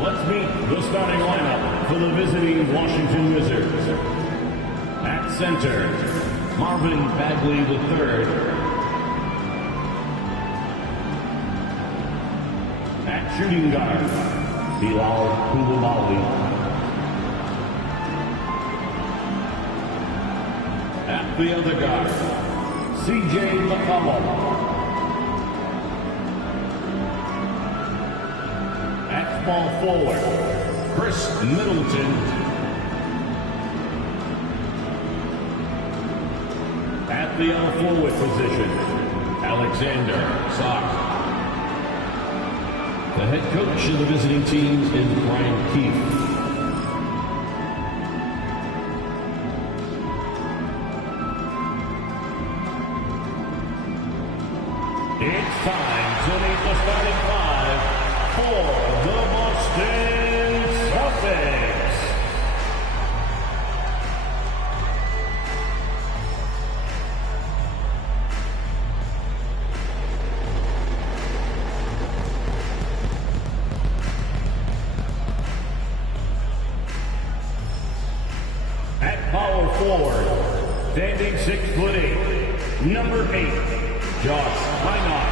Let's meet the starting lineup for the visiting Washington Wizards. At center, Marvin Bagley III. At shooting guard, Bilal Coulibaly. At the other guard, C.J. McCollum. At small forward, Chris Middleton. At the other forward position, Alexander Sock. The head coach of the visiting team is Brian Keefe. It's time to meet the starting five for the Boston Celtics. At power forward, standing 6'8", number 8, Josh Reinhardt.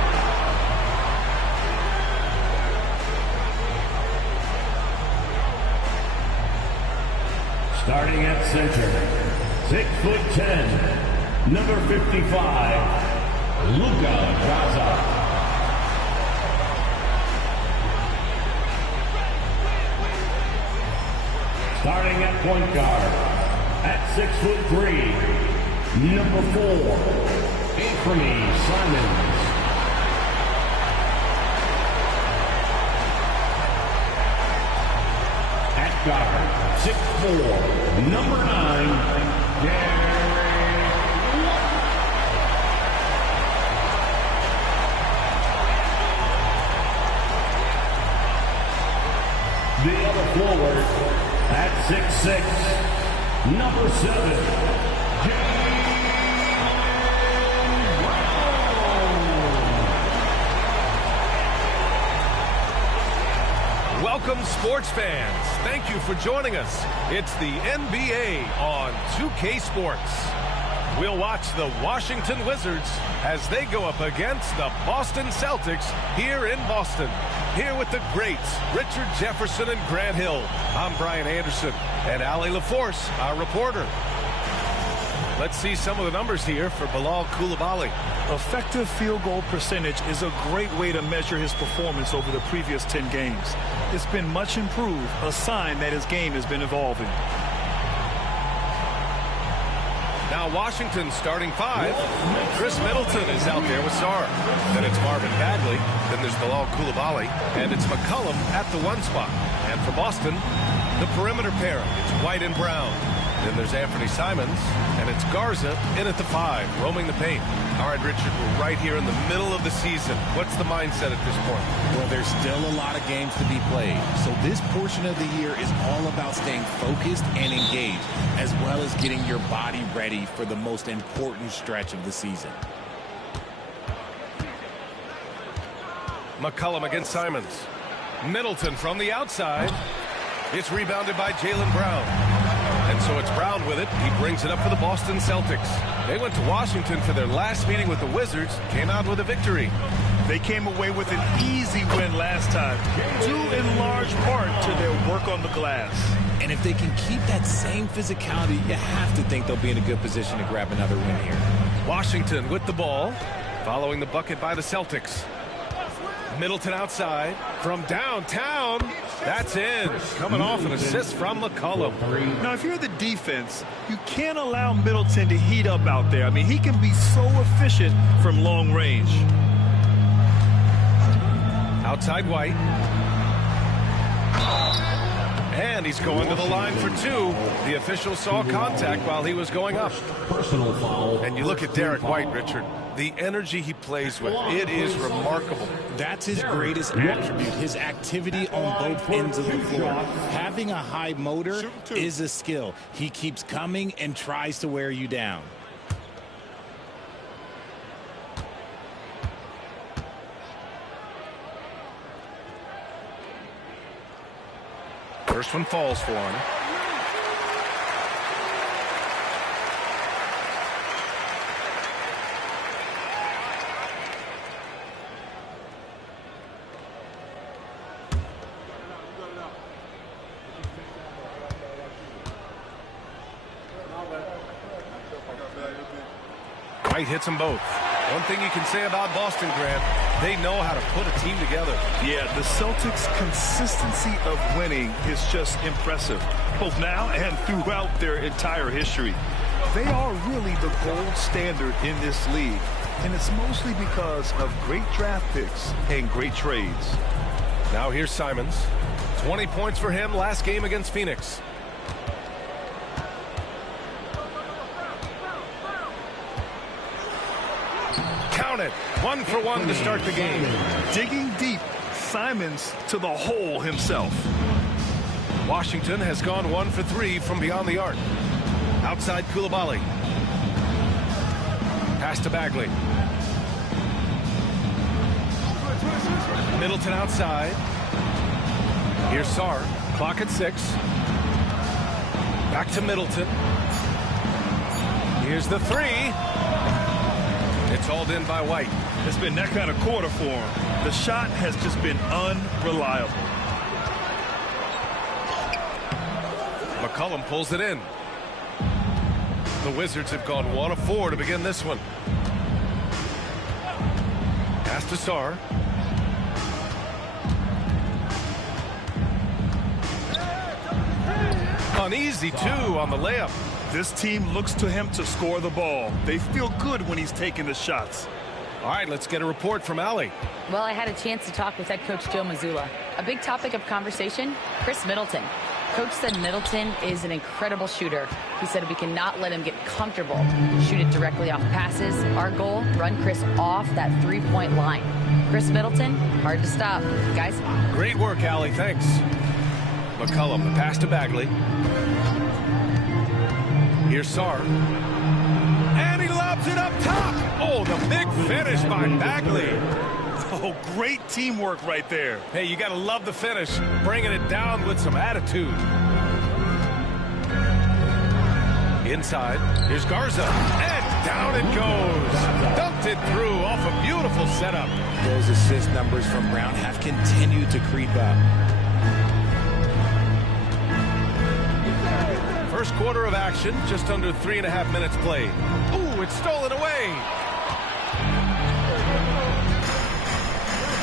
Starting at center, 6'10", number 55, Luka Garza. Starting at point guard, at 6'3", number 4, Anthony Simons. At guard, 6'4", number 9, Derek White. The other forward, at 6'6", number 7, Welcome, sports fans. Thank you for joining us. It's the NBA on 2K Sports. We'll watch the Washington Wizards as they go up against the Boston Celtics here in Boston. Here with the greats, Richard Jefferson and Grant Hill. I'm Brian Anderson, and Allie LaForce, our reporter. Let's see some of the numbers here for Bilal Coulibaly. Effective field goal percentage is a great way to measure his performance over the previous 10 games. It's been much improved, a sign that his game has been evolving. Now Washington's starting five. Chris Middleton is out there with Sarr. Then it's Marvin Bagley. Then there's Bilal Coulibaly. And it's McCollum at the 1 spot. And for Boston, the perimeter pair. It's White and Brown. Then there's Anthony Simons, and it's Garza in at the 5, roaming the paint. All right, Richard, we're right here in the middle of the season. What's the mindset at this point? Well, there's still a lot of games to be played. So this portion of the year is all about staying focused and engaged, as well as getting your body ready for the most important stretch of the season. McCollum against Simons. Middleton from the outside. It's rebounded by Jaylen Brown. And so it's Brown with it. He brings it up for the Boston Celtics. They went to Washington for their last meeting with the Wizards, came out with a victory. They came away with an easy win last time, due in large part to their work on the glass. And if they can keep that same physicality, you have to think they'll be in a good position to grab another win here. Washington with the ball, following the bucket by the Celtics. Middleton outside from downtown. That's in. Coming off an assist from McCollum. Now, if you're the defense, you can't allow Middleton to heat up out there. I mean, he can be so efficient from long range. Outside White. And he's going to the line for 2. The official saw contact while he was going up. Personal foul. And you look at Derek White, Richard. The energy he plays with, it is remarkable. That's his greatest attribute, his activity on both ends of the floor. Having a high motor is a skill. He keeps coming and tries to wear you down. First one falls for him. White hits them both. One thing you can say about Boston, Grant, they know how to put a team together. Yeah, the Celtics' consistency of winning is just impressive, both now and throughout their entire history. They are really the gold standard in this league, and it's mostly because of great draft picks and great trades. Now here's Simons. 20 points for him last game against Phoenix. Count it. 1 for 1 to start the game. Digging deep, Simons to the hole himself. Washington has gone 1 for 3 from beyond the arc. Outside Koulibaly. Pass to Bagley. Middleton outside. Here's Sarr. Clock at 6. Back to Middleton. Here's the 3. It's hauled in by White. It's been that kind of quarter for him. The shot has just been unreliable. McCollum pulls it in. The Wizards have gone 1 of 4 to begin this one. Pass to Sarr. Uneasy, too, on the layup. This team looks to him to score the ball. They feel good when he's taking the shots. All right, let's get a report from Allie. Well, I had a chance to talk with head coach Joe Mazzulla. A big topic of conversation, Chris Middleton. Coach said Middleton is an incredible shooter. He said we cannot let him get comfortable. Shoot it directly off passes. Our goal, run Chris off that three-point line. Chris Middleton, hard to stop. Guys? Great work, Allie. Thanks. McCollum, the pass to Bagley. Here's Sarr. And he lobs it up top. Oh, the big finish by Bagley. Oh, great teamwork right there. Hey, you got to love the finish. Bringing it down with some attitude. Inside. Here's Garza. And down it goes. Dunked it through off a beautiful setup. Those assist numbers from Brown have continued to creep up. First quarter of action, just under 3.5 minutes played. Ooh, it's stolen away.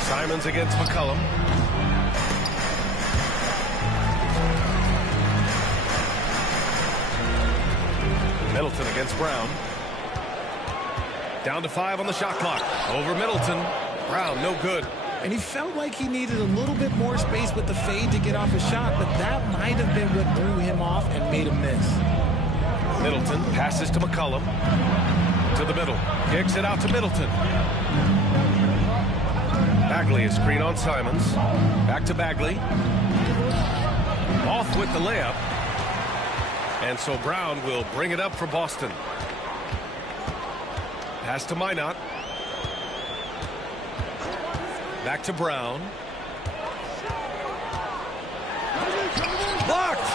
Simons against McCollum. Middleton against Brown. Down to 5 on the shot clock. Over Middleton. Brown, no good. And he felt like he needed a little bit more space with the fade to get off a shot, but that might have been what threw him off and made him miss. Middleton passes to McCollum. To the middle. Kicks it out to Middleton. Bagley is screen on Simons. Back to Bagley. Off with the layup. And so Brown will bring it up for Boston. Pass to Minot. Back to Brown. Blocked!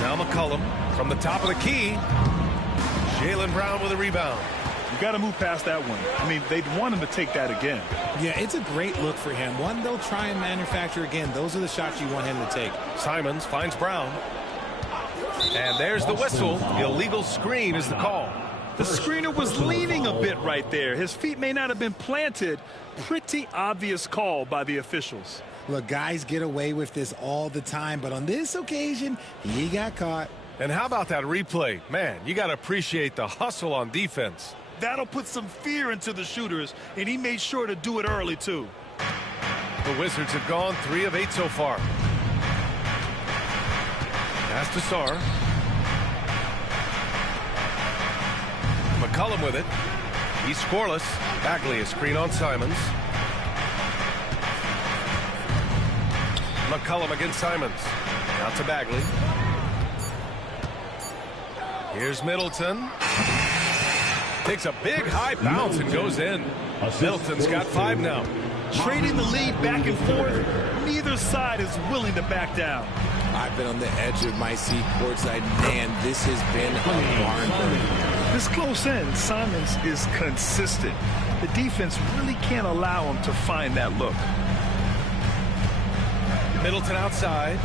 Now McCollum from the top of the key. Jaylen Brown with a rebound. You got to move past that one. I mean, they'd want him to take that again. Yeah, it's a great look for him. One they'll try and manufacture again. Those are the shots you want him to take. Simons finds Brown. And there's the whistle. Illegal screen is the call. The screener was leaning a bit right there. His feet may not have been planted. Pretty obvious call by the officials. Look, guys get away with this all the time, but on this occasion, he got caught. And how about that replay? Man, you got to appreciate the hustle on defense. That'll put some fear into the shooters, and he made sure to do it early, too. The Wizards have gone 3 of 8 so far. Pass to Sarr. McCollum with it. He's scoreless. Bagley is screen on Simons. McCollum against Simons. Out to Bagley. Here's Middleton. Takes a big high bounce and goes in. Middleton's got 5 now. Trading the lead back and forth, neither side is willing to back down. I've been on the edge of my seat courtside. Man, this has been a barn burner. This close in, Simons is consistent. The defense really can't allow him to find that look. Middleton outside.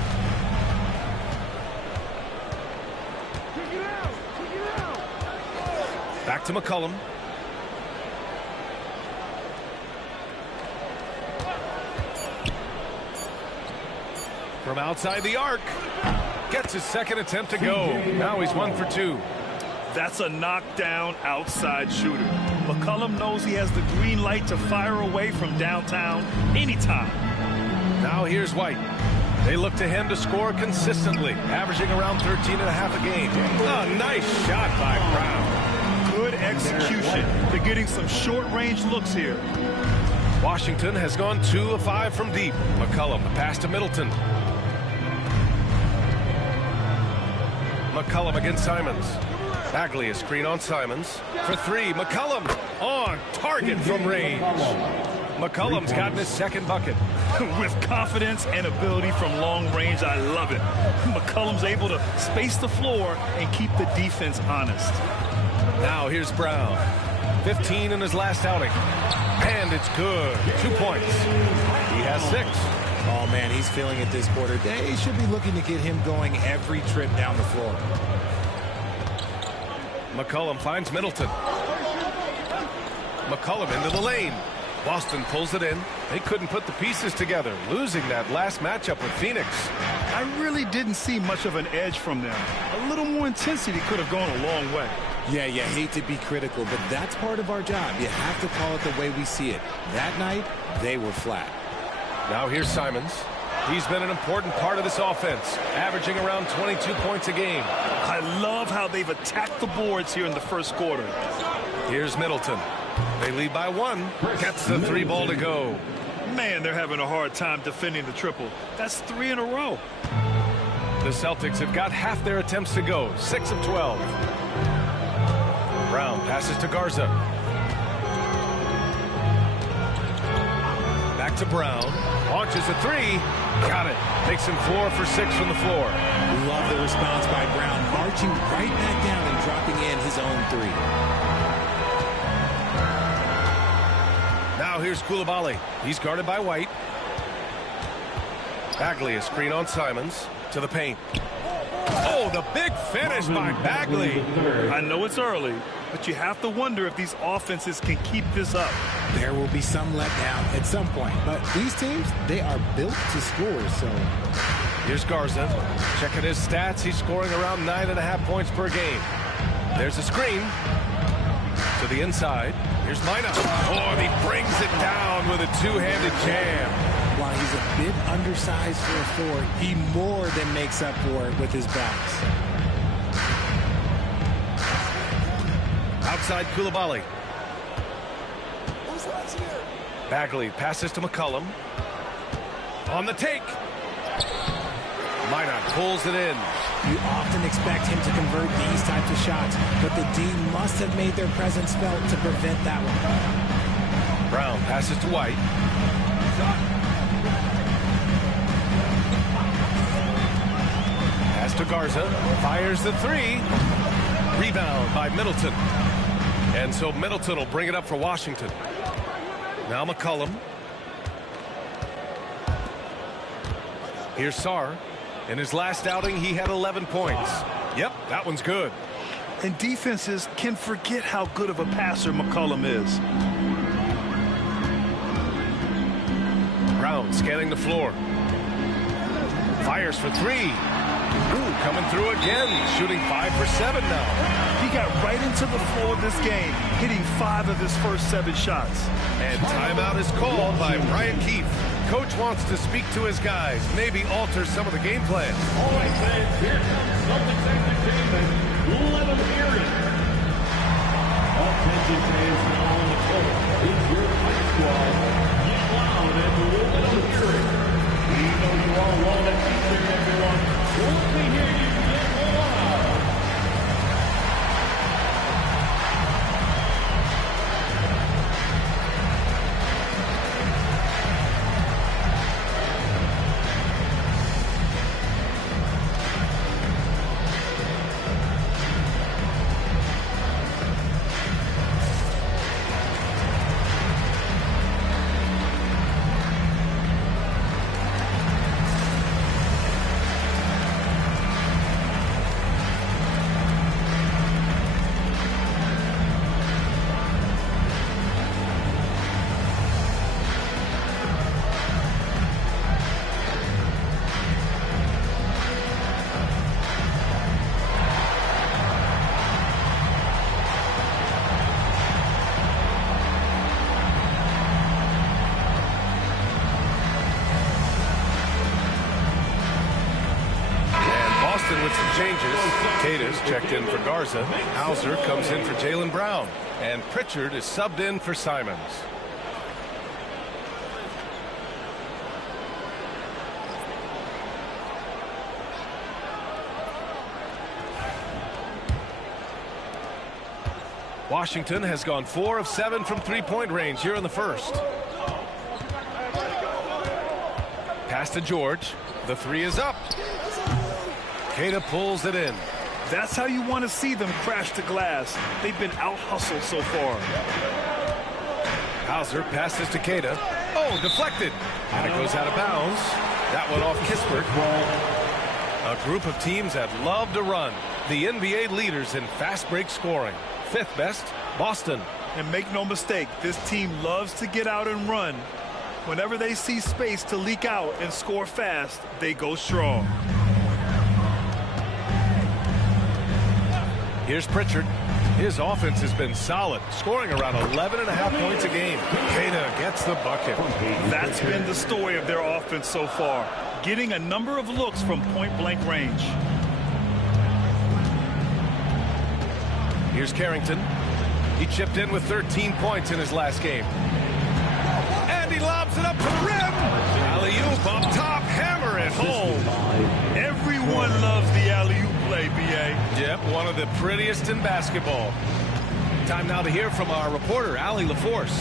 Back to McCollum. From outside the arc. Gets his second attempt to go. Now he's 1 for 2. That's a knockdown outside shooter. McCollum knows he has the green light to fire away from downtown anytime. Now here's White. They look to him to score consistently, averaging around 13 and a half a game. A nice shot by Brown. Good execution. They're getting some short-range looks here. Washington has gone 2 of 5 from deep. McCollum, the pass to Middleton. McCollum against Simons. Bagley, a screen on Simons. For 3, McCollum on target from range. McCollum's gotten his second bucket. With confidence and ability from long range, I love it. McCollum's able to space the floor and keep the defense honest. Now here's Brown. 15 in his last outing. And it's good. 2 points. He has 6. Oh, man, he's feeling it this quarter. They should be looking to get him going every trip down the floor. McCollum finds Middleton. McCollum into the lane. Boston pulls it in. They couldn't put the pieces together, losing that last matchup with Phoenix. I really didn't see much of an edge from them. A little more intensity could have gone a long way. Yeah, you hate to be critical, but that's part of our job. You have to call it the way we see it. That night, they were flat. Now here's Simons. He's been an important part of this offense, averaging around 22 points a game. I love how they've attacked the boards here in the first quarter. Here's Middleton. They lead by 1. Gets the 3 ball to go. Man, they're having a hard time defending the triple. That's 3 in a row. The Celtics have got half their attempts to go. 6 of 12. Brown passes to Garza. Back to Brown. Launches a 3. Got it. Makes him 4 for 6 from the floor. Love the response by Brown, marching right back down and dropping in his own 3. Now here's Coulibaly. He's guarded by White. Bagley, a screen on Simons. To the paint. Oh, the big finish by Bagley. I know it's early, but you have to wonder if these offenses can keep this up. There will be some letdown at some point, but these teams, they are built to score, so... Here's Garza. Checking his stats. He's scoring around 9.5 points per game. There's a screen. To the inside. Here's Mina. Oh, and he brings it down with a two-handed jam. While he's a bit undersized for a 4, he more than makes up for it with his bounce. Outside Coulibaly. Bagley passes to McCollum. On the take. Minot pulls it in. You often expect him to convert these types of shots, but the D must have made their presence felt to prevent that one. Brown passes to White. Pass to Garza. Fires the 3. Rebound by Middleton. And so Middleton will bring it up for Washington. Now McCollum. Here's Sarr. In his last outing, he had 11 points. Yep, that one's good. And defenses can forget how good of a passer McCollum is. Brown scanning the floor. Fires for 3. Ooh, coming through again. Shooting 5 for 7 now. He got right into the flow of this game, hitting 5 of his first 7 shots. And timeout is called by Brian Keefe. Coach wants to speak to his guys, maybe alter some of the game plan. All right, fans, here comes Celtics entertainment. Let them hear it. Attention fans now on the court. It's your fight squad. Get loud and let them hear it. We know you all want to be there, everyone. Let me hear you get loud. some changes. Cada's checked in for Garza. Hauser comes in for Jaylen Brown. And Pritchard is subbed in for Simons. Washington has gone 4 of 7 from three-point range here in the first. Pass to George. The three is up. Cada pulls it in. That's how you want to see them crash the glass. They've been out-hustled so far. Hauser passes to Cada. Oh, deflected. And it goes out of bounds. That one off Kispert. A group of teams that love to run. The NBA leaders in fast break scoring. Fifth best, Boston. And make no mistake, this team loves to get out and run. Whenever they see space to leak out and score fast, they go strong. Here's Pritchard. His offense has been solid, scoring around 11.5 points a game. Cada gets the bucket. That's been the story of their offense so far, getting a number of looks from point-blank range. Here's Carrington. He chipped in with 13 points in his last game. And he lobs it up to the rim. Alley-oop up top, hammer it home. Everyone loves the alley-oop play, B.A. Yep, one of the prettiest in basketball. Time now to hear from our reporter, Allie LaForce.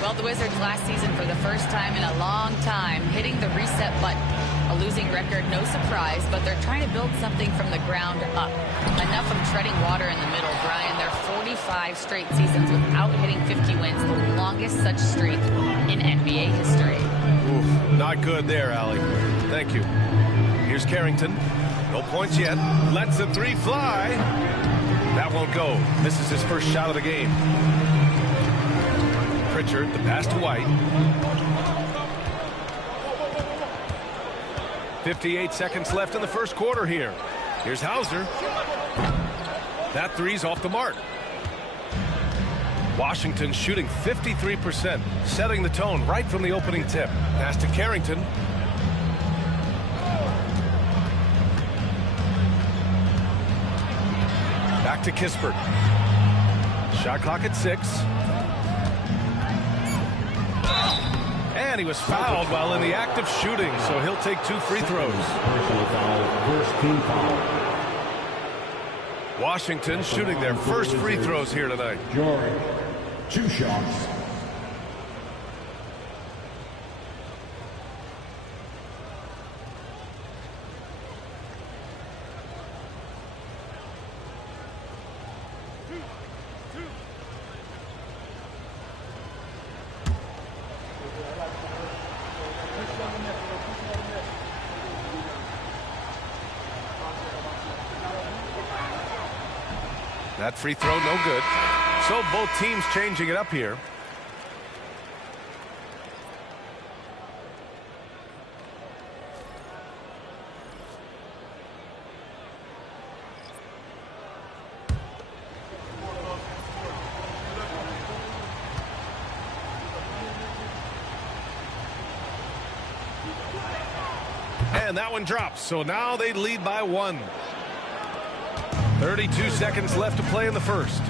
Well, the Wizards last season for the first time in a long time hitting the reset button. A losing record, no surprise, but they're trying to build something from the ground up. Enough of treading water in the middle, Brian. They're 45 straight seasons without hitting 50 wins, the longest such streak in NBA history. Oof, not good there, Allie. Thank you. Here's Carrington. No points yet. Lets the three fly. That won't go. This is his first shot of the game. Pritchard, the pass to White. 58 seconds left in the first quarter here. Here's Hauser. That three's off the mark. Washington shooting 53%, setting the tone right from the opening tip. Pass to Carrington. Back to Kispert. Shot clock at 6. And he was fouled while in the act of shooting, so he'll take 2 free throws. Personal foul, first team foul. Washington shooting their first free throws here tonight. George, 2 shots. That free throw, no good. So both teams changing it up here. And that one drops. So now they lead by 1. 32 seconds left to play in the first.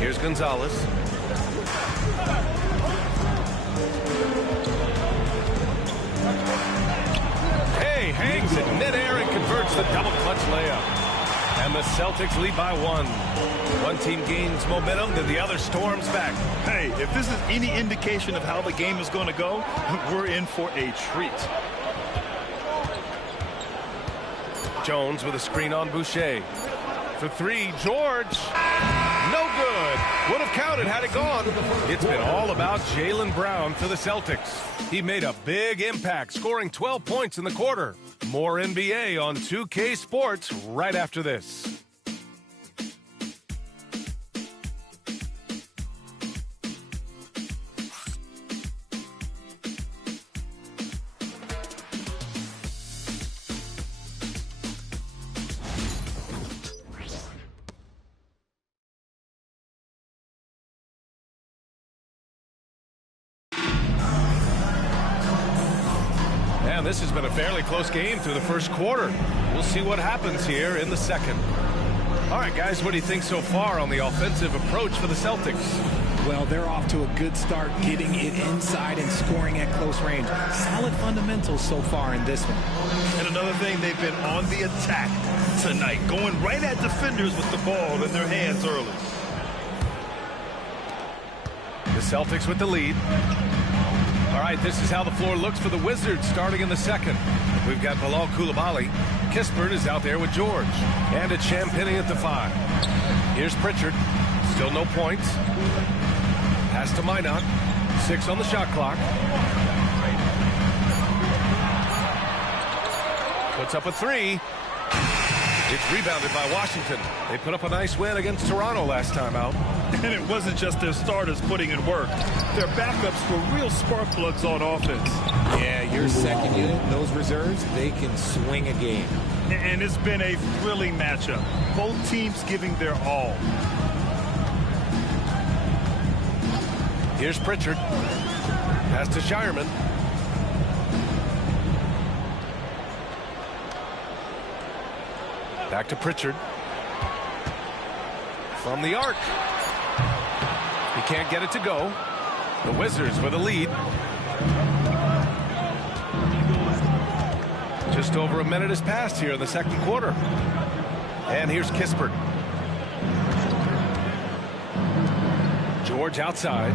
Here's Gonzalez. Hey, hangs it midair and converts the double clutch layup. And the Celtics lead by 1. One team gains momentum, then the other storms back. Hey, if this is any indication of how the game is going to go, we're in for a treat. Jones with a screen on Boucher. For 3, George. No good. Would have counted had it gone. It's been all about Jaylen Brown for the Celtics. He made a big impact, scoring 12 points in the quarter. More NBA on 2K Sports right after this. this has been a fairly close game through the first quarter. We'll see what happens here in the second. All right, guys, what do you think so far on the offensive approach for the Celtics? Well, they're off to a good start getting it inside and scoring at close range. Solid fundamentals so far in this one. And another thing, they've been on the attack tonight, going right at defenders with the ball in their hands early. The Celtics with the lead. All right, this is how the floor looks for the Wizards starting in the second. We've got Bilal Coulibaly. Kispert is out there with George. And it's Champagnie at the 5. Here's Pritchard. Still no points. Pass to Minot. 6 on the shot clock. Puts up a 3. It's rebounded by Washington. They put up a nice win against Toronto last time out. And it wasn't just their starters putting in work. Their backups were real spark plugs on offense. Yeah, your second unit, those reserves, they can swing a game. And it's been a thrilling matchup. Both teams giving their all. Here's Pritchard. Pass to Shireman. Back to Pritchard. From the arc. He can't get it to go. The Wizards with a lead. Just over a minute has passed here in the second quarter. And here's Kispert. George outside.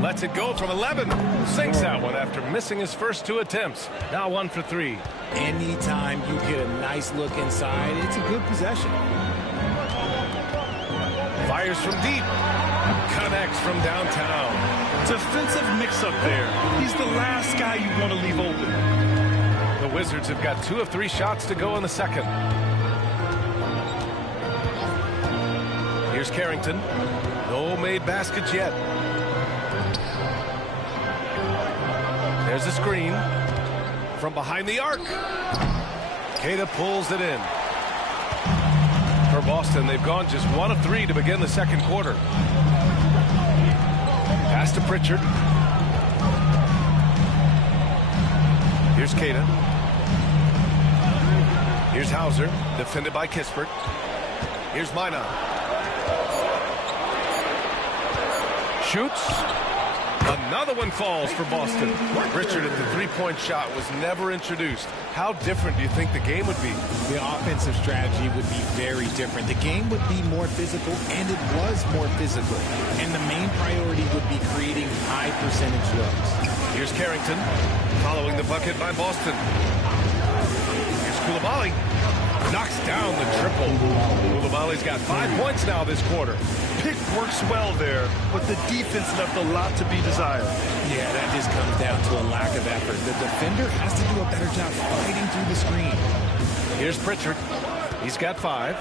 Lets it go from 11. Sinks that one after missing his first 2 attempts. Now 1 for 3. Anytime you get a nice look inside, it's a good possession. Fires from deep. Connects from downtown. Defensive mix-up there. He's the last guy you want to leave open. The Wizards have got 2 of 3 shots to go in the second. Here's Carrington. No made baskets yet. There's a screen from behind the arc. Queta pulls it in. For Boston, they've gone just 1 of 3 to begin the second quarter. Pass to Pritchard. Here's Queta. Here's Hauser, defended by Kispert. Here's Minot. Shoots. Another one falls for Boston. Richard at the three-point shot was never introduced. How different do you think the game would be? The offensive strategy would be very different. The game would be more physical, and it was more physical. And the main priority would be creating high percentage looks. Here's Carrington, following the bucket by Boston. Here's Coulibaly. Knocks down the triple. Coulibaly's got 5 points now this quarter. Pick works well there, but the defense left a lot to be desired. Yeah, that just comes down to a lack of effort. The defender has to do a better job fighting through the screen. Here's Pritchard. He's got 5.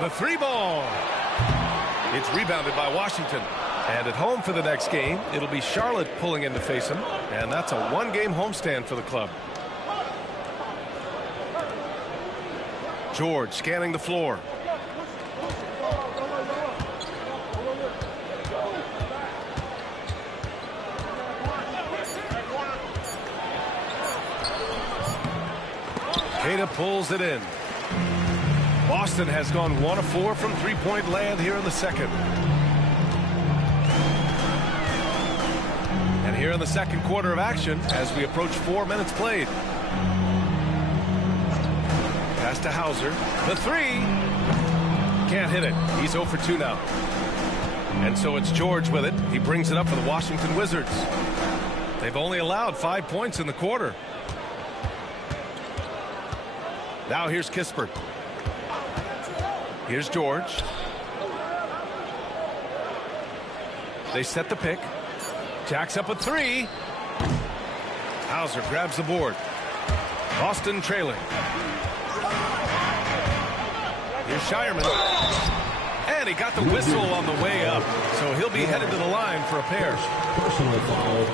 The 3 ball. It's rebounded by Washington. And at home for the next game, it'll be Charlotte pulling in to face him. And that's a 1-game homestand for the club. George scanning the floor. Queta pulls it in. Boston has gone 1 of 4 from three-point land here in the second. And here in the second quarter of action as we approach 4 minutes played. Pass to Hauser. The 3. Can't hit it. He's 0 for 2 now. And so it's George with it. He brings it up for the Washington Wizards. They've only allowed 5 points in the quarter. Now here's Kispert. Here's George. They set the pick. Jacks up a 3. Hauser grabs the board. Boston trailing. Here's Shireman. And he got the whistle on the way up. So he'll be headed to the line for a pair.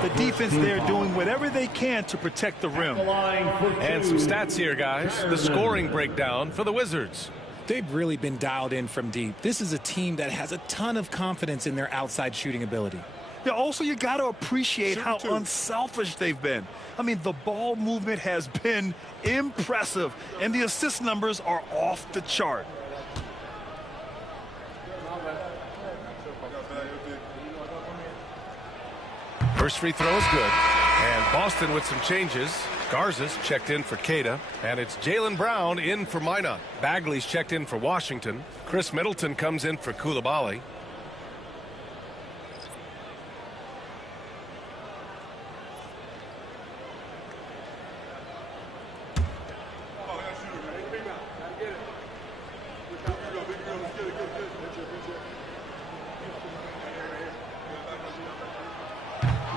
The defense there doing whatever they can to protect the rim. And some stats here, guys. The scoring breakdown for the Wizards. They've really been dialed in from deep. This is a team that has a ton of confidence in their outside shooting ability. Yeah, also, you got to appreciate how unselfish they've been. I mean, the ball movement has been impressive, and the assist numbers are off the chart. First free throw is good. And Boston with some changes. Garza's checked in for Queta. And it's Jaylen Brown in for Minot. Bagley's checked in for Washington. Chris Middleton comes in for Coulibaly.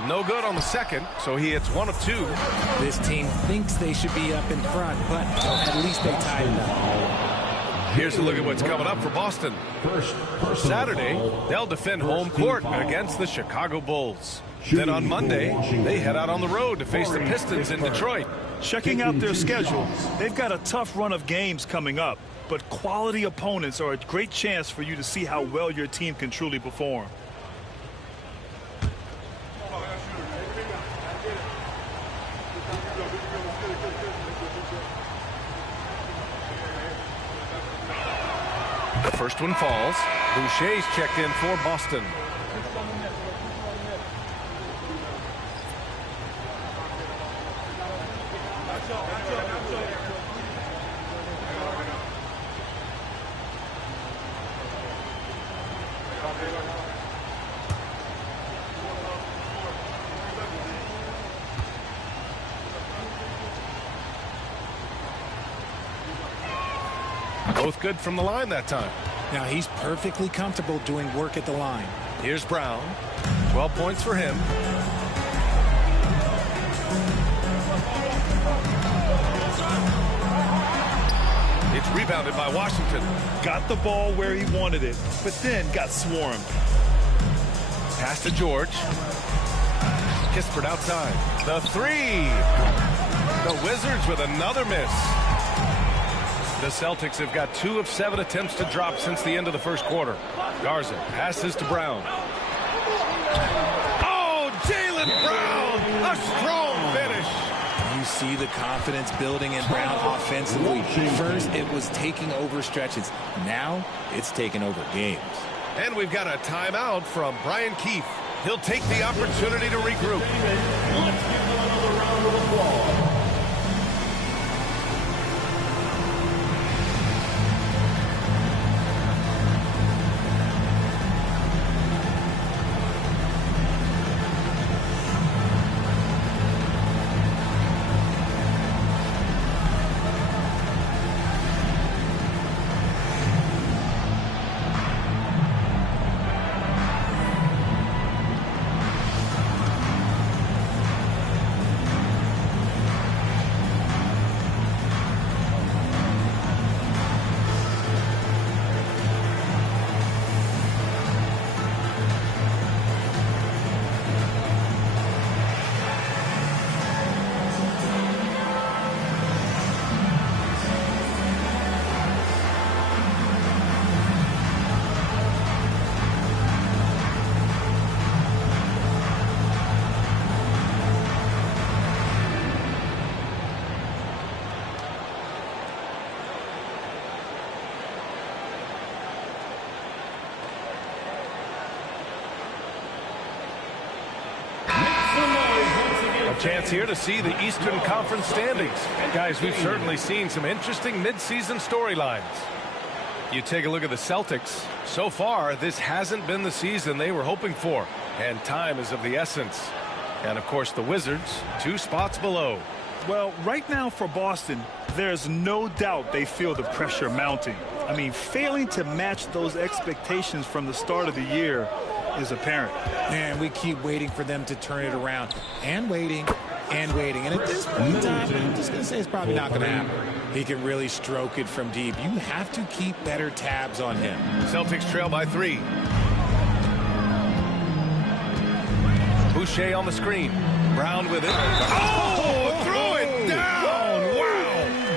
No good on the second, so he hits 1 of 2. This team thinks they should be up in front, but at least they tied it up. Here's a look at what's coming up for Boston. Saturday, they'll defend home court against the Chicago Bulls. Then on Monday, they head out on the road to face the Pistons in Detroit. Checking out their schedule, they've got a tough run of games coming up, but quality opponents are a great chance for you to see how well your team can truly perform. The first one falls. Boucher's checked in for Boston. Both good from the line that time. Now he's perfectly comfortable doing work at the line. Here's Brown. 12 points for him. It's rebounded by Washington. Got the ball where he wanted it, but then got swarmed. Pass to George. Kispert outside. The three. The Wizards with another miss. The Celtics have got 2 of 7 attempts to drop since the end of the first quarter. Garza passes to Brown. Oh, Jaylen Brown! A strong finish. You see the confidence building in Brown offensively. First, it was taking over stretches. Now, it's taking over games. And we've got a timeout from Brian Keefe. He'll take the opportunity to regroup. Let's give them another round of applause. Chance here to see the Eastern Conference standings. Guys, we've certainly seen some interesting midseason storylines. You take a look at the Celtics. So far, this hasn't been the season they were hoping for, and time is of the essence. And, of course, the Wizards, 2 spots below. Well, right now for Boston, there's no doubt they feel the pressure mounting. I mean, failing to match those expectations from the start of the year is apparent. And we keep waiting for them to turn it around. And waiting. And waiting. And at this point in time, I'm just going to say it's probably not going to happen. He can really stroke it from deep. You have to keep better tabs on him. Celtics trail by 3. Boucher on the screen. Brown with it. Oh, throw it down.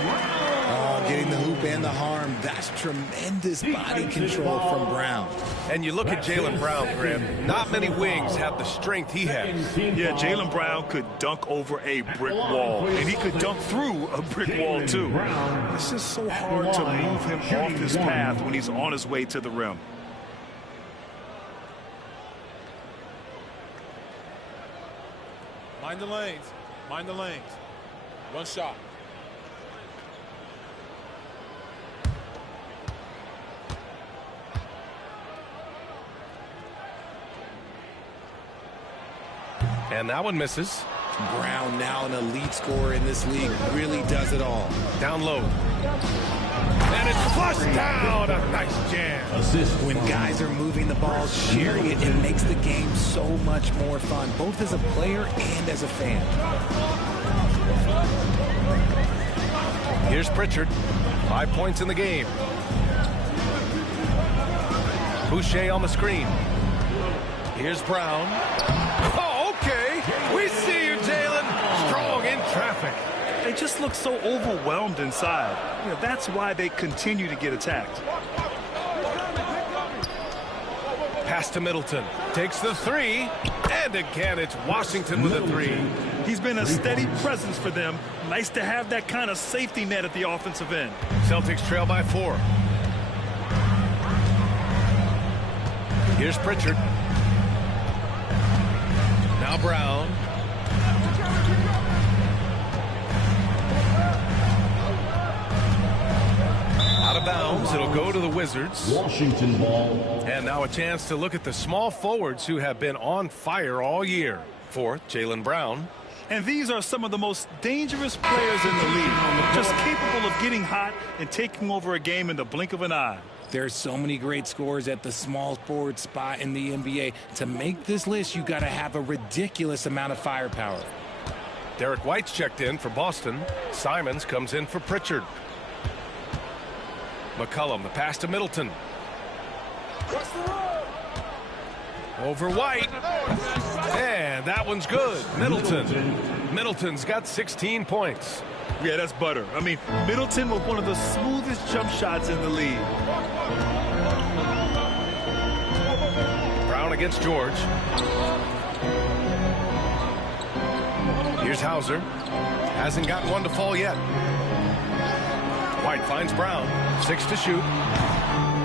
Wow. Getting the hoop withstand the harm. That's tremendous body control from Brown. And you look at Jaylen Brown, Grant. Not many wings have the strength he has. Yeah, Jaylen Brown could dunk over a brick wall, and he could dunk through a brick wall, too. It's just so hard to move him off his path when he's on his way to the rim. Mind the lanes. Mind the lanes. One shot. And that one misses. Brown, now an elite scorer in this league, really does it all. Down low. And it's flushed down. A nice jam. When guys are moving the ball, sharing it, it makes the game so much more fun, both as a player and as a fan. Here's Pritchard. 5 points in the game. Boucher on the screen. Here's Brown. Oh, okay. We see you, Jaylen. Strong in traffic. They just look so overwhelmed inside. You know, that's why they continue to get attacked. Pass to Middleton. Takes the three. And again, it's Washington with a three. He's been a steady presence for them. Nice to have that kind of safety net at the offensive end. Celtics trail by 4. Here's Pritchard. Now Brown. Out of bounds. It'll go to the Wizards. Washington ball. And now a chance to look at the small forwards who have been on fire all year. Fourth, Jaylen Brown. And these are some of the most dangerous players in the league. Just capable of getting hot and taking over a game in the blink of an eye. There's so many great scorers at the small forward spot in the NBA. To make this list, you got to have a ridiculous amount of firepower. Derek White's checked in for Boston. Simons comes in for Pritchard. McCollum, the pass to Middleton. Over White. And that one's good. Middleton's got 16 points. Yeah, that's butter. I mean, Middleton with one of the smoothest jump shots in the league. Brown against George. Here's Hauser. Hasn't gotten one to fall yet. White finds Brown. 6 to shoot.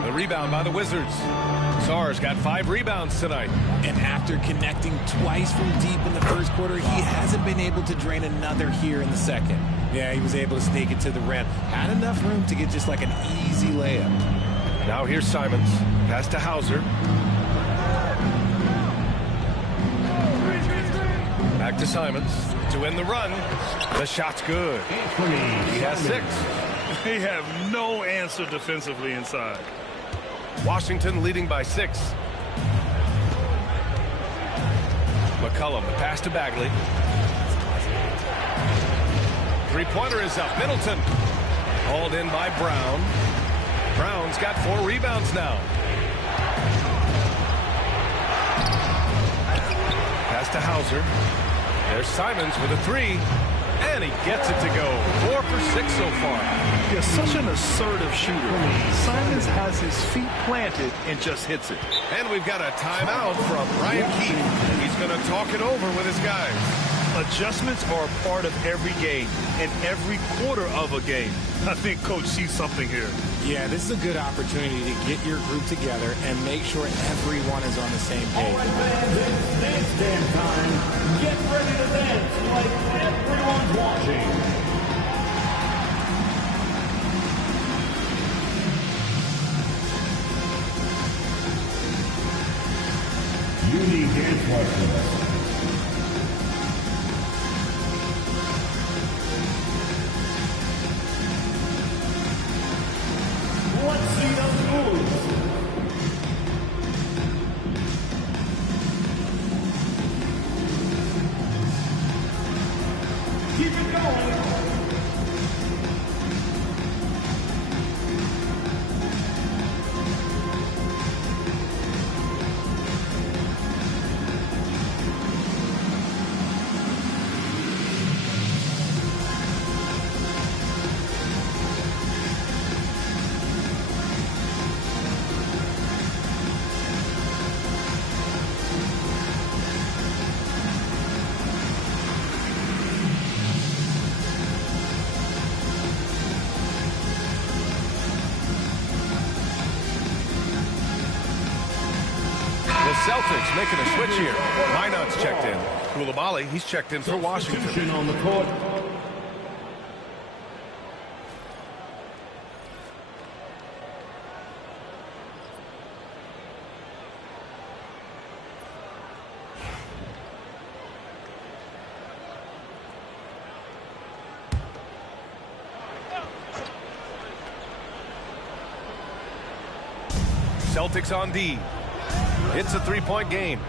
The rebound by the Wizards. Sarr's got 5 rebounds tonight. And after connecting twice from deep in the first quarter, he hasn't been able to drain another here in the second. Yeah, he was able to sneak it to the rim. Had enough room to get just like an easy layup. Now here's Simons. Pass to Hauser. Back to Simons to win the run. The shot's good. He has 6. They have no answer defensively inside. Washington leading by 6. McCollum, the pass to Bagley. Three-pointer is up. Middleton. Hauled in by Brown. Brown's got 4 rebounds now. Pass to Hauser. There's Simons with a 3. And he gets it to go. 4 for 6 so far. He's such an assertive shooter. Simons has his feet planted and just hits it. And we've got a timeout from Brian Keefe. He's going to talk it over with his guys. Adjustments are a part of every game and every quarter of a game. I think Coach sees something here. Yeah, this is a good opportunity to get your group together and make sure everyone is on the same page. All right, fans, it's dance time. Get ready to dance like everyone's watching. Unique dance questions. Let's see those moves. Keep it going. Celtics making a switch here. Minot's checked in. Koulibaly, he's checked in for Washington. Substitution on the court. Celtics on D. It's a three-point game.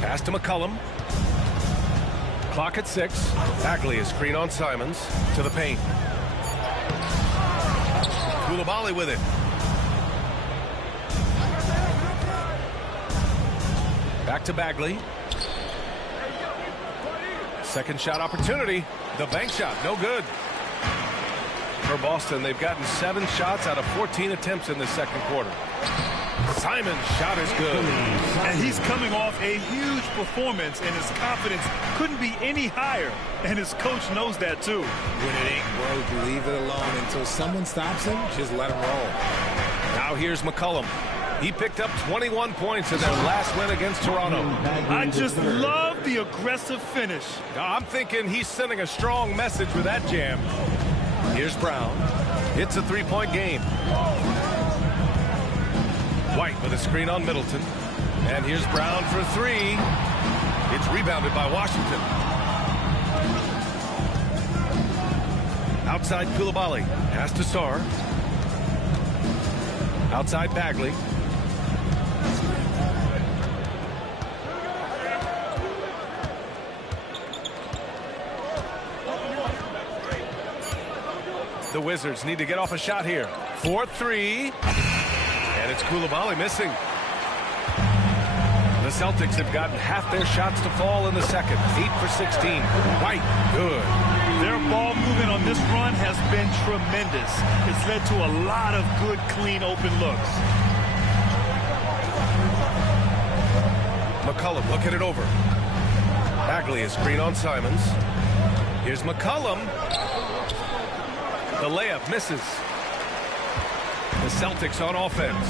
Pass to McCollum. Clock at 6. Bagley is screen on Simons. To the paint. Koulibaly with it. Back to Bagley. Second shot opportunity. The bank shot, no good. For Boston, they've gotten 7 shots out of 14 attempts in the second quarter. Simon's shot is good. And he's coming off a huge performance, and his confidence couldn't be any higher. And his coach knows that, too. When it ain't broke, leave it alone until someone stops him. Just let him roll. Now here's McCollum. He picked up 21 points in their last win against Toronto. I just love the aggressive finish. I'm thinking he's sending a strong message with that jam. Here's Brown. It's a three-point game. White with a screen on Middleton. And here's Brown for 3. It's rebounded by Washington. Outside Koulibaly. Pass to Sarr. Outside Bagley. The Wizards need to get off a shot here. 4-3. And it's Koulibaly missing. The Celtics have gotten half their shots to fall in the second. 8 for 16. White, good. Their ball movement on this run has been tremendous. It's led to a lot of good, clean, open looks. McCollum looking it over. Bagley is screen on Simons. Here's McCollum. The layup misses. The Celtics on offense.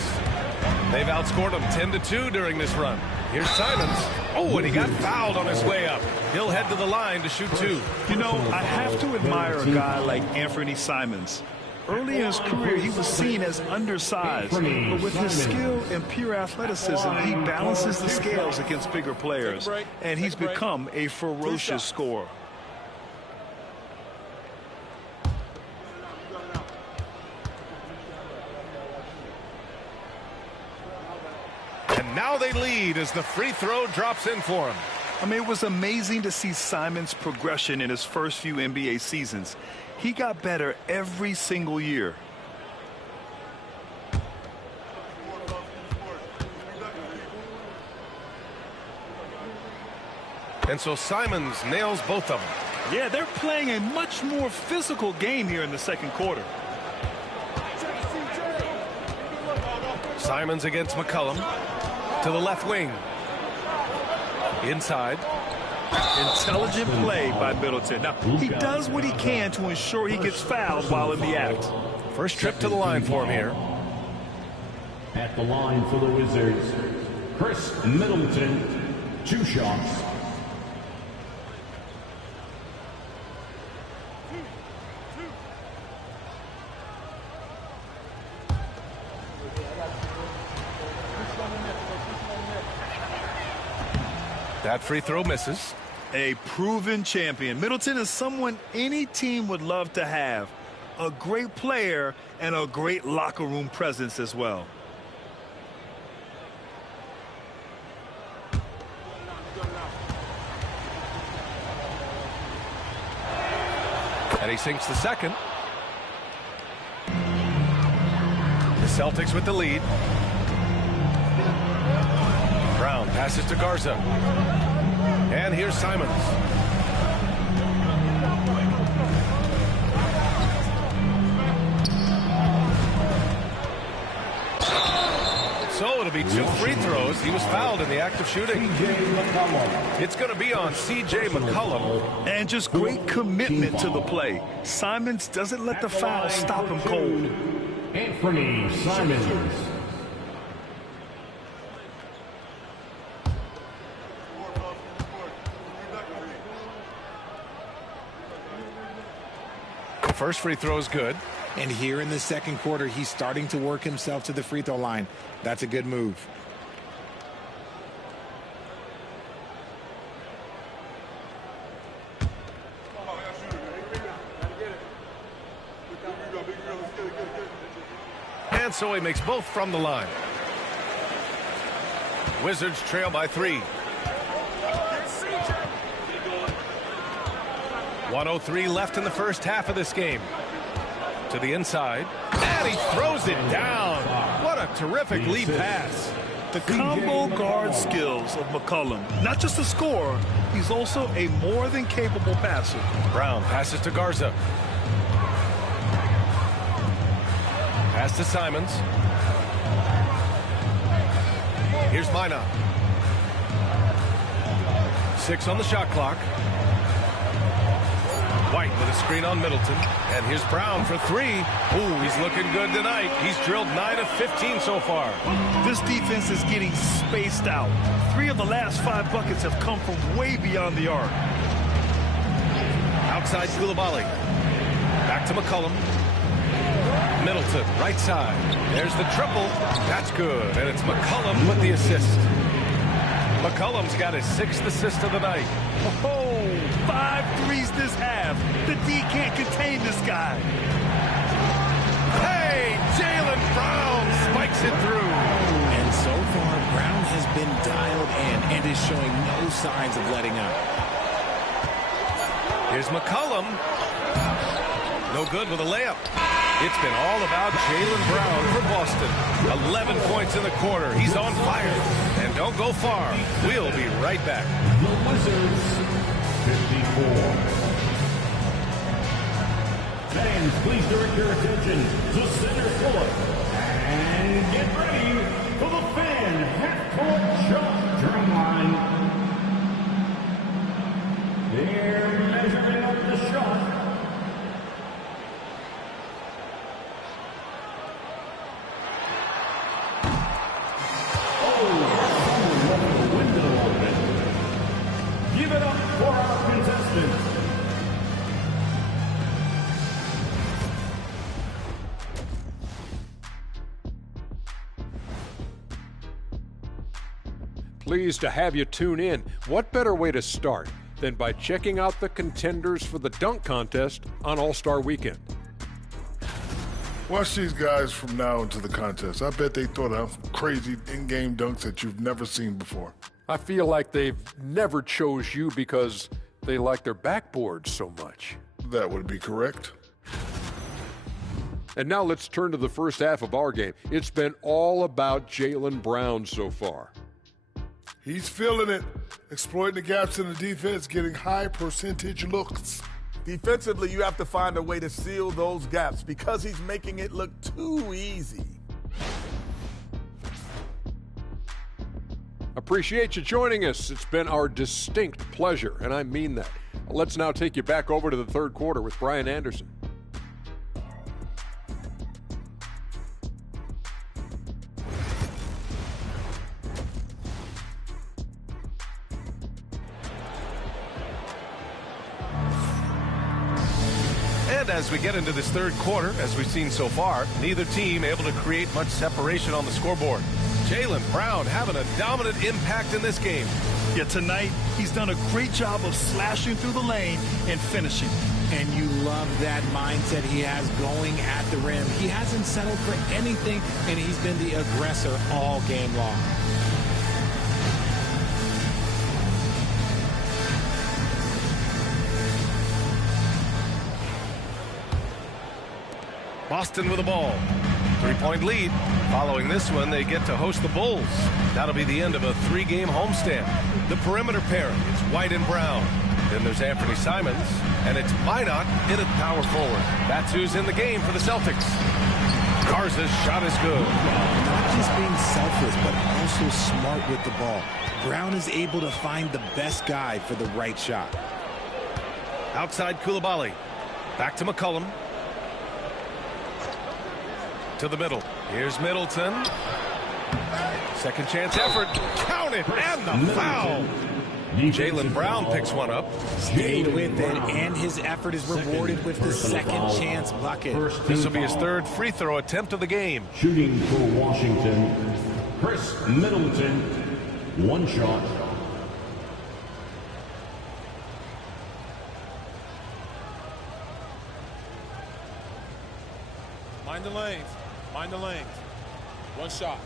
They've outscored them 10-2 during this run. Here's Simons. Oh, and he got fouled on his way up. He'll head to the line to shoot 2. You know, I have to admire a guy like Anthony Simons. Early in his career, he was seen as undersized, but with his skill and pure athleticism, he balances the scales against bigger players, and he's become a ferocious scorer. And now they lead as the free throw drops in for him. I mean, it was amazing to see Simons' progression in his first few NBA seasons. He got better every single year. And so Simons nails both of them. Yeah, they're playing a much more physical game here in the second quarter. Simons against McCollum. To the left wing. Inside. Intelligent play by Middleton. Now, he does what he can to ensure he gets fouled while in the act. First trip to the line for him here. At the line for the Wizards, Chris Middleton, 2 shots. That free throw misses. A proven champion. Middleton is someone any team would love to have. A great player and a great locker room presence as well. And he sinks the second. The Celtics with the lead. Brown passes to Garza. And here's Simons. So it'll be 2 free throws. He was fouled in the act of shooting. It's going to be on C.J. McCollum. And just great commitment to the play. Simons doesn't let the foul stop him cold. Anthony Simons. First free throw is good. And here in the second quarter, he's starting to work himself to the free throw line. That's a good move. And so he makes both from the line. Wizards trail by 3. 1:03 left in the first half of this game. To the inside. And he throws it down. What a terrific lead pass. The combo guard skills of McCollum. Not just a scorer, he's also a more than capable passer. Brown passes to Garza. Pass to Simons. Here's Minot. 6 on the shot clock. White with a screen on Middleton. And here's Brown for 3. Ooh, he's looking good tonight. He's drilled 9 of 15 so far. This defense is getting spaced out. 3 of the last 5 buckets have come from way beyond the arc. Outside Coulibaly. Back to McCollum. Middleton, right side. There's the triple. That's good. And it's McCollum with the assist. McCollum's got his 6th assist of the night. Oh, 5 threes this half. The D can't contain this guy. Hey, Jaylen Brown spikes it through. And so far, Brown has been dialed in and is showing no signs of letting up. Here's McCollum. No good with a layup. It's been all about Jaylen Brown for Boston. 11 points in the quarter. He's on fire. And don't go far. We'll be right back. The Wizards, 54. Fans, please direct your attention to center court. And get ready for the fan half-court shot drum line. They're measuring up the shot. Give it up for our contestants. Pleased to have you tune in. What better way to start than by checking out the contenders for the dunk contest on All-Star Weekend? Watch these guys from now into the contest. I bet they thought of crazy in-game dunks that you've never seen before. I feel like they've never chose you because they like their backboards so much. That would be correct. And now let's turn to the first half of our game. It's been all about Jaylen Brown so far. He's feeling it, exploiting the gaps in the defense, getting high percentage looks. Defensively, you have to find a way to seal those gaps because he's making it look too easy. Appreciate you joining us. It's been our distinct pleasure, and I mean that. Let's now take you back over to the third quarter with Brian Anderson. And as we get into this third quarter, as we've seen so far, neither team able to create much separation on the scoreboard. Jaylen Brown having a dominant impact in this game. Yet tonight, he's done a great job of slashing through the lane and finishing. And you love that mindset he has going at the rim. He hasn't settled for anything, and he's been the aggressor all game long. Boston with the ball. 3-point lead. Following this one, they get to host the Bulls. That'll be the end of a 3-game homestand. The perimeter pairing, it's White and Brown. Then there's Anthony Simons, and it's Minot in at power forward. That's who's in the game for the Celtics. Garza's shot is good. Not just being selfless, but also smart with the ball. Brown is able to find the best guy for the right shot. Outside Koulibaly. Back to McCollum. To the middle. Here's Middleton. Second chance effort. Count it, and the foul. Jaylen Brown picks one up. Stayed with it, and his effort is rewarded with the second chance bucket. This will be his third free throw attempt of the game. Shooting for Washington, Chris Middleton, 1 shot. Mind the lanes. Mind the lanes. 1 shot.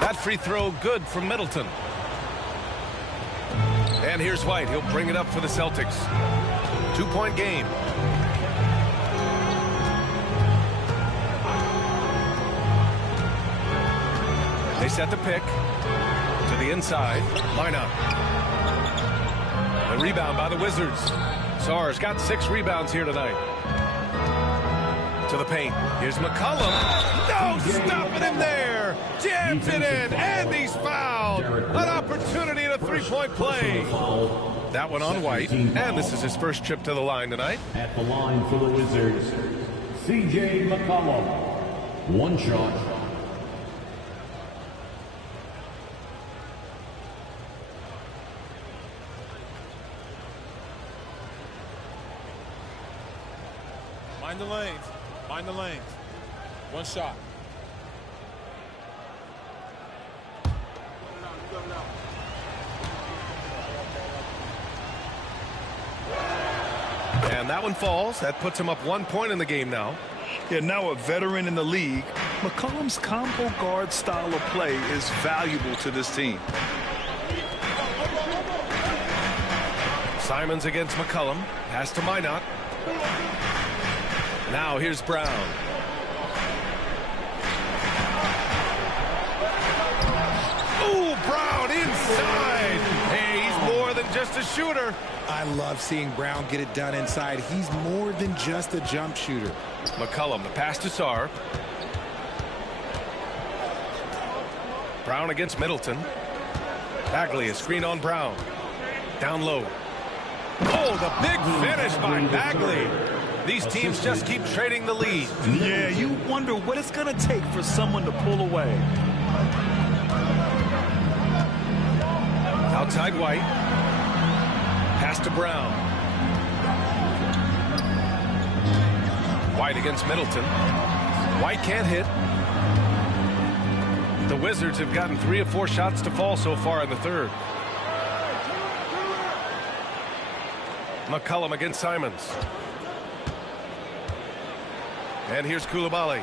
That free throw good from Middleton. And here's White. He'll bring it up for the Celtics. 2-point game. They set the pick to the inside. Minot. The rebound by the Wizards. Sarr's got 6 rebounds here tonight. To the paint. Here's McCollum. No stopping him there. Jams it in, and he's fouled. An opportunity in a 3-point play. That one on White, and this is his first trip to the line tonight. At the line for the Wizards, C.J. McCollum, 1 shot. Mind the lanes. Mind the lanes. 1 shot. And that one falls. That puts him up 1 point in the game now. Yeah, now a veteran in the league, McCollum's combo guard style of play is valuable to this team. Simons against McCollum. Pass to Minot. Now here's Brown. Ooh, Brown inside. Hey, he's more than just a shooter. I love seeing Brown get it done inside. He's more than just a jump shooter. McCollum, the pass to Sarr. Brown against Middleton. Bagley, a screen on Brown. Down low. Oh, the big finish by Bagley. These teams just keep trading the lead. Yeah, you wonder what it's going to take for someone to pull away. Outside White. Pass to Brown. White against Middleton. White can't hit. The Wizards have gotten 3 of 4 shots to fall so far in the third. McCollum against Simons. And here's Koulibaly.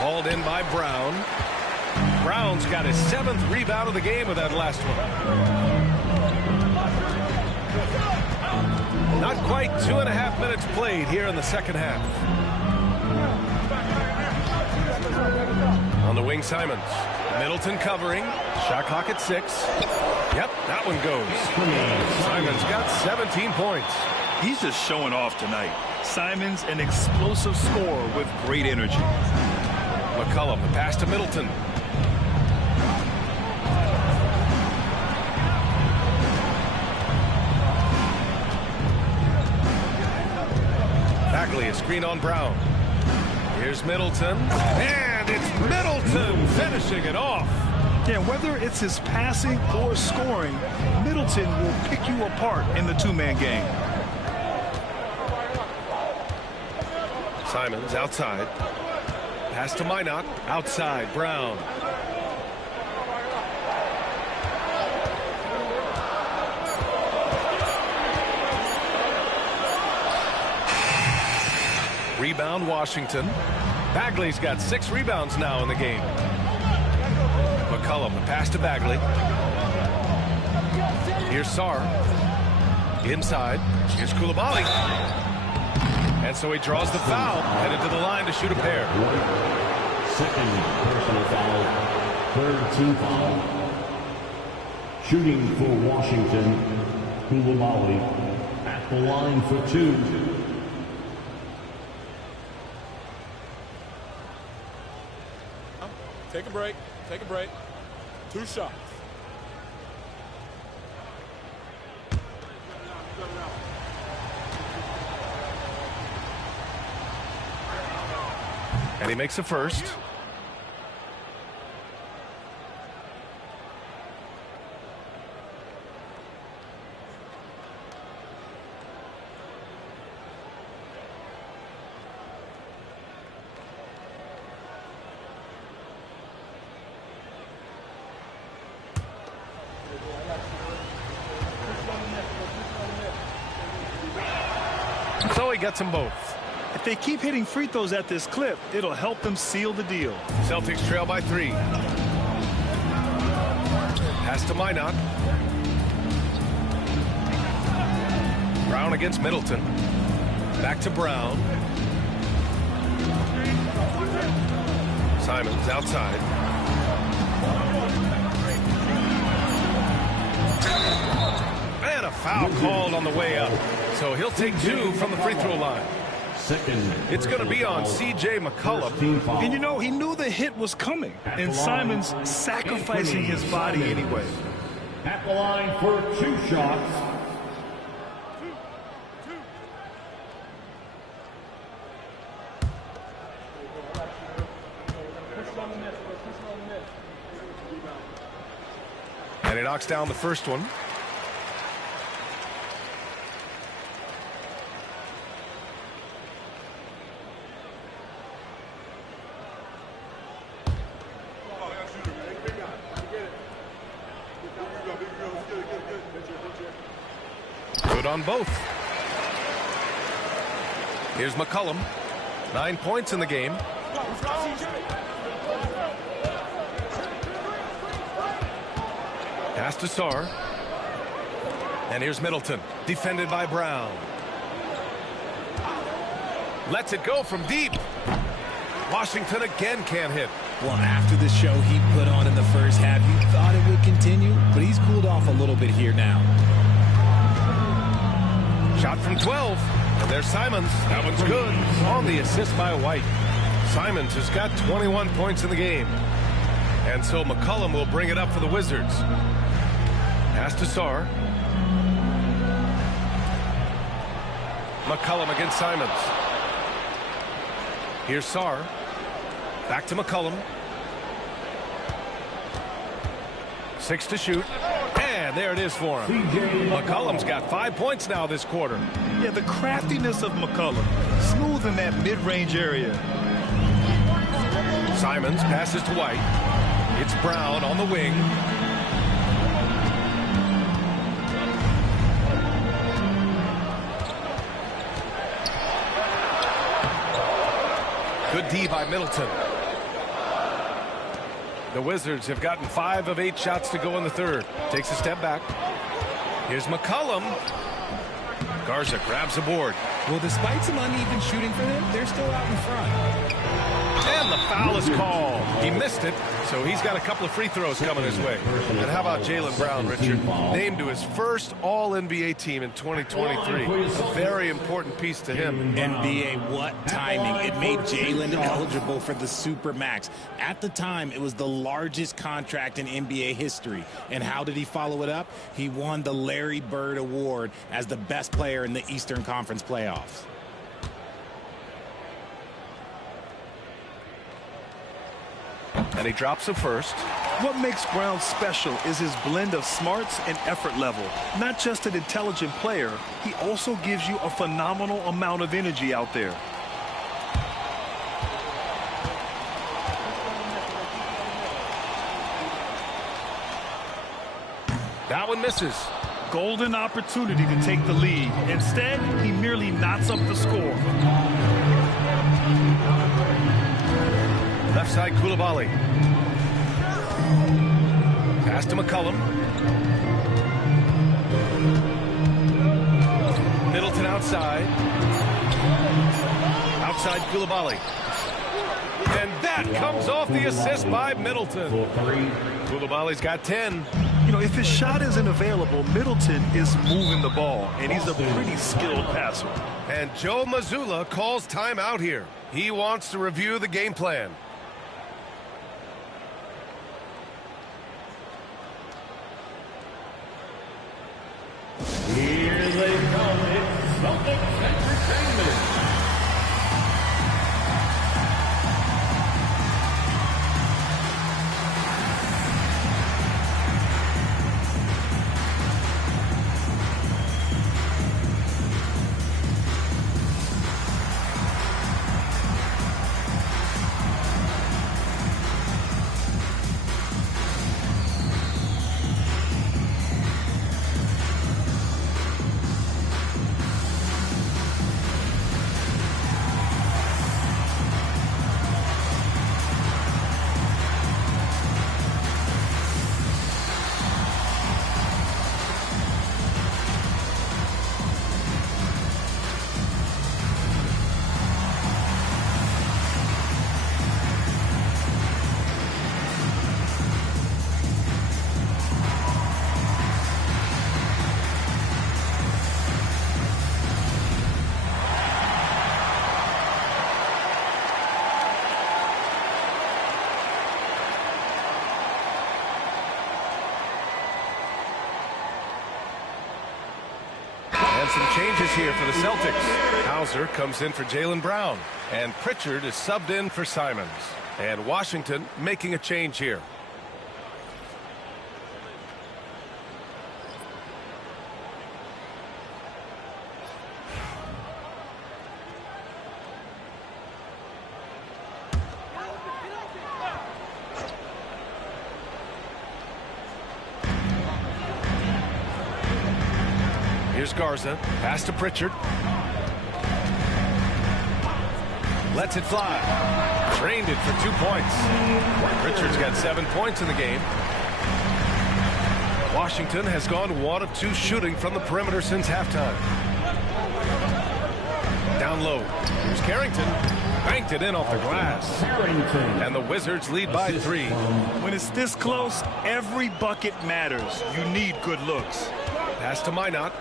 Hauled in by Brown. Brown's got his 7th rebound of the game with that last one. Not quite 2.5 minutes played here in the second half. On the wing, Simons. Middleton covering. Shot clock at 6. Yep, that one goes. Simons got 17 points. He's just showing off tonight. Simons, an explosive scorer with great energy. McCollum, the pass to Middleton. Bagley, a screen on Brown. Here's Middleton. And it's Middleton finishing it off. Yeah, whether it's his passing or scoring, Middleton will pick you apart in the 2-man game. Simons outside. Pass to Minot. Outside, Brown. Rebound, Washington. Bagley's got 6 rebounds now in the game. McCollum, the pass to Bagley. Here's Sarr. Inside. Here's Koulibaly. And so he draws the foul. Headed to the line to shoot a pair. 2nd personal foul. 3rd team foul. Shooting for Washington, Koulibaly at the line for 2. Take a break. Take a break. 2 shots. And he makes a first. So he gets them both. If they keep hitting free throws at this clip, it'll help them seal the deal. Celtics trail by 3. Pass to Minot. Brown against Middleton. Back to Brown. Simons outside. And a foul called on the way up. So he'll take 2 from the free throw line. It's going to be on C.J. McCollum. And you know, he knew the hit was coming. And Simons sacrificing his body anyway. At the line for 2 shots. And he knocks down the first one. Good on both. Here's McCollum. 9 points in the game. Pass to Sarr. And here's Middleton. Defended by Brown. Lets it go from deep. Washington again can't hit. Well, after the show he put on in the first half, you thought it would continue, but he's cooled off a little bit here now. Shot from 12. And there's Simons. That one's good. On the assist by White. Simons has got 21 points in the game. And so McCollum will bring it up for the Wizards. Pass to Sarr. McCollum against Simons. Here's Sarr. Back to McCollum. 6 to shoot. And there it is for him. McCollum's got 5 points now this quarter. Yeah, the craftiness of McCollum. Smooth in that mid-range area. Simons passes to White. It's Brown on the wing. Good D by Middleton. The Wizards have gotten 5 of 8 shots to go in the third. Takes a step back. Here's McCollum. Garza grabs the board. Well, despite some uneven shooting for them, they're still out in front. And the foul is called. He missed it, so he's got a couple of free throws coming his way. And how about Jaylen Brown, Richard? Named to his first All-NBA team in 2023. A very important piece to him. NBA, what timing. It made Jaylen eligible for the Supermax. At the time, it was the largest contract in NBA history. And how did he follow it up? He won the Larry Bird Award as the best player in the Eastern Conference playoffs. And he drops the first. What makes Brown special is his blend of smarts and effort level. Not just an intelligent player, he also gives you a phenomenal amount of energy out there. That one misses. Golden opportunity to take the lead. Instead, he merely knots up the score. Left side, Koulibaly. Pass to McCollum. Middleton outside. Outside, Koulibaly. And that comes off the assist by Middleton. Koulibaly's got 10. You know, if his shot isn't available, Middleton is moving the ball, and he's a pretty skilled passer. And Joe Mazzulla calls timeout here. He wants to review the game plan. Here they come. It's Celtics Entertainment. Some changes here for the Celtics. Hauser comes in for Jaylen Brown, and Pritchard is subbed in for Simons. And Washington making a change here. Here's Garza, pass to Pritchard. Lets it fly. Drained it for 2 points. Pritchard's got 7 points in the game. Washington has gone 1 of 2 shooting from the perimeter since halftime. Down low. Here's Carrington. Banked it in off the glass. And the Wizards lead by 3. When it's this close, every bucket matters. You need good looks. Pass to Minot.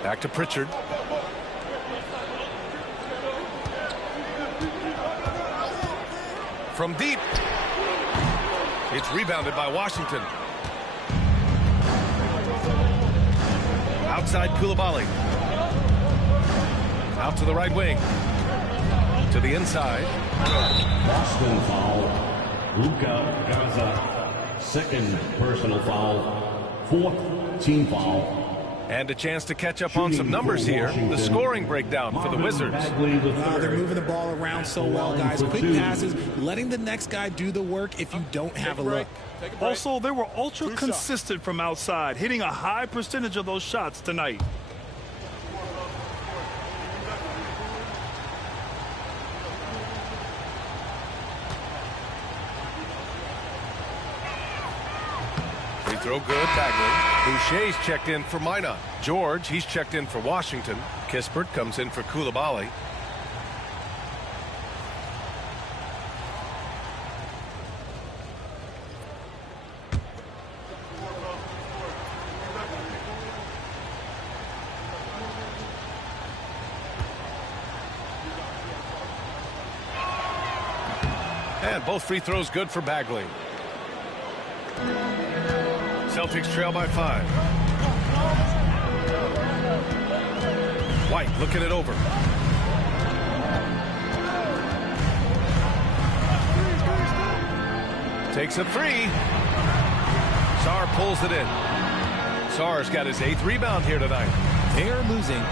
Back to Pritchard. From deep. It's rebounded by Washington. Outside Koulibaly. Out to the right wing. To the inside. Boston foul. Luka Garza. Second personal foul. 4th team foul. And a chance to catch up on some numbers here. The scoring breakdown for the Wizards. They're moving the ball around so well, guys. Quick passes, letting the next guy do the work if you don't have a look. Also, they were ultra consistent from outside, hitting a high percentage of those shots tonight. Free throw good, Bagley. Boucher's checked in for Minot. George, he's checked in for Washington. Kispert comes in for Koulibaly. And both free throws good for Bagley. Celtics trail by 5. White looking it over. Takes a 3. Sarr pulls it in. Sarr's got his 8th rebound here tonight. They are losing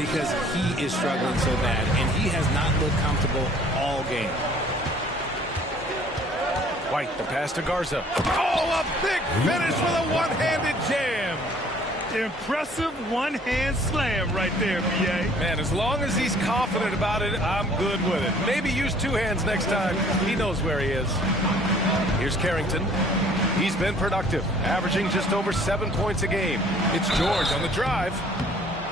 because he is struggling so bad, and he has not looked comfortable all game. White, the pass to Garza. Oh, a big finish with a one-handed jam. Impressive one-hand slam right there, B.A. Man, as long as he's confident about it, I'm good with it. Maybe use 2 hands next time. He knows where he is. Here's Carrington. He's been productive, averaging just over 7 points a game. It's George on the drive.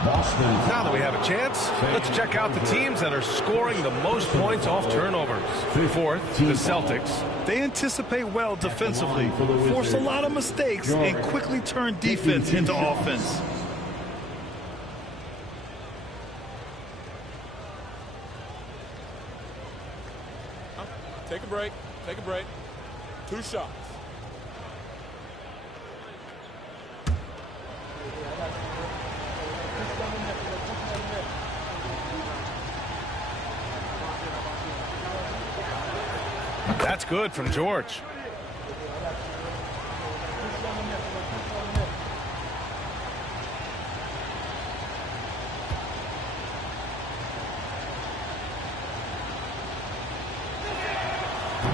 Now that we have a chance, let's check out the teams that are scoring the most points off turnovers. Fourth, the Celtics. They anticipate well defensively, force a lot of mistakes, and quickly turn defense into offense. Take a break. Take a break. 2 shots. That's good from George.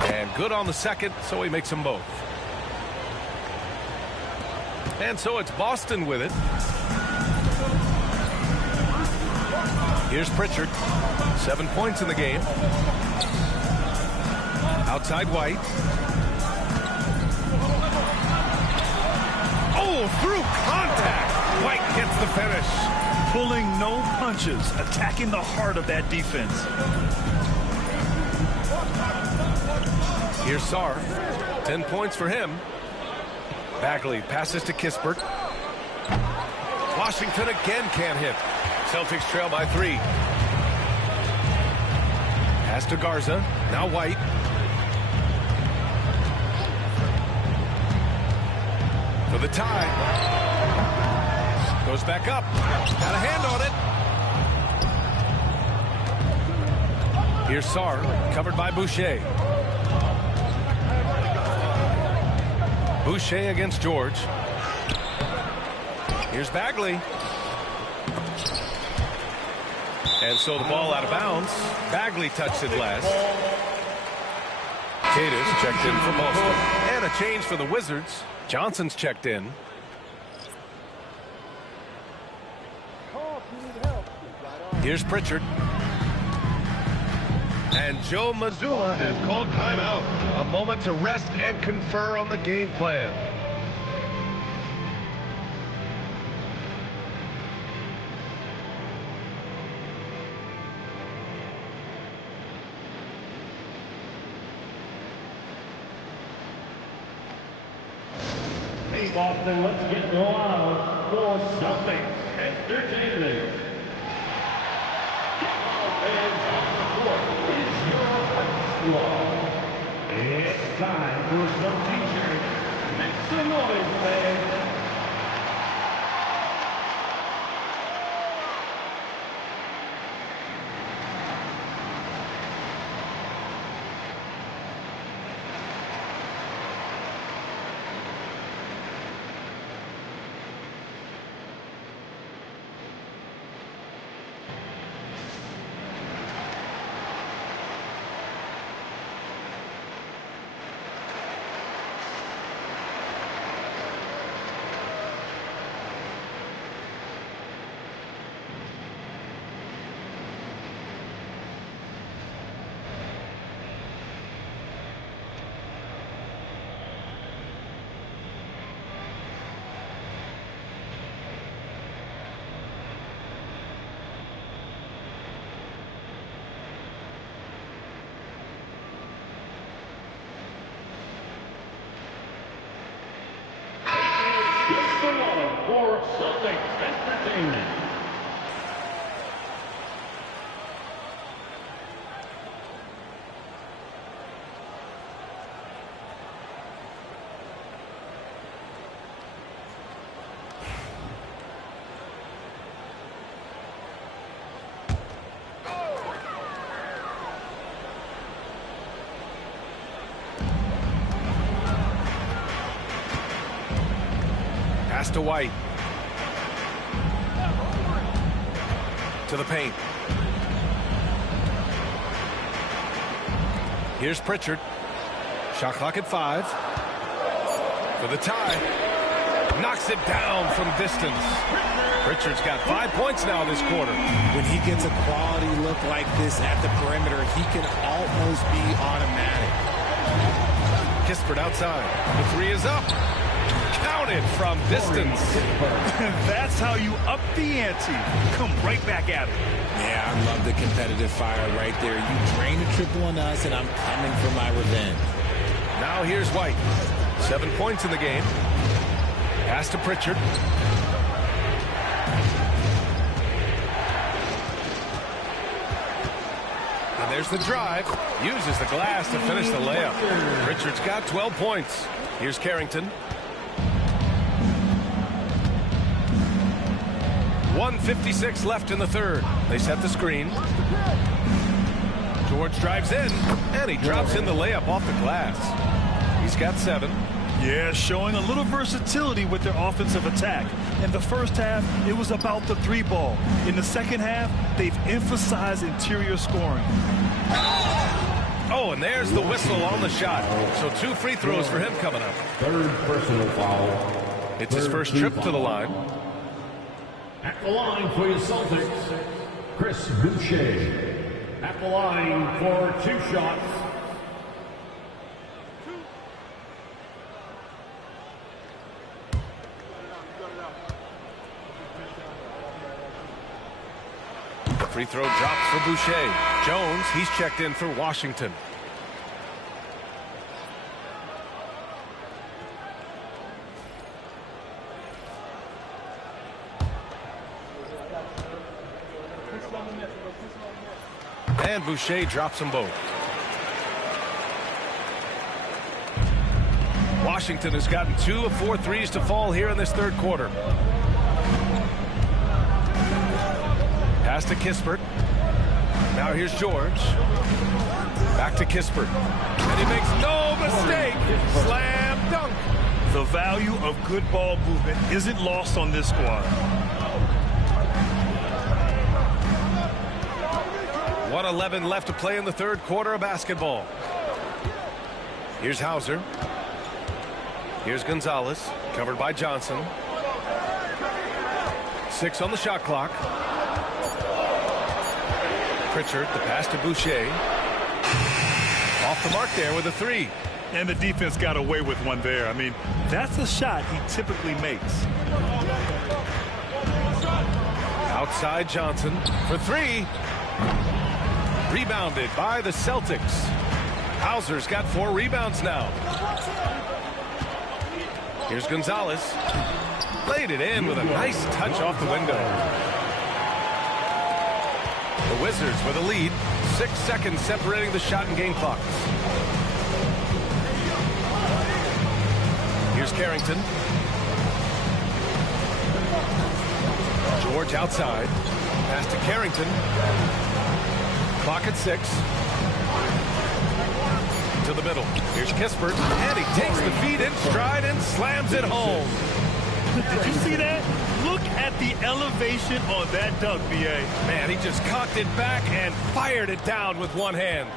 And good on the second, so he makes them both. And so it's Boston with it. Here's Pritchard. 7 points in the game. Outside White. Oh, through contact. White gets the finish. Pulling no punches, attacking the heart of that defense. Here's Sarr. 10 points for him. Bagley passes to Kispert. Washington again can't hit. Celtics trail by 3. Pass to Garza. Now White. For the tie. Goes back up. Got a hand on it. Here's Sarr, covered by Boucher. Boucher against George. Here's Bagley. And so the ball out of bounds. Bagley touched it last. Tatus checked in for Boston. And a change for the Wizards. Johnson's checked in. Here's Pritchard. And Joe Mazzulla has called timeout. A moment to rest and confer on the game plan. Hey, Boston, let's get loud for Celtics Entertainment. Fans on the court is your squad. It's time for some t-shirts. Make some noise, fans. For Celtics Entertainment. Pass to White. To the paint. Here's Pritchard. Shot clock at 5. For the tie. Knocks it down from distance. Pritchard's got 5 points now this quarter. When he gets a quality look like this at the perimeter, he can almost be automatic. Kispert outside. The 3 is up. Counted from distance. That's how you up the ante. Come right back at it. Yeah, I love the competitive fire right there. You drain a triple on us, and I'm coming for my revenge. Now here's White. 7 points in the game. Pass to Pritchard. And there's the drive. Uses the glass to finish the layup. Pritchard's got 12 points. Here's Carrington. 1:56 left in the third. They set the screen. George drives in, and he drops in the layup off the glass. He's got 7. Yeah, showing a little versatility with their offensive attack. In the first half, it was about the 3-ball. In the second half, they've emphasized interior scoring. Oh, and there's the whistle on the shot. So 2 free throws for him coming up. Third personal foul. It's his first trip to the line. At the line for your Celtics, Chris Boucher. At the line for 2 shots. Free throw drops for Boucher. Jones, he's checked in for Washington. And Boucher drops them both. Washington has gotten 2 of 4 threes to fall here in this third quarter. Pass to Kispert. Now here's George. Back to Kispert. And he makes no mistake. Slam dunk. The value of good ball movement isn't lost on this squad. 1:11 left to play in the third quarter of basketball. Here's Hauser. Here's Gonzalez, covered by Johnson. 6 on the shot clock. Pritchard, the pass to Boucher. Off the mark there with a 3. And the defense got away with one there. I mean, that's a shot he typically makes. Outside Johnson for 3. Rebounded by the Celtics. Hauser's got 4 rebounds now. Here's Gonzalez. Laid it in with a nice touch off the window. The Wizards with a lead. 6 seconds separating the shot and game clocks. Here's Carrington. George outside. Pass to Carrington. Clock at 6. To the middle. Here's Kispert. And he takes the feed in stride and slams it home. Did you see that? Look at the elevation on that dunk, B.A. Man, he just cocked it back and fired it down with one hand.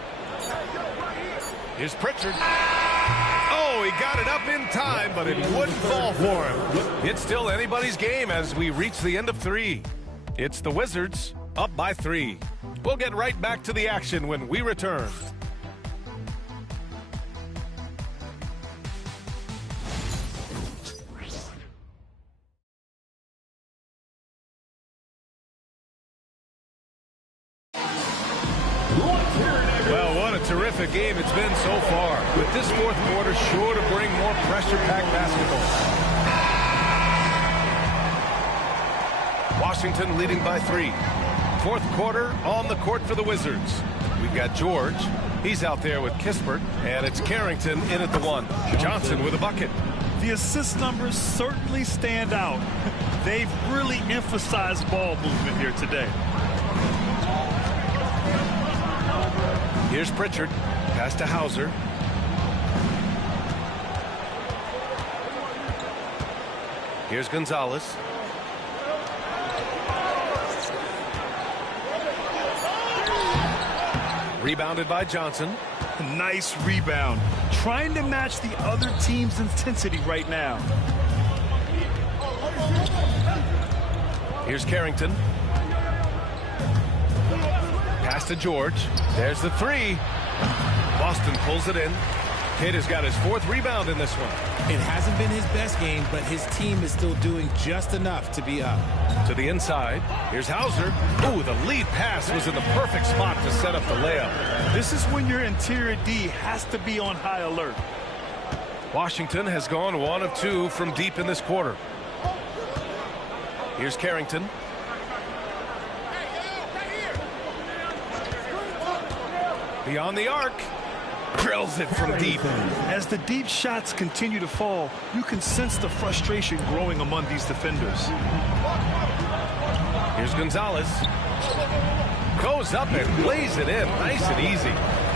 Here's Pritchard. Oh, he got it up in time, but it wouldn't fall for him. It's still anybody's game as we reach the end of 3. It's the Wizards up by 3. We'll get right back to the action when we return. Well, what a terrific game it's been so far. With this fourth quarter sure to bring more pressure-packed basketball. Washington leading by 3. Fourth quarter on the court for the Wizards. We've got George. He's out there with Kispert. And it's Carrington in at the 1. Johnson with a bucket. The assist numbers certainly stand out. They've really emphasized ball movement here today. Here's Pritchard. Pass to Hauser. Here's Gonzalez. Rebounded by Johnson. Nice rebound. Trying to match the other team's intensity right now. Here's Carrington. Pass to George. There's the 3. Boston pulls it in. Cade's got his 4th rebound in this one. It hasn't been his best game, but his team is still doing just enough to be up. To the inside. Here's Hauser. Ooh, the lead pass was in the perfect spot to set up the layup. This is when your interior D has to be on high alert. Washington has gone 1 of 2 from deep in this quarter. Here's Carrington. Beyond the arc. Drills it from deep. As the deep shots continue to fall, you can sense the frustration growing among these defenders. Here's Gonzalez. Goes up and lays it in. Nice and easy.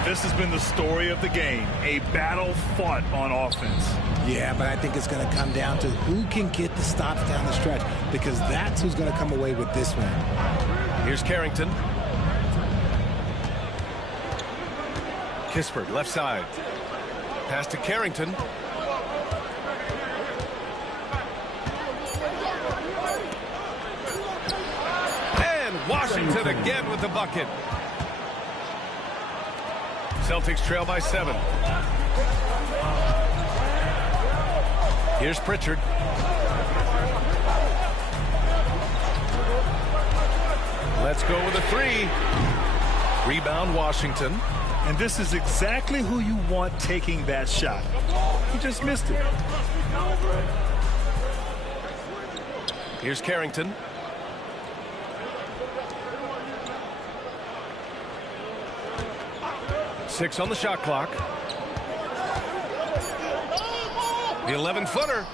This has been the story of the game. A battle fought on offense. Yeah, but I think it's going to come down to who can get the stops down the stretch, because that's who's going to come away with this one. Here's Carrington. Kispert, left side. Pass to Carrington. And Washington again with the bucket. Celtics trail by 7. Here's Pritchard. Let's go with a 3. Rebound Washington. And this is exactly who you want taking that shot. He just missed it. Here's Carrington. Six on the shot clock. The 11-footer.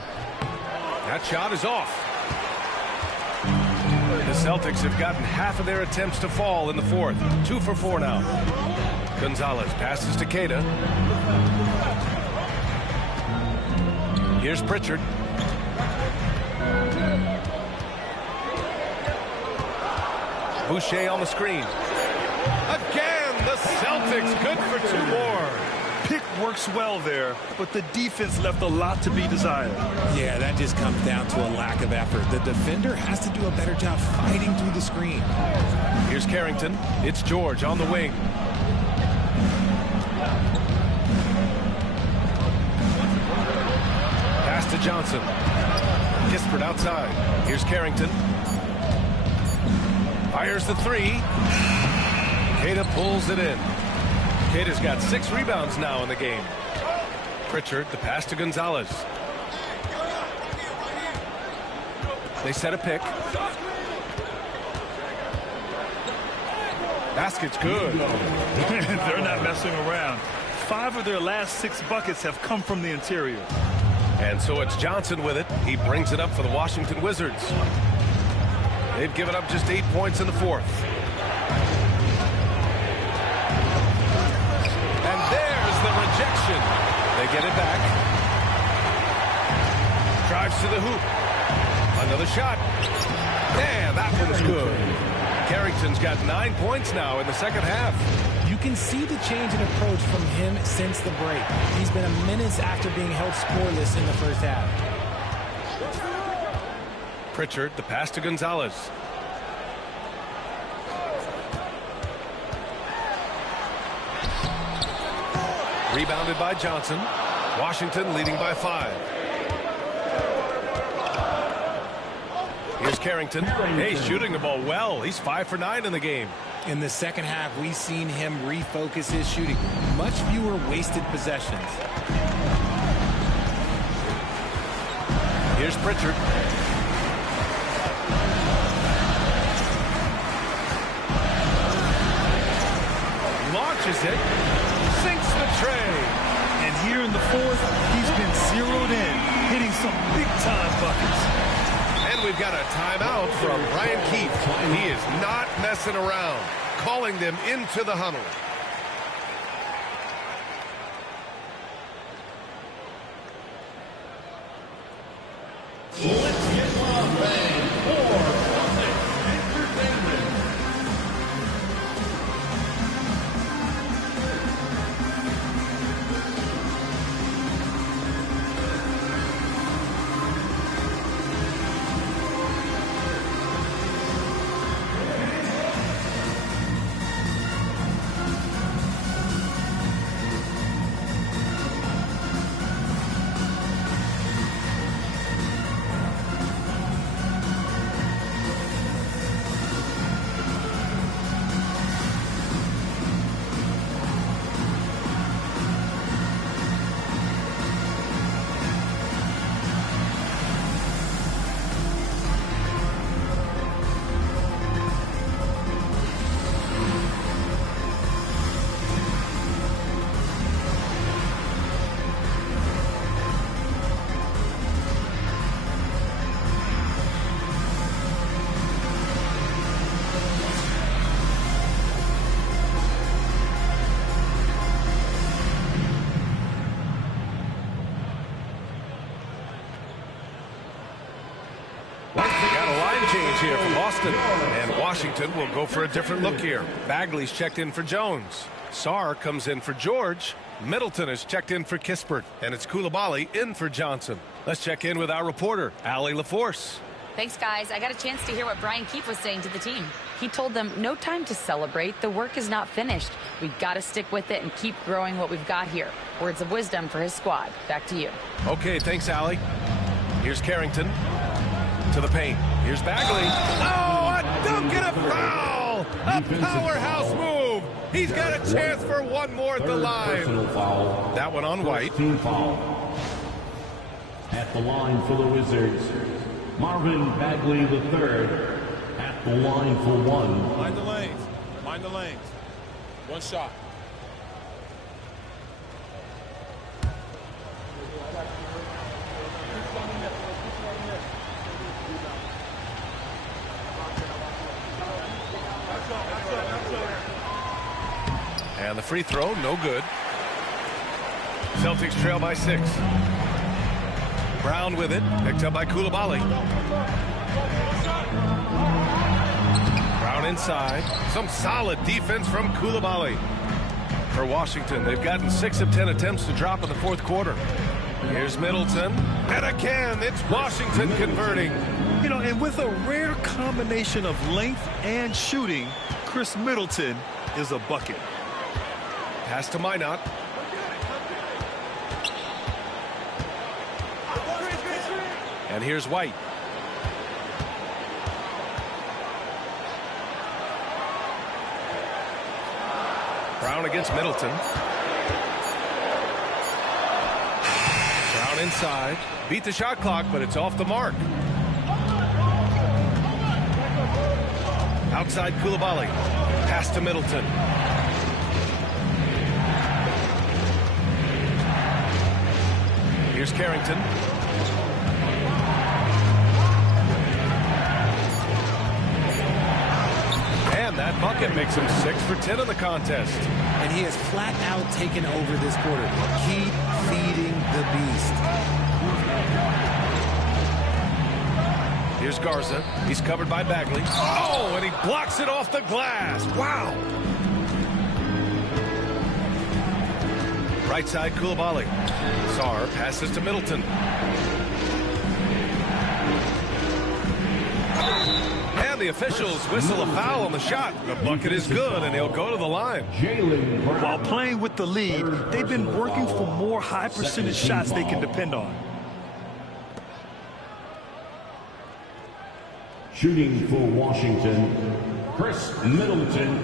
That shot is off. The Celtics have gotten half of their attempts to fall in the 4th. 2 for 4 now. Gonzalez passes to Queta. Here's Pritchard. Boucher on the screen. Again, the Celtics good for 2 more. Pick works well there, but the defense left a lot to be desired. Yeah, that just comes down to a lack of effort. The defender has to do a better job fighting through the screen. Here's Carrington. It's George on the wing. Pass to Johnson. Kispert outside. Here's Carrington. Fires the 3. Queta pulls it in. Queta's got 6 rebounds now in the game. Pritchard, the pass to Gonzalez. They set a pick. Basket's good. They're not messing around. 5 of their last 6 buckets have come from the interior. And so it's Johnson with it. He brings it up for the Washington Wizards. They've given up just 8 points in the 4th. And there's the rejection. They get it back. Drives to the hoop. Another shot. Yeah, that one's good. Carrington's got 9 points now in the second half. You can see the change in approach from him since the break. He's been a minute after being held scoreless in the first half. Pritchard, the pass to Gonzalez. Rebounded by Johnson. Washington leading by 5. Here's Carrington. Hey, shooting the ball well. He's 5 for 9 in the game. In the second half, we've seen him refocus his shooting. Much fewer wasted possessions. Here's Pritchard. Launches it. Sinks the tray. And here in the 4th, he's been zeroed in, hitting some big-time buckets. And we've got a timeout from Brian Keefe. He is not messing around, calling them into the huddle. Let's get one bang for Entertainment. change here for Boston. And Washington will go for a different look here. Bagley's checked in for Jones. Sarr comes in for George. Middleton is checked in for Kispert. And it's Koulibaly in for Johnson. Let's check in with our reporter, Allie LaForce. Thanks, guys. I got a chance to hear what Brian Keefe was saying to the team. He told them, no time to celebrate. The work is not finished. We've got to stick with it and keep growing what we've got here. Words of wisdom for his squad. Back to you. Okay, thanks, Allie. Here's Carrington to the paint. Here's Bagley. Oh, a dunk and a foul! A powerhouse move! He's got a chance for one more at the line. That one on White. Foul. At the line for the Wizards, Marvin Bagley III. At the line for one. Mind the lanes. Mind the lanes. One shot. And the free throw, no good. Celtics trail by 6. Brown with it, picked up by Koulibaly. Brown inside. Some solid defense from Koulibaly. For Washington, they've gotten 6 of 10 attempts to drop in the fourth quarter. Here's Middleton. And again, it's Washington converting. You know, and with a rare combination of length and shooting, Chris Middleton is a bucket. Pass to Minot. And here's White. Brown against Middleton. Brown inside. Beat the shot clock, but it's off the mark. Outside Koulibaly. Pass to Middleton. Here's Carrington. And that bucket makes him 6 for 10 in the contest. And he has flat out taken over this quarter. Keep feeding the beast. Here's Garza. He's covered by Bagley. Oh, and he blocks it off the glass. Wow. Right side, Koulibaly. Sarr passes to Middleton. And the officials whistle a foul on the shot. The bucket is good, and he'll go to the line. While playing with the lead, they've been working for more high percentage shots they can depend on. Shooting for Washington, Chris Middleton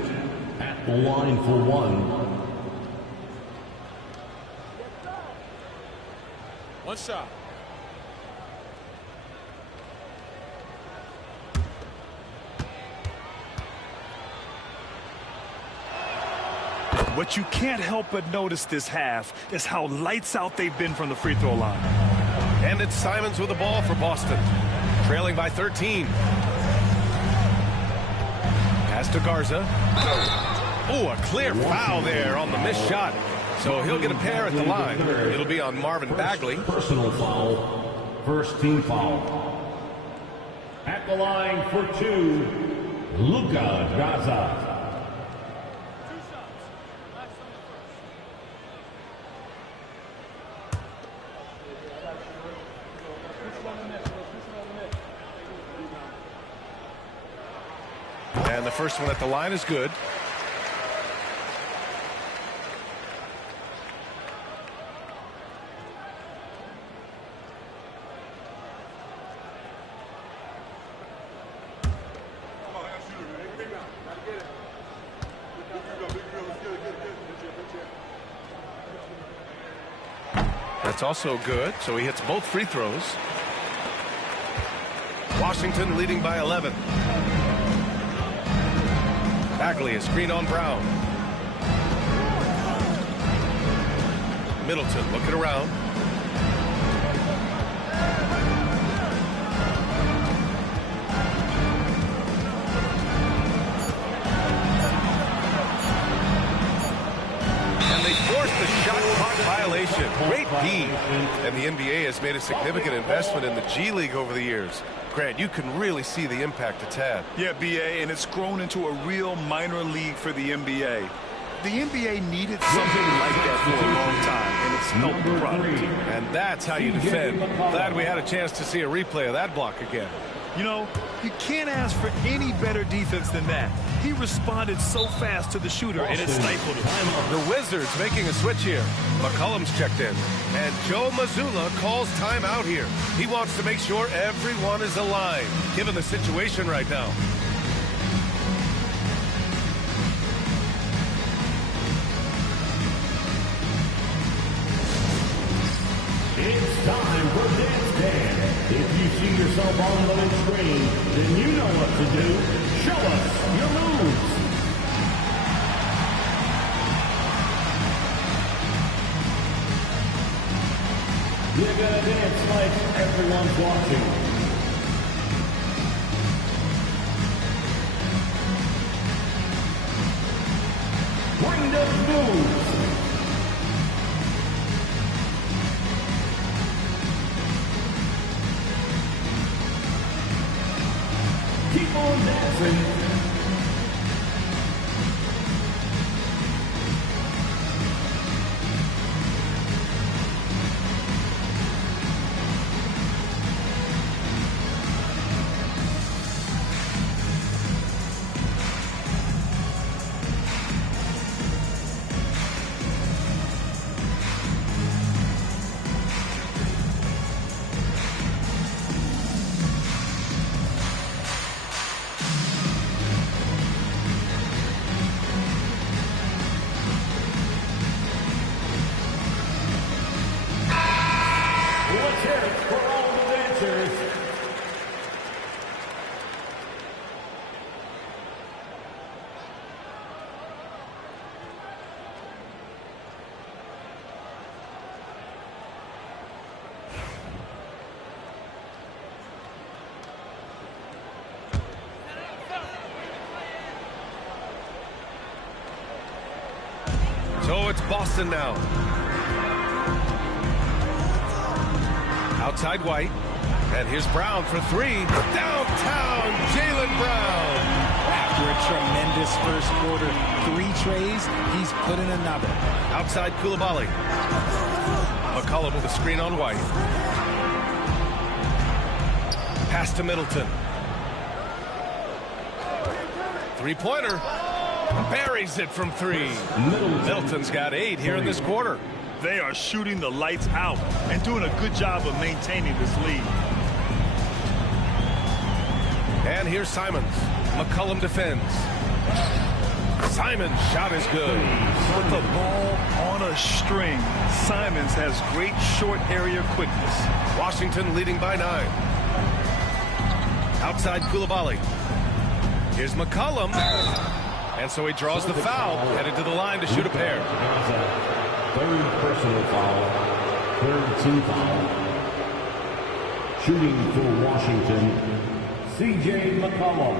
at the line for one. One shot. What you can't help but notice this half is how lights out they've been from the free throw line. And it's Simons with the ball for Boston. Trailing by 13. Pass to Garza. Oh, a clear foul there on the missed shot. So he'll get a pair at the line. It'll be on Marvin Bagley. Personal foul. First team foul. At the line for two, Luka Garza. And the first one at the line is good. That's also good, so he hits both free throws. Washington leading by 11. Bagley is screen on Brown. Middleton looking around. And they forced the shot clock violation. Great D. And the NBA has made a significant investment in the G League over the years. Grant, you can really see the impact it's had. Yeah, B.A., and it's grown into a real minor league for the NBA. The NBA needed something like that for a long time, and it's helped the product. And that's how you defend. Glad we had a chance to see a replay of that block again. You know, you can't ask for any better defense than that. He responded so fast to the shooter, and it stifled him. The Wizards making a switch here. McCollum's checked in. And Joe Mazzulla calls timeout here. He wants to make sure everyone is aligned, given the situation right now. It's time for Dance Dance. If you see yourself on the little screen, then you know what to do. Show us your moves. You're gonna dance like everyone's watching. Bring those moves. Keep on dancing. So it's Boston now. Outside White. And here's Brown for three. Downtown, Jaylen Brown. After a tremendous first quarter, 3 trays, he's put in another. Outside Coulibaly. McCollum with a screen on White. Pass to Middleton. Three-pointer. Buries it from 3. Middleton's got 8 here in this quarter. They are shooting the lights out and doing a good job of maintaining this lead. And here's Simons. McCollum defends. Simons' shot is good. With the ball on a string, Simons has great short area quickness. Washington leading by 9. Outside Coulibaly. Here's McCollum. And so he draws the foul, headed to the line to shoot a pair. Third personal foul, third team foul. Shooting for Washington, C.J. McCollum.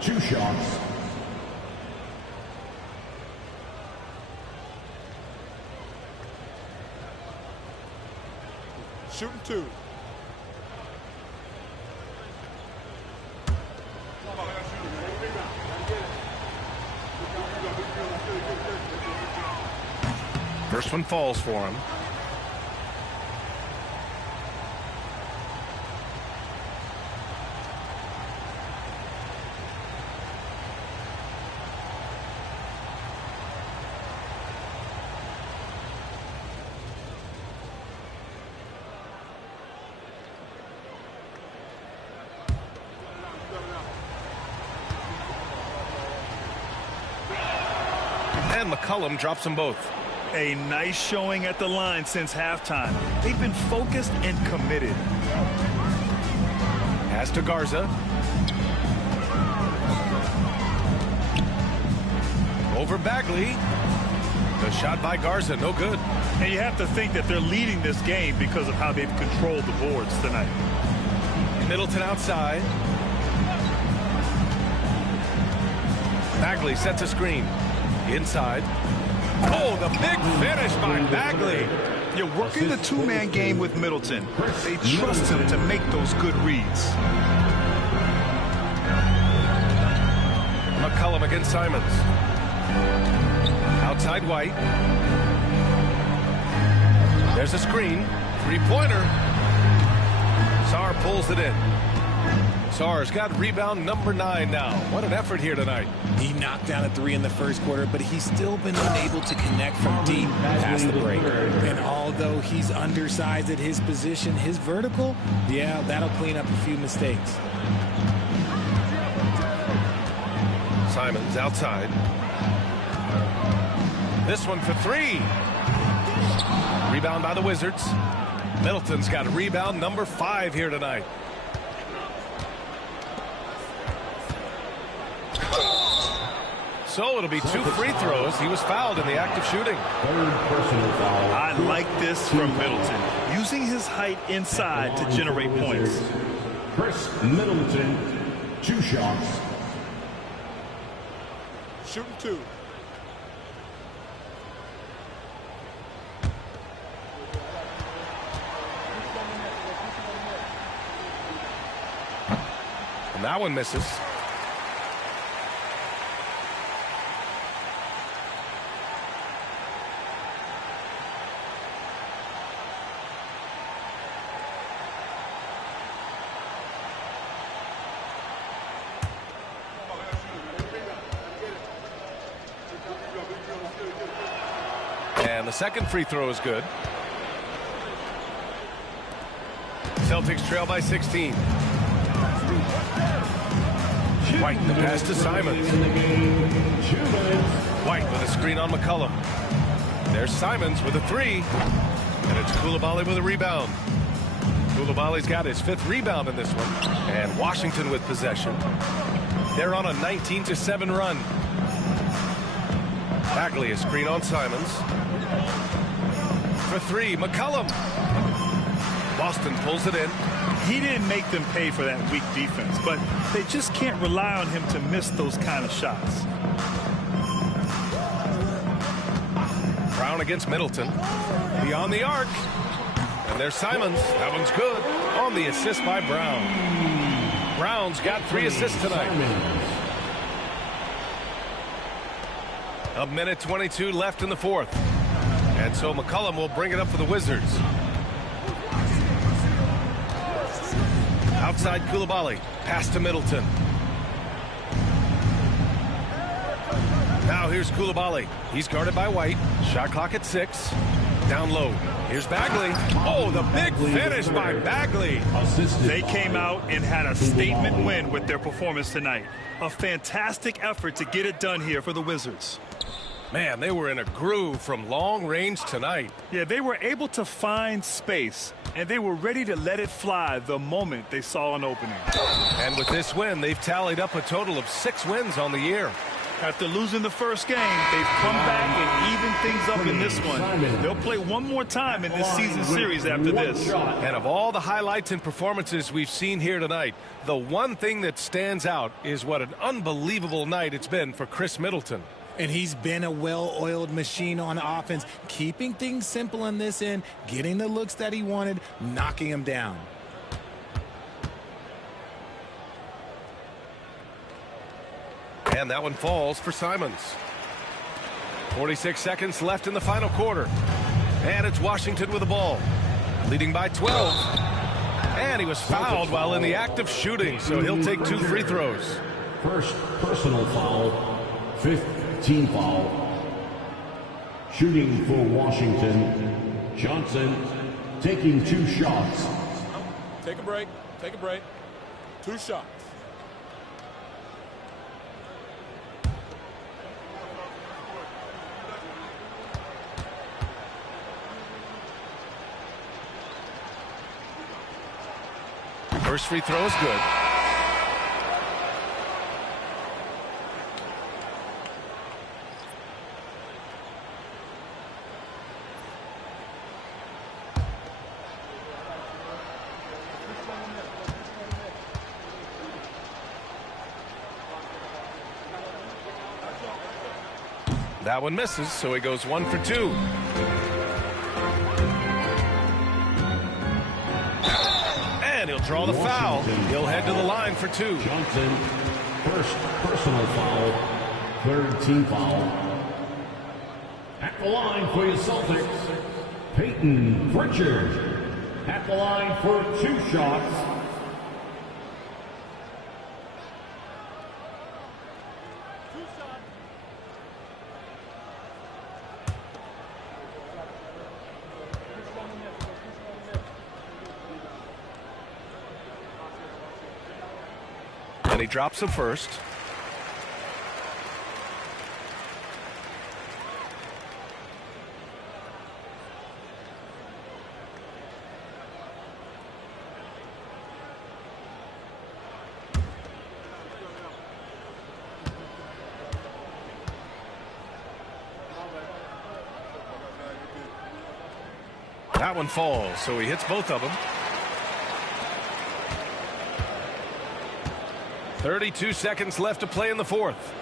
2 shots. Shooting 2. First one falls for him. And McCollum drops them both. A nice showing at the line since halftime. They've been focused and committed. Pass to Garza. Over Bagley. The shot by Garza, no good. And you have to think that they're leading this game because of how they've controlled the boards tonight. Middleton outside. Bagley sets a screen. Inside. Oh, the big finish by Bagley. You're working the 2-man game with Middleton. They trust him to make those good reads. McCollum against Simons. Outside White. There's a screen. Three-pointer. Sarr pulls it in. Sarr's got rebound number 9 now. What an effort here tonight. He knocked down a 3 in the first quarter, but he's still been unable to connect from deep past the break. And although he's undersized at his position, his vertical, yeah, that'll clean up a few mistakes. Simons outside. This one for 3. Rebound by the Wizards. Middleton's got rebound number 5 here tonight. So it'll be 2 free throws. He was fouled in the act of shooting. I like this from Middleton, using his height inside to generate points. Chris Middleton, 2 shots. Shooting 2. And that one misses. And the second free throw is good. Celtics trail by 16. White, the pass to Simons. White with a screen on McCollum. There's Simons with a 3. And it's Coulibaly with a rebound. Coulibaly's got his 5th rebound in this one. And Washington with possession. They're on a 19-7 run. Bagley, a screen on Simons. For 3, McCollum. Boston pulls it in. He didn't make them pay for that weak defense, but they just can't rely on him to miss those kind of shots. Brown against Middleton. Beyond the arc. And there's Simons. That one's good. On the assist by Brown. Brown's got 3 assists tonight. A minute 22 left in the 4th. And so McCollum will bring it up for the Wizards. Outside Coulibaly. Pass to Middleton. Now here's Coulibaly. He's guarded by White. Shot clock at 6. Down low. Here's Bagley. Oh, the big finish by Bagley. They came out and had a statement win with their performance tonight. A fantastic effort to get it done here for the Wizards. Man, they were in a groove from long range tonight. Yeah, they were able to find space, and they were ready to let it fly the moment they saw an opening. And with this win, they've tallied up a total of 6 wins on the year. After losing the first game, they've come back and evened things up in this one. They'll play one more time in this season series after this. And of all the highlights and performances we've seen here tonight, the one thing that stands out is what an unbelievable night it's been for Chris Middleton. And he's been a well-oiled machine on offense, keeping things simple on this end, getting the looks that he wanted, knocking him down. And that one falls for Simons. 46 seconds left in the final quarter. And it's Washington with the ball, leading by 12. And he was fouled while in the act of shooting, so he'll take 2 free throws. First personal foul, 5th team foul. Shooting for Washington, Johnson taking 2 shots. Take a break. Take a break. 2 shots. First free throw is good. That one misses, so he goes 1 for 2. And he'll draw the foul. He'll head to the line for 2. Johnson first personal foul, third team foul. At the line for your Celtics, Peyton Pritchard. At the line for 2 shots. And he drops him first. That one falls, so he hits both of them. 32 seconds left to play in the fourth.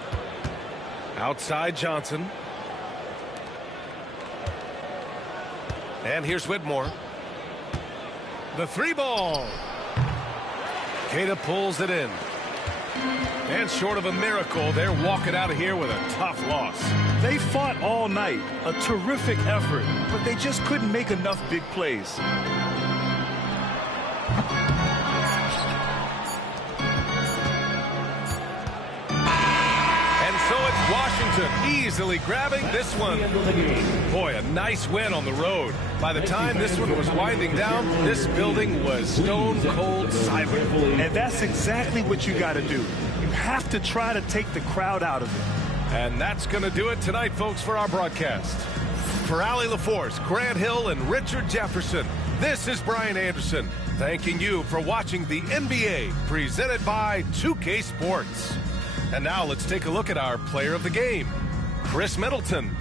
Outside Johnson. And here's Whitmore. The 3-ball. Queta pulls it in. And short of a miracle, they're walking out of here with a tough loss. They fought all night. A terrific effort, but they just couldn't make enough big plays. Washington easily grabbing this one. Boy, a nice win on the road. By the time this one was winding down, this building was stone cold silent. And that's exactly what you got to do. You have to try to take the crowd out of it. And that's going to do it tonight, folks, for our broadcast. For Allie LaForce, Grant Hill, and Richard Jefferson, this is Brian Anderson, thanking you for watching the NBA, presented by 2K Sports. And now let's take a look at our player of the game, Chris Middleton.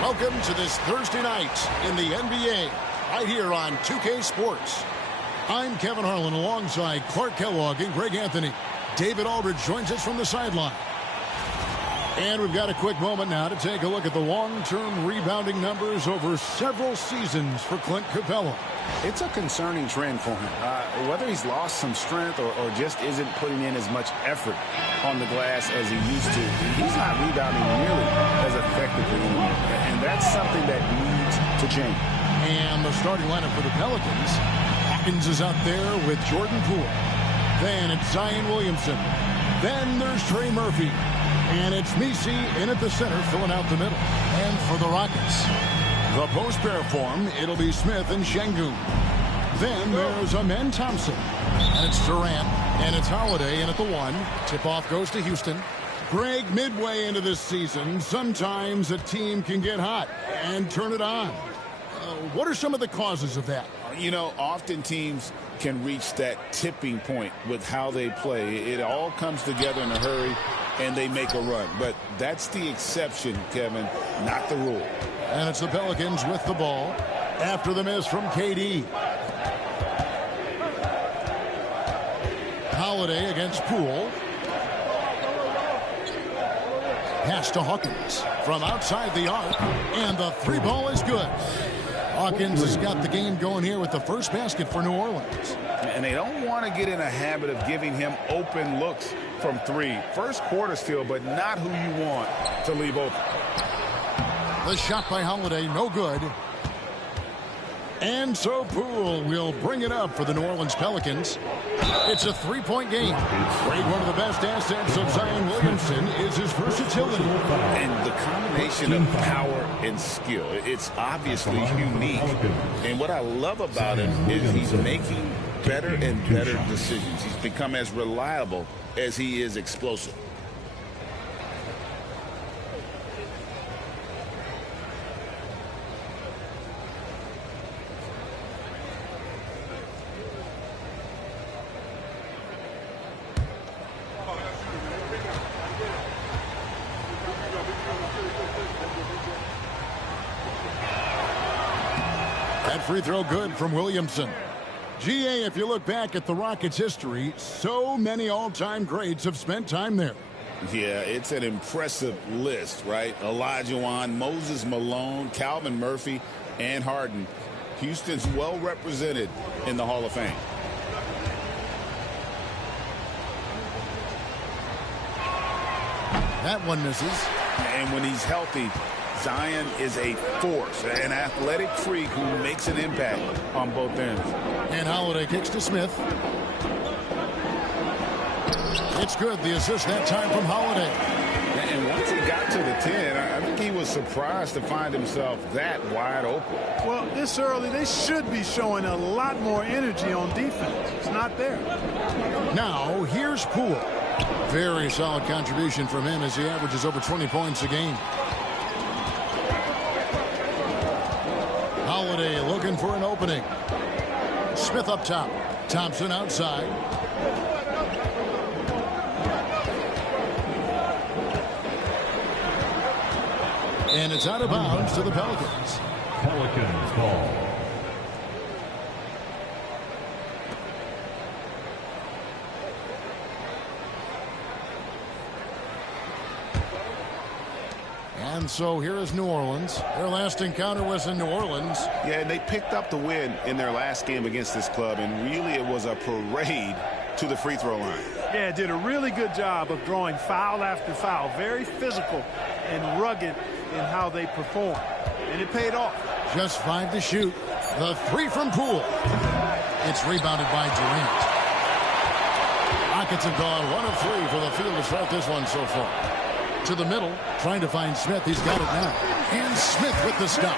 Welcome to this Thursday night in the NBA, right here on 2K Sports. I'm Kevin Harlan alongside Clark Kellogg and Greg Anthony. David Aldridge joins us from the sideline. And we've got a quick moment now to take a look at the long-term rebounding numbers over several seasons for Clint Capella. It's a concerning trend for him. Whether he's lost some strength or just isn't putting in as much effort on the glass as he used to, he's not rebounding nearly as effectively anymore. And that's something that needs to change. And the starting lineup for the Pelicans. Hawkins is out there with Jordan Poole. Then it's Zion Williamson. Then there's Trey Murphy. And it's Messi in at the center, filling out the middle. And for the Rockets, the post pair form, it'll be Smith and Şengün. Then there's Amen Thompson. And it's Durant. And it's Holiday in at the 1. Tip-off goes to Houston. Greg, midway into this season, sometimes a team can get hot and turn it on. What are some of the causes of that? You know, often teams can reach that tipping point with how they play. It all comes together in a hurry, and they make a run. But that's the exception, Kevin, not the rule. And it's the Pelicans with the ball after the miss from KD. Holiday against Poole. Pass to Hawkins from outside the arc, and the 3-ball is good. Hawkins has got the game going here with the first basket for New Orleans. And they don't want to get in a habit of giving him open looks from 3. First quarter still, but not who you want to leave open. The shot by Holiday, no good. And so Poole will bring it up for the New Orleans Pelicans. It's a 3-point game. Greg, one of the best assets of Zion Williamson is his versatility. And the combination of power and skill, it's obviously unique. And what I love about him is he's making better and better decisions. He's become as reliable as he is explosive. That free throw good from Williamson. GA, if you look back at the Rockets' history, so many all-time greats have spent time there. Yeah, it's an impressive list, right? Olajuwon, Moses Malone, Calvin Murphy, and Harden. Houston's well represented in the Hall of Fame. That one misses. And when he's healthy, Zion is a force, an athletic freak who makes an impact on both ends. And Holiday kicks to Smith. It's good. The assist that time from Holiday. And once he got to the 10, I think he was surprised to find himself that wide open. Well, this early, they should be showing a lot more energy on defense. It's not there. Now, here's Poole. Very solid contribution from him as he averages over 20 points a game. Holiday looking for an opening. Smith up top. Thompson outside. And it's out of bounds to the Pelicans. Pelicans ball. And so here is New Orleans. Their last encounter was in New Orleans. Yeah, and they picked up the win in their last game against this club, and really it was a parade to the free throw line. Yeah, did a really good job of drawing foul after foul. Very physical and rugged in how they perform. And it paid off. Just 5 to shoot. The 3 from Poole. It's rebounded by Durant. Rockets have gone 1 of 3 for the field to start this one so far. To the middle, trying to find Smith. He's got it now. And Smith with the stop.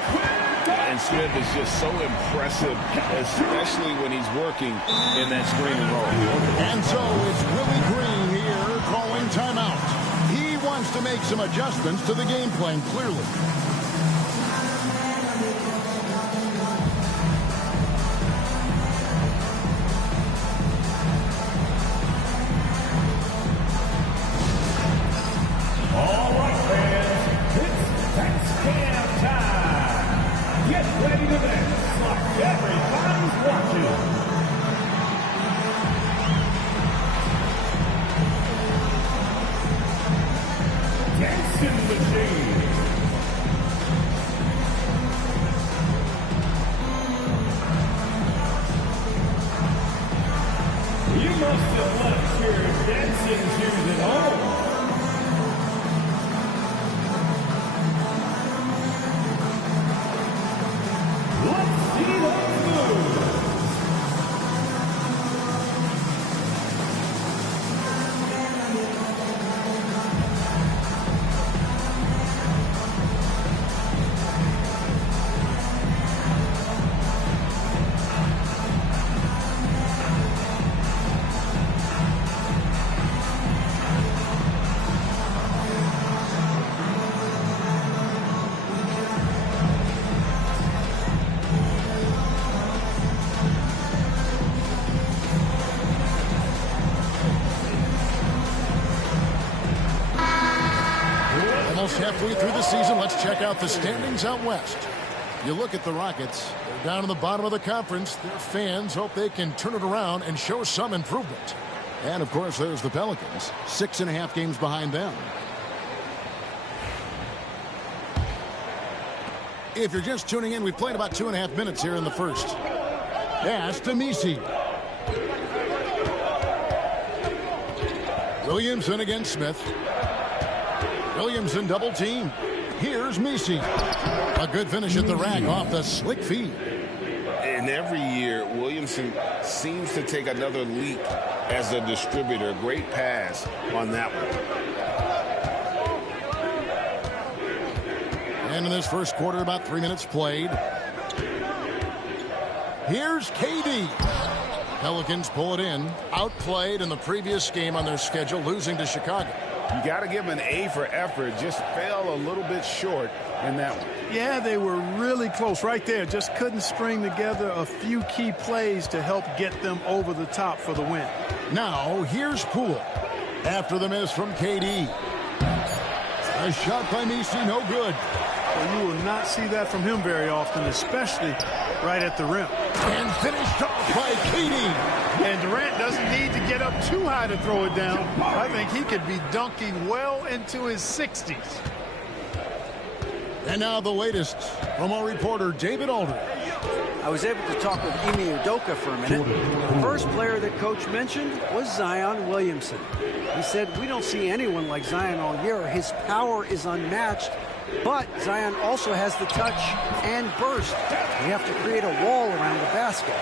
And Smith is just so impressive, especially when he's working in that screen and roll. And so it's Willie Green here calling timeout. He wants to make some adjustments to the game plan, clearly. All right, fans, it's touchdown time. Get ready to dance like everybody's watching. Dancing machine. You must have left your dancing shoes at home. Halfway through the season, let's check out the standings out west. You look at the Rockets, they're down in the bottom of the conference. Their fans hope they can turn it around and show some improvement. And, of course, there's the Pelicans, 6.5 games behind them. If you're just tuning in, we've played about 2.5 minutes here in the first. Pass to Messi. Williamson against Smith. Williamson double team. Here's Messi. A good finish at the rack off the slick feed. And every year, Williamson seems to take another leap as a distributor. Great pass on that one. And in this first quarter, about 3 minutes played. Here's KD. Pelicans pull it in. Outplayed in the previous game on their schedule, losing to Chicago. You got to give him an A for effort. Just fell a little bit short in that one. Yeah, they were really close right there. Just couldn't string together a few key plays to help get them over the top for the win. Now, here's Poole. After the miss from KD. A shot by Messi, no good. Well, you will not see that from him very often, especially right at the rim. And finished off by KD. And Durant doesn't need to get up too high to throw it down. I think he could be dunking well into his 60s. And now the latest from our reporter, David Aldridge. I was able to talk with Ime Udoka for a minute. The first player that Coach mentioned was Zion Williamson. He said, we don't see anyone like Zion all year. His power is unmatched, but Zion also has the touch and burst. We have to create a wall around the basket.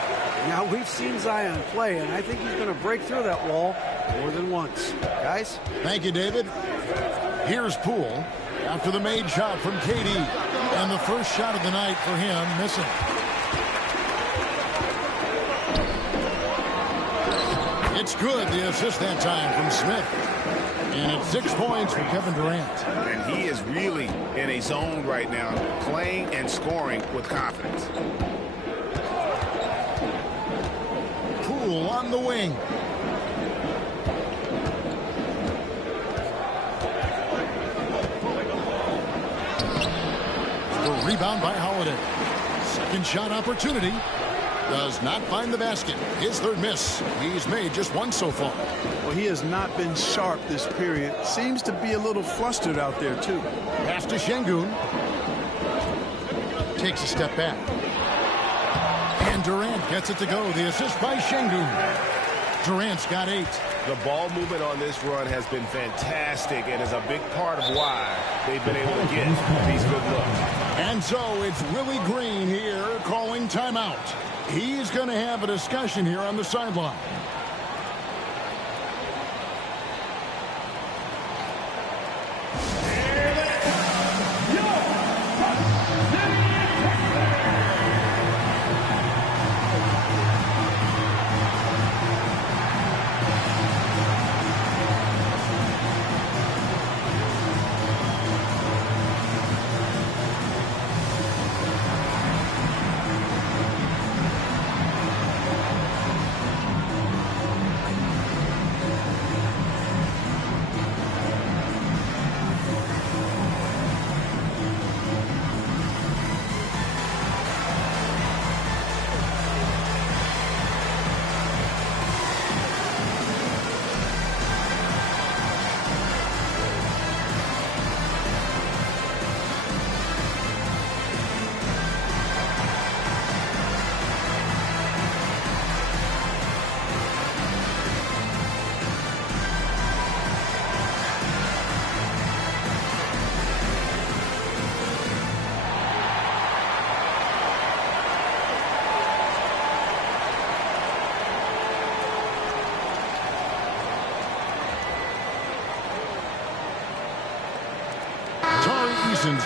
Now, we've seen Zion play, and I think he's going to break through that wall more than once. Guys? Thank you, David. Here's Poole after the made shot from KD. And the first shot of the night for him missing. It's good, the assist that time from Smith. And it's 6 points for Kevin Durant. And he is really in a zone right now, playing and scoring with confidence. Poole on the wing. The rebound by Holiday. Second shot opportunity. Does not find the basket. His third miss. He's made just one so far. Well, he has not been sharp this period. Seems to be a little flustered out there, too. Pass to Şengün. Takes a step back. And Durant gets it to go. The assist by Şengün. Durant's got 8. The ball movement on this run has been fantastic and is a big part of why they've been able to get these good looks. And so it's Willie Green here calling timeout. He's going to have a discussion here on the sideline.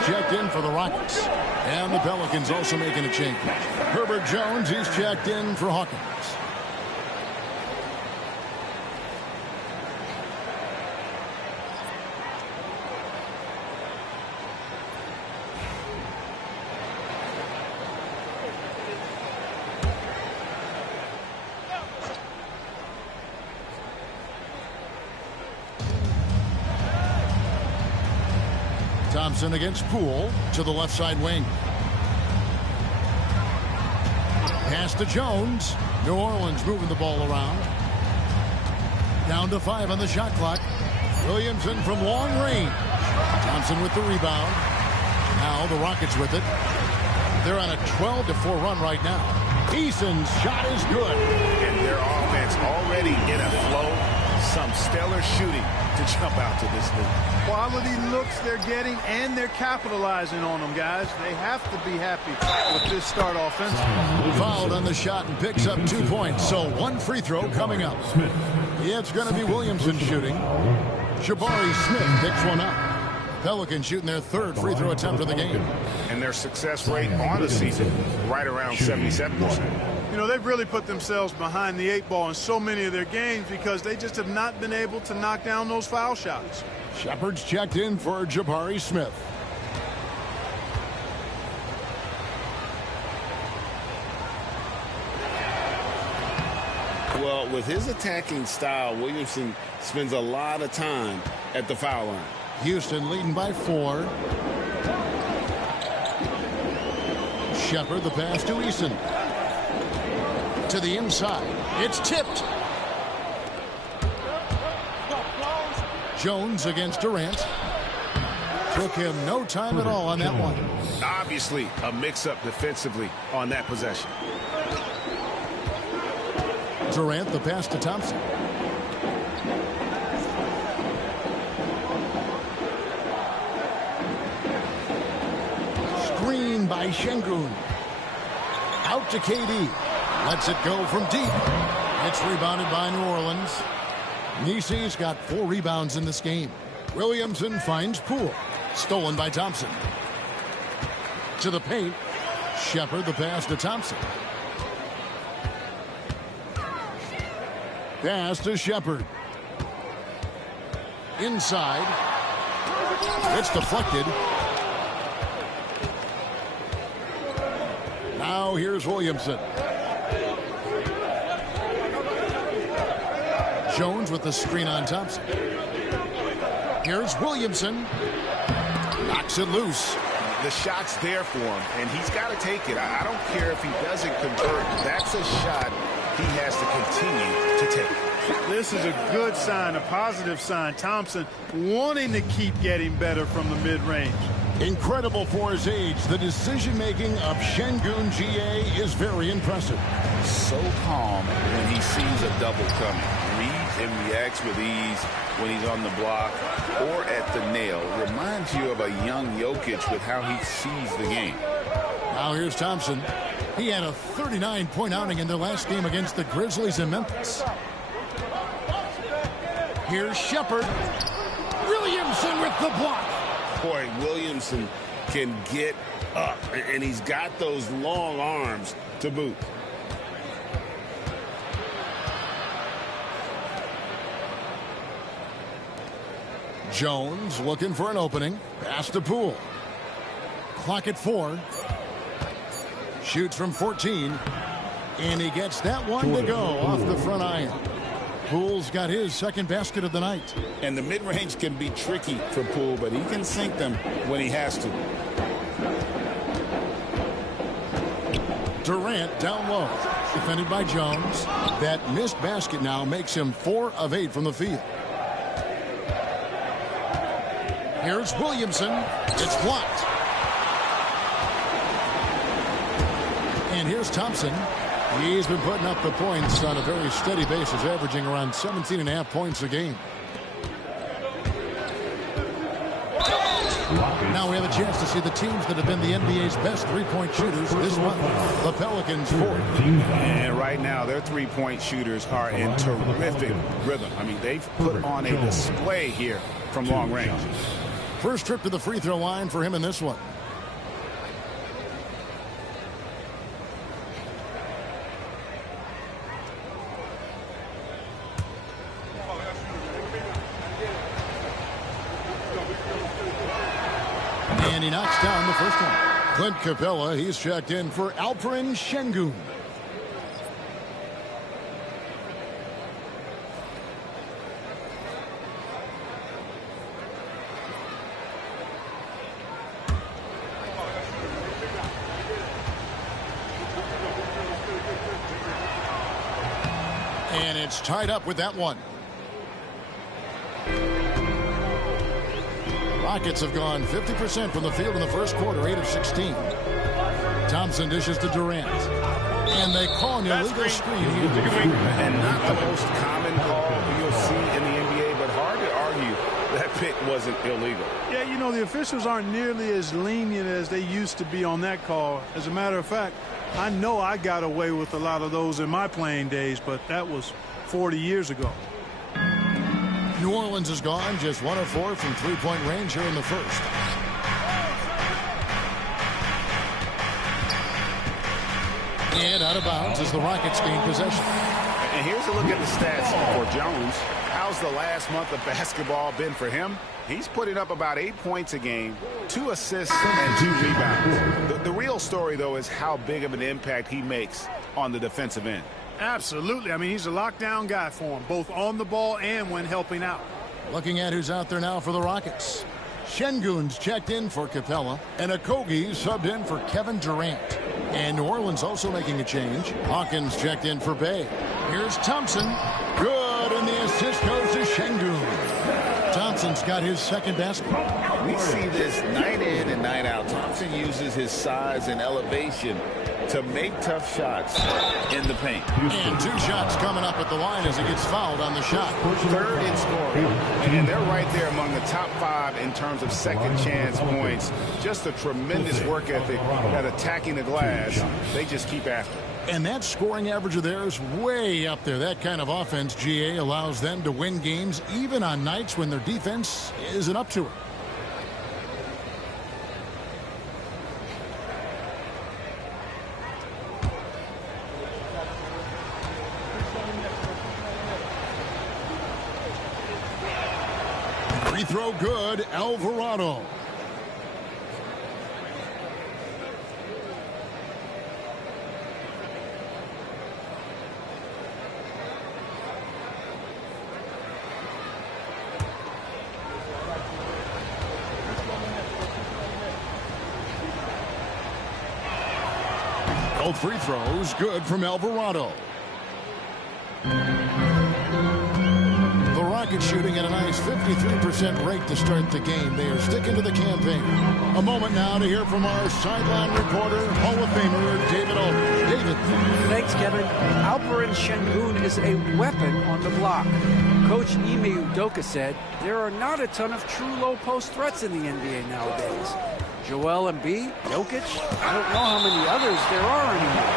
Checked in for the Rockets. And the Pelicans also making a change. Herbert Jones, he's checked in for Hawkins. Thompson against Poole to the left side wing. Pass to Jones. New Orleans moving the ball around. Down to 5 on the shot clock. Williamson from long range. Thompson with the rebound. Now the Rockets with it. They're on a 12-4 run right now. Eason's shot is good. And their offense already in a flow. Some stellar shooting to jump out to this lead. Quality looks they're getting, and they're capitalizing on them, guys. They have to be happy with this start offensively. Fouled on the shot and picks up 2 points. So one free throw coming up. Yeah, it's going to be Williamson shooting. Jabari Smith picks one up. Pelicans shooting their 3rd free throw attempt of the game. And their success rate on the season right around 77%. You know, they've really put themselves behind the 8 ball in so many of their games because they just have not been able to knock down those foul shots. Shepard's checked in for Jabari Smith. Well, with his attacking style, Williamson spends a lot of time at the foul line. Shepard, the pass to Eason. To the inside. It's tipped. Jones against Durant. Took him no time at all on that one. Obviously, a mix-up defensively on that possession. Durant, the pass to Thompson. Screen by Şengün. Out to KD. Lets it go from deep. It's rebounded by New Orleans. Nisi's got 4 rebounds in this game. Williamson finds Poole. Stolen by Thompson. To the paint. Shepard, the pass to Thompson. Pass to Shepard. Inside. It's deflected. Now here's Williamson. Jones with the screen on Thompson. Here's Williamson. Knocks it loose. The shot's there for him, and he's got to take it. I don't care if he doesn't convert. That's a shot he has to continue to take. This is a good sign, a positive sign. Thompson wanting to keep getting better from the mid-range. Incredible for his age. The decision-making of Şengün GA is very impressive. So calm when he sees a double coming. Reads and reacts with ease when he's on the block or at the nail. Reminds you of a young Jokic with how he sees the game. Now here's Thompson. He had a 39-point outing in their last game against the Grizzlies in Memphis. Here's Shepard. Williamson with the block. Boy, Williamson can get up, and he's got those long arms to boot. Jones looking for an opening. Pass to Poole. Clock at 4. Shoots from 14. And he gets that one to go off the front iron. Poole's got his second basket of the night. And the mid-range can be tricky for Poole, but he can sink them when he has to. Durant down low. Defended by Jones. That missed basket now makes him 4 of 8 from the field. Here's Williamson. It's blocked. And here's Thompson. He's been putting up the points on a very steady basis, averaging around 17.5 points a game. Now we have a chance to see the teams that have been the NBA's best three-point shooters this month. The Pelicans 4th. And right now, their three-point shooters are in terrific rhythm. I mean, they've put on a display here from long range. First trip to the free throw line for him in this one. And he knocks down the first one. Clint Capella, he's checked in for Alperen Şengün. And it's tied up with that one. Rockets have gone 50% from the field in the first quarter, 8 of 16. Thompson dishes to Durant. And they call an illegal screen here. And not the most common call you'll see in the NBA, but hard to argue that pick wasn't illegal. Yeah, you know, the officials aren't nearly as lenient as they used to be on that call. As a matter of fact, I know I got away with a lot of those in my playing days, but that was 40 years ago. New Orleans is gone, just 1 of 4 from three-point range here in the first. And out of bounds as the Rockets gain possession. And here's a look at the stats for Jones. How's the last month of basketball been for him? He's putting up about 8 points a game, 2 assists, and 2 rebounds. The real story, though, is how big of an impact he makes on the defensive end. Absolutely. I mean, he's a lockdown guy for him, both on the ball and when helping out. Looking at who's out there now for the Rockets. Şengün's checked in for Capella, and Okogie subbed in for Kevin Durant. And New Orleans also making a change. Hawkins checked in for Bay. Here's Thompson. Good, and the assist goes to Şengün. Thompson's got his second basket. We see this night in and night out. Thompson uses his size and elevation to make tough shots in the paint. And 2 shots coming up at the line as he gets fouled on the shot. Third in scoring. And they're right there among the top 5 in terms of second chance points. Just a tremendous work ethic at attacking the glass. They just keep after it. And that scoring average of theirs way up there. That kind of offense, GA, allows them to win games even on nights when their defense isn't up to it. Free throw good, Alvarado. Both free throws good from Alvarado. The Rockets shooting at a nice 53% rate to start the game. They are sticking to the campaign. A moment now to hear from our sideline reporter, Hall of Famer David Aldridge. David. Thanks, Kevin. Alperen Şengün is a weapon on the block. Coach Ime Udoka said there are not a ton of true low-post threats in the NBA nowadays. Joel Embiid, Jokic, I don't know how many others there are anymore.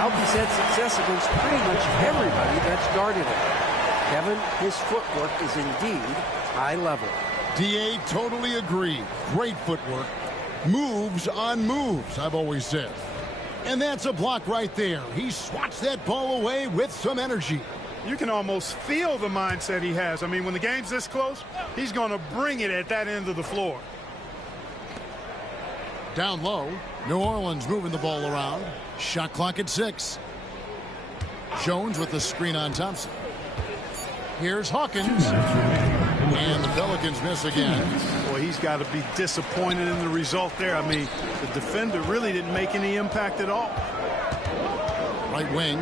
Alpy's had success against pretty much everybody that's guarded him. Kevin, his footwork is indeed high level. DA totally agree. Great footwork. Moves on moves, I've always said. And that's a block right there. He swats that ball away with some energy. You can almost feel the mindset he has. I mean, when the game's this close, he's going to bring it at that end of the floor. Down low, New Orleans moving the ball around. Shot clock at 6. Jones with the screen on Thompson. Here's Hawkins. And the Pelicans miss again. Boy, he's got to be disappointed in the result there. I mean, the defender really didn't make any impact at all. Right wing.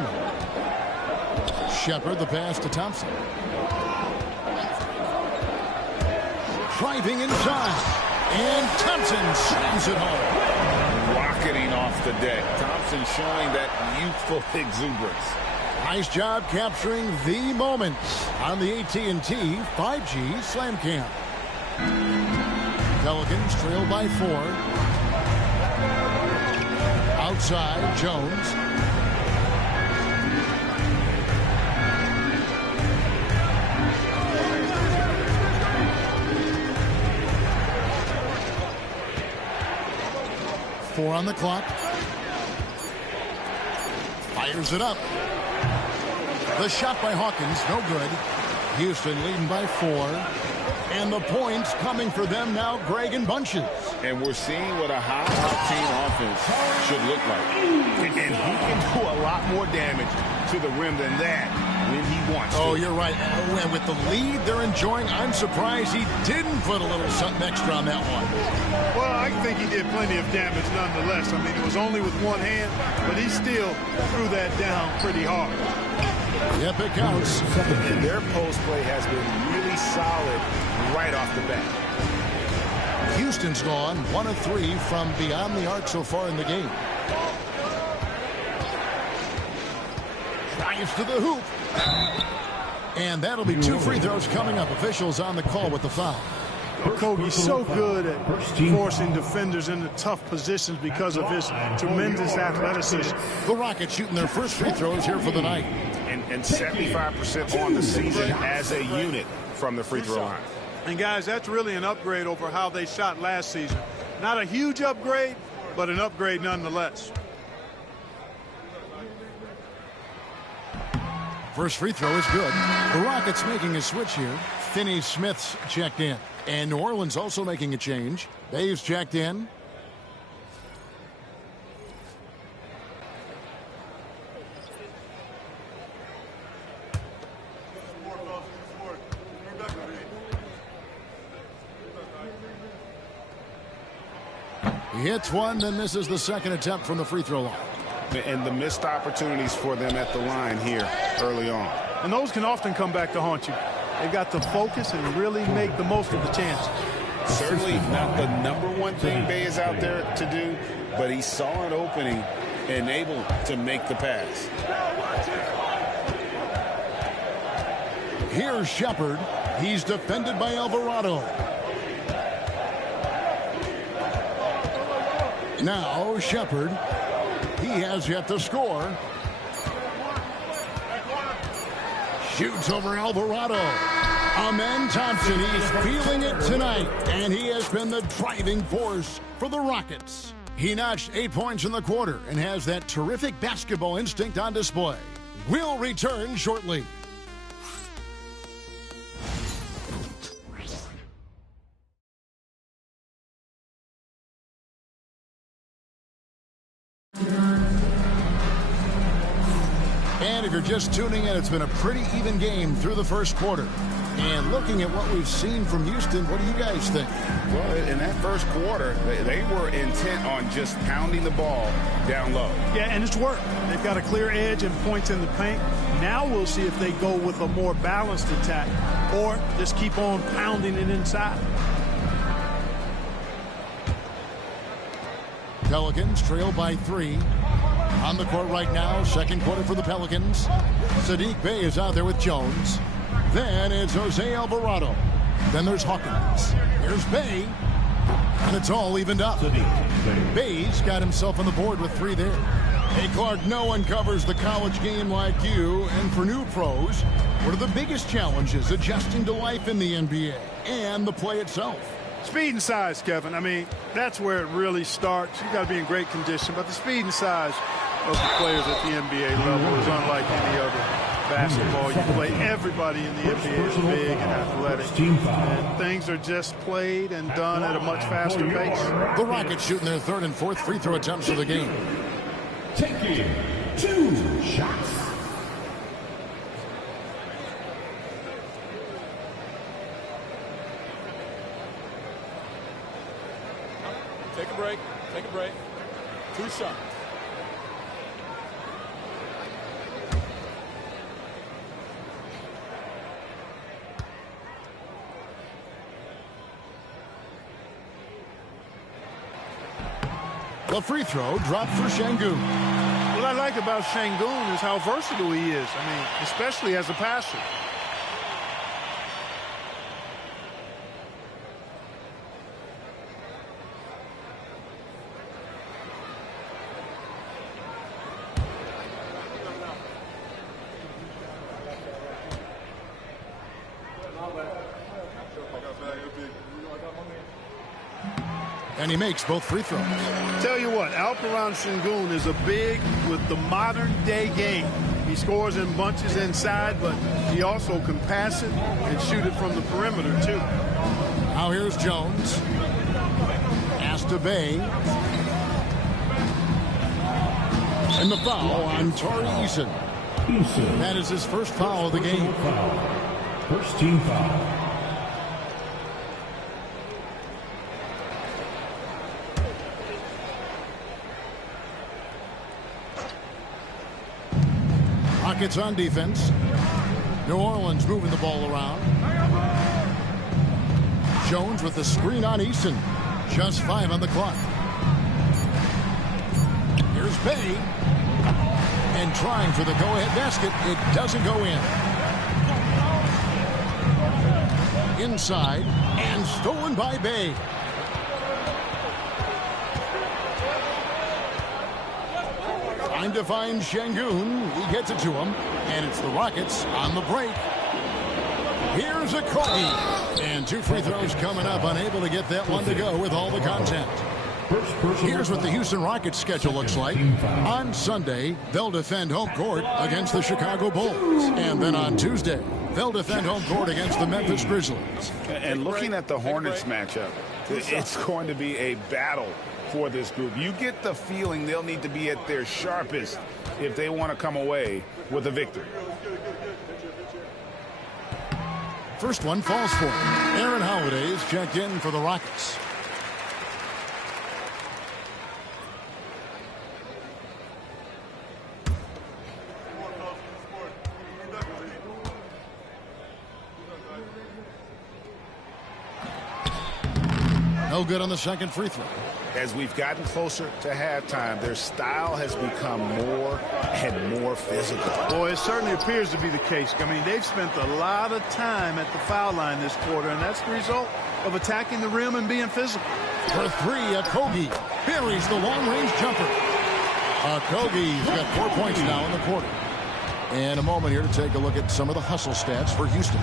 Shepard, the pass to Thompson. Driving inside. And Thompson slams it home. Rocketing off the deck. Thompson showing that youthful exuberance. Nice job capturing the moments on the AT&T 5G Slam Cam. Pelicans trail by 4. Outside, Jones. Four on the clock. Fires it up. The shot by Hawkins, no good. Houston leading by 4. And the points coming for them now, Greg, in bunches. And we're seeing what a high-octane offense should look like. And he can do a lot more damage to the rim than that when he wants to. Oh, you're right. And with the lead they're enjoying, I'm surprised he didn't put a little something extra on that one. Well, I think he did plenty of damage nonetheless. I mean, it was only with one hand, but he still threw that down pretty hard. Yep, it counts. And their post play has been really solid right off the bat. Houston's gone 1 of 3 from beyond the arc so far in the game. Drives to the hoop. And that'll be 2 free throws coming up. Officials on the call with the foul. Okogie's so good at forcing defenders into tough positions because of his tremendous athleticism. The Rockets shooting their first free throws here for the night. And 75% on the season as a unit from the free throw line. And guys, that's really an upgrade over how they shot last season. Not a huge upgrade, but an upgrade nonetheless. First free throw is good. The Rockets making a switch here. Finney Smith's checked in. And New Orleans also making a change. Dave's checked in. He hits one, then misses the second attempt from the free throw line. And the missed opportunities for them at the line here early on. And those can often come back to haunt you. They've got to focus and really make the most of the chances. Certainly not the #1 thing Bay is out there to do, but he saw an opening and able to make the pass. Here's Shepard. He's defended by Alvarado. Now Shepard. He has yet to score. Shoots over Alvarado. Amen Thompson, he's feeling it tonight, and he has been the driving force for the Rockets. He notched 8 points in the quarter and has that terrific basketball instinct on display. We'll return shortly. And if you're just tuning in, it's been a pretty even game through the first quarter. And looking at what we've seen from Houston, what do you guys think? Well, in that first quarter, they were intent on just pounding the ball down low. Yeah, and it's worked. They've got a clear edge and points in the paint. Now we'll see if they go with a more balanced attack or just keep on pounding it inside. Pelicans trail by 3. On the court right now, second quarter for the Pelicans. Sadiq Bey is out there with Jones. Then it's Jose Alvarado. Then there's Hawkins. Here's Bey. And it's all evened up. Bey's got himself on the board with 3 there. Hey, Clark, no one covers the college game like you. And for new pros, what are the biggest challenges adjusting to life in the NBA and the play itself? Speed and size, Kevin. I mean, that's where it really starts. You've got to be in great condition. But the speed and size of the players at the NBA level is unlike any other basketball you play. Everybody in the NBA is big and athletic. And things are just played and done at a much faster pace. The Rockets shooting their third and fourth free throw attempts of the game. Taking 2 shots. Take a break. Take a break. 2 shots. The free throw dropped for Şengün. What I like about Şengün is how versatile he is. I mean, especially as a passer. And he makes both free throws. Tell you what, Alperen Şengün is a big with the modern day game. He scores in bunches inside, but he also can pass it and shoot it from the perimeter too. Now here's Jones. Pass to Bey. And the foul on Tari Eason. That is his first foul of the game. First team foul. Rockets on defense. New Orleans moving the ball around. Jones with the screen on Eason. Just 5 on the clock. Here's Bey. And trying for the go-ahead basket. It doesn't go in. Inside. And stolen by Bey. Trying to find Şengün. He gets it to him. And it's the Rockets on the break. Here's a Kogi. And 2 free throws coming up. Unable to get that one to go with all the contact. Here's what the Houston Rockets schedule looks like. On Sunday, they'll defend home court against the Chicago Bulls. And then on Tuesday, they'll defend home court against the Memphis Grizzlies. And looking at the Hornets matchup, it's going to be a battle for this group. You get the feeling they'll need to be at their sharpest if they want to come away with a victory. First one falls for him. Aaron Holiday is checked in for the Rockets. No good on the second free throw. As we've gotten closer to halftime, their style has become more and more physical. Boy, it certainly appears to be the case. I mean, they've spent a lot of time at the foul line this quarter, and that's the result of attacking the rim and being physical. For three, Okogie buries the long-range jumper. Okogie's got 4 points now in the quarter. And a moment here to take a look at some of the hustle stats for Houston.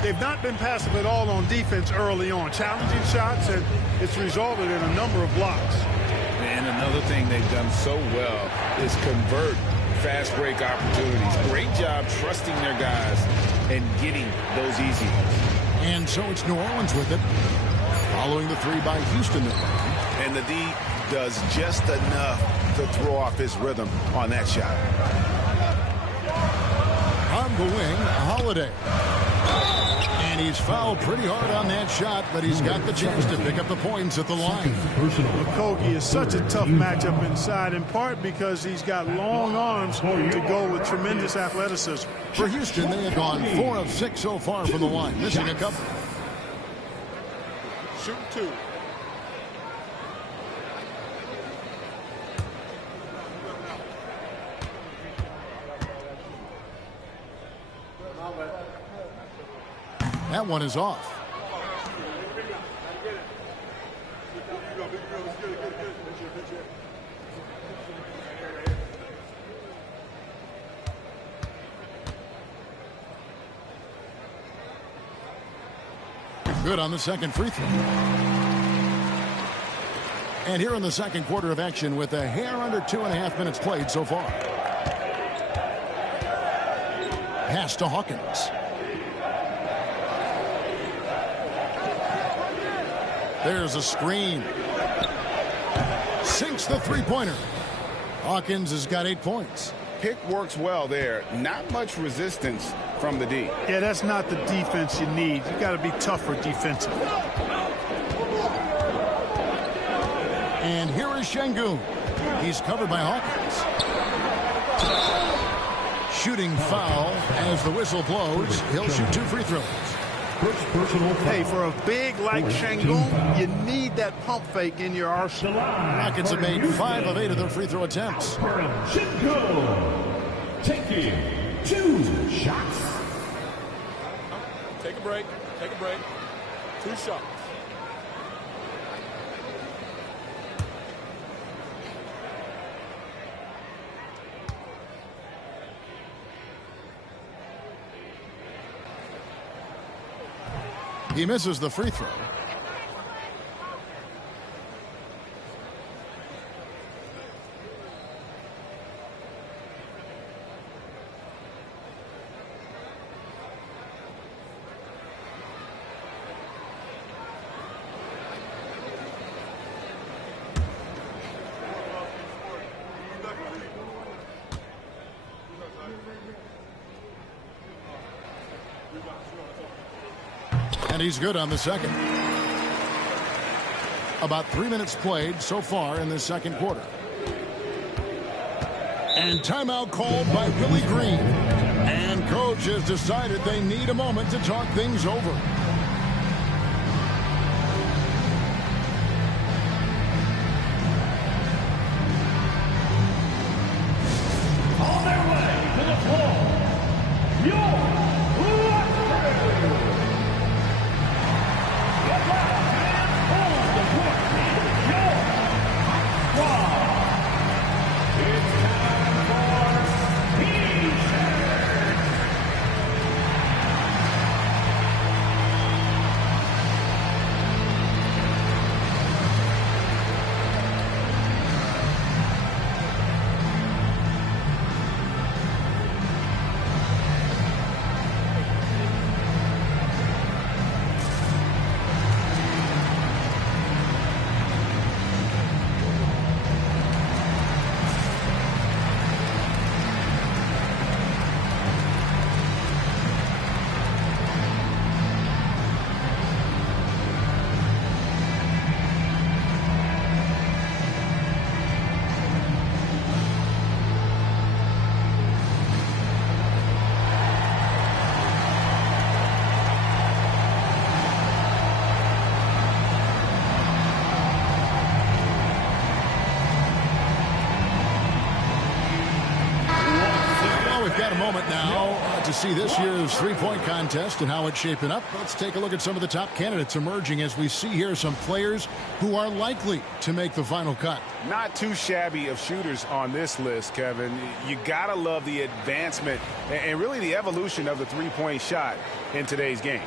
They've not been passive at all on defense early on. Challenging shots, and it's resulted in a number of blocks. And another thing they've done so well is convert fast break opportunities. Great job trusting their guys and getting those easy ones. And so it's New Orleans with it. Following the three by Houston. And the D does just enough to throw off his rhythm on that shot. On the wing, Holiday. And he's fouled pretty hard on that shot, but he's got the chance to pick up the points at the line. Okogie is such a tough matchup inside, in part because he's got long arms to go with tremendous athleticism. For Houston, they have gone 4 of 6 so far from the line, missing a couple. Shoot 2. That one is off. Good on the second free throw. And here in the second quarter of action with a hair under 2.5 minutes played so far. Pass to Hawkins. There's a screen. Sinks the three-pointer. Hawkins has got 8 points. Pick works well there. Not much resistance from the D. Yeah, that's not the defense you need. You got to be tougher defensively. And here is Şengün. He's covered by Hawkins. Shooting foul as the whistle blows. He'll shoot 2 free throws. Hey, for a big like Şengün, you need that pump fake in your arsenal. Rockets have made 5 of 8 of their free throw attempts. Şengün taking 2 shots. Take a break. Take a break. 2 shots. He misses the free throw. And he's good on the second. About 3 minutes played so far in the second quarter. And timeout called by Willie Green. And coach has decided they need a moment to talk things over. On their way to the floor, your moment now to see this year's three-point contest and how it's shaping up. Let's take a look at some of the top candidates emerging as we see here some players who are likely to make the final cut. Not too shabby of shooters on this list, Kevin. You got to love the advancement and really the evolution of the three-point shot in today's game.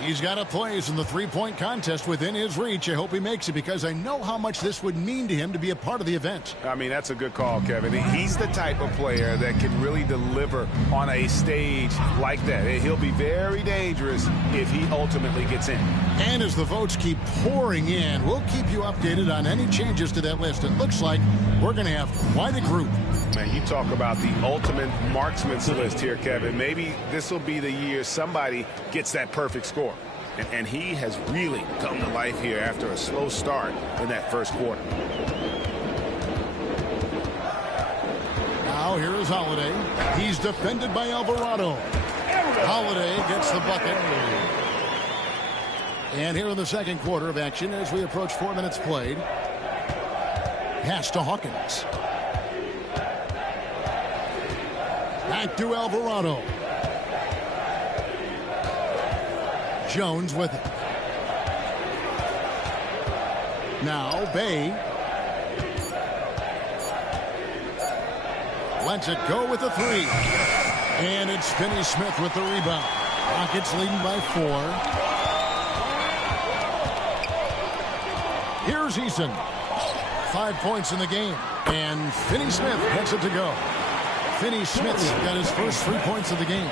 He's got a place in the three-point contest within his reach. I hope he makes it because I know how much this would mean to him to be a part of the event. I mean, that's a good call, Kevin. He's the type of player that can really deliver on a stage like that. He'll be very dangerous if he ultimately gets in. And as the votes keep pouring in, we'll keep you updated on any changes to that list. It looks like we're going to have quite a group. Man, you talk about the ultimate marksman's list here, Kevin. Maybe this will be the year somebody gets that perfect score. And he has really come to life here after a slow start in that first quarter. Now here is Holiday. He's defended by Alvarado. Holiday gets the bucket. And here in the second quarter of action as we approach 4 minutes played. Pass to Hawkins. Back to Alvarado. Jones with it. Now Bay. Lets it go with the three. And it's Finney-Smith with the rebound. Rockets leading by 4. Here's Eason. 5 points in the game. And Finney-Smith gets it to go. Finney-Smith's got his first 3 points of the game.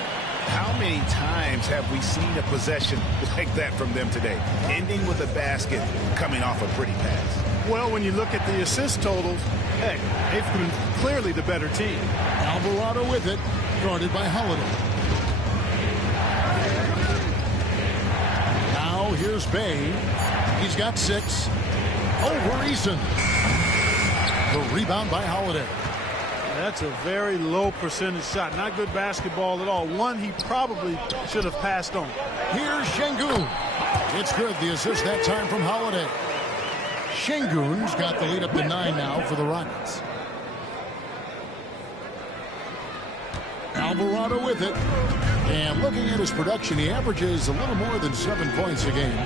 How many times have we seen a possession like that from them today? Ending with a basket, coming off a pretty pass. Well, when you look at the assist totals, hey, they've been clearly the better team. Alvarado with it, guarded by Holiday. Now here's Bay. He's got 6. Over Eason. The rebound by Holiday. That's a very low percentage shot. Not good basketball at all. One he probably should have passed on. Here's Şengün. It's good. The assist that time from Holiday. Şengün's got the lead up to 9 now for the Rockets. Alvarado with it. And looking at his production, he averages a little more than 7 points a game.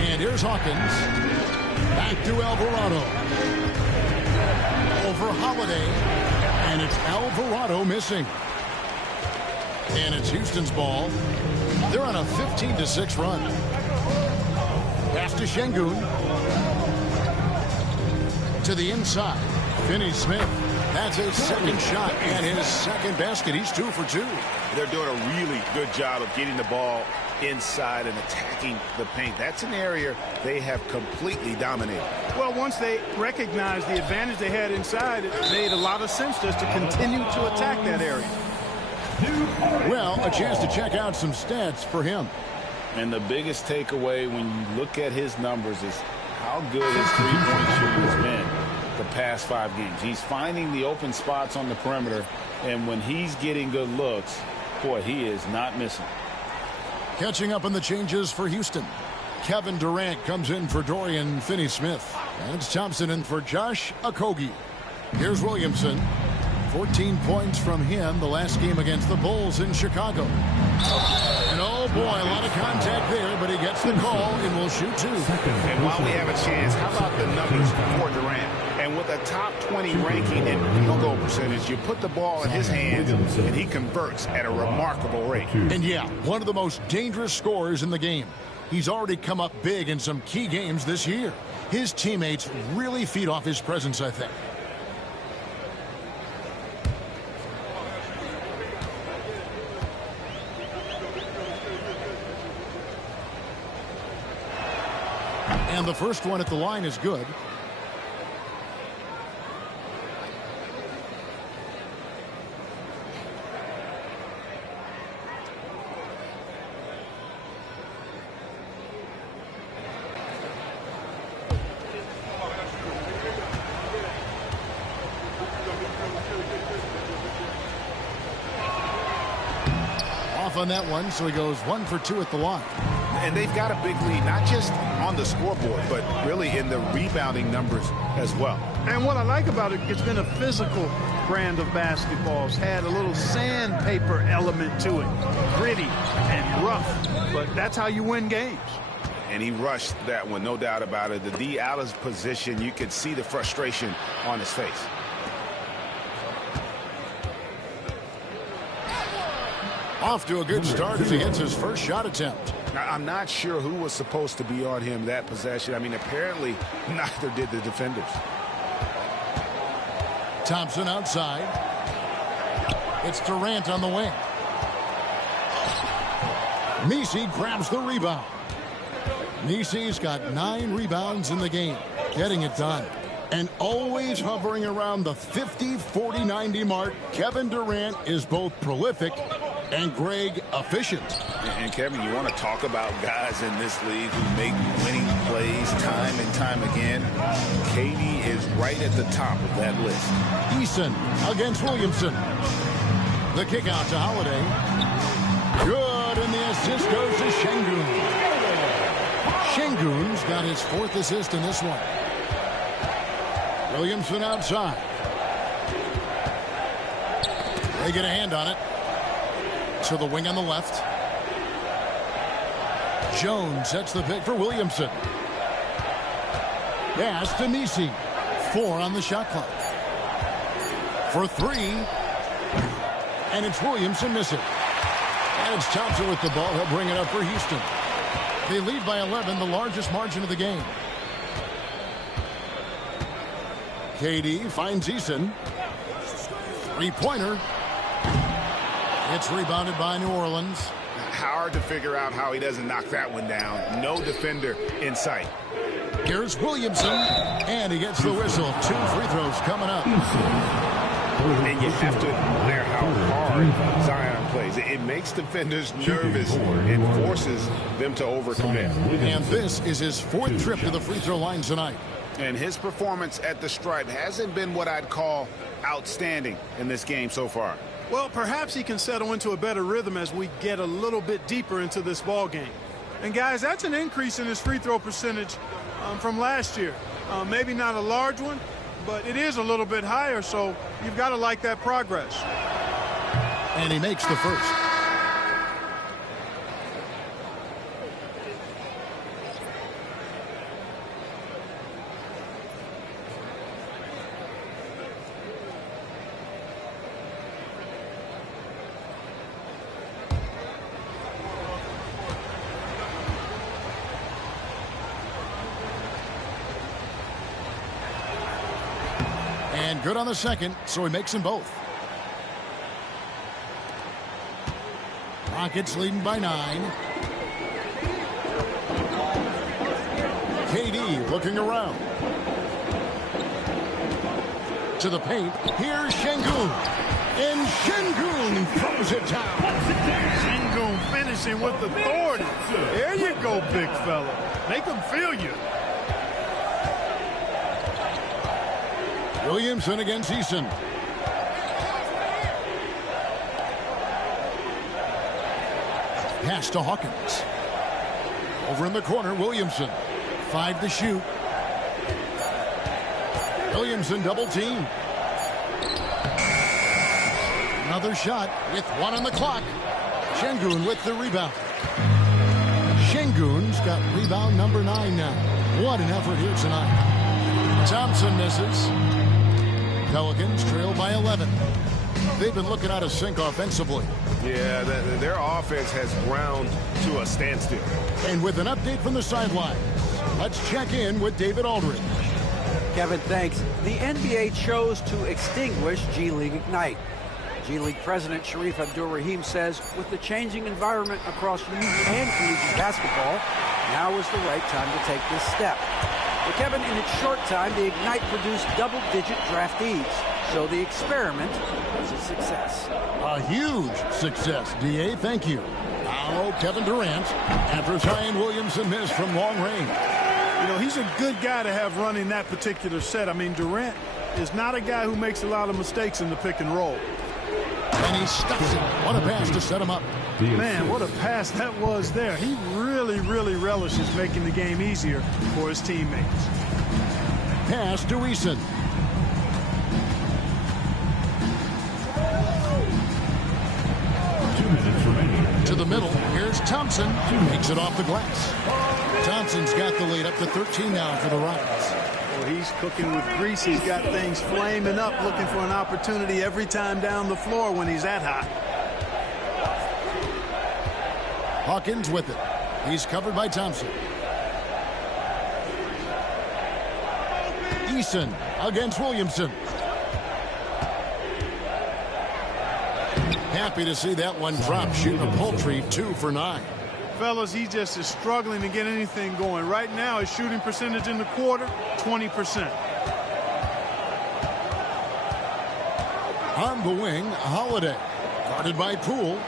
And here's Hawkins. Back to Alvarado. Over Holiday. And it's Alvarado missing. And it's Houston's ball. They're on a 15-6 run. Pass to Şengün. To the inside. Finney-Smith. That's his second shot and his second basket. He's 2 for 2. They're doing a really good job of getting the ball inside and attacking the paint. That's an area they have completely dominated. Well, once they recognized the advantage they had inside, it made a lot of sense just to continue to attack that area. Well, a chance to check out some stats for him. And the biggest takeaway when you look at his numbers is how good his three-point shooting has been the past 5 games. He's finding the open spots on the perimeter, and when he's getting good looks, boy, he is not missing. Catching up on the changes for Houston. Kevin Durant comes in for Dorian Finney-Smith. And it's Thompson in for Josh Okogie. Here's Williamson. 14 points from him the last game against the Bulls in Chicago. And oh boy, a lot of contact there, but he gets the call and will shoot 2. And while we have a chance, how about the numbers for Durant? And with a top 20 ranking in field goal percentage, you put the ball in his hands and he converts at a remarkable rate. And yeah, one of the most dangerous scorers in the game. He's already come up big in some key games this year. His teammates really feed off his presence, I think. And the first one at the line is good. Off on that one, so he goes 1 for 2 at the line. And they've got a big lead, not just on the scoreboard, but really in the rebounding numbers as well. And what I like about it, it's been a physical brand of basketball. It's had a little sandpaper element to it, gritty and rough, but that's how you win games. And he rushed that one, no doubt about it. The D out of position, you could see the frustration on his face. Off to a good start as he hits his first shot attempt. Now, I'm not sure who was supposed to be on him that possession. I mean, apparently neither did the defenders. Thompson outside. It's Durant on the wing. Messi grabs the rebound. Messi's got 9 rebounds in the game, getting it done. And always hovering around the 50, 40, 90 mark, Kevin Durant is both prolific and Greg efficient. And Kevin, you want to talk about guys in this league who make winning plays time and time again. KD is right at the top of that list. Eason against Williamson. The kick out to Holiday. Good, and the assist goes to Şengün. Şengün's got his 4th assist in this one. Williamson outside. They get a hand on it. To the wing on the left. Jones sets the pick for Williamson. Pass to Messi. 4 on the shot clock. For 3. And it's Williamson missing. And it's Thompson with the ball. He'll bring it up for Houston. They lead by 11, the largest margin of the game. KD finds Eason. 3-pointer. It's rebounded by New Orleans. Hard to figure out how he doesn't knock that one down. No defender in sight. Here's Williamson, and he gets the whistle. 2 free throws coming up. And you have to admire how hard Zion plays. It makes defenders nervous and forces them to overcommit. And this is his 4th trip to the free throw line tonight. And his performance at the stripe hasn't been what I'd call outstanding in this game so far. Well, perhaps he can settle into a better rhythm as we get a little bit deeper into this ball game. And guys, that's an increase in his free throw percentage from last year. Maybe not a large one, but it is a little bit higher, so you've got to like that progress. And he makes the first. And good on the second, so he makes them both. Rockets leading by 9. KD looking around. To the paint. Here's Şengün. And Şengün throws it down. Şengün finishing with authority. There you go, big fella. Make them feel you. Williamson against Eason. Pass to Hawkins. Over in the corner, Williamson. 5 to shoot. Williamson double team. Another shot with 1 on the clock. Şengün with the rebound. Şengün's got rebound number 9 now. What an effort here tonight. Thompson misses. Pelicans trail by 11. They've been looking out of sync offensively. Yeah, their offense has ground to a standstill. And with an update from the sideline, let's check in with David Aldridge. Kevin, thanks. The NBA chose to extinguish G League Ignite. G League President Sharif Abdul-Rahim says with the changing environment across youth and collegiate basketball, now is the right time to take this step. Well, Kevin, in its short time, the Ignite produced double-digit draftees, so the experiment was a success. A huge success, D.A. Thank you. Now Kevin Durant, after Zion Williamson missed from long range. You know, he's a good guy to have running that particular set. I mean, Durant is not a guy who makes a lot of mistakes in the pick and roll. And he stuffs it. What a pass to set him up. Man, what a pass that was there. He really, really relishes making the game easier for his teammates. Pass to Eason. To the middle. Here's Thompson. Makes it off the glass. Thompson's got the lead up to 13 now for the Rockets. Well, he's cooking with grease. He's got things flaming up, looking for an opportunity every time down the floor when he's that hot. Hawkins with it. He's covered by Thompson. Eason against Williamson. Happy to see that one drop, shooting a paltry 2 for 9. Fellas, he just is struggling to get anything going. Right now, his shooting percentage in the quarter, 20%. On the wing, Holiday. Guarded by Poole.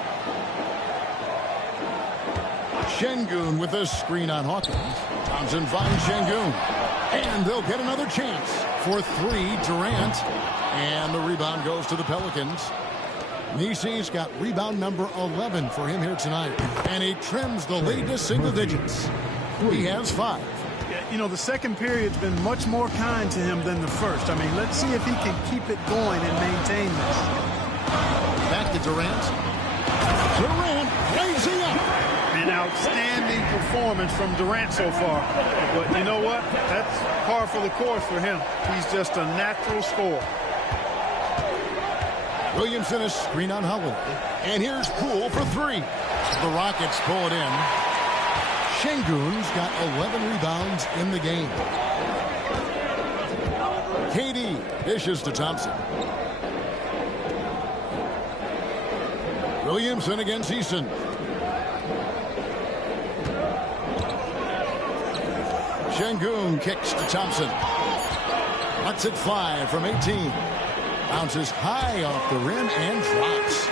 Şengün with a screen on Hawkins. Thompson finds Şengün. And they'll get another chance for 3, Durant. And the rebound goes to the Pelicans. Nisi's got rebound number 11 for him here tonight. And he trims the lead to single digits. He has 5. Yeah, you know, the second period's been much more kind to him than the first. I mean, let's see if he can keep it going and maintain this. Back to Durant. Durant raising up. An outstanding performance from Durant so far. But you know what? That's par for the course for him. He's just a natural scorer. Williamson a screen on Howell. And here's Poole for 3. The Rockets pull it in. Şengün's got 11 rebounds in the game. KD dishes to Thompson. Williamson against Eason. Şengün kicks to Thompson. Lets it fly from 18. Bounces high off the rim and drops.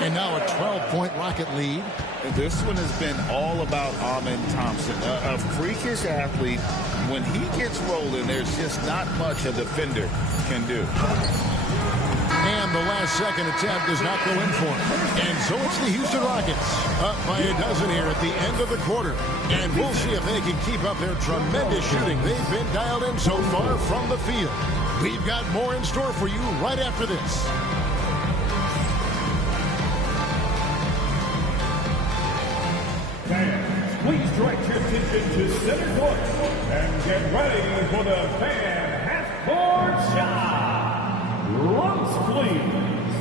And now a 12-point Rocket lead. And this one has been all about Amen Thompson, a freakish athlete. When he gets rolling, there's just not much a defender can do. And the last second attempt does not go in for him. And so it's the Houston Rockets up by a dozen here at the end of the quarter. And we'll see if they can keep up their tremendous shooting they've been dialed in so far from the field. We've got more in store for you right after this. Fans, please direct your attention to center court and get ready for the fan half-court shot. Lumps, please.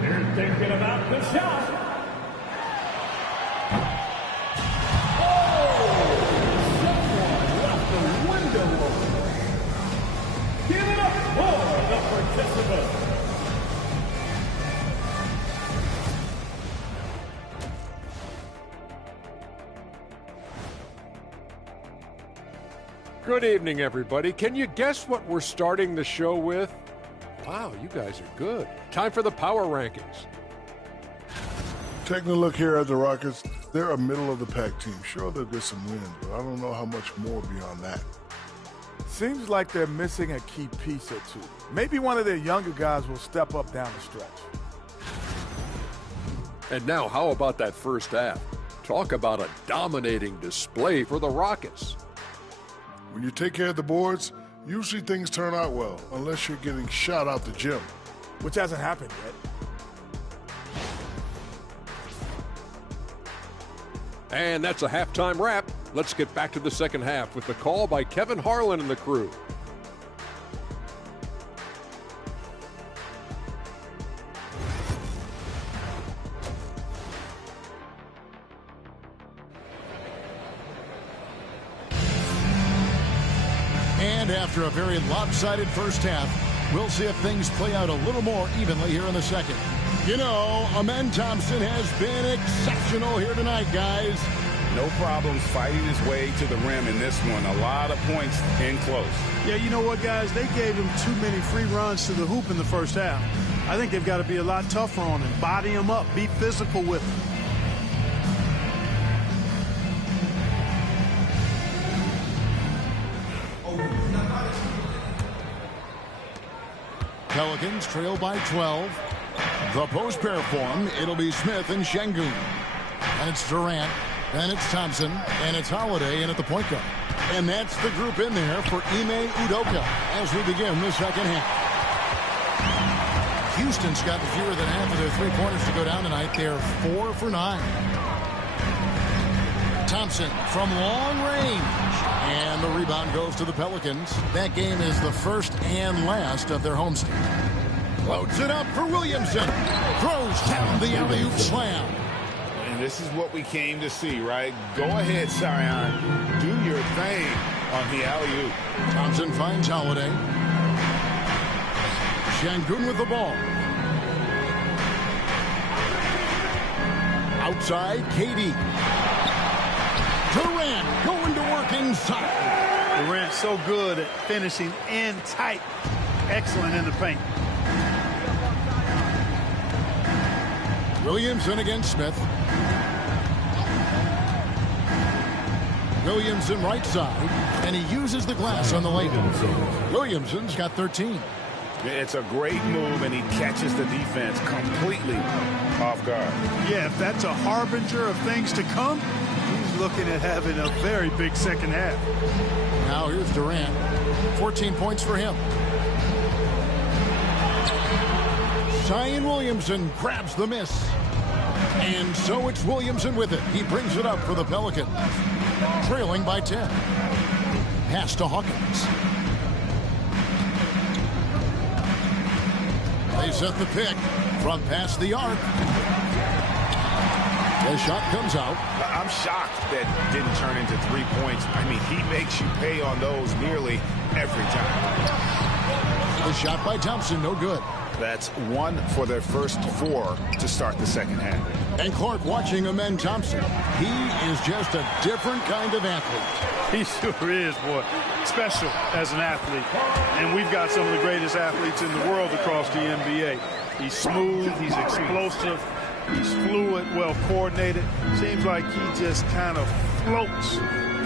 They're thinking about the shot. Give it up for the participants. Good evening, everybody. Can you guess what we're starting the show with? Wow, you guys are good. Time for the power rankings. Taking a look here at the Rockets, they're a middle-of-the-pack team. Sure, they'll get some wins, but I don't know how much more beyond that. Seems like they're missing a key piece or two. Maybe one of their younger guys will step up down the stretch. And now, how about that first half? Talk about a dominating display for the Rockets. When you take care of the boards, usually things turn out well, unless you're getting shot out the gym. Which hasn't happened yet. And that's a halftime wrap. Let's get back to the second half with the call by Kevin Harlan and the crew. And after a very lopsided first half, we'll see if things play out a little more evenly here in the second. You know, Amen Thompson has been exceptional here tonight, guys. No problems fighting his way to the rim in this one. A lot of points in close. Yeah, you know what, guys? They gave him too many free runs to the hoop in the first half. I think they've got to be a lot tougher on him. Body him up. Be physical with him. Pelicans trail by 12. The post pair form, it'll be Smith and Şengün. And it's Durant, and it's Thompson, and it's Holiday in at the point guard. And that's the group in there for Ime Udoka as we begin the second half. Houston's gotten fewer than half of their three-pointers to go down tonight. They're 4 for 9. Thompson from long range. And the rebound goes to the Pelicans. That game is the first and last of their homestand. Loads it up for Williamson. Throws down the alley-oop slam. And this is what we came to see, right? Go ahead, Zion. Do your thing on the alley-oop. Thompson finds Holiday. Şengün with the ball. Outside, KD. Durant going to work inside. Durant so good at finishing in tight. Excellent in the paint. Williamson against Smith. Williamson right side, and he uses the glass on the layup. Williamson's got 13. It's a great move, and he catches the defense completely off guard. Yeah, if that's a harbinger of things to come, he's looking at having a very big second half. Now here's Durant. 14 points for him. Zion Williamson grabs the miss. And so it's Williamson with it. He brings it up for the Pelicans. Trailing by 10. Pass to Hawkins. They set the pick from past the arc. The shot comes out. I'm shocked that didn't turn into 3 points. I mean, he makes you pay on those nearly every time. The shot by Thompson, no good. That's 1 for their first 4 to start the second half. And Clark watching Amen Thompson. He is just a different kind of athlete. He sure is, boy. Special as an athlete. And we've got some of the greatest athletes in the world across the NBA. He's smooth, he's explosive, he's fluid, well coordinated. Seems like he just kind of floats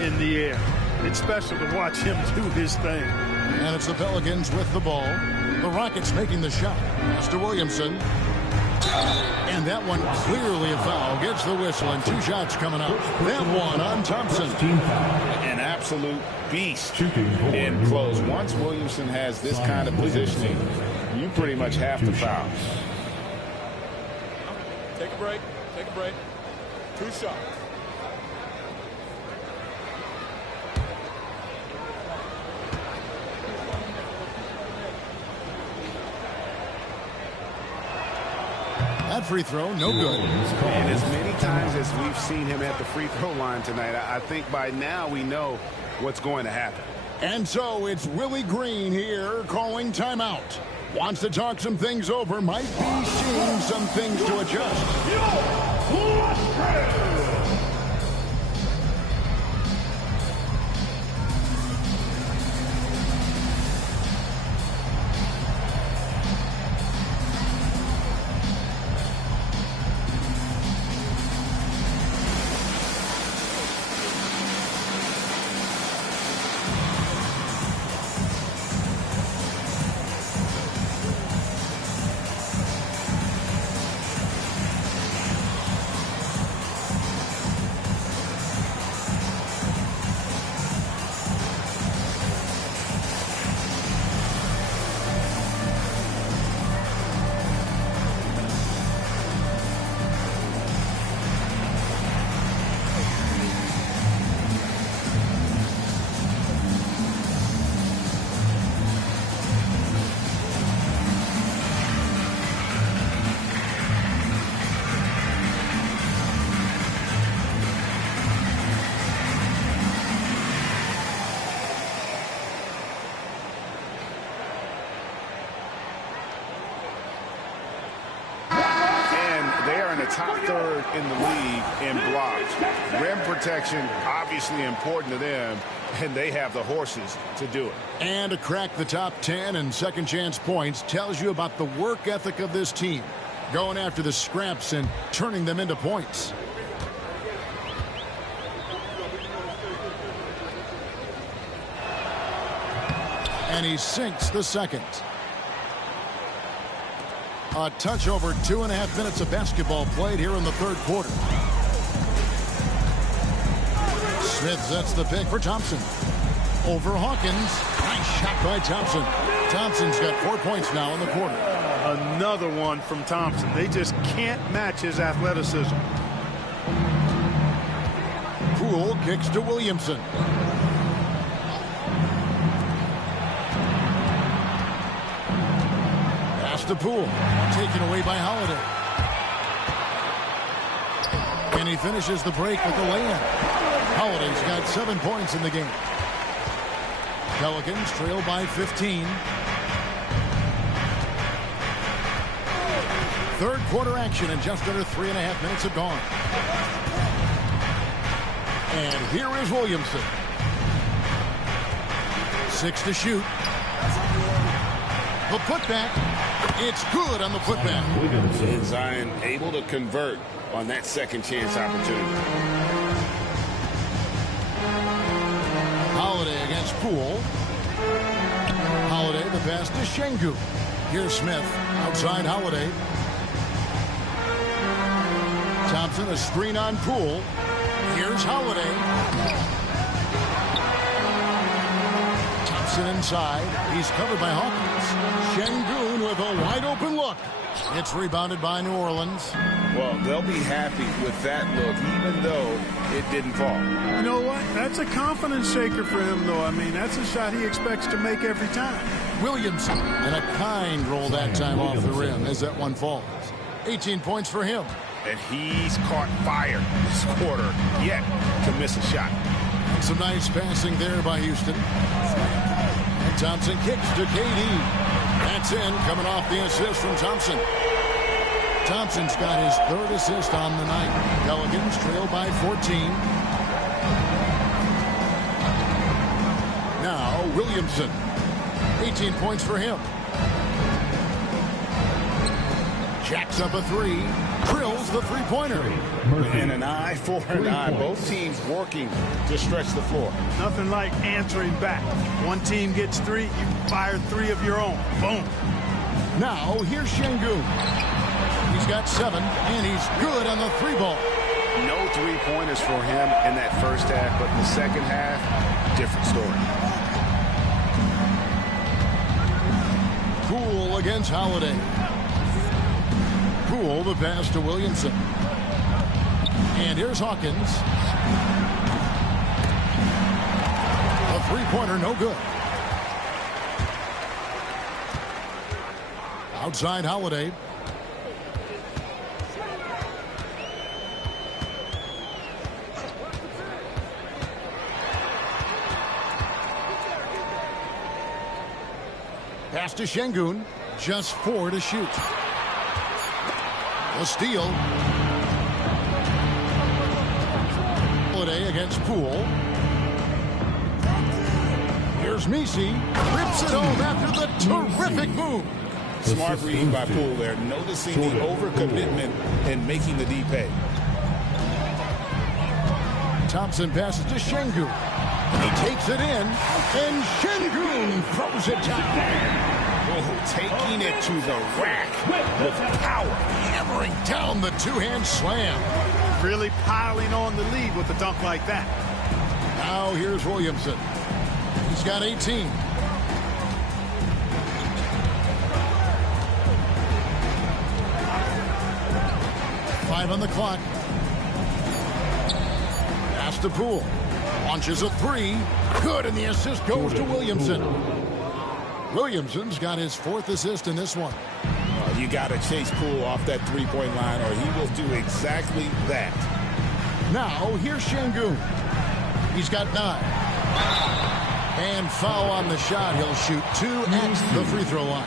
in the air. It's special to watch him do his thing. And it's the Pelicans with the ball. The Rockets making the shot. Pass to Williamson. And that one clearly a foul. Gets the whistle and 2 shots coming up. That one on Thompson. An absolute beast in close. Once Williamson has this kind of positioning, you pretty much have to foul. Take a break. Take a break. 2 shots. That free throw, no good. And as many times as we've seen him at the free throw line tonight, I think by now we know what's going to happen. And so it's Willie Green here calling timeout. Wants to talk some things over, might be seeing some things to adjust. Top third in the league in blocks. Rim protection, obviously important to them, and they have the horses to do it. And to crack the top 10 and second chance points tells you about the work ethic of this team. Going after the scraps and turning them into points. And he sinks the second. A touch over 2.5 minutes of basketball played here in the third quarter. Smith sets the pick for Thompson. Over Hawkins. Nice shot by Thompson. Thompson's got 4 points now in the quarter. Another one from Thompson. They just can't match his athleticism. Poole kicks to Williamson. Pass to Poole. Taken away by Holiday. And he finishes the break with the lay-in. Holiday's got 7 points in the game. Pelicans trail by 15. Third quarter action, and just under 3.5 minutes have gone. And here is Williamson. 6 to shoot. The putback. It's good on the putback. And Zion able to convert on that second chance opportunity. Holiday against Poole. Holiday, the pass to Şengün. Here's Smith. Outside Holiday. Thompson, a screen on Poole. Here's Holiday. Thompson inside. He's covered by Hawkins. Şengün with a wide open look. It's rebounded by New Orleans. Well, they'll be happy with that look, even though it didn't fall. You know what? That's a confidence shaker for him, though. I mean, that's a shot he expects to make every time. Williamson, and a kind roll that time off the rim as that one falls. 18 points for him. And he's caught fire this quarter, yet to miss a shot. Some nice passing there by Houston. And Thompson kicks to KD. That's in, coming off the assist from Thompson. Thompson's got his third assist on the night. Pelicans trail by 14. Now Williamson. 18 points for him. Jacks up a three. Drills the three-pointer. And an eye for an eye. Both teams working to stretch the floor. Nothing like answering back. One team gets three, you fire three of your own. Boom. Now here's Şengün. He's got 7, and he's good on the three ball. No three-pointers for him in that first half, but the second half, different story. Poole against Holiday. Poole, the pass to Williamson. And here's Hawkins. A three-pointer, no good. Outside Holiday. Pass to Şengün. Just 4 to shoot. A steal. Holiday against Poole. Here's Messi. Rips it home after the terrific move. Smart read by Poole there, noticing the overcommitment and making the D pay. Thompson passes to Şengün. He takes it in, and Şengün throws it down. Oh, taking it to the rack with power. Hammering down the two-hand slam. Really piling on the lead with a dunk like that. Now here's Williamson. He's got 18. Five on the clock. Pass to Poole. Launches a three. Good, and the assist goes to Williamson. Williamson's got his 4th assist in this one. You got to chase Poole off that three-point line, or he will do exactly that. Now, here's Şengün. He's got 9. And foul on the shot. He'll shoot 2 at the free throw line.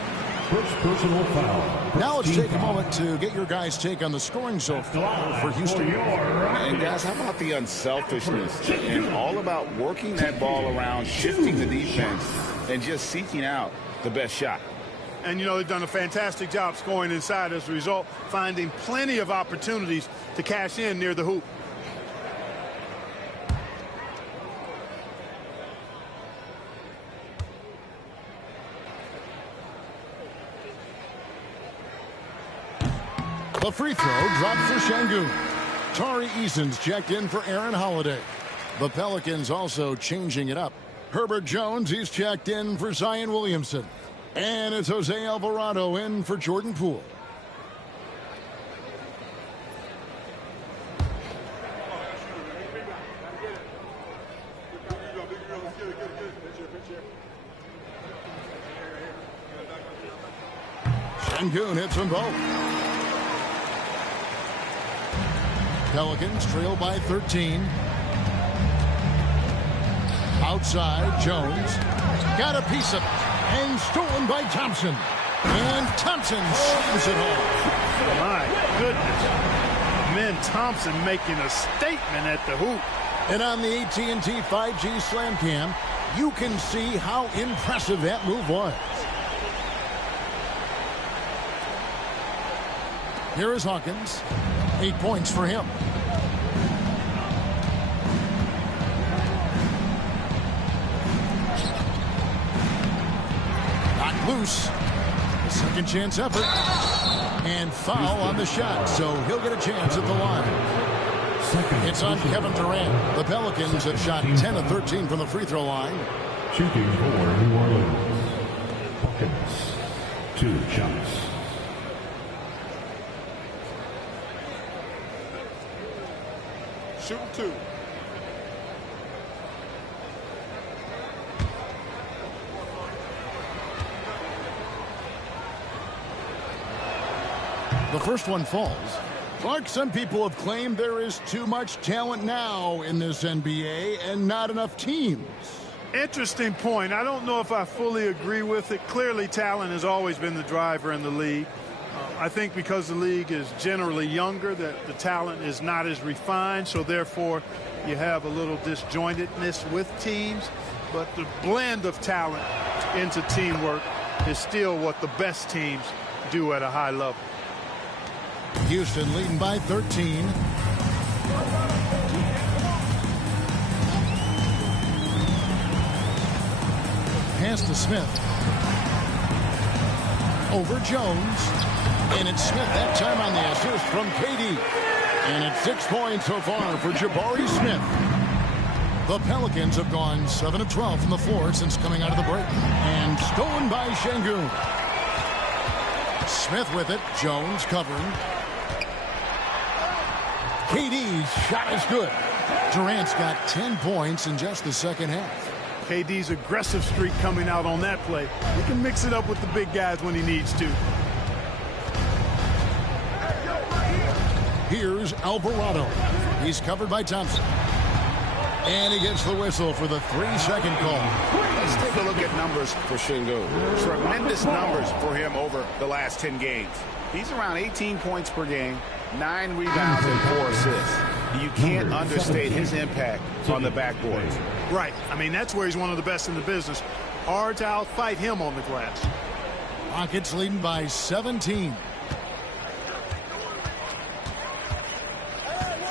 First personal foul. Now let's take a moment to get your guys' take on the scoring so far for Houston. And guys, how about the unselfishness and all about working that ball around, shifting the defense, and just seeking out the best shot. And, you know, they've done a fantastic job scoring inside as a result, finding plenty of opportunities to cash in near the hoop. The free throw drops for Şengün. Tari Eason's checked in for Aaron Holiday. The Pelicans also changing it up. Herbert Jones, he's checked in for Zion Williamson. And it's Jose Alvarado in for Jordan Poole. Şengün hits them both. Pelicans trail by 13. Outside, Jones. Got a piece of it. And stolen by Thompson. And Thompson slams it home. My goodness. Men Thompson making a statement at the hoop. And on the AT&T 5G Slam Cam, you can see how impressive that move was. Here is Hawkins. 8 points for him. Knocked loose. Second chance effort. And foul on the shot, so he'll get a chance at the line. It's on Kevin Durant. The Pelicans have shot 10 of 13 from the free throw line. Shooting for New Orleans. Hawkins, 2 shots. Shooting 2. The first one falls. Clark, some people have claimed there is too much talent now in this NBA and not enough teams. Interesting point. I don't know if I fully agree with it. Clearly, talent has always been the driver in the league. I think because the league is generally younger, that the talent is not as refined, so therefore you have a little disjointedness with teams. But the blend of talent into teamwork is still what the best teams do at a high level. Houston leading by 13. Pass to Smith. Over Jones. And it's Smith that time on the assist from KD. And it's 6 points so far for Jabari Smith. The Pelicans have gone 7 of 12 from the floor since coming out of the break. And stolen by Şengün. Smith with it. Jones covering. KD's shot is good. Durant's got 10 points in just the second half. KD's aggressive streak coming out on that play. He can mix it up with the big guys when he needs to. Here's Alvarado. He's covered by Thompson. And he gets the whistle for the 3-second call. Let's take a look at numbers for Şengün. Tremendous numbers for him over the last 10 games. He's around 18 points per game, 9 rebounds and 4 assists. You can't understate his impact on the backboards. Right. I mean, that's where he's one of the best in the business. Hard to outfight him on the glass. Rockets leading by 17.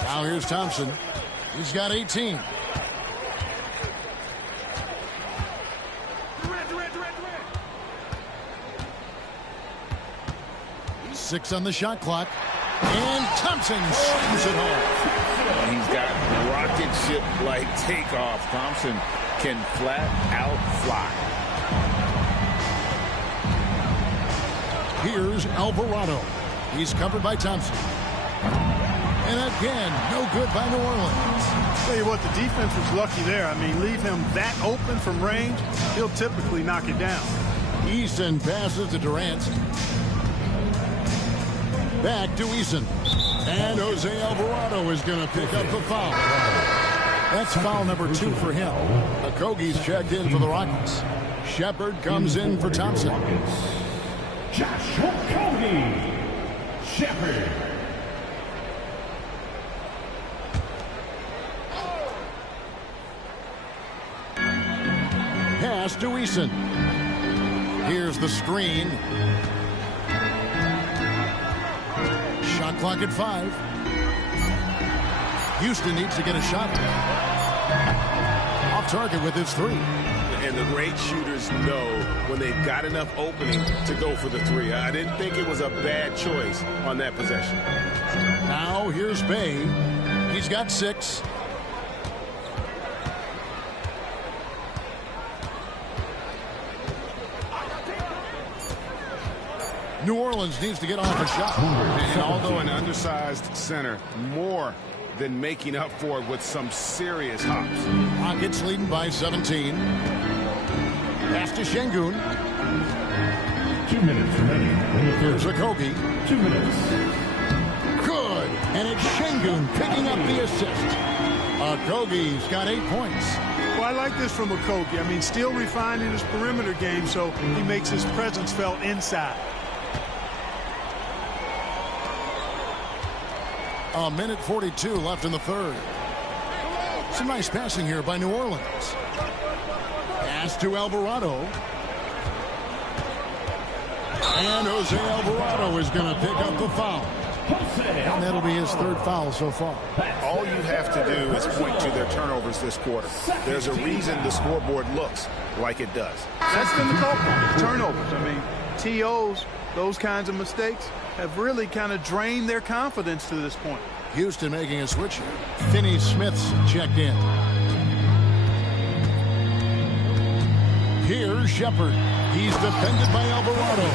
Now here's Thompson. He's got 18. He's 6 on the shot clock. And Thompson slams it home. He's got rocket ship-like takeoff. Thompson can flat out fly. Here's Alvarado. He's covered by Thompson. And again, no good by New Orleans. Tell you what, the defense was lucky there. I mean, leave him that open from range, he'll typically knock it down. Eason passes to Durant. Back to Eason. And Jose Alvarado is going to pick up the foul. That's foul number 2 for him. Okogie's checked in for the Rockets. Shepard comes in for Thompson. Josh Okogie. Shepard. Pass to Eason. Here's the screen. Shot clock at 5. Houston needs to get a shot. Off target with his 3. And the great shooters know when they've got enough opening to go for the three. I didn't think it was a bad choice on that possession. Now here's Bay. He's got 6. New Orleans needs to get off a shot. And although an undersized center, more than making up for it with some serious hops. Rockets leading by 17. Pass to Şengün. 2 minutes remaining in the Here's third. Okogie. 2 minutes. Good. And it's Şengün picking up the assist. Okogie's got 8 points. Well, I like this from Okogie. I mean, still refining his perimeter game, so he makes his presence felt inside. A minute 42 left in the third. Some nice passing here by New Orleans. Pass to Alvarado. And Jose Alvarado is going to pick up the foul. And that'll be his 3rd foul so far. All you have to do is point to their turnovers this quarter. There's a reason the scoreboard looks like it does. That's been the culprit, turnovers. I mean, TOs, those kinds of mistakes have really kind of drained their confidence to this point. Houston making a switch here. Finney-Smith's checked in. Here's Shepard. He's defended by Alvarado.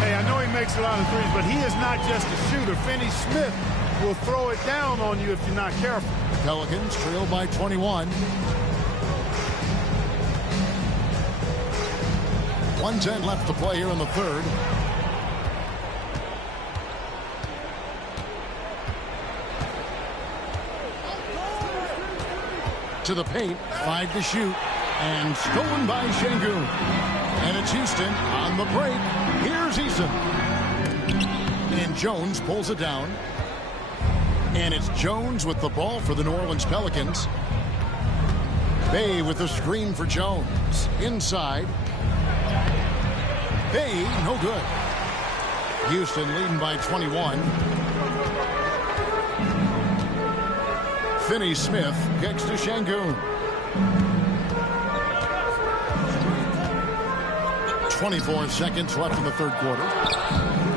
Hey, I know he makes a lot of threes, but he is not just a shooter. Finney-Smith will throw it down on you if you're not careful. Pelicans trail by 21. 1:10 left to play here in the third. To the paint, 5 to shoot, and stolen by Şengün. And it's Houston on the break. Here's Eason. And Jones pulls it down. And it's Jones with the ball for the New Orleans Pelicans. Bay with the screen for Jones. Inside. Bay, no good. Houston leading by 21. Finney-Smith kicks to Şengün. 24 seconds left in the third quarter.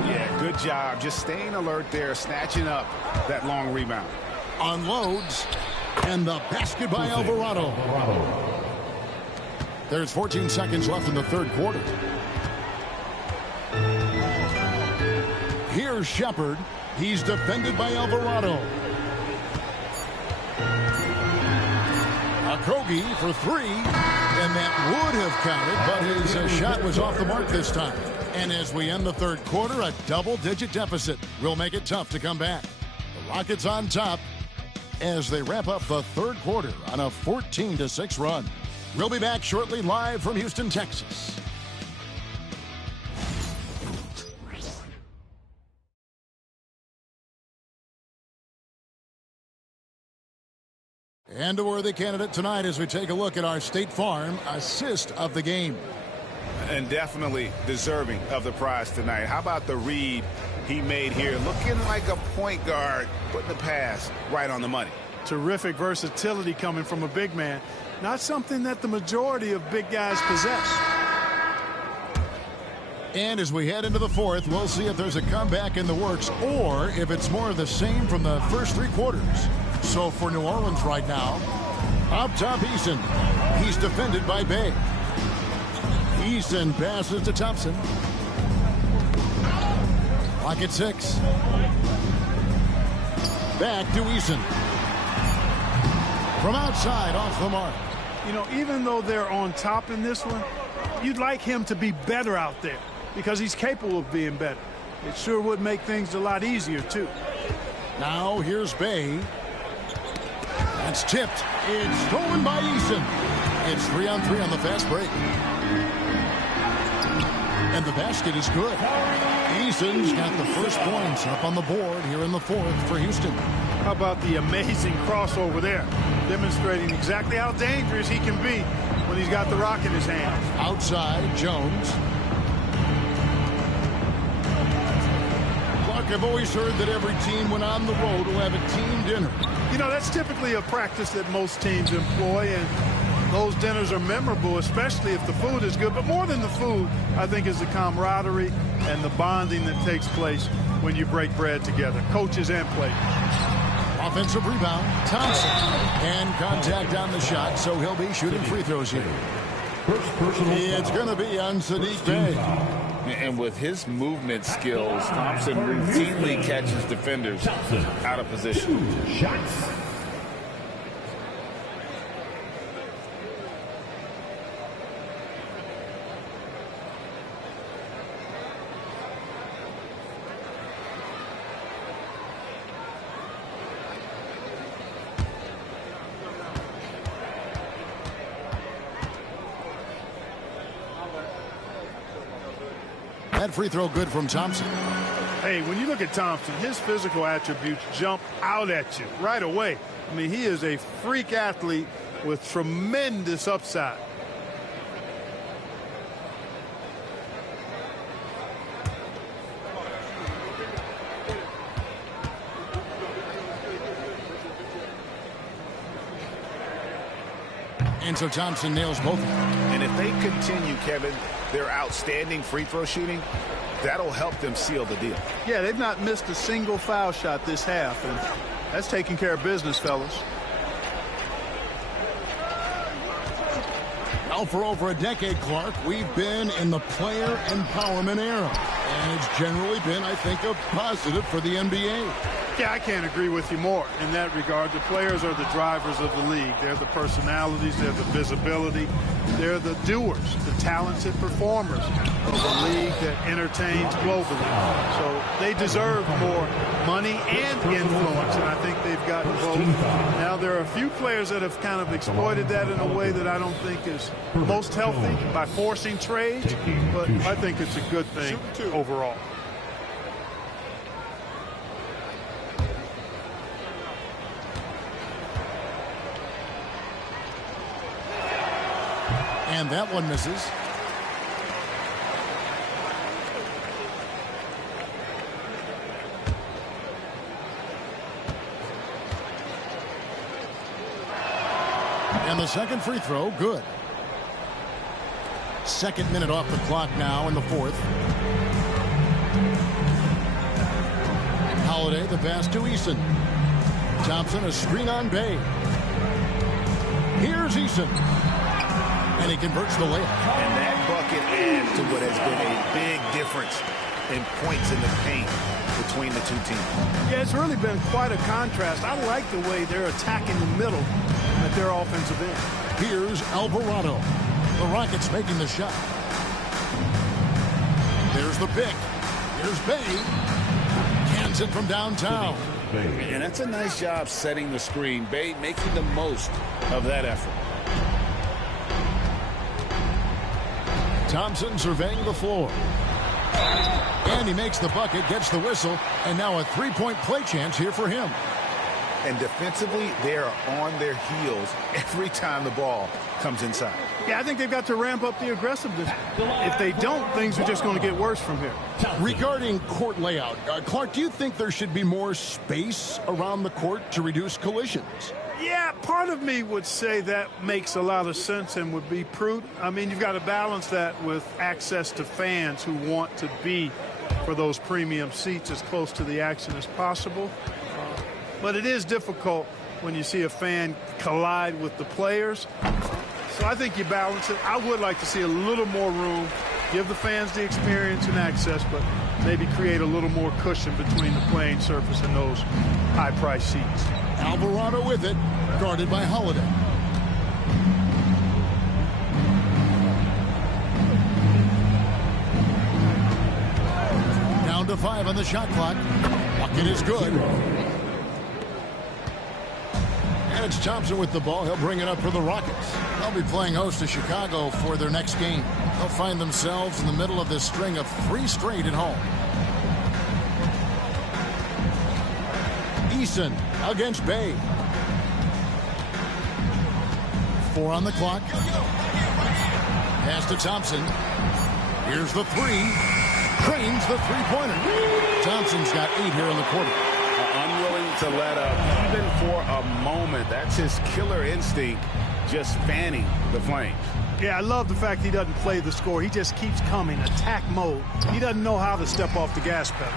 Yeah, good job. Just staying alert there, snatching up that long rebound. Unloads. And the basket by Alvarado. There's 14 seconds left in the third quarter. Here's Shepard. He's defended by Alvarado. Okogie for 3, and that would have counted, but his shot was off the mark this time. And as we end the third quarter, a double-digit deficit will make it tough to come back. The Rockets on top as they wrap up the third quarter on a 14-6 run. We'll be back shortly live from Houston, Texas. And a worthy candidate tonight as we take a look at our State Farm assist of the game. And definitely deserving of the prize tonight. How about the read he made here? Looking like a point guard, putting the pass right on the money. Terrific versatility coming from a big man. Not something that the majority of big guys possess. And as we head into the fourth, we'll see if there's a comeback in the works or if it's more of the same from the first 3 quarters. So for New Orleans right now, up top Eason. He's defended by Bay. Eason passes to Thompson. Clock at 6. Back to Eason. From outside, off the mark. You know, even though they're on top in this one, you'd like him to be better out there because he's capable of being better. It sure would make things a lot easier, too. Now here's Bay. That's tipped. It's stolen by Eason. It's 3-on-3 on the fast break. And the basket is good. Eason's got the first points up on the board here in the fourth for Houston. How about the amazing crossover there? Demonstrating exactly how dangerous he can be when he's got the rock in his hands. Outside, Jones. Clark, I've always heard that every team when on the road will have a team dinner. You know, that's typically a practice that most teams employ, and those dinners are memorable, especially if the food is good. But more than the food, I think, is the camaraderie and the bonding that takes place when you break bread together, coaches and players. Offensive rebound, Thompson. And contact on the shot, so he'll be shooting free throws here. It's going to be on Sadiq Bey. And with his movement skills, Thompson routinely catches defenders out of position. That free throw good from Thompson. Hey, when you look at Thompson, his physical attributes jump out at you right away. I mean, he is a freak athlete with tremendous upside. And so Thompson nails both of them. And if they continue, Kevin, their outstanding free throw shooting, that'll help them seal the deal. Yeah, they've not missed a single foul shot this half, and that's taking care of business, fellas. Well, for over a decade, Clark, we've been in the player empowerment era. And it's generally been, I think, a positive for the NBA. Yeah, I can't agree with you more in that regard. The players are the drivers of the league. They're the personalities. They're the visibility. They're the doers, the talented performers of a league that entertains globally. So they deserve more money and influence, and I think they've gotten both. Now, there are a few players that have kind of exploited that in a way that I don't think is most healthy by forcing trades, but I think it's a good thing overall. And that one misses. And the second free throw, good. Second minute off the clock now in the fourth. Holiday, the pass to Eason. Thompson, a screen on Bey. Here's Eason. And he converts the layup. And that bucket adds to what has been a big difference in points in the paint between the two teams. Yeah, it's really been quite a contrast. I like the way they're attacking the middle at their offensive end. Here's Alvarado. The Rockets making the shot. There's the pick. Here's Bey. Cans it from downtown. And that's a nice job setting the screen. Bey making the most of that effort. Thompson surveying the floor. And he makes the bucket, gets the whistle, and now a three-point play chance here for him. And defensively, they are on their heels every time the ball comes inside. Yeah, I think they've got to ramp up the aggressiveness. If they don't, things are just going to get worse from here. Regarding court layout, Clark, do you think there should be more space around the court to reduce collisions? Yeah, part of me would say that makes a lot of sense and would be prudent. I mean, you've got to balance that with access to fans who want to be for those premium seats as close to the action as possible. But it is difficult when you see a fan collide with the players. So I think you balance it. I would like to see a little more room, give the fans the experience and access, but maybe create a little more cushion between the playing surface and those high-priced seats. Alvarado with it, guarded by Holiday. Down to 5 on the shot clock. Bucket is good. And it's Thompson with the ball. He'll bring it up for the Rockets. They'll be playing host to Chicago for their next game. They'll find themselves in the middle of this string of 3 straight at home. Eason against Bey. 4 on the clock. Pass to Thompson. Here's the 3. Cranes the three-pointer. Thompson's got 8 here in the quarter. Unwilling to let up even for a moment. That's his killer instinct just fanning the Flames. Yeah, I love the fact he doesn't play the score. He just keeps coming, attack mode. He doesn't know how to step off the gas pedal.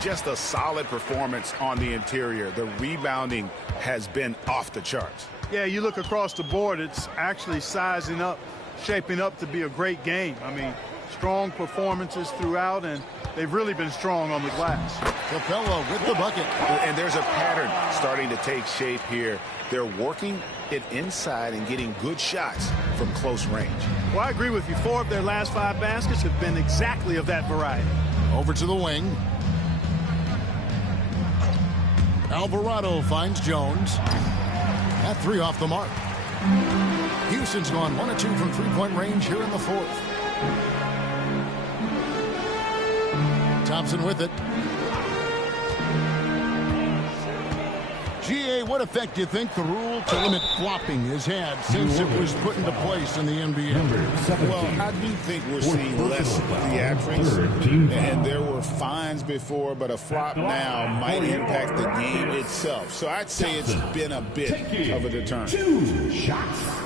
Just a solid performance on the interior. The rebounding has been off the charts. Yeah, you look across the board, it's actually sizing up, shaping up to be a great game. I mean, strong performances throughout, and they've really been strong on the glass. Capella with the bucket. And there's a pattern starting to take shape here. They're working it inside and getting good shots from close range. Well, I agree with you. 4 of their last 5 baskets have been exactly of that variety. Over to the wing. Alvarado finds Jones. That 3 off the mark. Houston's gone 1 of 2 from three-point range here in the 4th. Thompson with it. GA, what effect do you think the rule to limit flopping has had since it was put into place in the NBA? Well, I do think we're seeing less theatrics, and there were fines before, but a flop now might impact the game itself. So I'd say it's been a bit of a deterrent. 2 shots.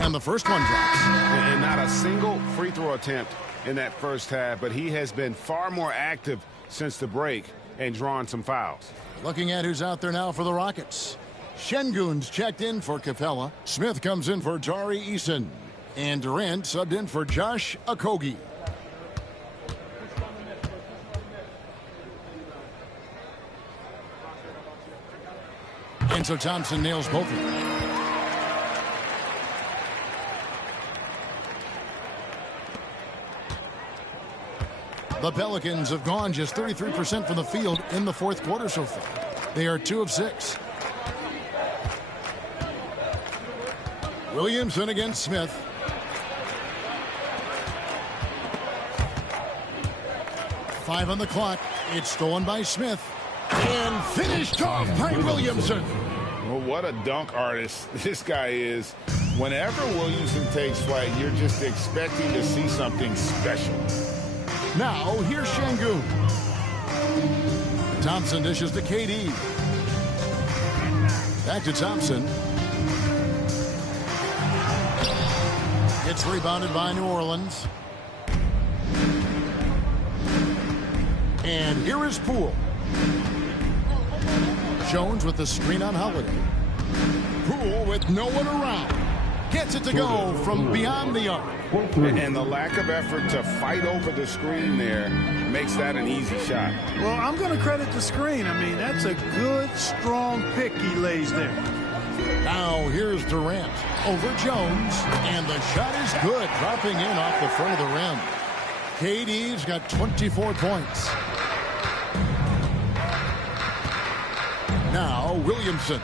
And the first one drops. And not a single free throw attempt in that first half, but he has been far more active since the break and drawn some fouls. Looking at who's out there now for the Rockets. Şengün's checked in for Capella. Smith comes in for Tari Eason. And Durant subbed in for Josh Okogie. And so Thompson nails both of them. The Pelicans have gone just 33% from the field in the 4th quarter so far. They are 2 of 6. Williamson against Smith. Five on the clock. It's stolen by Smith. And finished off by Williamson. Well, what a dunk artist this guy is. Whenever Williamson takes flight, you're just expecting to see something special. Now, here's Şengün. Thompson dishes to KD. Back to Thompson. It's rebounded by New Orleans. And here is Poole. Jones with the screen on Holiday. Poole with no one around. Gets it to go from beyond the arc. And the lack of effort to fight over the screen there makes that an easy shot. Well, I'm going to credit the screen. I mean, that's a good, strong pick he lays there. Now here's Durant over Jones. And the shot is good, dropping in off the front of the rim. KD's got 24 points. Now Williamson.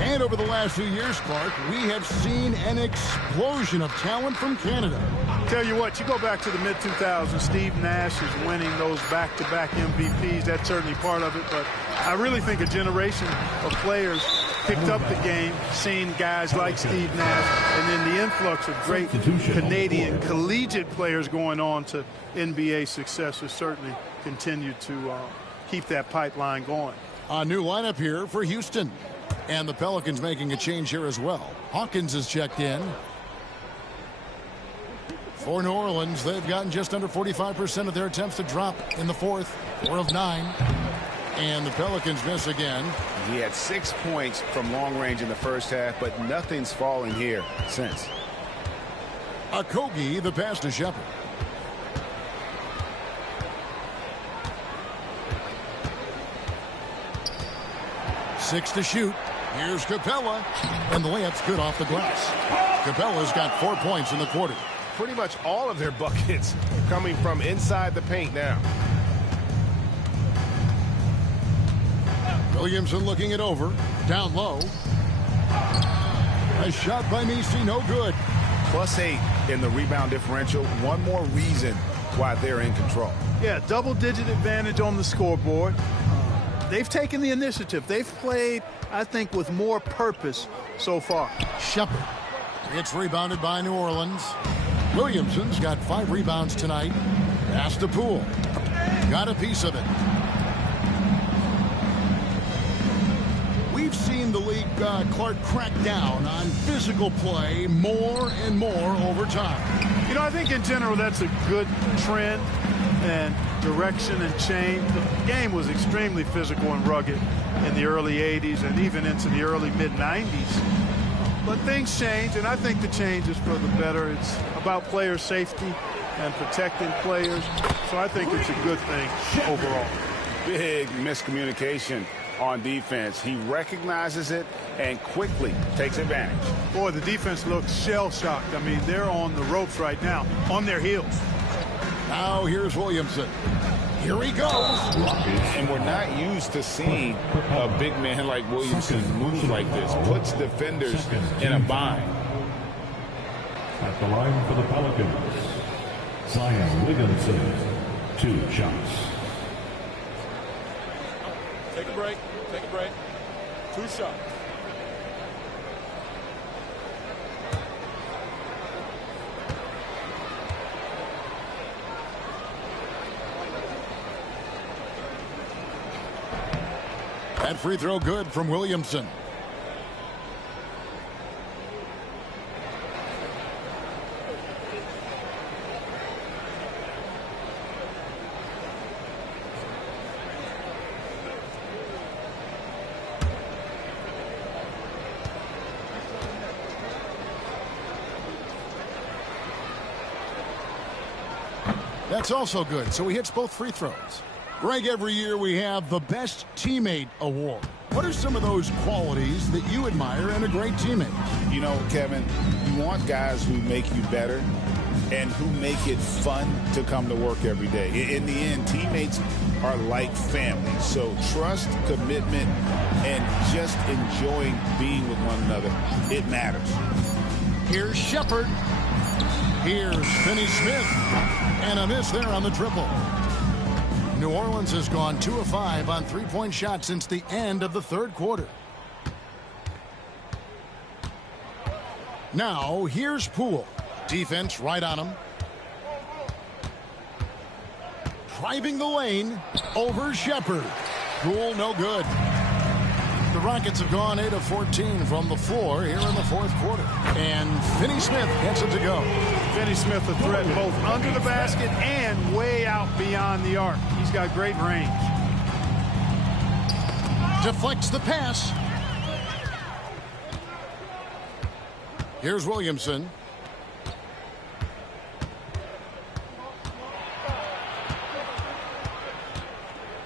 And over the last few years, Clark, we have seen an explosion of talent from Canada. Tell you what, you go back to the mid-2000s, Steve Nash is winning those back-to-back MVPs. That's certainly part of it, but I really think a generation of players picked up the game, seeing guys like Steve Nash, and then the influx of great Canadian collegiate players going on to NBA success has certainly continued to keep that pipeline going. A new lineup here for Houston. And the Pelicans making a change here as well. Hawkins is checked in. For New Orleans, they've gotten just under 45% of their attempts to drop in the 4th. 4 of 9. And the Pelicans miss again. He had 6 points from long range in the first half, but nothing's falling here since. Okogie, the pass to Shepard. Six to shoot. Here's Capella. And the layup's good off the glass. Capella's got 4 points in the quarter. Pretty much all of their buckets coming from inside the paint now. Williamson looking it over. Down low. A shot by Misi, no good. +8 in the rebound differential. One more reason why they're in control. Yeah, double-digit advantage on the scoreboard. They've taken the initiative. They've played, I think, with more purpose so far. Shepard. It's rebounded by New Orleans. Williamson's got 5 rebounds tonight. Pass to Poole. Got a piece of it. We've seen the league, Clark, crack down on physical play more and more over time. You know, I think in general that's a good trend and direction and change. The game was extremely physical and rugged in the early 80s and even into the early mid-90s. But things change, and I think the change is for the better. It's about player safety and protecting players. So I think it's a good thing overall. Big miscommunication on defense. He recognizes it and quickly takes advantage. Boy, the defense looks shell-shocked. I mean, they're on the ropes right now, on their heels. Now here's Williamson. Here he goes. And we're not used to seeing a big man like Williamson move like this. Puts defenders in a bind. At the line for the Pelicans, Zion Williamson, 2 shots. Take a break. Take a break. 2 shots. That free throw good from Williamson. That's also good. So he hits both free throws. Greg, every year we have the Best Teammate Award. What are some of those qualities that you admire in a great teammate? You know, Kevin, you want guys who make you better and who make it fun to come to work every day. In the end, teammates are like family. So trust, commitment, and just enjoying being with one another, it matters. Here's Shepard. Here's Finney Smith. And a miss there on the triple. New Orleans has gone 2 of 5 on 3-point shots since the end of the third quarter. Now, here's Poole. Defense right on him. Driving the lane over Shepard. Poole no good. The Rockets have gone 8 of 14 from the floor here in the fourth quarter. And Finney Smith gets it to go. Finney Smith a threat both under the basket and way out beyond the arc. He's got great range. Deflects the pass. Here's Williamson.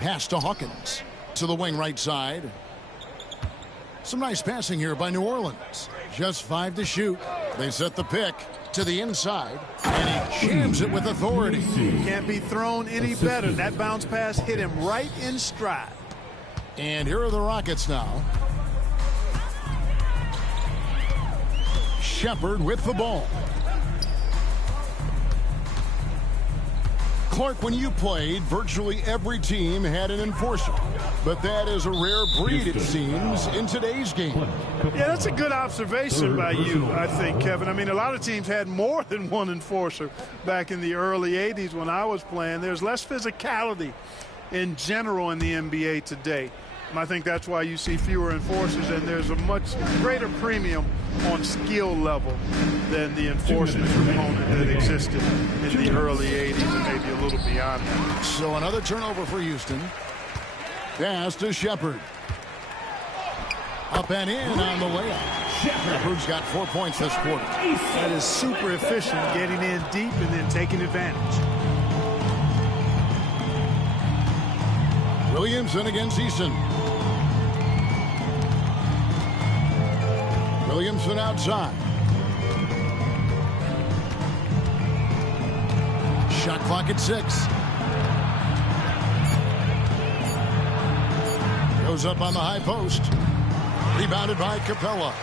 Pass to Hawkins. To the wing right side. Some nice passing here by New Orleans. Just 5 to shoot. They set the pick to the inside. And he jams it with authority. Can't be thrown any better. That bounce pass hit him right in stride. And here are the Rockets now. Shepard with the ball. Clark, when you played, virtually every team had an enforcer. But that is a rare breed, it seems, in today's game. Yeah, that's a good observation by you, I think, Kevin. I mean, a lot of teams had more than one enforcer back in the early 80s when I was playing. There's less physicality in general in the NBA today. And I think that's why you see fewer enforcers, and there's a much greater premium on skill level than the enforcement component that existed in the early 80s and maybe a little beyond that. So another turnover for Houston. Pass to Shepard. Up and in on the layup. Shepard's got 4 points this quarter. That is super efficient, getting in deep and then taking advantage. Williamson against Eason. Williamson outside. Shot clock at 6. Goes up on the high post. Rebounded by Capella.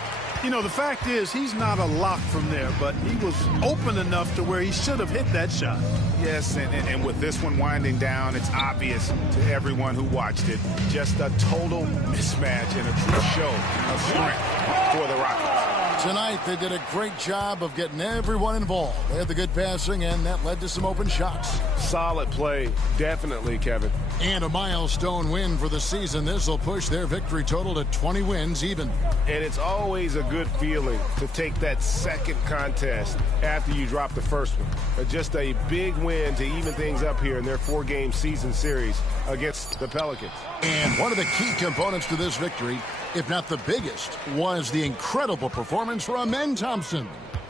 You know, the fact is he's not a lock from there, but he was open enough to where he should have hit that shot. Yes, and with this one winding down, it's obvious to everyone who watched it. Just a total mismatch and a true show of strength for the Rockets. Tonight, they did a great job of getting everyone involved. They had the good passing, and that led to some open shots. Solid play, definitely, Kevin. And a milestone win for the season. This will push their victory total to 20 wins even. And it's always a good feeling to take that second contest after you drop the first one. Just a big win to even things up here in their 4-game season series against the Pelicans. And one of the key components to this victory, if not the biggest, was the incredible performance from Amen Thompson.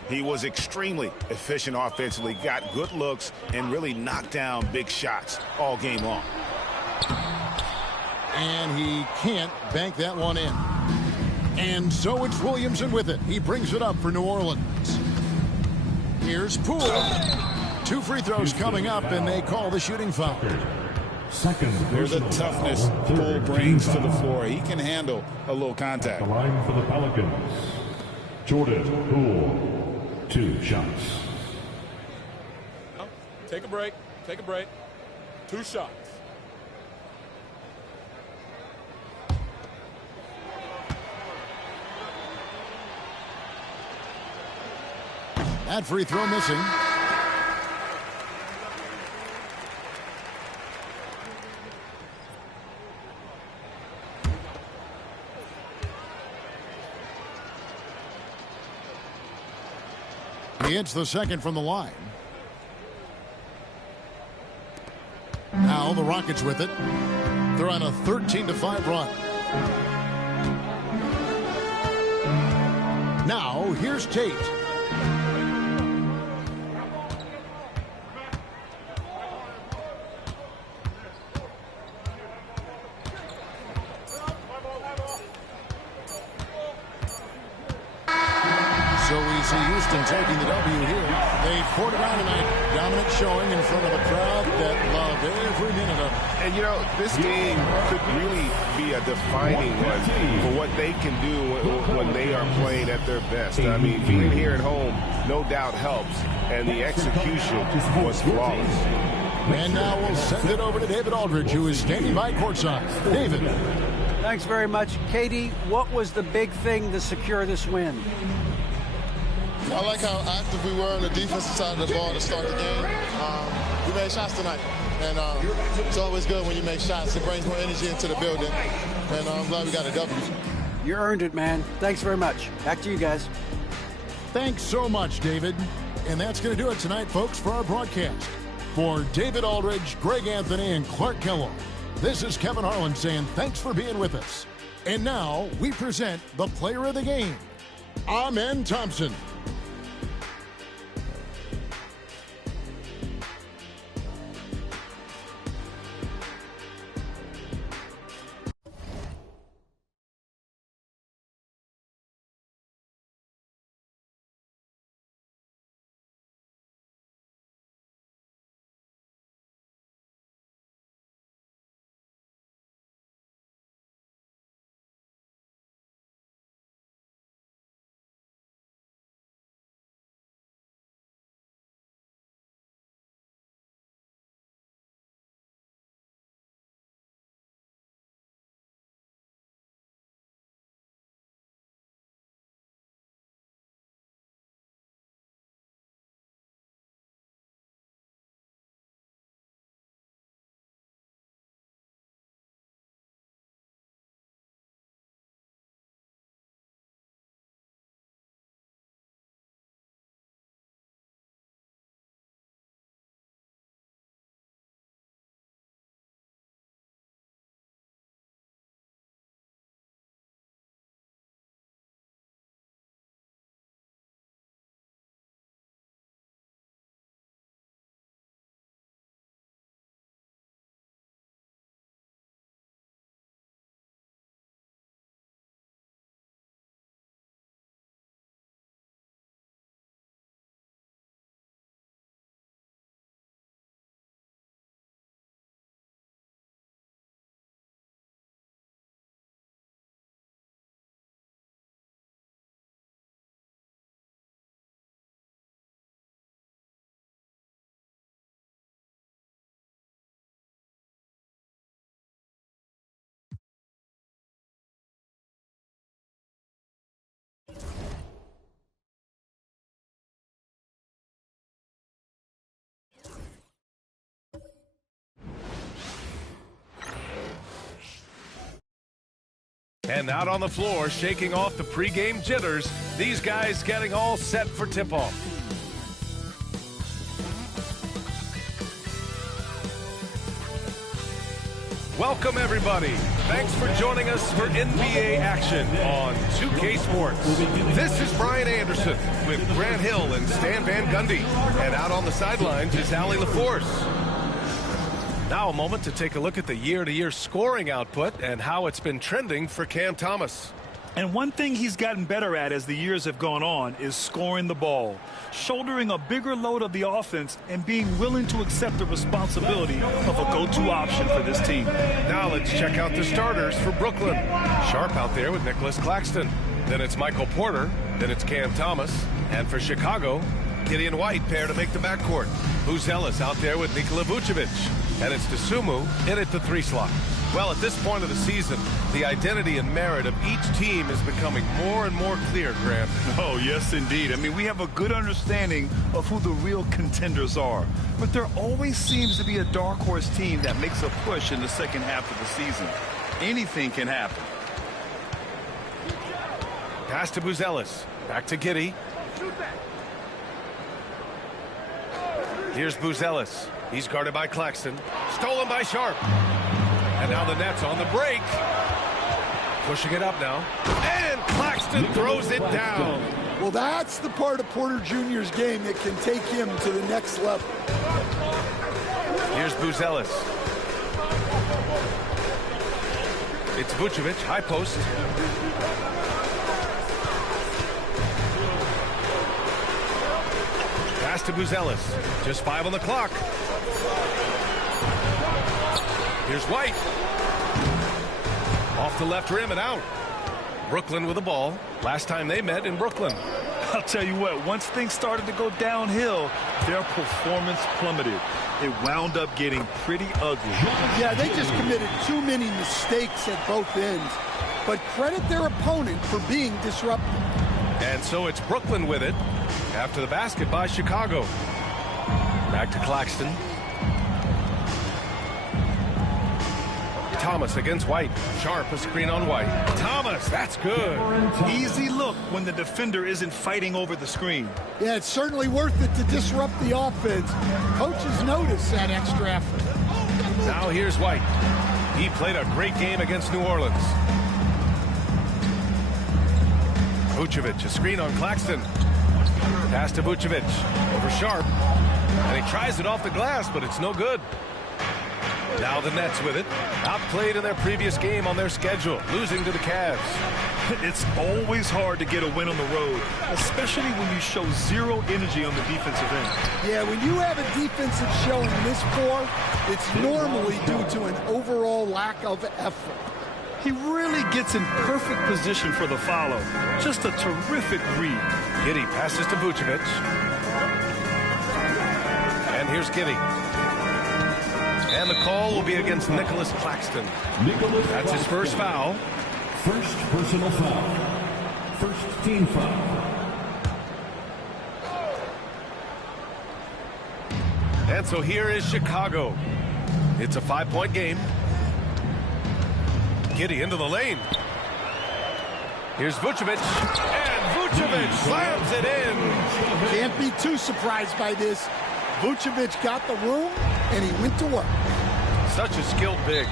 He was extremely efficient offensively, got good looks, and really knocked down big shots all game long. And he can't bank that one in. And so it's Williamson with it. He brings it up for New Orleans. Here's Poole. 2 free throws coming up, and they call the shooting foul. There's a toughness Poole brings to the floor. He can handle a little contact. The line for the Pelicans. Jordan Poole, 2 shots. Take a break. Take a break. 2 shots. That free throw missing. He hits the second from the line. Now the Rockets with it. They're on a 13-5 run. Now here's Tate. So we see Houston taking the W here. They poured it on tonight. Dominant showing in front of a crowd that loved every minute of it. And, you know, this game could really be a defining one for what they can do when they are playing at their best. I mean, being here at home no doubt helps, and the execution was flawless. And now we'll send it over to David Aldridge, who is standing by courtside. David. Thanks very much. Katie, what was the big thing to secure this win? I like how active we were on the defensive side of the ball to start the game. We made shots tonight, and it's always good when you make shots. It brings more energy into the building, and I'm glad we got a W. You earned it, man. Thanks very much. Back to you guys. Thanks so much, David. And that's going to do it tonight, folks, for our broadcast. For David Aldridge, Greg Anthony, and Clark Kellogg, this is Kevin Harlan saying thanks for being with us. And now we present the player of the game, Amen Thompson. And out on the floor, shaking off the pregame jitters, these guys getting all set for tip-off. Welcome, everybody. Thanks for joining us for NBA action on 2K Sports. This is Brian Anderson with Grant Hill and Stan Van Gundy. And out on the sidelines is Allie LaForce. Now a moment to take a look at the year-to-year scoring output and how it's been trending for Cam Thomas. And one thing he's gotten better at as the years have gone on is scoring the ball, shouldering a bigger load of the offense, and being willing to accept the responsibility of a go-to option for this team. Now let's check out the starters for Brooklyn. Sharp out there with Nicholas Claxton. Then it's Michael Porter. Then it's Cam Thomas. And for Chicago, Gideon White pair to make the backcourt. Buzelis out there with Nikola Vucevic. And it's Dosunmu in at the 3 slot. Well, at this point of the season, the identity and merit of each team is becoming more and more clear, Grant. Oh, yes, indeed. I mean, we have a good understanding of who the real contenders are. But there always seems to be a dark horse team that makes a push in the second half of the season. Anything can happen. Pass to Buzelis. Back to Giddey. Here's Buzelis. He's guarded by Claxton. Stolen by Sharp. And now the Nets on the break. Pushing it up now. And Claxton throws it down. Well, that's the part of Porter Jr.'s game that can take him to the next level. Here's Buzelis. It's Vucevic, high post. Pass to Buzelis. Just 5 on the clock. Here's White. Off the left rim and out. Brooklyn with the ball. Last time they met in Brooklyn. I'll tell you what, once things started to go downhill, their performance plummeted. It wound up getting pretty ugly. Yeah, they just committed too many mistakes at both ends. But credit their opponent for being disruptive. And so it's Brooklyn with it after the basket by Chicago. Back to Claxton. Thomas against White. Sharp, a screen on White. Thomas, that's good. Easy look when the defender isn't fighting over the screen. Yeah, it's certainly worth it to disrupt the offense. Coaches notice that extra effort. Now here's White. He played a great game against New Orleans. Vucevic, a screen on Claxton. Pass to Vucevic. Over Sharp. And he tries it off the glass, but it's no good. Now the Nets with it. Outplayed in their previous game on their schedule, losing to the Cavs. It's always hard to get a win on the road, especially when you show zero energy on the defensive end. Yeah, when you have a defensive showing this poor, it's normally due to an overall lack of effort. He really gets in perfect position for the follow. Just a terrific read. Giddey passes to Vucevic. And here's Giddey. And the call will be against Nicholas Claxton. That's his first foul. First personal foul. First team foul. And so here is Chicago. It's a 5-point game. Giddey into the lane. Here's Vucevic. And Vucevic slams it in. Can't be too surprised by this. Vucevic got the room, and he went to work. Such a skilled big.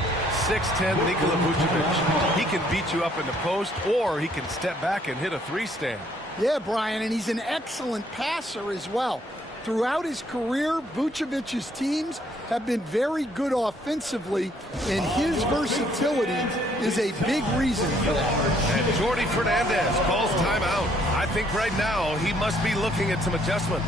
6'10" Nikola Vucevic. He can beat you up in the post, or he can step back and hit a 3-stand. Yeah, Brian, and he's an excellent passer as well. Throughout his career, Vucevic's teams have been very good offensively, and his versatility is a big reason for that. And Jordi Fernandez calls timeout. I think right now he must be looking at some adjustments.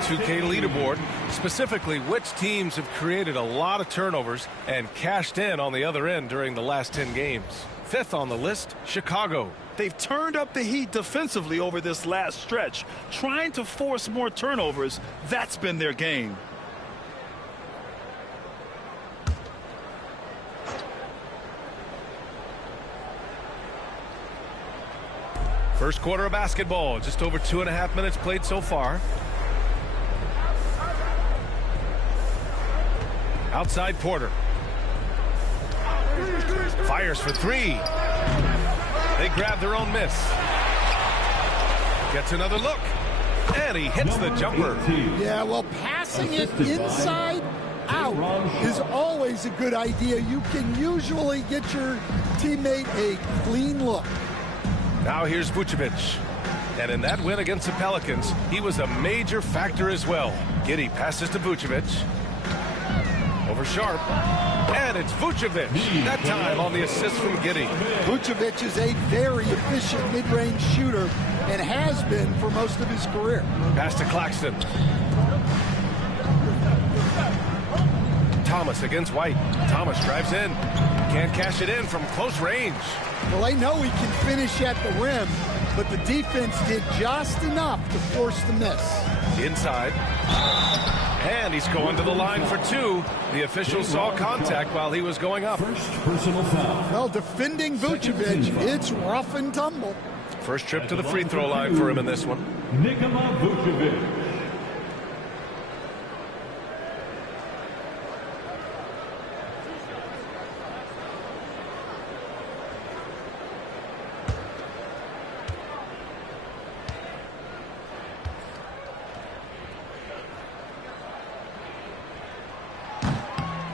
2K leaderboard, specifically which teams have created a lot of turnovers and cashed in on the other end during the last 10 games. 5th on the list, Chicago. They've turned up the heat defensively over this last stretch, trying to force more turnovers. That's been their game. First quarter of basketball, just over 2.5 minutes played so far. Outside Porter. Fires for 3. They grab their own miss. Gets another look. And he hits the jumper. Yeah, well, passing it inside out is always a good idea. You can usually get your teammate a clean look. Now here's Vucevic. And in that win against the Pelicans, he was a major factor as well. Giddey passes to Vucevic. Over Sharp. And it's Vucevic. That time on the assist from Giddey. Vucevic is a very efficient mid-range shooter and has been for most of his career. Pass to Claxton. Thomas against White. Thomas drives in. Can't cash it in from close range. Well, they know he can finish at the rim, but the defense did just enough to force the miss. Inside. And he's going to the line for 2. The official saw contact while he was going up. First personal foul. Well, defending Vucevic, it's rough and tumble. First trip to the free throw line for him in this one. Nikola Vucevic.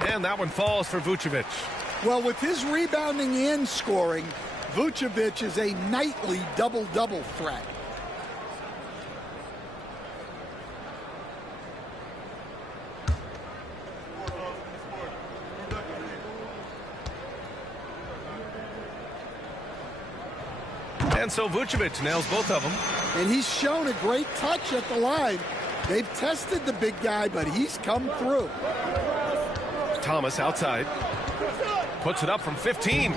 And that one falls for Vucevic. Well, with his rebounding and scoring, Vucevic is a nightly double-double threat. And so Vucevic nails both of them. And he's shown a great touch at the line. They've tested the big guy, but he's come through. Thomas outside. Puts it up from 15.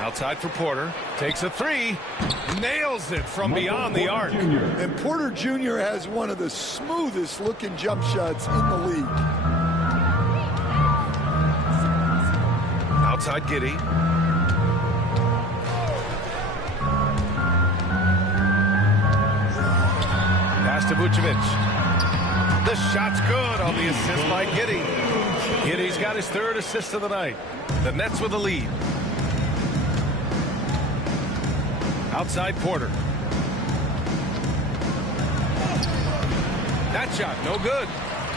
Outside for Porter. Takes a 3. Nails it from beyond the arc. And Porter Jr. has one of the smoothest looking jump shots in the league. Outside Giddey. Pass to Vucevic. The shot's good on the assist by Giddey. Giddey's got his 3rd assist of the night. The Nets with the lead. Outside Porter. That shot, no good.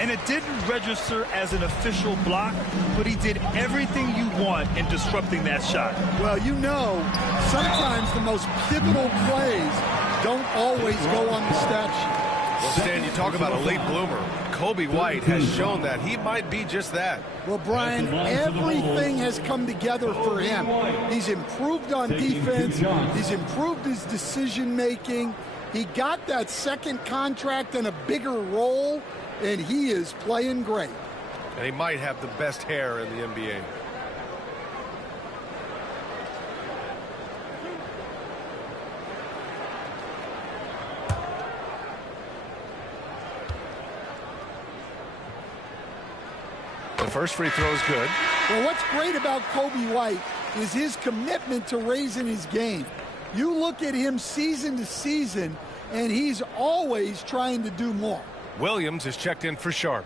And it didn't register as an official block, but he did everything you want in disrupting that shot. Well, you know, sometimes the most pivotal plays don't always go on the stat sheet. Well, Stan, you talk about a late bloomer. Kobe White has shown that he might be just that. Well, Brian, everything has come together for him. He's improved on defense. He's improved his decision-making. He got that second contract and a bigger role, and he is playing great. And he might have the best hair in the NBA. The first free throw is good. Well, what's great about Kobe White is his commitment to raising his game. You look at him season to season, and he's always trying to do more. Williams is checked in for Sharp.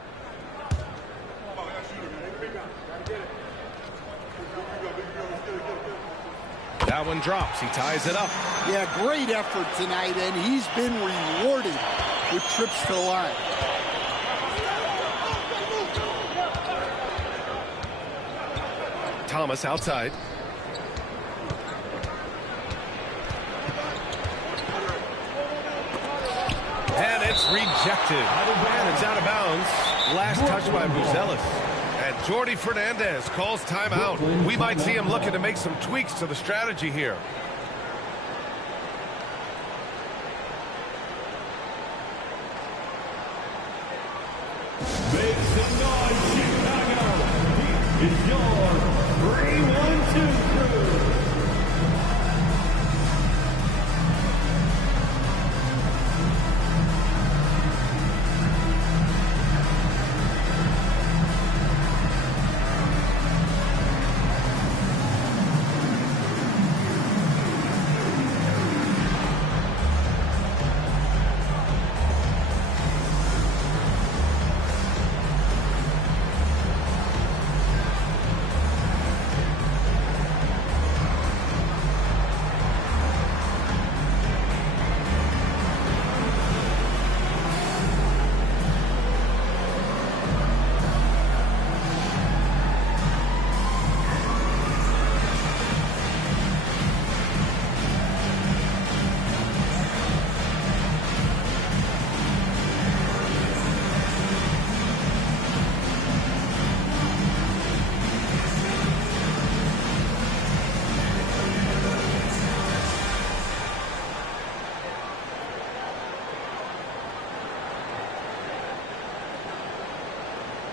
That one drops. He ties it up. Yeah, great effort tonight, and he's been rewarded with trips to the line. Thomas outside. And it's rejected. And it's out of bounds. Last touch by Buzelis. And Jordy Fernandez calls timeout. We might see him looking to make some tweaks to the strategy here. It's your 3-1-2 crew.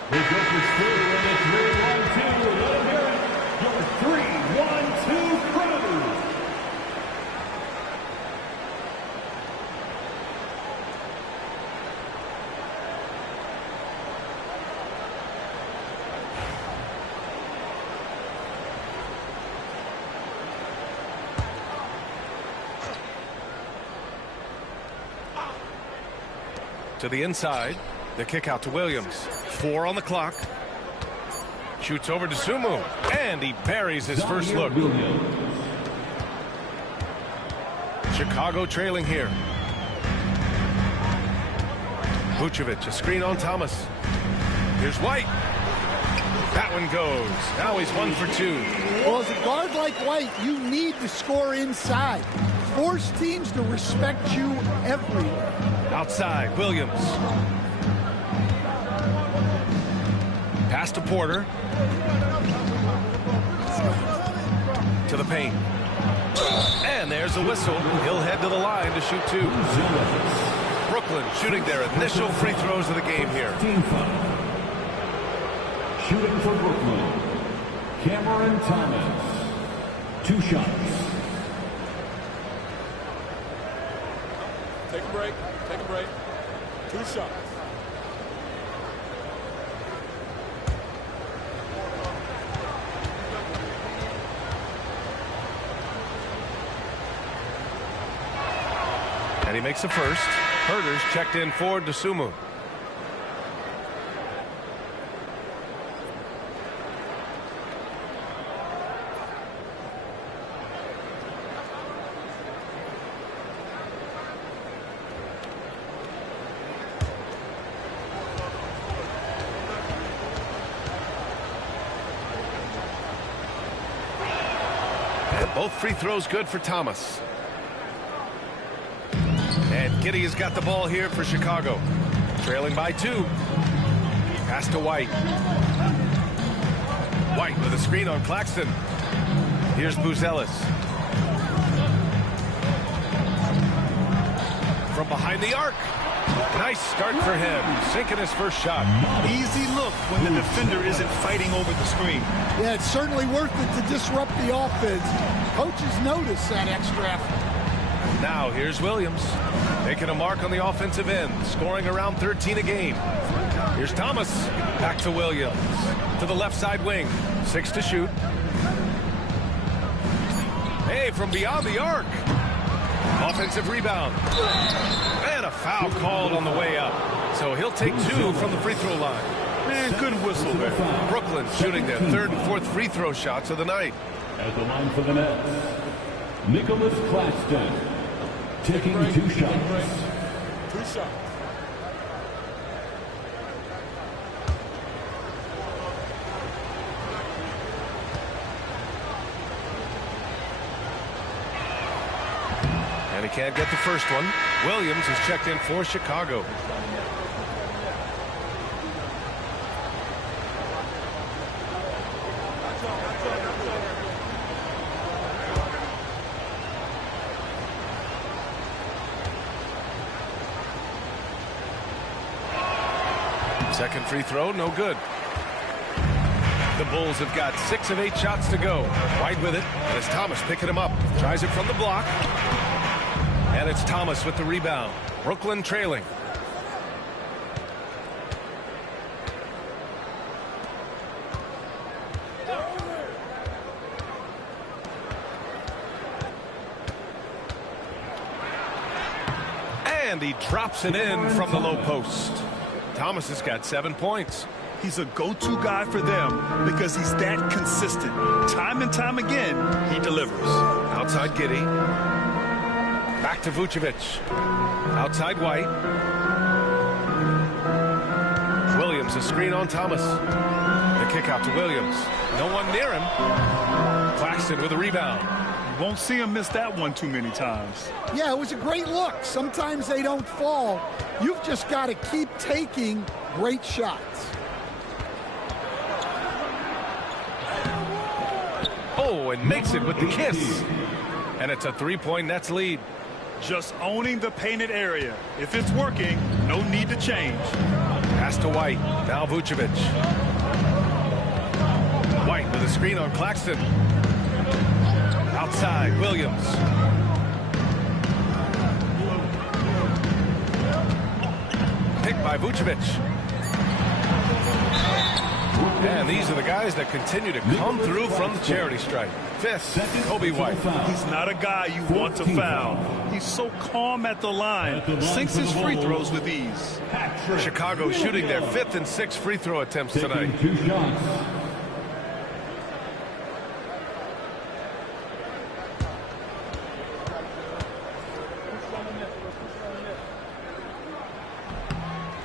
The Gophers through in the 3-1-2. Let them hear it. Your 3-1-2 crew. To the inside. The kick out to Williams. 4 on the clock. Shoots over to Sumu. And he buries his first look. Chicago trailing here. Vucevic, a screen on Thomas. Here's White. That one goes. Now he's 1 for 2. Well, as a guard like White, you need to score inside. Force teams to respect you everywhere. Outside, Williams. Pass to Porter. To the paint. And there's a whistle. He'll head to the line to shoot 2. Brooklyn shooting their initial free throws of the game here. Team foul. Shooting for Brooklyn, Cameron Thomas. 2 shots. Take a break. Take a break. 2 shots. And he makes the first. Herter's checked in for Dosunmu. And both free throws good for Thomas. And Giddey has got the ball here for Chicago. Trailing by 2. Pass to White. White with a screen on Claxton. Here's Buzelis. From behind the arc. Nice start for him. Sinking his first shot. Easy look when the defender isn't fighting over the screen. Yeah, it's certainly worth it to disrupt the offense. Coaches notice that extra effort. Now here's Williams. Making a mark on the offensive end. Scoring around 13 a game. Here's Thomas. Back to Williams. To the left side wing. 6 to shoot. Hey, from beyond the arc. Offensive rebound. And a foul called on the way up. So he'll take 2 from the free throw line. Man, good whistle there. Brooklyn shooting their 3rd and 4th free throw shots of the night. At the line for the Nets, Nicholas Claxton. Taking 2 shots. 2 shots. And he can't get the first one. Williams is checked in for Chicago. Second free throw, no good. The Bulls have got 6 of 8 shots to go. White with it, and it's Thomas picking him up. Tries it from the block. And it's Thomas with the rebound. Brooklyn trailing. And he drops it in from the low post. Thomas has got 7 points. He's a go-to guy for them because he's that consistent. Time and time again, he delivers. Outside Giddey. Back to Vucevic. Outside White. Williams, a screen on Thomas. The kick out to Williams. No one near him. Claxton with a rebound. You won't see him miss that one too many times. Yeah, it was a great look. Sometimes they don't fall. You've just got to keep taking great shots. Oh, and makes it with the kiss. And it's a 3-point Nets lead. Just owning the painted area. If it's working, no need to change. Pass to White. Now Vucevic. White with a screen on Claxton. Outside, Williams. Picked by Vucevic. And these are the guys that continue to come through from the charity stripe. Fifth, Kobe White. He's not a guy you want to foul. He's so calm at the line. Sinks his free throws with ease. Chicago shooting their 5th and 6th free throw attempts tonight.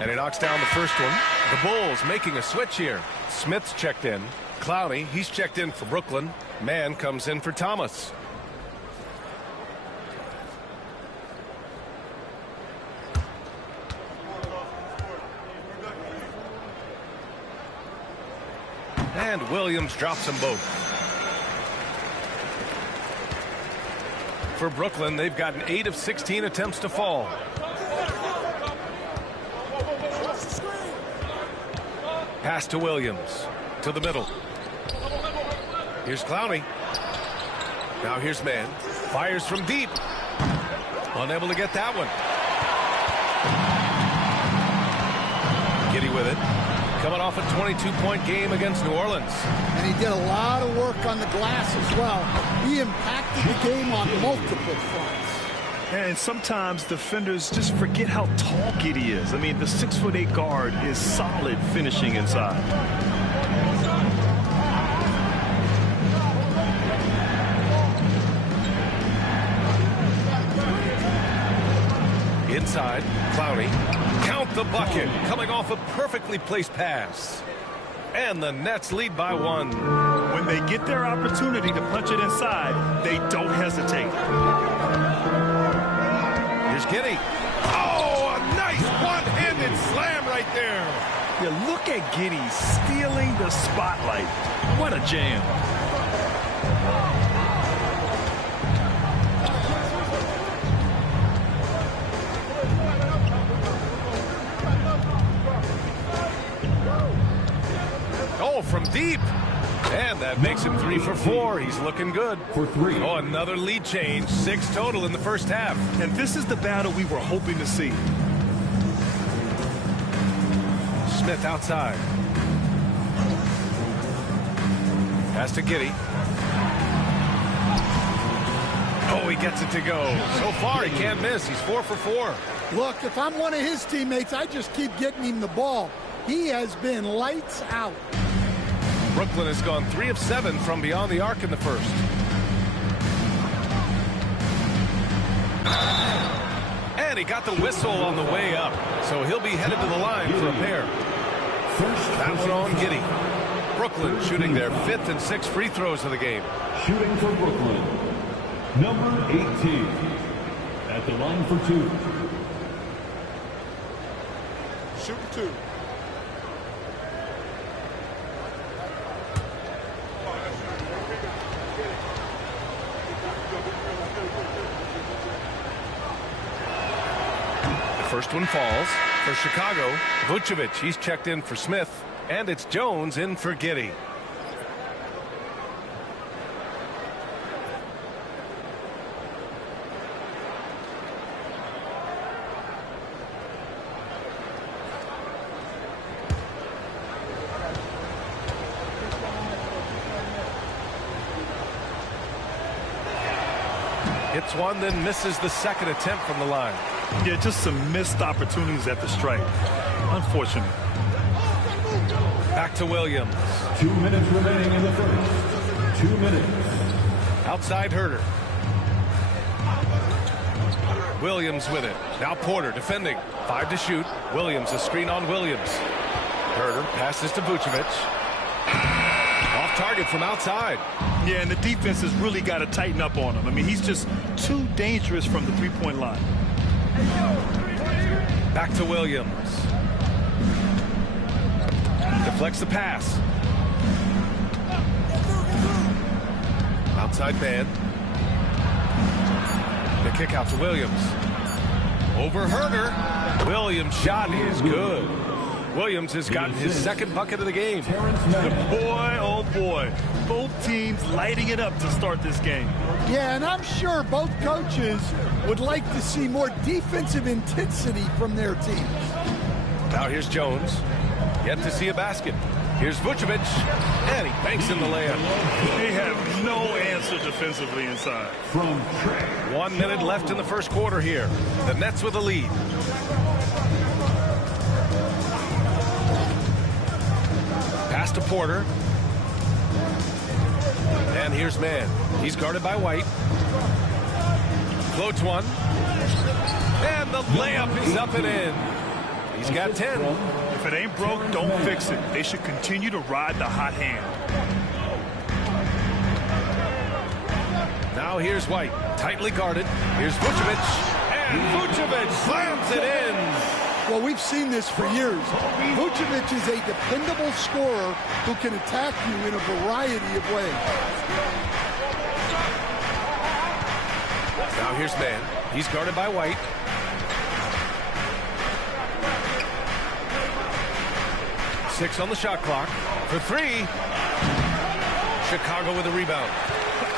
And he knocks down the first one. The Bulls making a switch here. Smith's checked in. Clowney, he's checked in for Brooklyn. Mann comes in for Thomas. And Williams drops them both. For Brooklyn, they've gotten 8 of 16 attempts to fall. Pass to Williams. To the middle. Here's Clowney. Now here's Mann. Fires from deep. Unable to get that one. Giddey with it. Coming off a 22-point game against New Orleans. And he did a lot of work on the glass as well. He impacted the game on multiple fronts. And sometimes defenders just forget how tall Giddey is. I mean, the 6'8" guard is solid finishing inside. Inside, Clowney. Count the bucket. Coming off a perfectly placed pass. And the Nets lead by 1. When they get their opportunity to punch it inside, they don't hesitate. Here's Giddey. Oh, a nice one-handed slam right there. Yeah, look at Giddey stealing the spotlight. What a jam. Oh, from deep. And that makes him 3 for 4. He's looking good. For 3. Oh, another lead change. 6 total in the first half. And this is the battle we were hoping to see. Smith outside. Pass to Giddey. Oh, he gets it to go. So far, he can't miss. He's 4 for 4. Look, if I'm one of his teammates, I just keep getting him the ball. He has been lights out. Brooklyn has gone 3 of 7 from beyond the arc in the first. And he got the whistle on the way up, so he'll be headed to the line for a pair. That one on Giddey. Brooklyn shooting their 5th and 6th free throws of the game. Shooting for Brooklyn, number 18. At the line for 2. Shooting 2. First one falls for Chicago. Vucevic, he's checked in for Smith. And it's Jones in for Giddey. Hits one, then misses the second attempt from the line. Yeah, just some missed opportunities at the stripe. Unfortunate. Back to Williams. 2 minutes remaining in the first. 2 minutes. Outside Herder. Williams with it. Now Porter defending. 5 to shoot. Williams, a screen on Williams. Herder passes to Vucevic. Off target from outside. Yeah, and the defense has really got to tighten up on him. I mean, he's just too dangerous from the three-point line. Back to Williams. Deflects the pass. Outside man. The kick out to Williams. Over Herder. Williams' shot is good. Williams has gotten his second bucket of the game. Boy, oh boy. Both teams lighting it up to start this game. Yeah, and I'm sure both coaches would like to see more defensive intensity from their teams. Now here's Jones. Yet to see a basket. Here's Vucevic. And he banks in the layup. They have no answer defensively inside. 1 minute left in the first quarter here. The Nets with a lead. Pass to Porter. And here's Mann. He's guarded by White. Floats one. And the layup is up and in. He's got 10. If it ain't broke, don't fix it. They should continue to ride the hot hand. Now here's White. Tightly guarded. Here's Vucevic. And Vucevic slams it in. Well, we've seen this for years. Vucevic is a dependable scorer who can attack you in a variety of ways. Now here's Mann. He's guarded by White. Six on the shot clock. For three. Chicago with a rebound.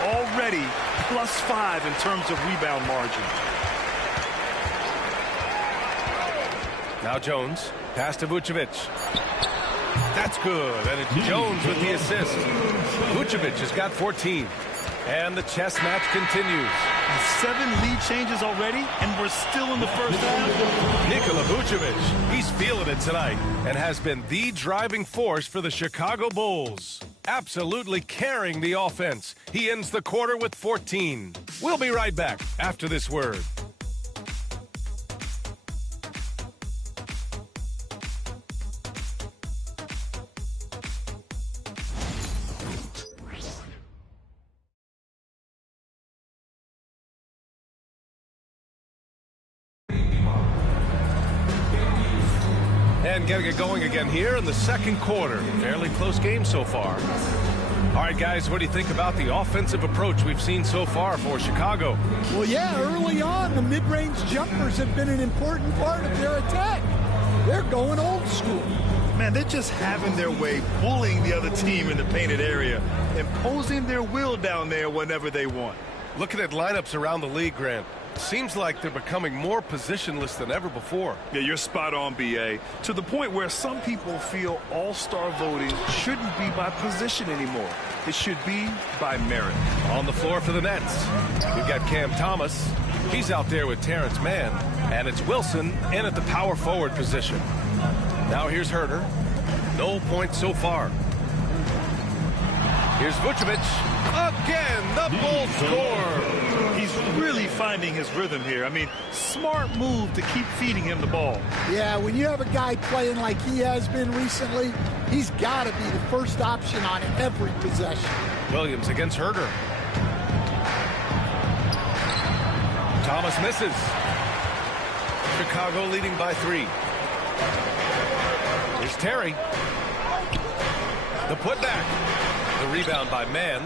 Already +5 in terms of rebound margin. Now Jones. Pass to Vucevic. That's good. And it's Jones with the assist. Vucevic has got 14. And the chess match continues. 7 lead changes already, and we're still in the first half. Nikola Vucevic, he's feeling it tonight and has been the driving force for the Chicago Bulls. Absolutely carrying the offense. He ends the quarter with 14. We'll be right back after this word. And getting it going again here in the second quarter. Fairly close game so far. All right, guys, what do you think about the offensive approach we've seen so far for Chicago? Well, yeah, early on, the mid-range jumpers have been an important part of their attack. They're going old school. Man, they're just having their way, bullying the other team in the painted area, imposing their will down there whenever they want. Looking at lineups around the league, Grant, seems like they're becoming more positionless than ever before. Yeah, you're spot on, B.A. To the point where some people feel all-star voting shouldn't be by position anymore. It should be by merit. On the floor for the Nets, we've got Cam Thomas. He's out there with Terrence Mann. And it's Wilson in at the power forward position. Now here's Herder. No points so far. Here's Vucevic. Again, the Bulls score. He's really finding his rhythm here. I mean, smart move to keep feeding him the ball. Yeah, when you have a guy playing like he has been recently, he's got to be the first option on every possession. Williams against Herder. Thomas misses. Chicago leading by 3. Here's Terry. The putback. The rebound by Mann.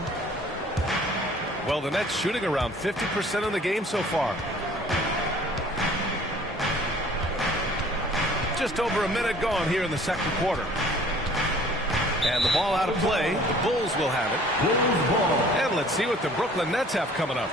Well, the Nets shooting around 50% of the game so far. Just over a minute gone here in the second quarter. And the ball out of play. The Bulls will have it. And let's see what the Brooklyn Nets have coming up.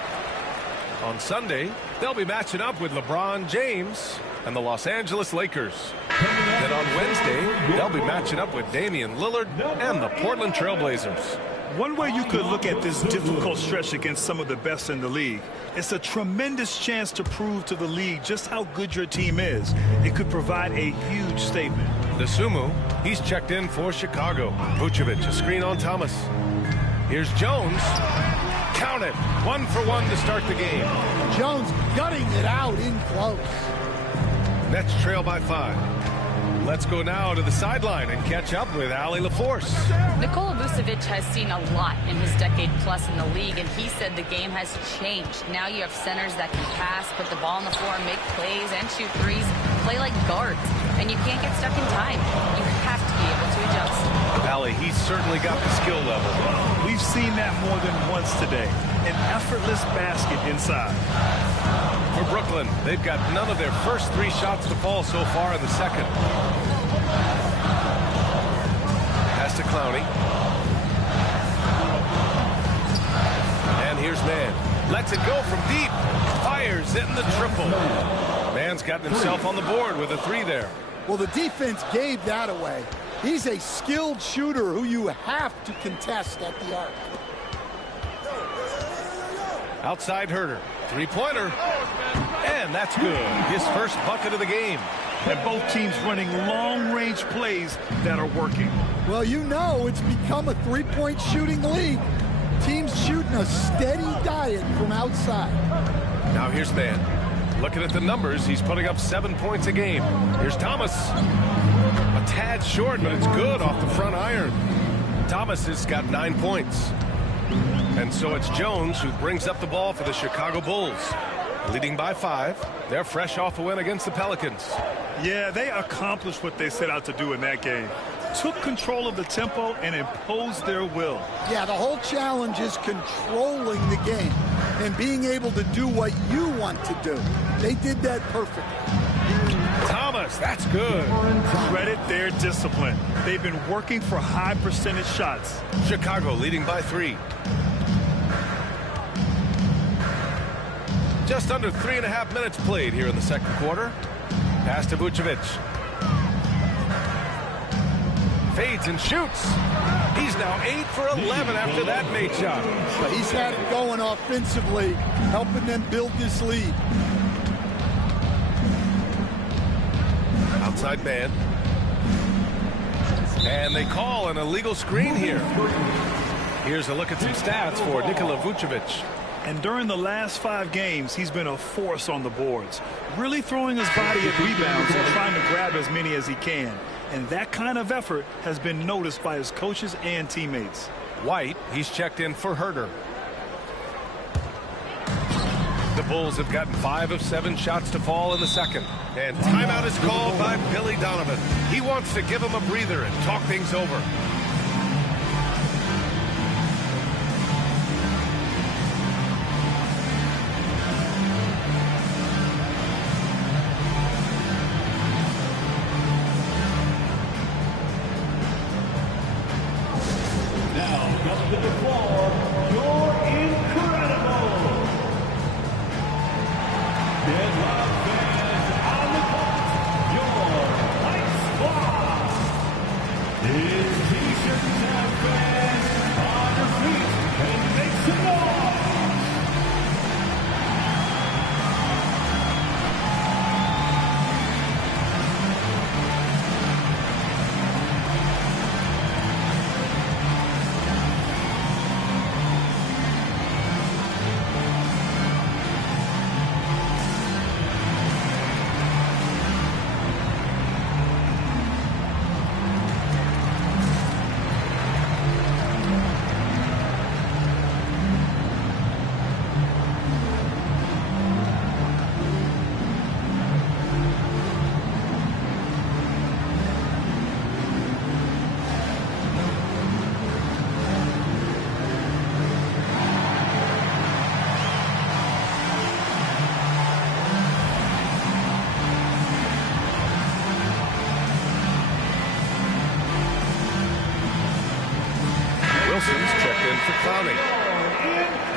On Sunday, they'll be matching up with LeBron James and the Los Angeles Lakers. Then on Wednesday, they'll be matching up with Damian Lillard and the Portland Trail Blazers. One way you could look at this difficult stretch against some of the best in the league, it's a tremendous chance to prove to the league just how good your team is. It could provide a huge statement. Dosunmu, he's checked in for Chicago. Vucevic, a screen on Thomas. Here's Jones. Count it. 1 for 1 to start the game. Jones gutting it out in close. Nets trail by 5. Let's go now to the sideline and catch up with Allie LaForce. Nikola Vucevic has seen a lot in his decade plus in the league, and he said the game has changed. Now you have centers that can pass, put the ball on the floor, make plays, and shoot threes, play like guards, and you can't get stuck in time. You have to be able to adjust. Allie, he's certainly got the skill level. We've seen that more than once today. An effortless basket inside. For Brooklyn, they've got none of their first 3 shots to fall so far in the second. Pass to Clowney. And here's Mann. Lets it go from deep. Fires it in the triple. Mann's gotten himself on the board with a 3 there. Well, the defense gave that away. He's a skilled shooter who you have to contest at the arc. Outside Herter. 3-pointer. And that's good. His first bucket of the game. And both teams running long-range plays that are working. Well, you know it's become a three-point shooting league. Teams shooting a steady diet from outside. Now here's Mann. Looking at the numbers, he's putting up 7 points a game. Here's Thomas. A tad short, but it's good off the front iron. Thomas has got 9 points. And so it's Jones who brings up the ball for the Chicago Bulls. Leading by 5. They're fresh off a win against the Pelicans. Yeah, they accomplished what they set out to do in that game. Took control of the tempo and imposed their will. Yeah, the whole challenge is controlling the game and being able to do what you want to do. They did that perfectly. Thomas, that's good. Credit their discipline. They've been working for high percentage shots. Chicago leading by 3. Just under 3.5 minutes played here in the second quarter. Pass to Vucevic. Fades and shoots. He's now 8 for 11 after that made shot. But he's had it going offensively, helping them build this lead. Outside man. And they call an illegal screen here. Here's a look at some stats for Nikola Vucevic. And during the last 5 games, he's been a force on the boards, really throwing his body at rebounds and trying to grab as many as he can. And that kind of effort has been noticed by his coaches and teammates. White, he's checked in for Herter. The Bulls have gotten 5 of 7 shots to fall in the second. And timeout is called by Billy Donovan. He wants to give him a breather and talk things over.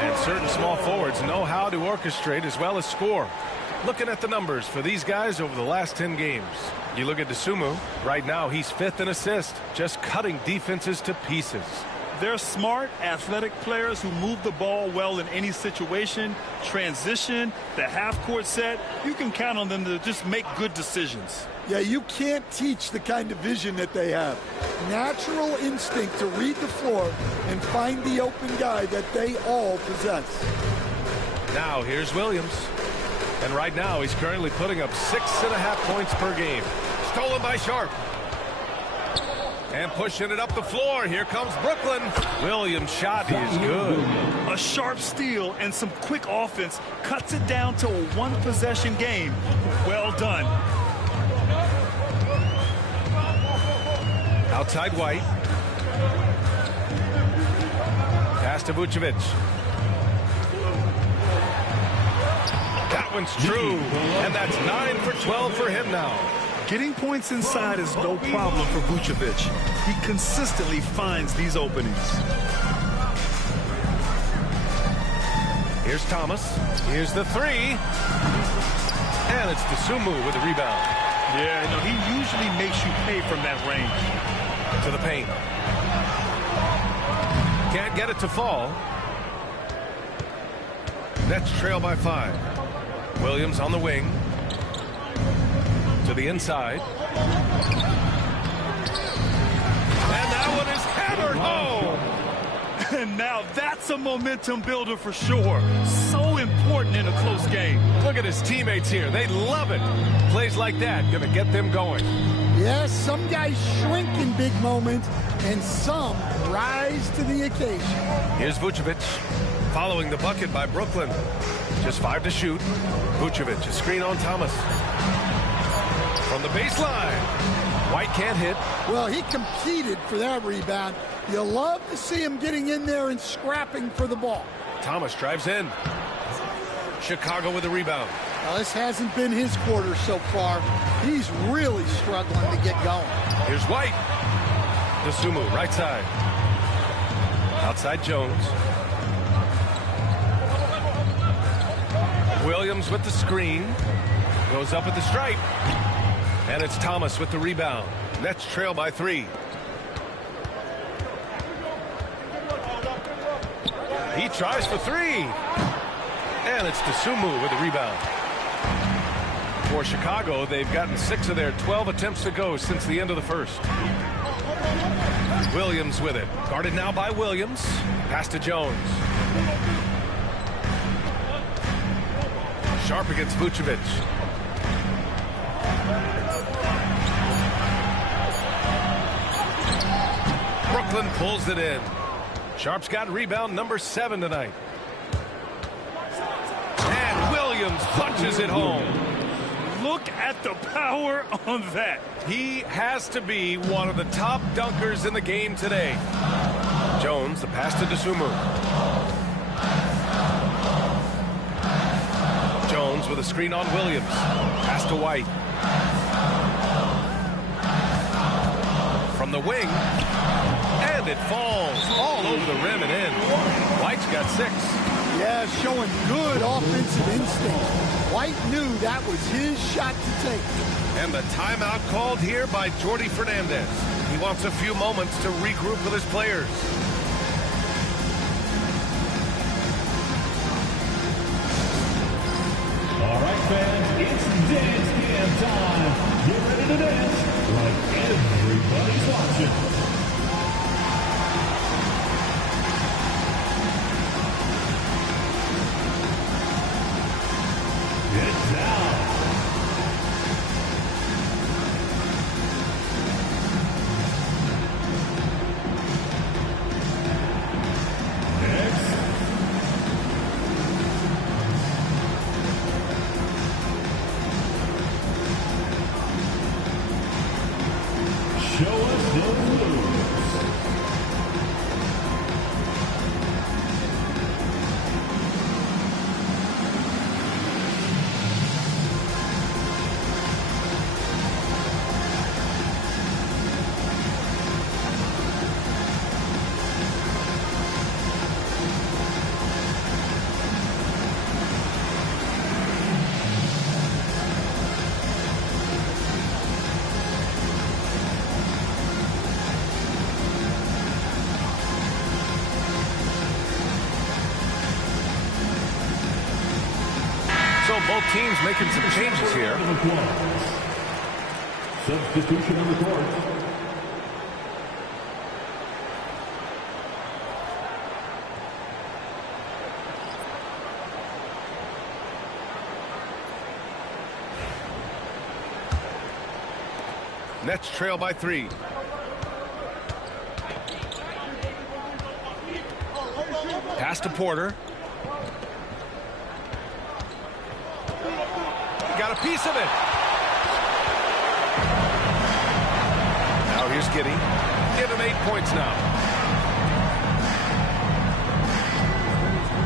And certain small forwards know how to orchestrate as well as score. Looking at the numbers for these guys over the last 10 games. You look at Dosunmu. Right now, he's 5th in assists, just cutting defenses to pieces. They're smart, athletic players who move the ball well in any situation, transition, the half-court set. You can count on them to just make good decisions. Yeah, you can't teach the kind of vision that they have. Natural instinct to read the floor and find the open guy that they all possess. Now here's Williams. And right now he's currently putting up 6.5 points per game. Stolen by Sharp. And pushing it up the floor. Here comes Brooklyn. Williams' shot is good. A sharp steal and some quick offense cuts it down to a one-possession game. Well done. Outside White. Pass to Vucevic. That one's true. And that's 9 for 12 for him now. Getting points inside is no problem for Vucevic. He consistently finds these openings. Here's Thomas. Here's the three. And it's Dosunmu with the rebound. Yeah, no, he usually makes you pay from that range. To the paint. Can't get it to fall. Nets trail by 5. Williams on the wing. To the inside. And that one is hammered home. And now that's a momentum builder for sure. So important in a close game. Look at his teammates here. They love it. Plays like that going to get them going. Yes, some guys shrink in big moments, and some rise to the occasion. Here's Vucevic following the bucket by Brooklyn. Just 5 to shoot. Vucevic, a screen on Thomas. From the baseline. White can't hit. Well, he competed for that rebound. You love to see him getting in there and scrapping for the ball. Thomas drives in. Chicago with the rebound. Well, this hasn't been his quarter so far. He's really struggling to get going. Here's White. Dosunmu, right side. Outside Jones. Williams with the screen. Goes up at the stripe. And it's Thomas with the rebound. Nets trail by 3. He tries for 3. And it's Dosunmu with the rebound. For Chicago, they've gotten 6 of their 12 attempts to go since the end of the first. Williams with it. Guarded now by Williams. Pass to Jones. Sharp against Vucevic. Brooklyn pulls it in. Sharp's got rebound number 7 tonight. And Williams punches it home. Look at the power on that. He has to be one of the top dunkers in the game today. Jones, the pass to Dosunmu. Jones with a screen on Williams. Pass to White. From the wing. And it falls all over the rim and in. White's got 6. Yeah, showing good offensive instinct. White knew that was his shot to take. And the timeout called here by Jordi Fernandez. He wants a few moments to regroup with his players. All right, fans, it's dance jam time. Get ready to dance like everybody's watching. Get down. Next. Show us the Well, both teams making some changes here. Substitution on the court. Nets trail by 3. Pass to Porter. He got a piece of it. Now here's Giddey. Give him 8 points now.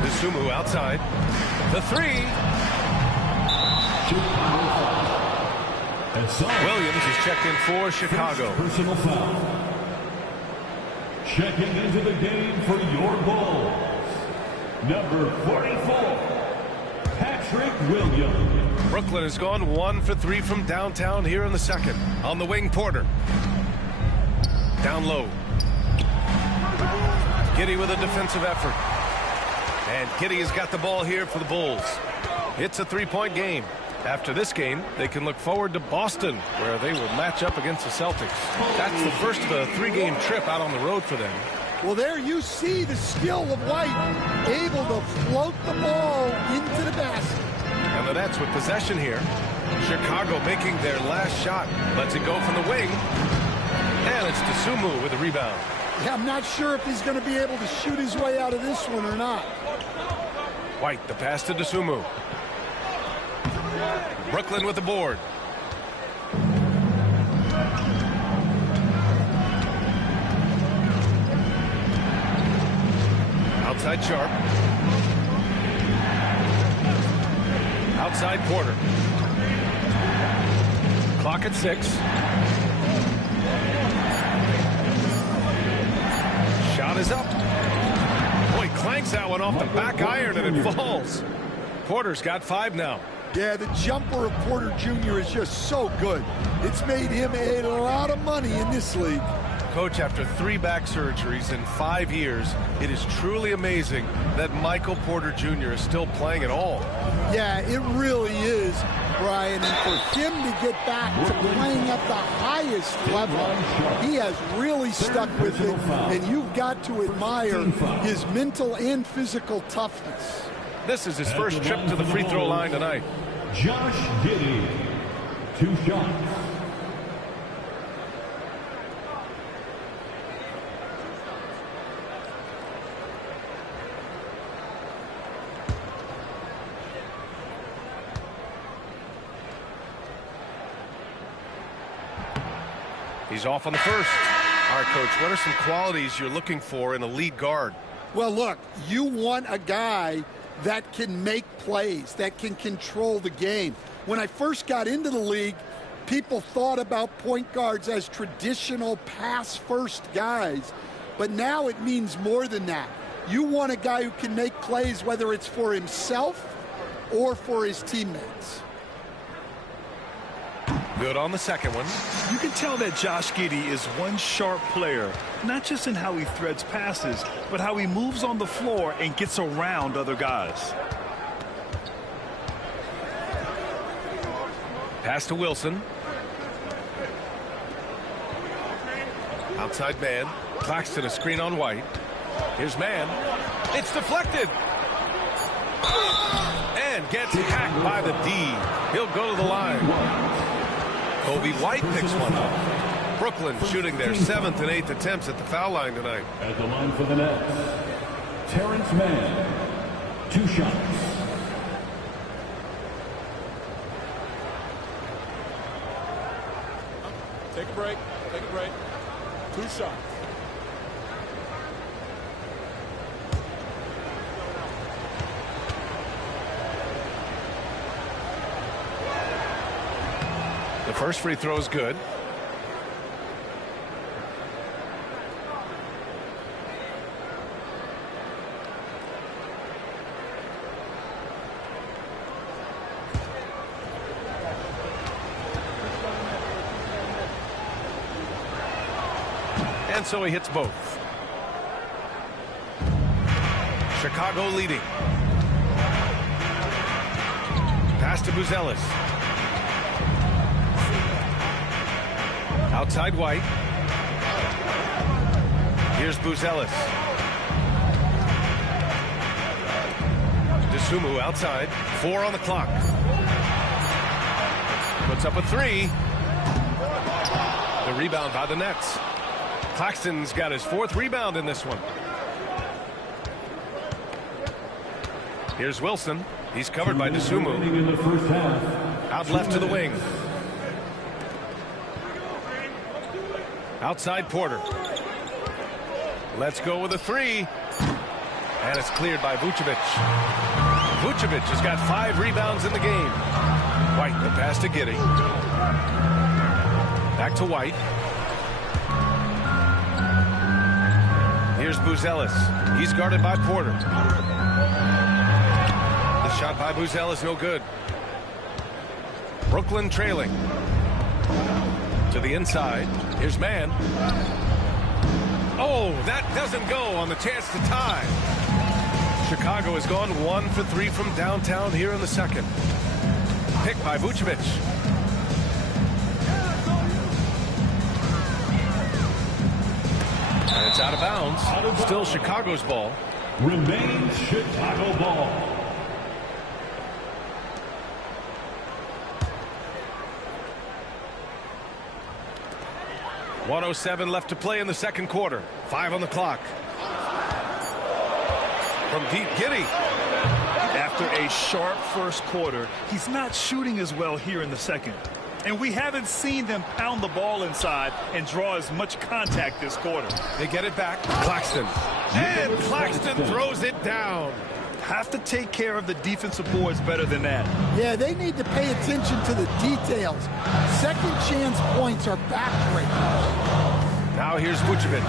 Dosunmu outside. The 3. Williams is checked in for Chicago. Personal foul. Checking into the game for your Bulls. Number 44, Patrick Williams. Brooklyn has gone 1 for 3 from downtown here in the second. On the wing, Porter. Down low. Giddey with a defensive effort. And Giddey has got the ball here for the Bulls. It's a 3-point game. After this game, they can look forward to Boston, where they will match up against the Celtics. That's the first of a 3-game trip out on the road for them. Well, there you see the skill of White, able to float the ball into the basket. And the Nets with possession here. Chicago making their last shot. Lets it go from the wing. And it's Dosunmu with the rebound. Yeah, I'm not sure if he's going to be able to shoot his way out of this one or not. White, the pass to Dosunmu. Brooklyn with the board. Outside Sharp. Outside Porter. Clock at 6. Shot is up. Boy, clanks that one off the back iron and it falls. Porter's got 5 now. Yeah, the jumper of Porter Jr. is just so good. It's made him a lot of money in this league. Coach, after 3 back surgeries in 5 years, it is truly amazing that Michael Porter Jr. is still playing at all. Yeah, it really is, Brian. And for him to get back to playing at the highest level, he has really stuck with it. And you've got to admire his mental and physical toughness. This is his first trip to the free throw line tonight. Josh Giddey, 2 shots. He's off on the first. All right, Coach, what are some qualities you're looking for in a lead guard? Well, look, you want a guy that can make plays, that can control the game. When I first got into the league, people thought about point guards as traditional pass-first guys, but now it means more than that. You want a guy who can make plays, whether it's for himself or for his teammates. Good on the second one. You can tell that Josh Giddey is one sharp player, not just in how he threads passes, but how he moves on the floor and gets around other guys. Pass to Wilson. Outside man. Claxton a screen on White. Here's man. It's deflected. And gets hacked by the D. He'll go to the line. Kobe White picks one up. Brooklyn shooting their 7th and 8th attempts at the foul line tonight. At the line for the Nets, Terrence Mann, 2 shots. Take a break. Take a break. 2 shots. The first free throw is good. And so he hits both. Chicago leading. Pass to Buzelis. Outside White. Here's Buzelis. DeSumo outside. 4 on the clock. Puts up a 3. The rebound by the Nets. Claxton's got his 4th rebound in this one. Here's Wilson. He's covered by DeSumo. Out left to the wing. Outside Porter. Let's go with a 3. And it's cleared by Vucevic. Vucevic has got 5 rebounds in the game. White, the pass to Giddey. Back to White. Here's Buzelis. He's guarded by Porter. The shot by Buzelis no good. Brooklyn trailing. To the inside. Here's Mann. Oh, that doesn't go on the chance to tie. Chicago has gone 1 for 3 from downtown here in the second. Pick by Vucevic. And it's out of bounds. Still Chicago's ball. Remains Chicago ball. .107 left to play in the second quarter. 5 on the clock. From deep, Giddey. After a sharp first quarter, he's not shooting as well here in the second. And we haven't seen them pound the ball inside and draw as much contact this quarter. They get it back. Claxton. And Claxton throws it down. Have to take care of the defensive boards better than that. Yeah, they need to pay attention to the details. Second chance points are backbreakers. Now here's Vucevic.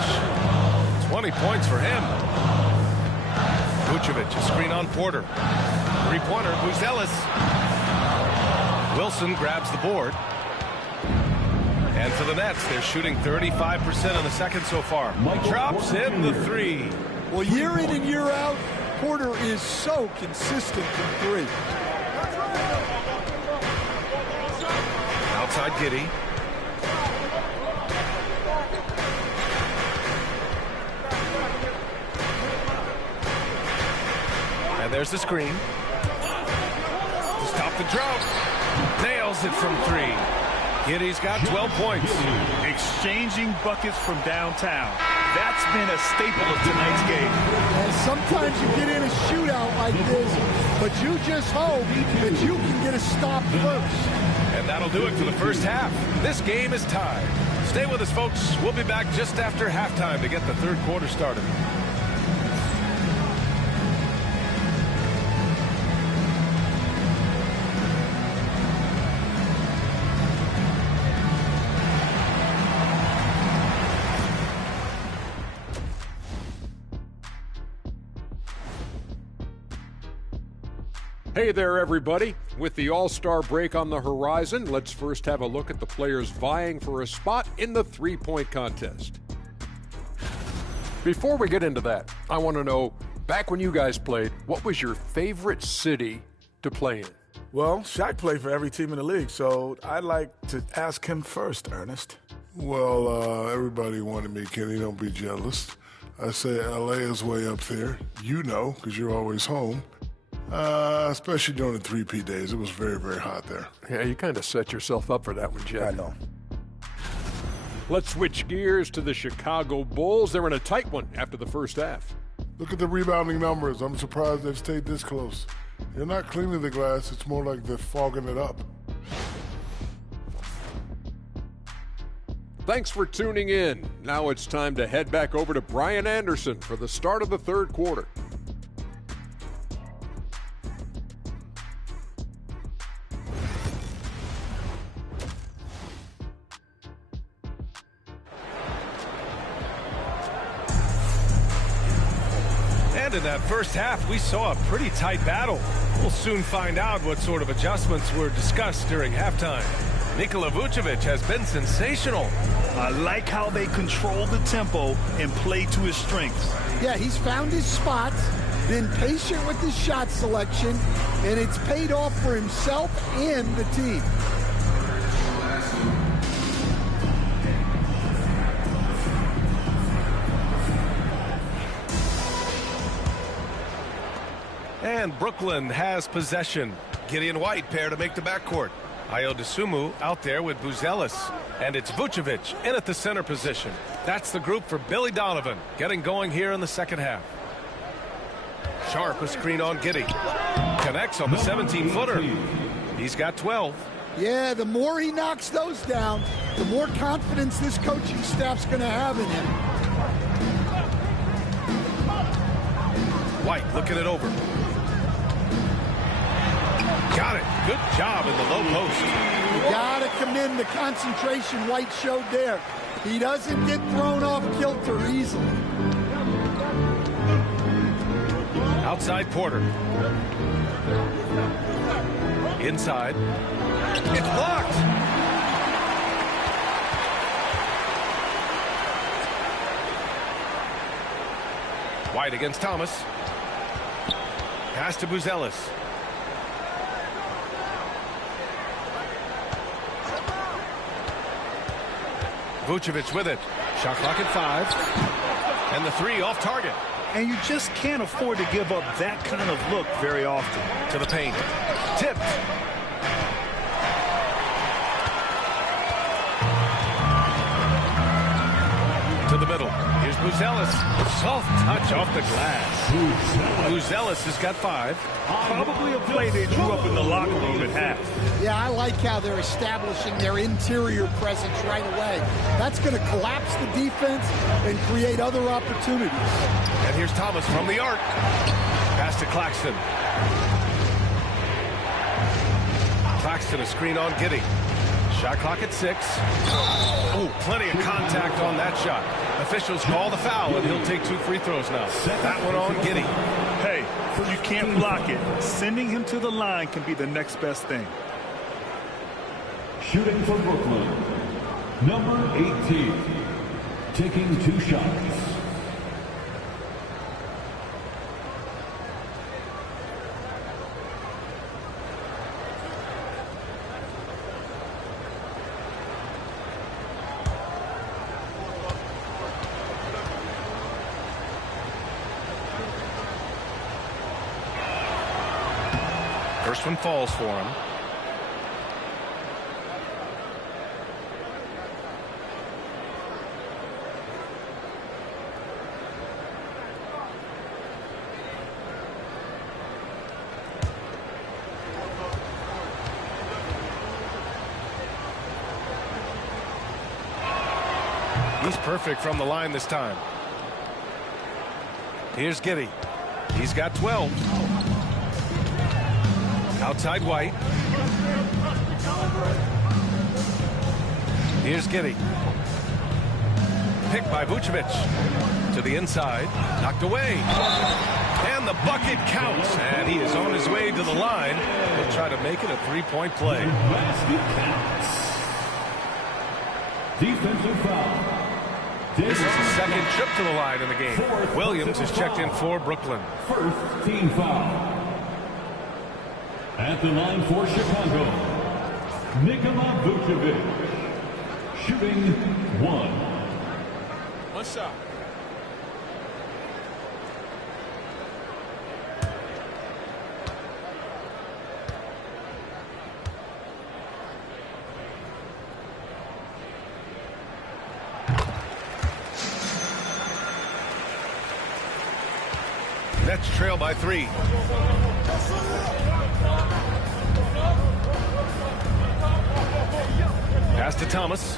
20 points for him. Vucevic, a screen on Porter. 3-pointer, Buzelis. Wilson grabs the board. And for the Nets, they're shooting 35% in the second so far. Drops in the 3. Well, year in and year out, Porter is so consistent from 3. Outside Giddey. And there's the screen. To stop the drought. Nails it from 3. Giddey's got 12 points. Exchanging buckets from downtown. That's been a staple of tonight's game. And sometimes you get in a shootout like this, but you just hope that you can get a stop first. And that'll do it for the first half. This game is tied. Stay with us, folks. We'll be back just after halftime to get the third quarter started. Hey there, everybody. With the All-Star break on the horizon, let's first have a look at the players vying for a spot in the three-point contest. Before we get into that, I want to know, back when you guys played, what was your favorite city to play in? Well, Shaq played for every team in the league, so I'd like to ask him first, Ernest. Well, everybody wanted me, Kenny. Don't be jealous. I say L.A. is way up there. You know, because you're always home. Especially during the 3P days. It was very, very hot there. Yeah, you kind of set yourself up for that one, Jeff. I know. Let's switch gears to the Chicago Bulls. They're in a tight one after the first half. Look at the rebounding numbers. I'm surprised they've stayed this close. They're not cleaning the glass. It's more like they're fogging it up. Thanks for tuning in. Now it's time to head back over to Brian Anderson for the start of the third quarter. In that first half, we saw a pretty tight battle. We'll soon find out what sort of adjustments were discussed during halftime. Nikola Vucevic has been sensational. I like how they control the tempo and play to his strengths. Yeah, he's found his spot. been patient with his shot selection, and it's paid off for himself and the team. And Brooklyn has possession. Gideon White pair to make the backcourt. Ayo Dosunmu out there with Buzelis. And it's Vucevic in at the center position. That's the group for Billy Donovan getting going here in the second half. Sharp a screen on Giddey. Connects on the 17-footer. He's got 12. Yeah, the more he knocks those down, the more confidence this coaching staff's going to have in him. White looking it over. Got it. Good job in the low post. You got to commend the concentration White showed there. He doesn't get thrown off kilter easily. Outside Porter. Inside. It's blocked. White against Thomas. Pass to Buzelis. Vucevic with it. Shot clock at 5. And the 3 off target. And you just can't afford to give up that kind of look very often. To the paint. Tipped. To the middle. Here's Buzelis. Soft touch off the glass. Buzelis has got 5. Probably a play they drew up in the locker room at half. Yeah, I like how they're establishing their interior presence right away. That's going to collapse the defense and create other opportunities. And here's Thomas from the arc. Pass to Claxton. Claxton a screen on Giddey. Shot clock at 6. Oh, plenty of contact on that shot. Officials call the foul, and he'll take 2 free throws now. That one on Giddey. Hey, you can't block it. Sending him to the line can be the next best thing. Shooting for Brooklyn, number 18, taking 2 shots. First one falls for him. He's perfect from the line this time. Here's Giddey. He's got 12. Outside White. Here's Giddey. Picked by Vucevic. To the inside. Knocked away. And the bucket counts. And he is on his way to the line. He'll try to make it a 3-point play. Basket counts. Defensive foul. This is his second trip to the line in the game. Williams is checked in for Brooklyn. First team foul. At the line for Chicago, Nikola Vucevic, shooting 1. One shot. Nets trail by 3. Pass to Thomas.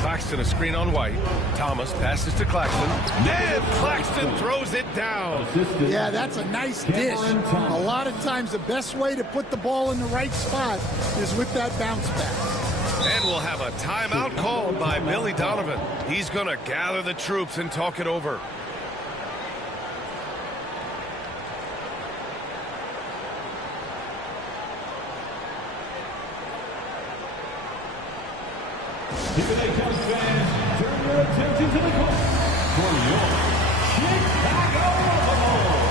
Claxton a screen on White. Thomas passes to Claxton. And Claxton throws it down. Yeah, that's a nice dish. A lot of times the best way to put the ball in the right spot is with that bounce back. And we'll have a timeout called by Billy Donovan. He's going to gather the troops and talk it over. Today, Cubs fans, turn your attention to the court. for your Chicago Bulls.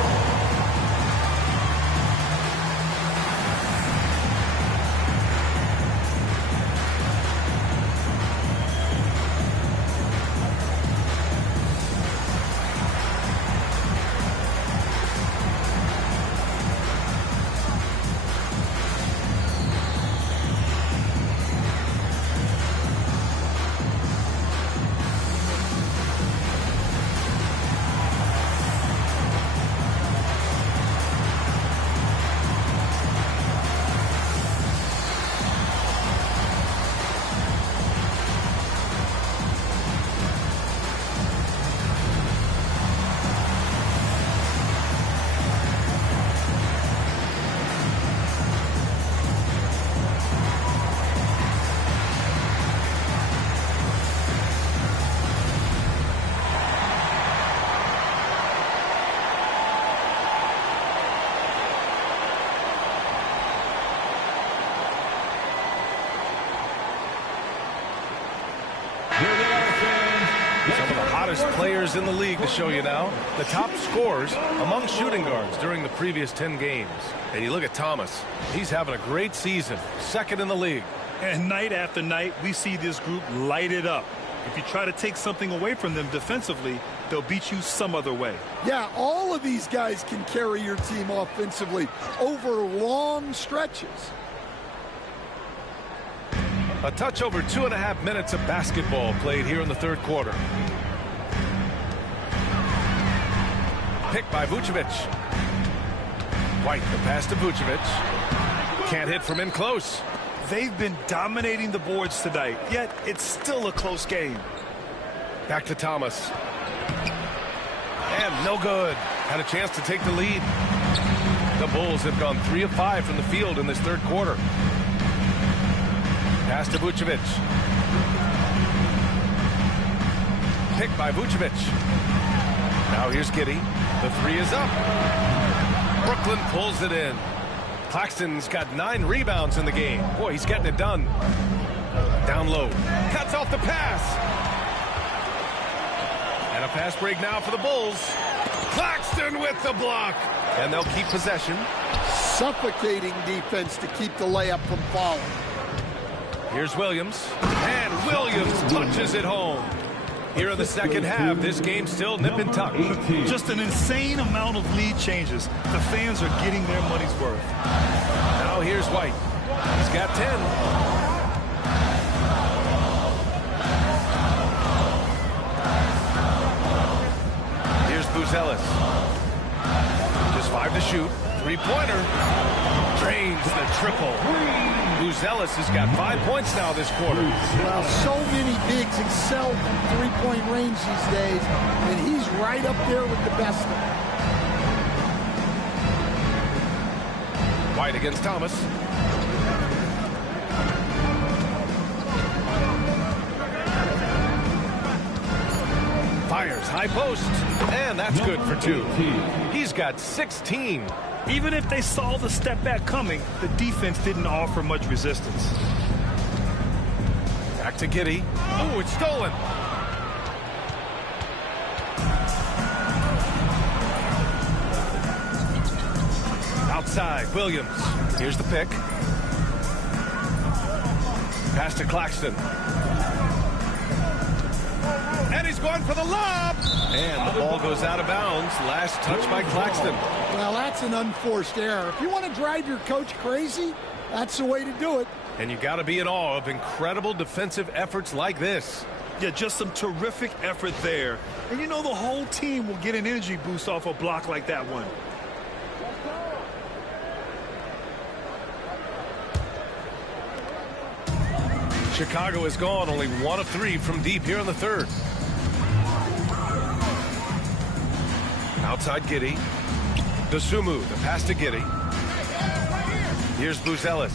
Some of the hottest players in the league to show you now. The top scorers among shooting guards during the previous 10 games. And you look at Thomas. He's having a great season. Second in the league. And night after night, we see this group light it up. If you try to take something away from them defensively, they'll beat you some other way. Yeah, all of these guys can carry your team offensively over long stretches. A touch over 2.5 minutes of basketball played here in the third quarter. Picked by Vucevic. White, the pass to Vucevic. Can't hit from in close. They've been dominating the boards tonight, yet it's still a close game. Back to Thomas. And no good. Had a chance to take the lead. The Bulls have gone 3 of 5 from the field in this third quarter. Pass to Vucevic. Picked by Vucevic. Now here's Giddey. The three is up. Brooklyn pulls it in. Claxton's got 9 rebounds in the game. Boy, he's getting it done. Down low. Cuts off the pass. And a fast break now for the Bulls. Claxton with the block. And they'll keep possession. Suffocating defense to keep the layup from falling. Here's Williams. And Williams touches it home. Here in the second half, this game's still nip and tuck. Just an insane amount of lead changes. The fans are getting their money's worth. Now here's White. He's got 10. Here's Buzelis. Just 5 to shoot. Three-pointer. Drains the triple. Buzelis has got 5 points now this quarter. Well, so many bigs excel from three-point range these days, and he's right up there with the best of them. White against Thomas. Fires high post, and that's good for 2. He's got 16. Even if they saw the step back coming, the defense didn't offer much resistance. Back to Giddey. Oh, it's stolen. Outside, Williams. Here's the pick. Pass to Claxton. And he's going for the lob. And the ball goes out of bounds. Last touch by Claxton. Well, that's an unforced error. If you want to drive your coach crazy, that's the way to do it. And you got to be in awe of incredible defensive efforts like this. Yeah, just some terrific effort there. And you know the whole team will get an energy boost off a block like that one. Chicago is gone only 1 of 3 from deep here in the third. Outside Giddey. Dosunmu, the pass to Giddey. Here's Buzelis.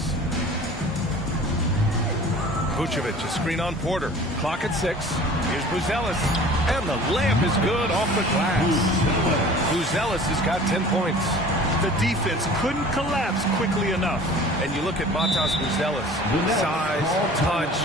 Vucevic, a screen on Porter. Clock at 6. Here's Buzelis. And the layup is good off the glass. Buzelis has got 10 points. The defense couldn't collapse quickly enough. And you look at Matas Buzelis. Size, touch,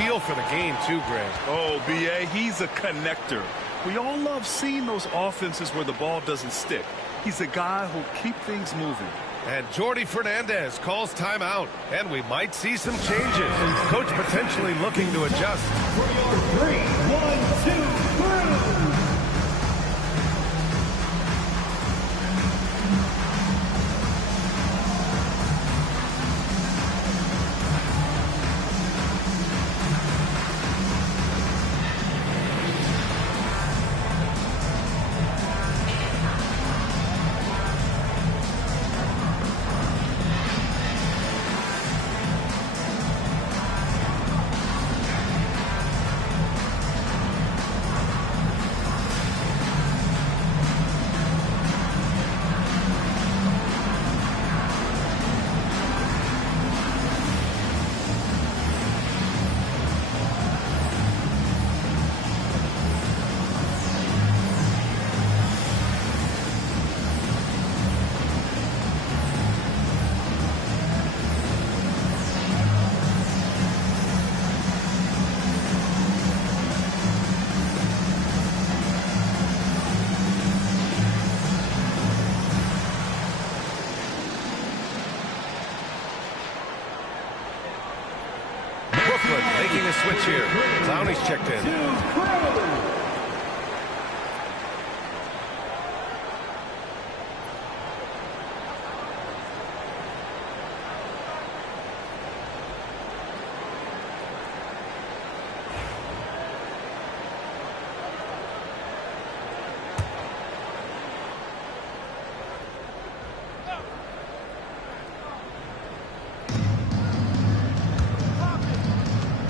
feel for the game too, Greg. Oh, B.A., he's a connector. We all love seeing those offenses where the ball doesn't stick. He's a guy who'll keep things moving. And Jordy Fernandez calls timeout, and we might see some changes. Coach potentially looking to adjust. For your 3, 1, 2, 3. Making a switch here. Clowney's checked in.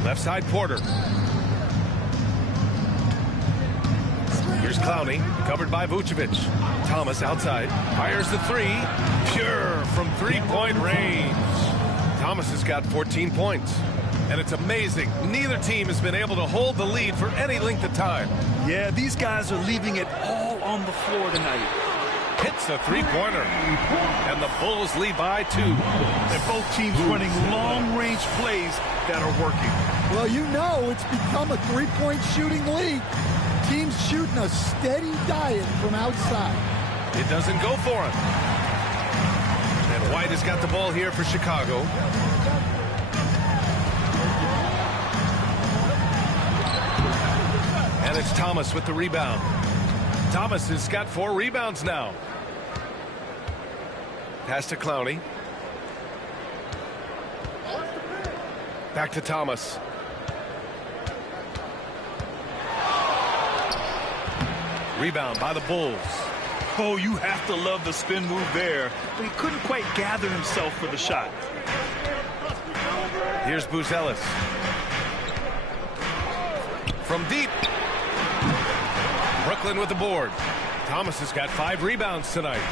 Left side, Porter. Here's Clowney, covered by Vucevic. Thomas outside, fires the three. Pure from three-point range. Thomas has got 14 points. And it's amazing, neither team has been able to hold the lead for any length of time. Yeah, these guys are leaving it all on the floor tonight. Hits a three-pointer. And the Bulls lead by 2. And both teams running long-range plays that are working. Well, you know it's become a three-point shooting league. Teams shooting a steady diet from outside. It doesn't go for him. And White has got the ball here for Chicago. And it's Thomas with the rebound. Thomas has got 4 rebounds now. Pass to Clowney. Back to Thomas. Rebound by the Bulls. Oh, you have to love the spin move there, but he couldn't quite gather himself for the shot. Here's Buzelis. From deep. Brooklyn with the board. Thomas has got 5 rebounds tonight.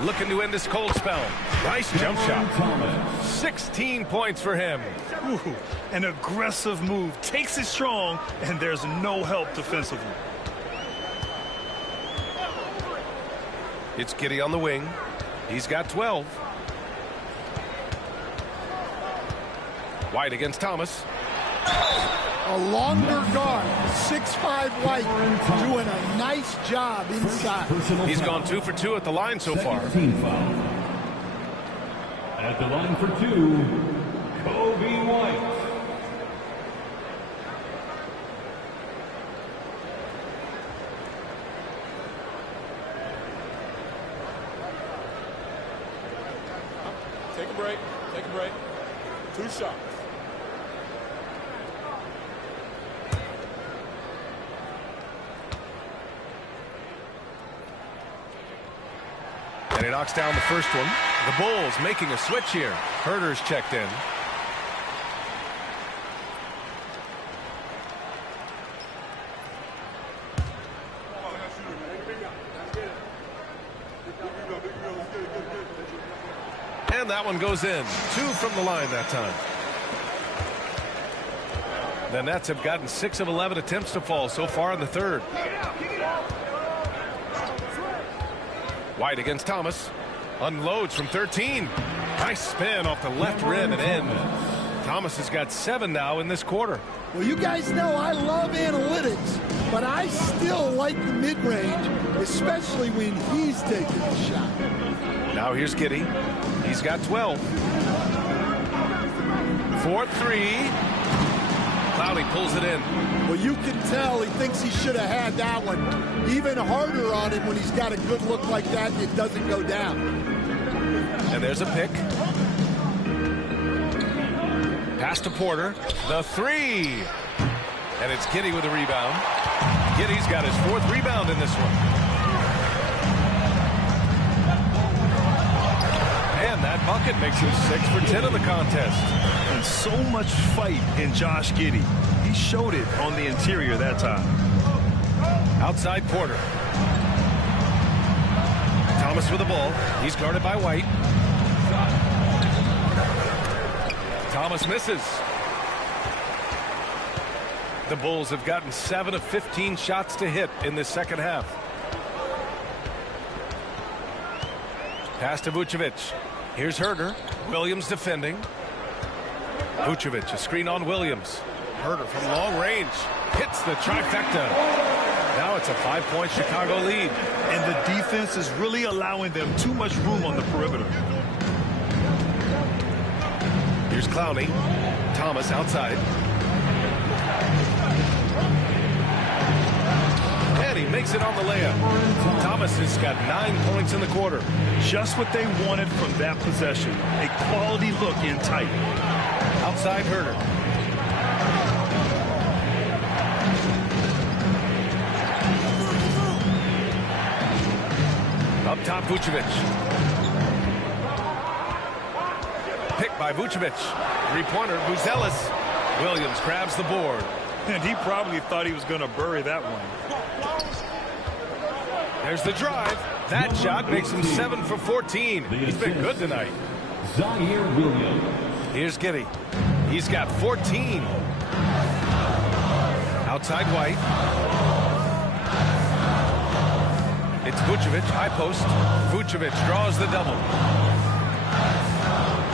Looking to end this cold spell. Nice jump shot. 16 points for him. Ooh, an aggressive move. Takes it strong, and there's no help defensively. It's Giddey on the wing. He's got 12. White against Thomas. A longer guard, 6'5" White, doing a nice job inside. He's gone 2 for 2 at the line so far. At the line for 2, Kobe White. Take a break. Take a break. 2 shots. And he knocks down the first one. The Bulls making a switch here. Herter's checked in. And that one goes in. 2 from the line that time. The Nets have gotten 6 of 11 attempts to fall so far in the third. White against Thomas. Unloads from 13. Nice spin off the left rim and in. Thomas has got 7 now in this quarter. Well, you guys know I love analytics, but I still like the mid-range, especially when he's taking the shot. Now here's Giddey. He's got 12. 4-3. Clowney pulls it in. Well, you can tell he thinks he should have had that one. Even harder on him when he's got a good look like that and it doesn't go down. And there's a pick. Pass to Porter. The 3. And it's Giddey with a rebound. Giddey's got his 4th rebound in this one. And that bucket makes him 6 for 10 in the contest. And so much fight in Josh Giddey. He showed it on the interior that time. Outside Porter. Thomas with the ball. He's guarded by White. Thomas misses. The Bulls have gotten 7 of 15 shots to hit in this second half. Pass to Vucevic. Here's Herder. Williams defending. Vucevic, a screen on Williams. Herder from long range hits the trifecta. Now it's a 5-point Chicago lead. And the defense is really allowing them too much room on the perimeter. Here's Clowney. Thomas outside. And he makes it on the layup. Thomas has got 9 points in the quarter. Just what they wanted from that possession. A quality look in tight. Outside Herder. Up top Vucevic. Pick by Vucevic. 3-pointer, Buzelis. Williams grabs the board. And he probably thought he was going to bury that one. There's the drive. That shot makes him 7 for 14. He's been good tonight. Zaire Williams. Here's Giddey. He's got 14. Outside White. It's Vucevic, high post. Vucevic draws the double.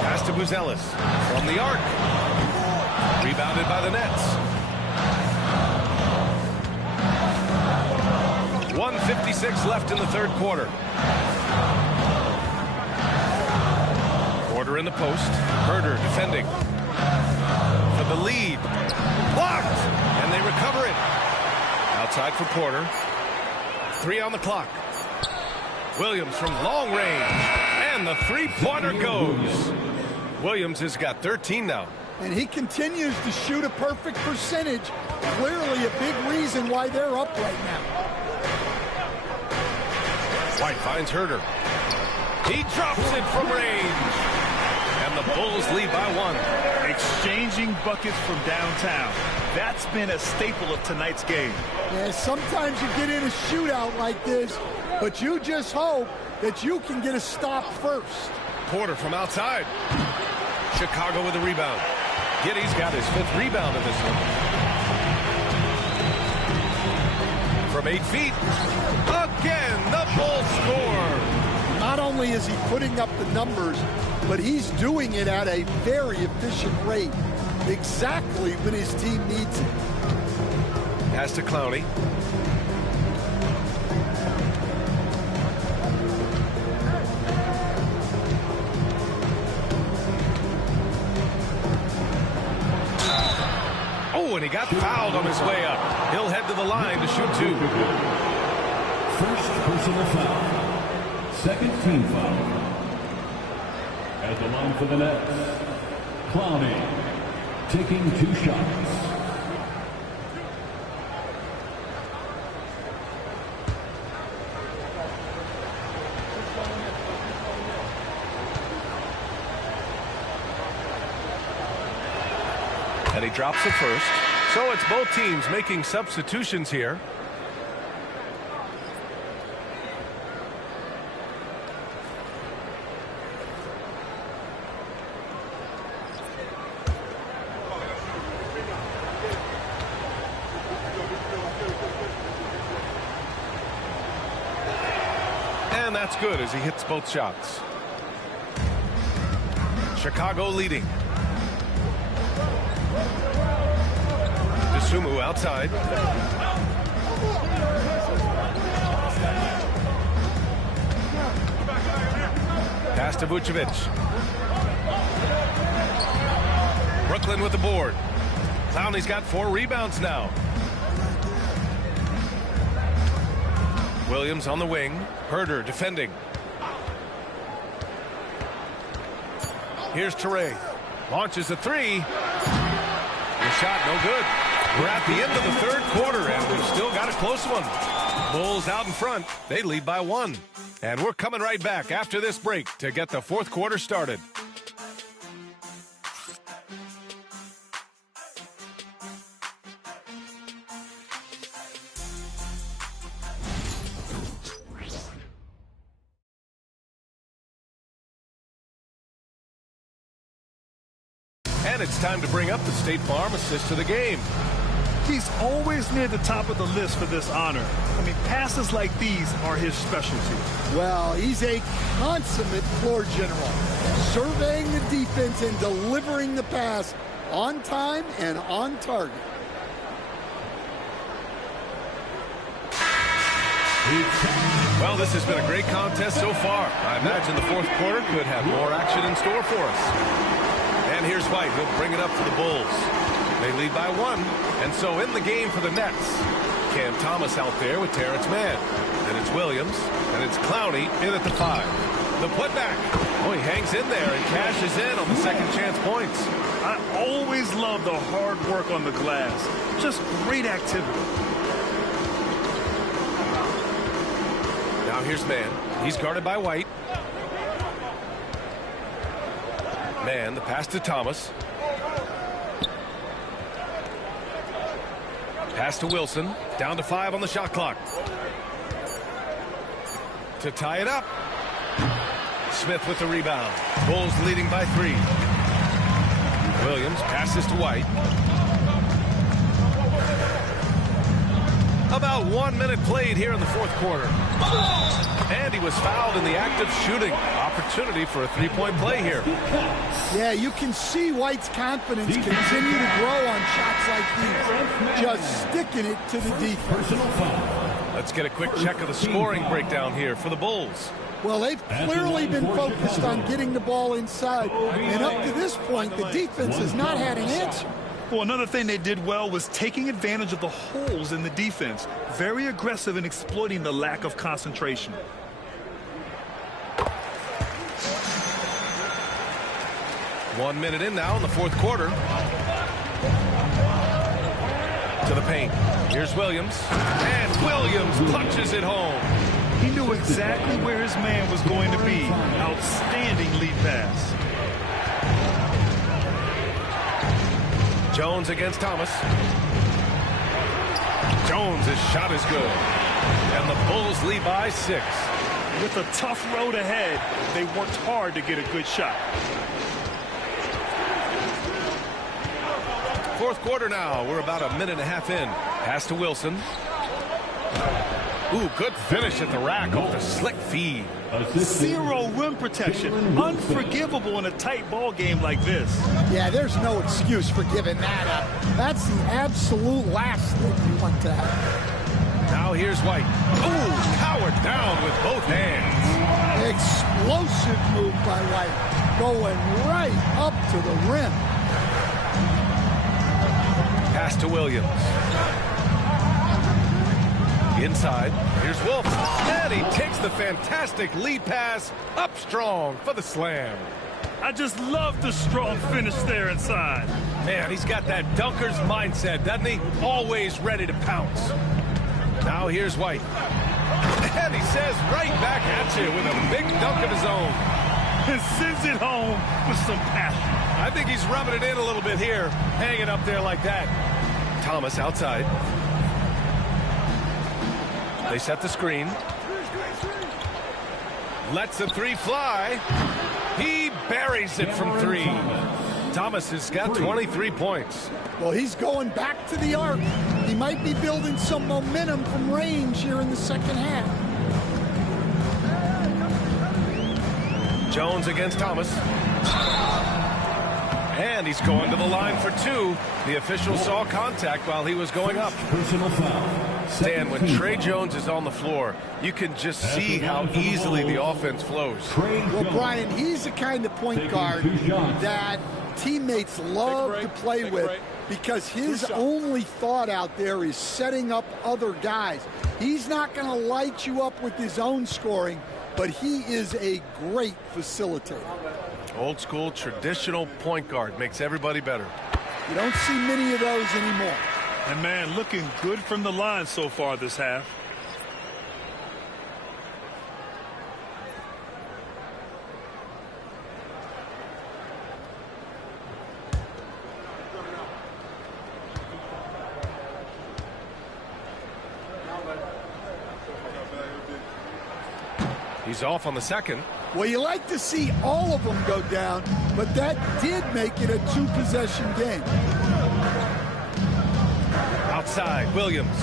Pass to Buzelis from the arc. Rebounded by the Nets. 1:56 left in the third quarter. Porter in the post. Herder defending. For the lead. Blocked! And they recover it. Outside for Porter. 3 on the clock. Williams from long range. And the 3-pointer goes. Williams has got 13 now. And he continues to shoot a perfect percentage. Clearly a big reason why they're up right now. White finds Herder. He drops it from range. And the Bulls lead by 1. Exchanging buckets from downtown. That's been a staple of tonight's game. Yeah, sometimes you get in a shootout like this, but you just hope that you can get a stop first. Porter from outside. Chicago with a rebound. Giddey's got his 5th rebound in this one. From 8 feet. Again, the Bulls score. Not only is he putting up the numbers, but he's doing it at a very efficient rate. Exactly when his team needs it. Pass to Clowney. Oh, and he got fouled on his way up. He'll head to the line to shoot 2. First personal foul. Second team foul. At the line for the Nets, Clowney taking 2 shots. And he drops it first. So it's both teams making substitutions here. And that's good as he hits both shots. Chicago leading. Sumu outside. Pass to Vucevic. Brooklyn with the board. Clowney's got 4 rebounds now. Williams on the wing. Herder defending. Here's Toure. Launches a 3. The shot no good. We're at the end of the third quarter, and we've still got a close one. Bulls out in front. They lead by 1. And we're coming right back after this break to get the fourth quarter started. And it's time to bring up the State Farm assist to the game. He's always near the top of the list for this honor. I mean, passes like these are his specialty. Well, he's a consummate floor general, surveying the defense and delivering the pass on time and on target. Well, this has been a great contest so far. I imagine the fourth quarter could have more action in store for us. And here's White. He'll bring it up to the Bulls. They lead by 1. And so in the game for the Nets, Cam Thomas out there with Terrence Mann. And it's Williams. And it's Clowney in at the 5. The putback. Oh, he hangs in there and cashes in on the second chance points. I always love the hard work on the glass. Just great activity. Now here's Mann. He's guarded by White. Mann, the pass to Thomas. Pass to Wilson. Down to 5 on the shot clock. To tie it up. Smith with the rebound. Bulls leading by 3. Williams passes to White. About 1 minute played here in the fourth quarter. And he was fouled in the act of shooting. Opportunity for a 3-point play here. Yeah, you can see White's confidence continue to grow on shots like these. Just sticking it to the defense. Let's get a quick check of the scoring breakdown here for the Bulls. Well, they've clearly been focused on getting the ball inside. And up to this point, the defense has not had an answer. Well, another thing they did well was taking advantage of the holes in the defense. Very aggressive in exploiting the lack of concentration. One minute in now in the fourth quarter. To the paint. Here's Williams. And Williams punches it home. He knew exactly where his man was going to be. Outstanding lead pass. Jones against Thomas. Jones' shot is good. And the Bulls lead by 6. With a tough road ahead, they worked hard to get a good shot. Fourth quarter now. We're about a minute and a half in. Pass to Wilson. Ooh, good finish at the rack off the slick feed. Zero rim protection. Unforgivable in a tight ball game like this. Yeah, there's no excuse for giving that up. That's the absolute last thing you want to have. Now here's White. Ooh, powered down with both hands. Explosive move by White. Going right up to the rim. Pass to Williams. Inside, here's Wolf, and he takes the fantastic lead pass up strong for the slam. I just love the strong finish there inside. Man, he's got that dunker's mindset, doesn't he? Always ready to pounce. Now here's White. And he says right back at you with a big dunk of his own. And sends it home with some passion. I think he's rubbing it in a little bit here, hanging up there like that. Thomas outside. They set the screen. Lets the 3 fly. He buries it from 3. Thomas has got 23 points. Well, he's going back to the arc. He might be building some momentum from range here in the second half. Jones against Thomas. And he's going to the line for 2. The official saw contact while he was going up. Personal foul. Stan, when Trey Jones is on the floor, you can just see how easily the offense flows. Well, Brian, he's the kind of point guard that teammates love to play with because his only thought out there is setting up other guys. He's not going to light you up with his own scoring, but he is a great facilitator. Old school, traditional point guard makes everybody better. You don't see many of those anymore. And, man, looking good from the line so far this half. He's off on the second. Well, you like to see all of them go down, but that did make it a 2-possession game. Outside, Williams.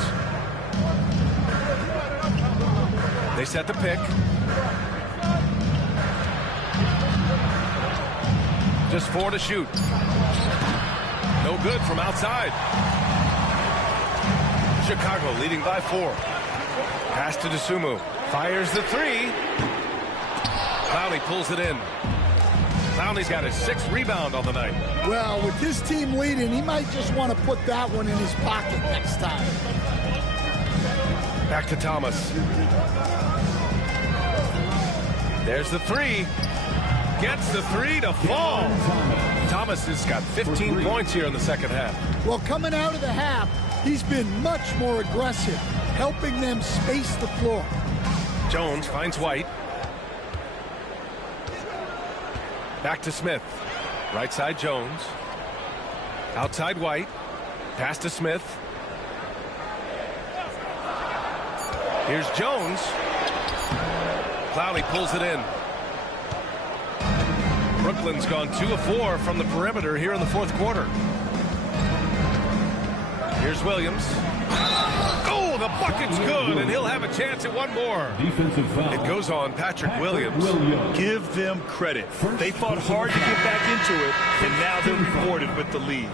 They set the pick. Just 4 to shoot. No good from outside. Chicago leading by 4. Pass to Dosunmu. Fires the 3. Clowney pulls it in. Clowney's got his 6th rebound on the night. Well, with his team leading, he might just want to put that one in his pocket next time. Back to Thomas. There's the 3. Gets the 3 to fall. Thomas has got 15 points here in the second half. Well, coming out of the half, he's been much more aggressive, helping them space the floor. Jones finds White. Back to Smith. Right side Jones. Outside White. Pass to Smith. Here's Jones. Clowney pulls it in. Brooklyn's gone 2 of 4 from the perimeter here in the 4th quarter. Here's Williams. Oh, the bucket's good, and he'll have a chance at one more. Defensive foul. It goes on Patrick Williams. Give them credit. They fought hard to get back into it, and now they're rewarded with the lead.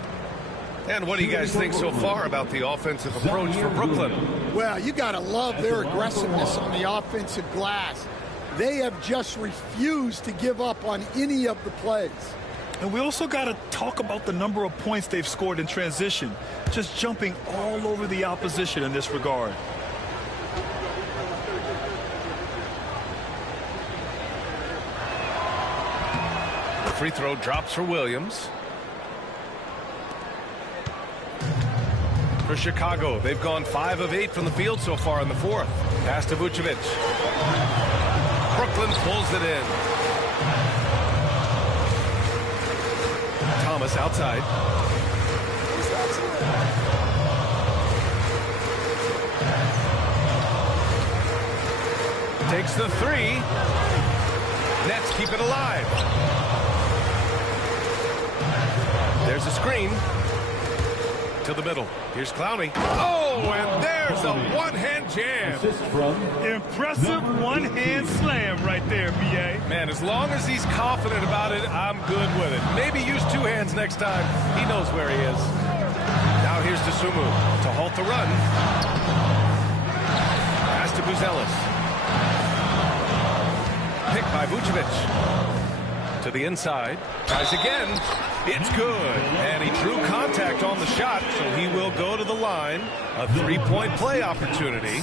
And what do you guys think so far about the offensive approach for Brooklyn? Well, you got to love their aggressiveness on the offensive glass. They have just refused to give up on any of the plays. And we also got to talk about the number of points they've scored in transition, just jumping all over the opposition in this regard. The free throw drops for Williams. For Chicago, they've gone 5 of 8 from the field so far in the 4th. Pass to Vucevic. Brooklyn pulls it in. Thomas outside. Takes the 3. Nets keep it alive. There's a screen. To the middle. Here's Clowney. Oh, and there's a one-hand jam. Impressive one-hand slam right there, B.A. Man, as long as he's confident about it, I'm good with it. Maybe use 2 hands next time. He knows where he is. Now here's Dosunmu to halt the run. Pass to Buzelis. Picked by Vucevic. To the inside. Tries again. It's good. And he drew contact on the shot, so he will go to the line. A 3-point play opportunity.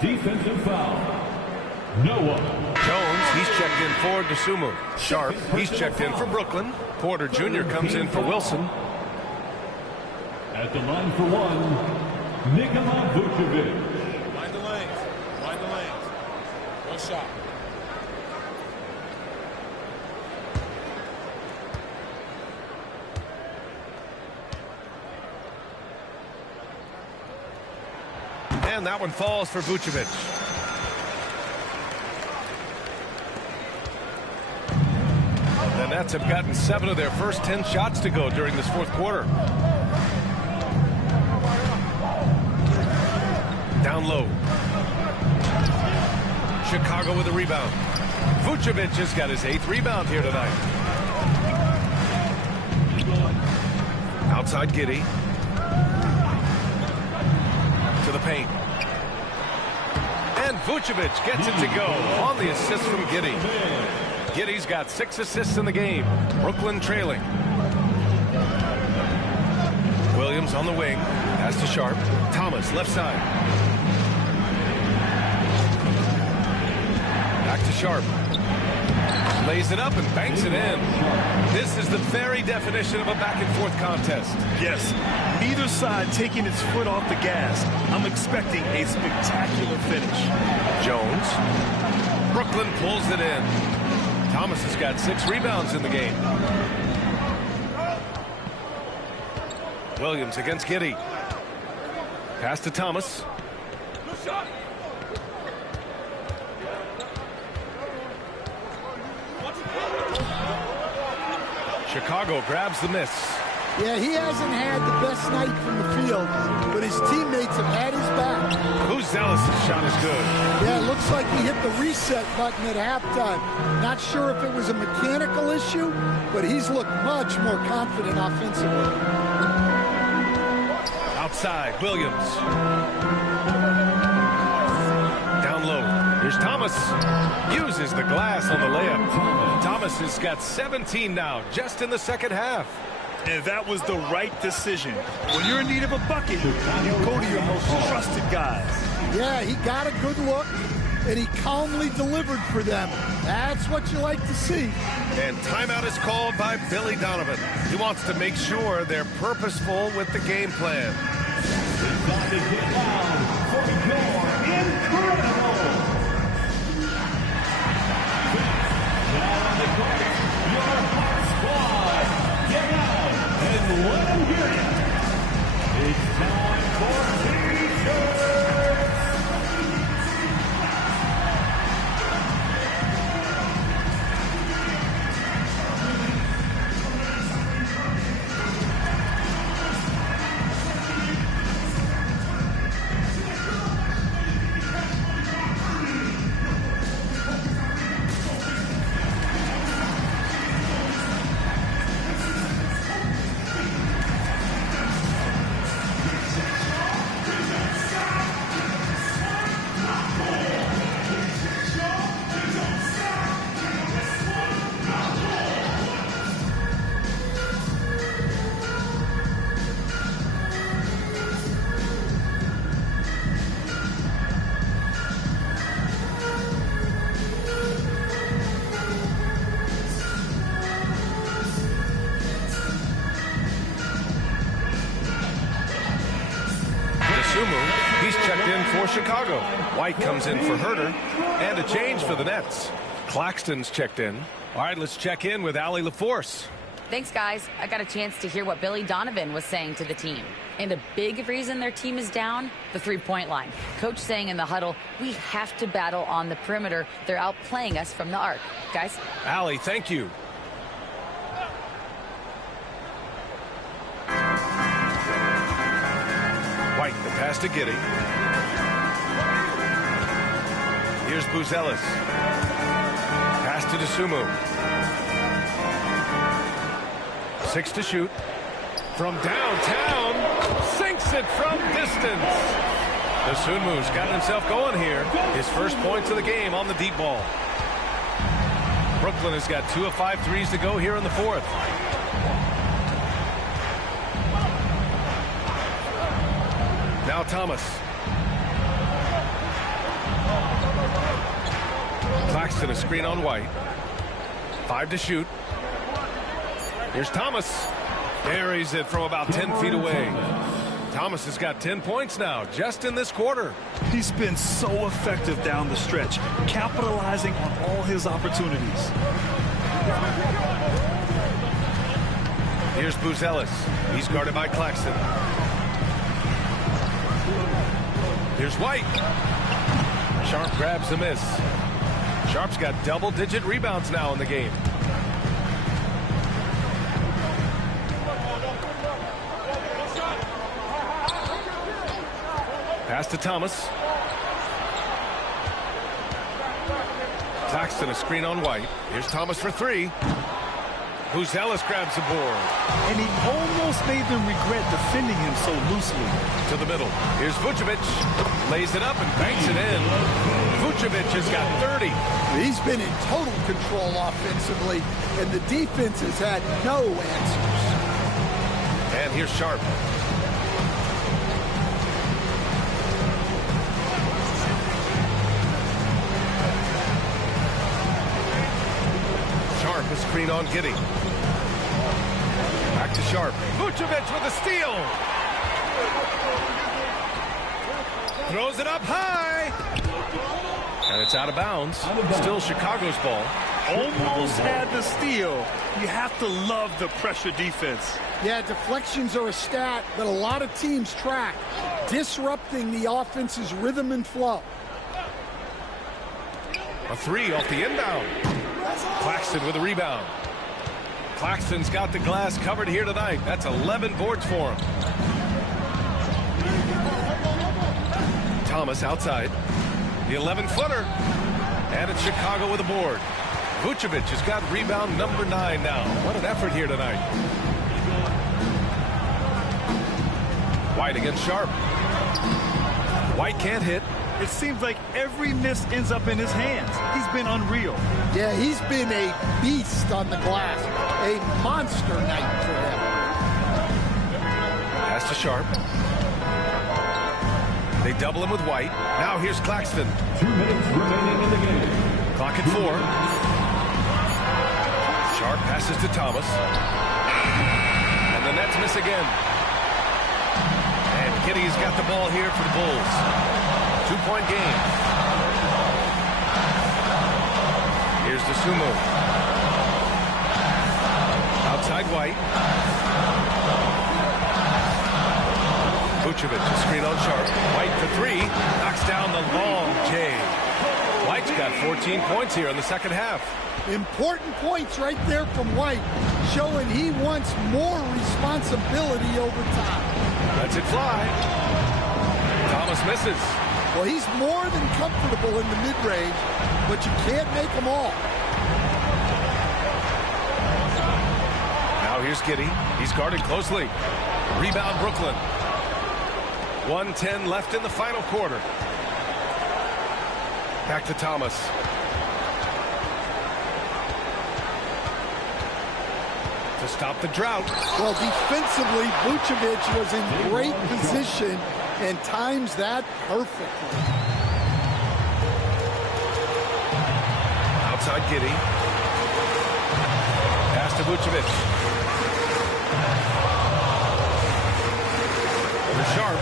Defensive foul. Noah. Jones, he's checked in for Dosunmu. Sharp, he's checked in for Brooklyn. Porter Jr. comes in for Wilson. At the line for 1, Nikola Vucevic. Mind the lanes. Mind the lanes. One shot. And that one falls for Vucevic. The Nets have gotten 7 of their first 10 shots to go during this 4th quarter. Down low. Chicago with a rebound. Vucevic has got his 8th rebound here tonight. Outside Giddey. To the paint. And Vucevic gets it to go on the assist from Giddey. Giddey's got 6 assists in the game. Brooklyn trailing. Williams on the wing. Pass to Sharp. Thomas left side. Back to Sharp. Lays it up and banks it in. This is the very definition of a back-and-forth contest. Yes, neither side taking its foot off the gas. I'm expecting a spectacular finish. Jones. Brooklyn pulls it in. Thomas has got 6 rebounds in the game. Williams against Giddey. Pass to Thomas. Chicago grabs the miss. Yeah, he hasn't had the best night from the field, but his teammates have had his back. Buzelis' shot is good. Yeah, it looks like he hit the reset button at halftime. Not sure if it was a mechanical issue, but he's looked much more confident offensively. Outside, Williams. Down low. Here's Thomas. Uses the glass on the layup. Thomas has got 17 now, just in the second half. And that was the right decision. When you're in need of a bucket, you go to your most trusted guys. Yeah, he got a good look, and he calmly delivered for them. That's what you like to see. And timeout is called by Billy Donovan. He wants to make sure they're purposeful with the game plan. It's time to get loud for your incredible. Now on the court, your Heart Squad. Get out and let them hear it. It's time for T-shirts. He's checked in for Chicago. White comes in for Herter. And a change for the Nets. Claxton's checked in. All right, let's check in with Allie LaForce. Thanks, guys. I got a chance to hear what Billy Donovan was saying to the team. And a big reason their team is down, the three-point line. Coach saying in the huddle, we have to battle on the perimeter. They're outplaying us from the arc. Guys? Allie, thank you. White, the pass to Giddey. Here's Buzelis. Pass to Dosunmu. 6 to shoot. From downtown, sinks it from distance. Dosunmu's got himself going here. His first points of the game on the deep ball. Brooklyn has got 2 of 5 threes to go here in the fourth. Now Thomas. Claxton a screen on White. 5 to shoot. Here's Thomas. Buries it from about 10 feet away. Thomas has got 10 points now, just in this quarter. He's been so effective down the stretch, capitalizing on all his opportunities. Here's Buzelis. He's guarded by Claxton. Here's White. Sharp grabs the miss. Sharp's got double-digit rebounds now in the game. Pass to Thomas. Claxton a screen on White. Here's Thomas for 3. Buzelis grabs the board. And he almost made them regret defending him so loosely. To the middle. Here's Vucevic. Lays it up and banks it in. Vucevic has got 30. He's been in total control offensively, and the defense has had no answers. And here's Sharp. Sharp, a screen on Giddey. Back to Sharp. Vucevic with a steal. Throws it up high. And it's out of bounds. Still Chicago's ball. Almost had the steal. You have to love the pressure defense. Yeah, deflections are a stat that a lot of teams track, disrupting the offense's rhythm and flow. A three off the inbound. Claxton with a rebound. Claxton's got the glass covered here tonight. That's 11 boards for him. Thomas outside. The 11-footer. And it's Chicago with a board. Vucevic has got rebound number 9 now. What an effort here tonight. White against Sharp. White can't hit. It seems like every miss ends up in his hands. He's been unreal. Yeah, he's been a beast on the glass. A monster night for him. Pass to Sharp. They double him with White. Now here's Claxton. 2 minutes remaining in the game. Clock at 4. Sharp passes to Thomas. And the Nets miss again. And Giddey's got the ball here for the Bulls. 2-point game. Here's the Sumo. Outside White. Vucevic, a screen on Sharp. White for 3. Knocks down the long J. White's got 14 points here in the second half. Important points right there from White, showing he wants more responsibility over time. Lets it fly. Thomas misses. Well, he's more than comfortable in the mid-range, but you can't make them all. Now here's Giddey. He's guarded closely. Rebound Brooklyn. 1:10 left in the final quarter. Back to Thomas. To stop the drought. Well, defensively, Vucevic was in great position and times that perfectly. Outside Giddey. Pass to Vucevic. For Sharp.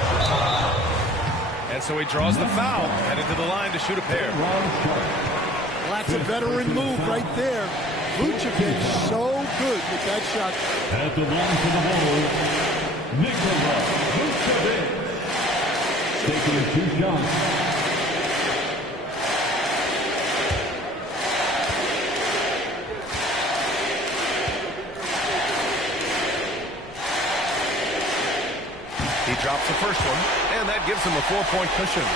And so he draws the foul. Headed to the line to shoot a pair. Well, that's a veteran move right there. Vucevic so good with that shot. At the line for the ball, Nikola Vucevic. Taking 2 shots. He drops the first one, and that gives him a 4-point cushion.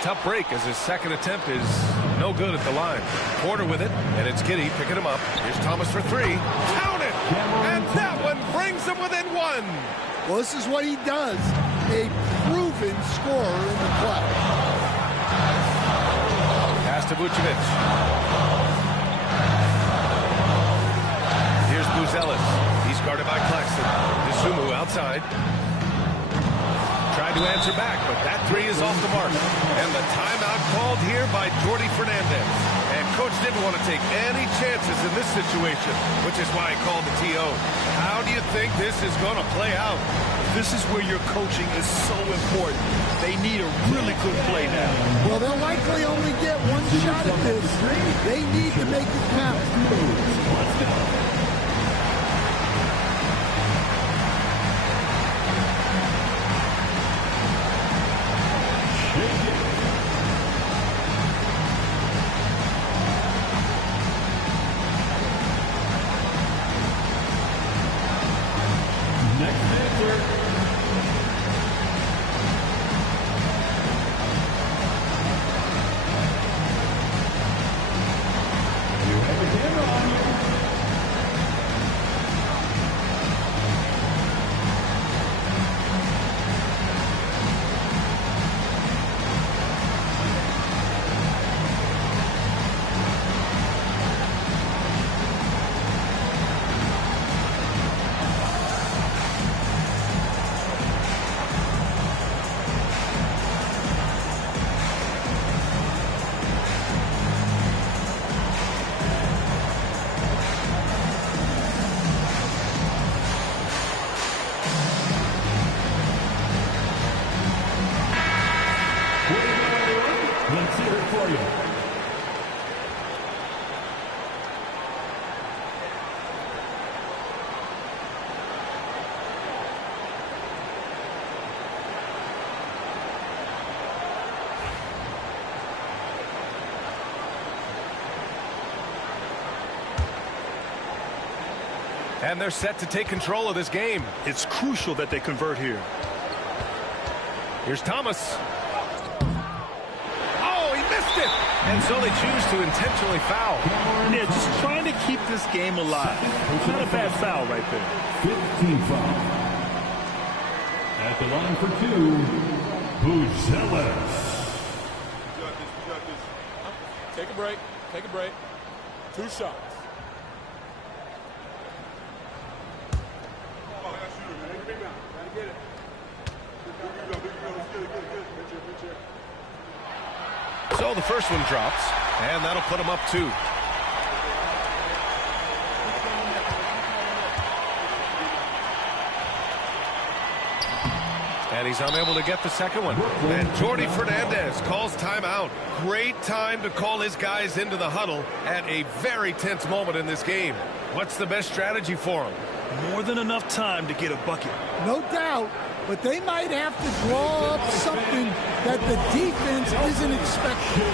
Tough break as his second attempt is no good at the line. Porter with it, and it's Giddey picking him up. Here's Thomas for 3. Count it! And that one brings him within 1. Well, this is what he does. A proven scorer in the club. Pass to Vucevic. Here's Buzelis. He's guarded by Claxton. Isumu outside. Tried to answer back, but that 3 is off the mark. And the timeout called here by Jordi Fernandez. And Coach didn't want to take any chances in this situation, which is why he called the TO. How do you think this is going to play out? This is where your coaching is so important. They need a really good play now. Well, they'll likely only get 1 shot at this. They need to make it count. And they're set to take control of this game. It's crucial that they convert here. Here's Thomas. Oh, he missed it. And so they choose to intentionally foul. Yeah, just trying to keep this game alive. Not a bad foul right there. 15 foul. At the line for 2, Buzelis. Take a break. Take a break. 2 shots. So the first one drops, and that'll put him up 2. And he's unable to get the second one. And Jordi Fernandez calls timeout. Great time to call his guys into the huddle at a very tense moment in this game. What's the best strategy for him? More than enough time to get a bucket. No doubt, but they might have to draw up something that the defense isn't expecting.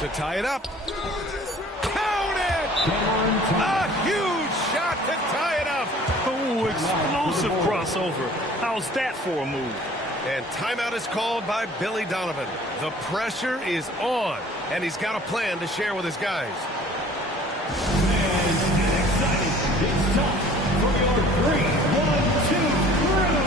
To tie it up. Count it! A huge shot to tie it up. Oh, explosive crossover. How's that for a move? And timeout is called by Billy Donovan. The pressure is on, and he's got a plan to share with his guys. And get excited. It's time for your 3, 1, 2, 3.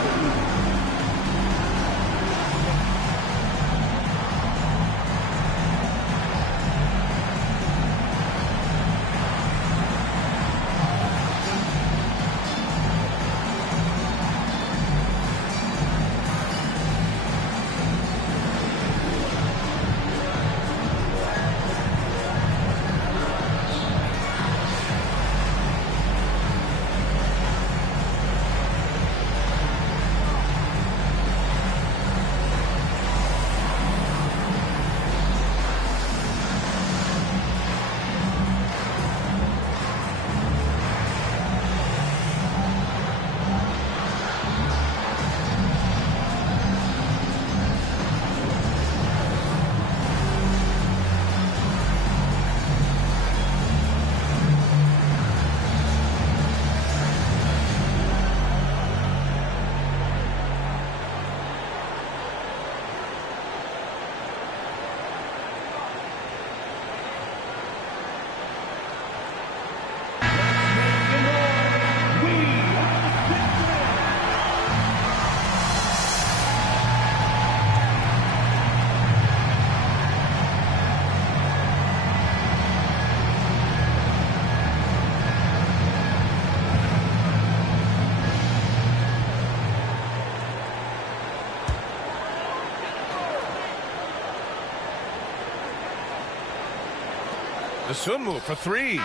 The swim move for 3. Oh,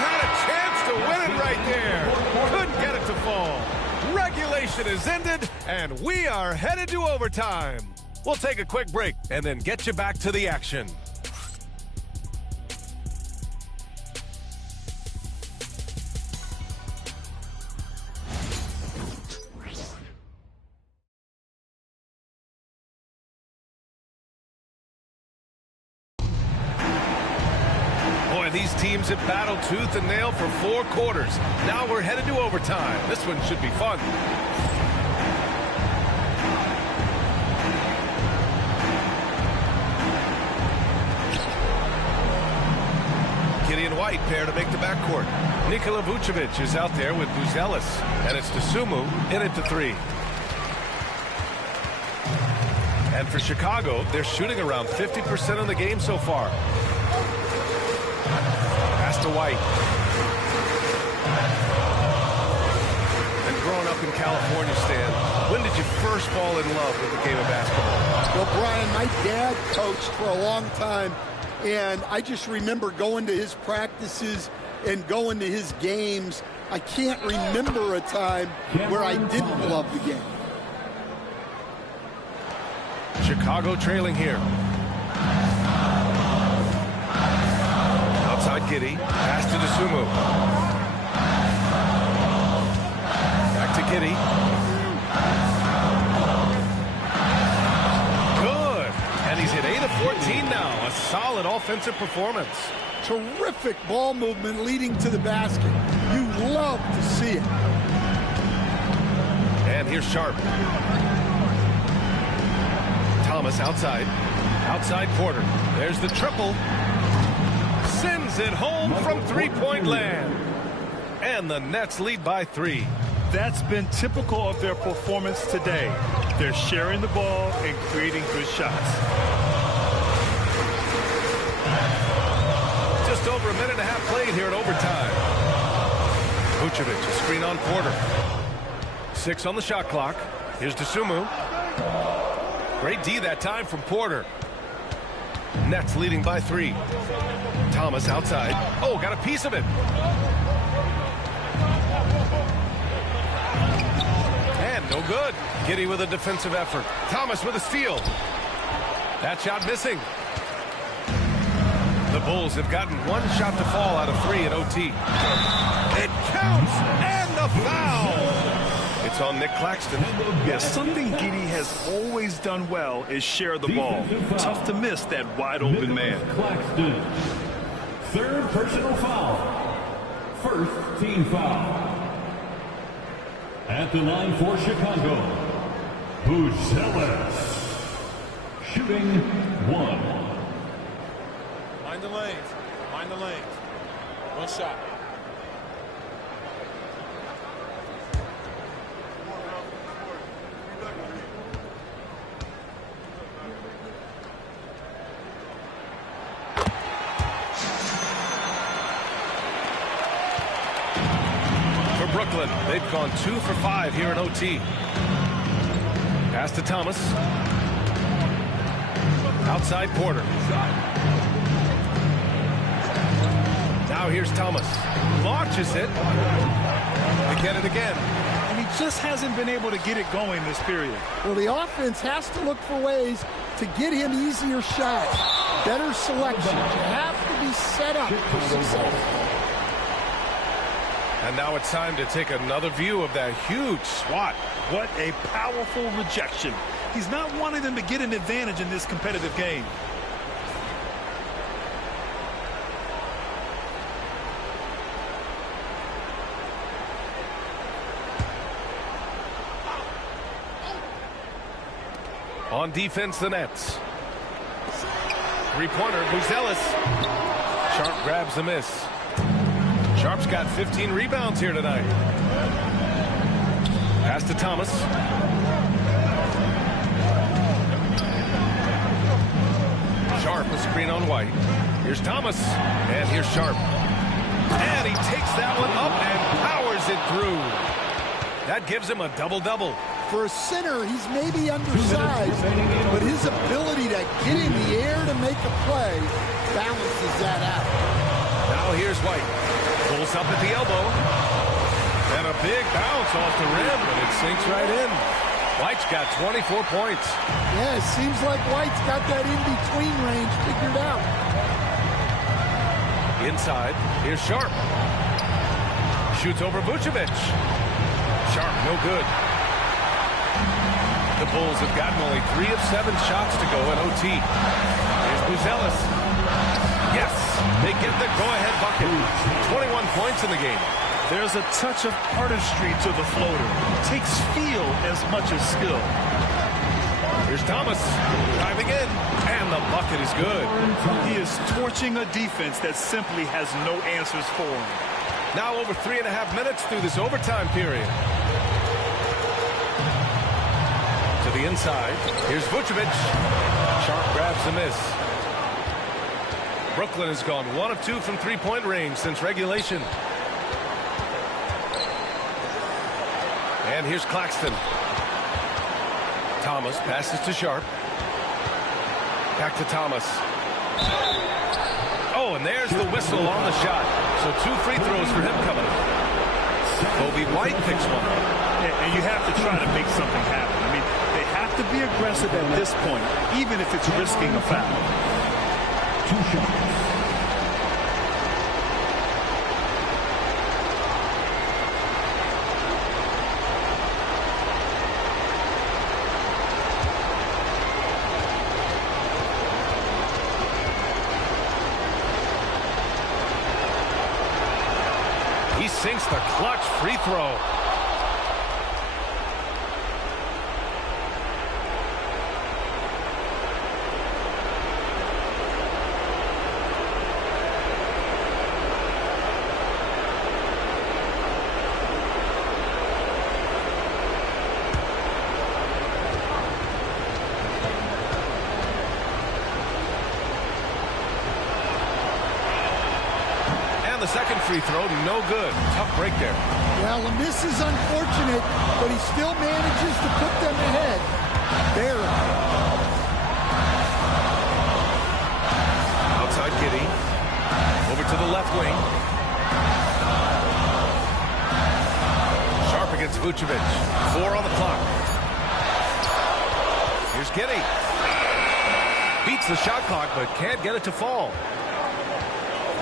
had a chance to win it right there. Couldn't get it to fall. Regulation Regulation is ended, and we are headed to overtime. We'll take a quick break and then get you back to the action. These teams have battled tooth and nail for 4 quarters. Now we're headed to overtime. This one should be fun. Kitty and White pair to make the backcourt. Nikola Vucevic is out there with Buzelis, and it's Dosunmu in at the 3. And for Chicago, they're shooting around 50% of the game so far. Pass to White. And growing up in California, Stan, when did you first fall in love with the game of basketball? Well, Brian, my dad coached for a long time, and I just remember going to his practices and going to his games. I can't remember a time where I didn't love the game. Chicago trailing here. Outside Kitty, pass to Dosunmu. Back to Kitty. Good. And he's hit 8 of 14 now. A solid offensive performance. Terrific ball movement leading to the basket. You love to see it. And here's Sharp. Thomas outside. Outside Porter. There's the triple. Sends it home from three-point land. And the Nets lead by 3. That's been typical of their performance today. They're sharing the ball and creating good shots. Just over a minute and a half played here in overtime. Vucevic, a screen on Porter. 6 on the shot clock. Here's Dosunmu. Great D that time from Porter. Nets leading by 3. Thomas outside. Oh, got a piece of it. And no good. Giddey with a defensive effort. Thomas with a steal. That shot missing. The Bulls have gotten 1 shot to fall out of 3 in OT. It counts, and the foul. It's on Nick Claxton. Yeah, something Giddey has always done well is share the ball. Tough to miss that wide open man. Claxton. 3rd personal foul. 1st team foul. At the line for Chicago, Buzelis. Shooting 1. Mind the lanes. Mind the lanes. 1 shot. Brooklyn, they've gone 2 for 5 here in OT. Pass to Thomas. Outside Porter. Now here's Thomas. Launches it. They get it again. And he just hasn't been able to get it going this period. Well, the offense has to look for ways to get him easier shots, better selection. You have to be set up for success. And now it's time to take another view of that huge swat. What a powerful rejection. He's not wanting them to get an advantage in this competitive game. On defense, the Nets. 3-pointer, Buzelis. Sharp grabs the miss. Sharp's got 15 rebounds here tonight. Pass to Thomas. Sharp, a screen on White. Here's Thomas, and here's Sharp. And he takes that one up and powers it through. That gives him a double-double. For a center, he's maybe undersized, but his ability to get in the air to make a play balances that out. Now here's White. Pulls up at the elbow. And a big bounce off the rim, but it sinks right in. White's got 24 points. Yeah, it seems like White's got that in-between range figured out. Inside, here's Sharp. Shoots over Vucevic. Sharp, no good. The Bulls have gotten only 3 of 7 shots to go in OT. Here's Buzelis. Yes, they get the go-ahead bucket. 21 points in the game. There's a touch of artistry to the floater. Takes feel as much as skill. Here's Thomas driving in, and the bucket is good. He is torching a defense that simply has no answers for him. Now over 3.5 minutes through this overtime period. To the inside. Here's Vucevic. Sharp grabs the miss. Brooklyn has gone 1 of 2 from three-point range since regulation. And here's Claxton. Thomas passes to Sharp. Back to Thomas. Oh, and there's the whistle on the shot. So 2 free throws for him coming up. Kobe White picks one. And you have to try to make something happen. I mean, they have to be aggressive at this point, even if it's risking a foul. 2 shots. He sinks the clutch free throw. The second free throw, no good. Tough break there. Well, the miss is unfortunate, but he still manages to put them ahead. Barely. Outside Giddey. Over to the left wing. Sharp against Vucevic. 4 on the clock. Here's Giddey. Beats the shot clock, but can't get it to fall.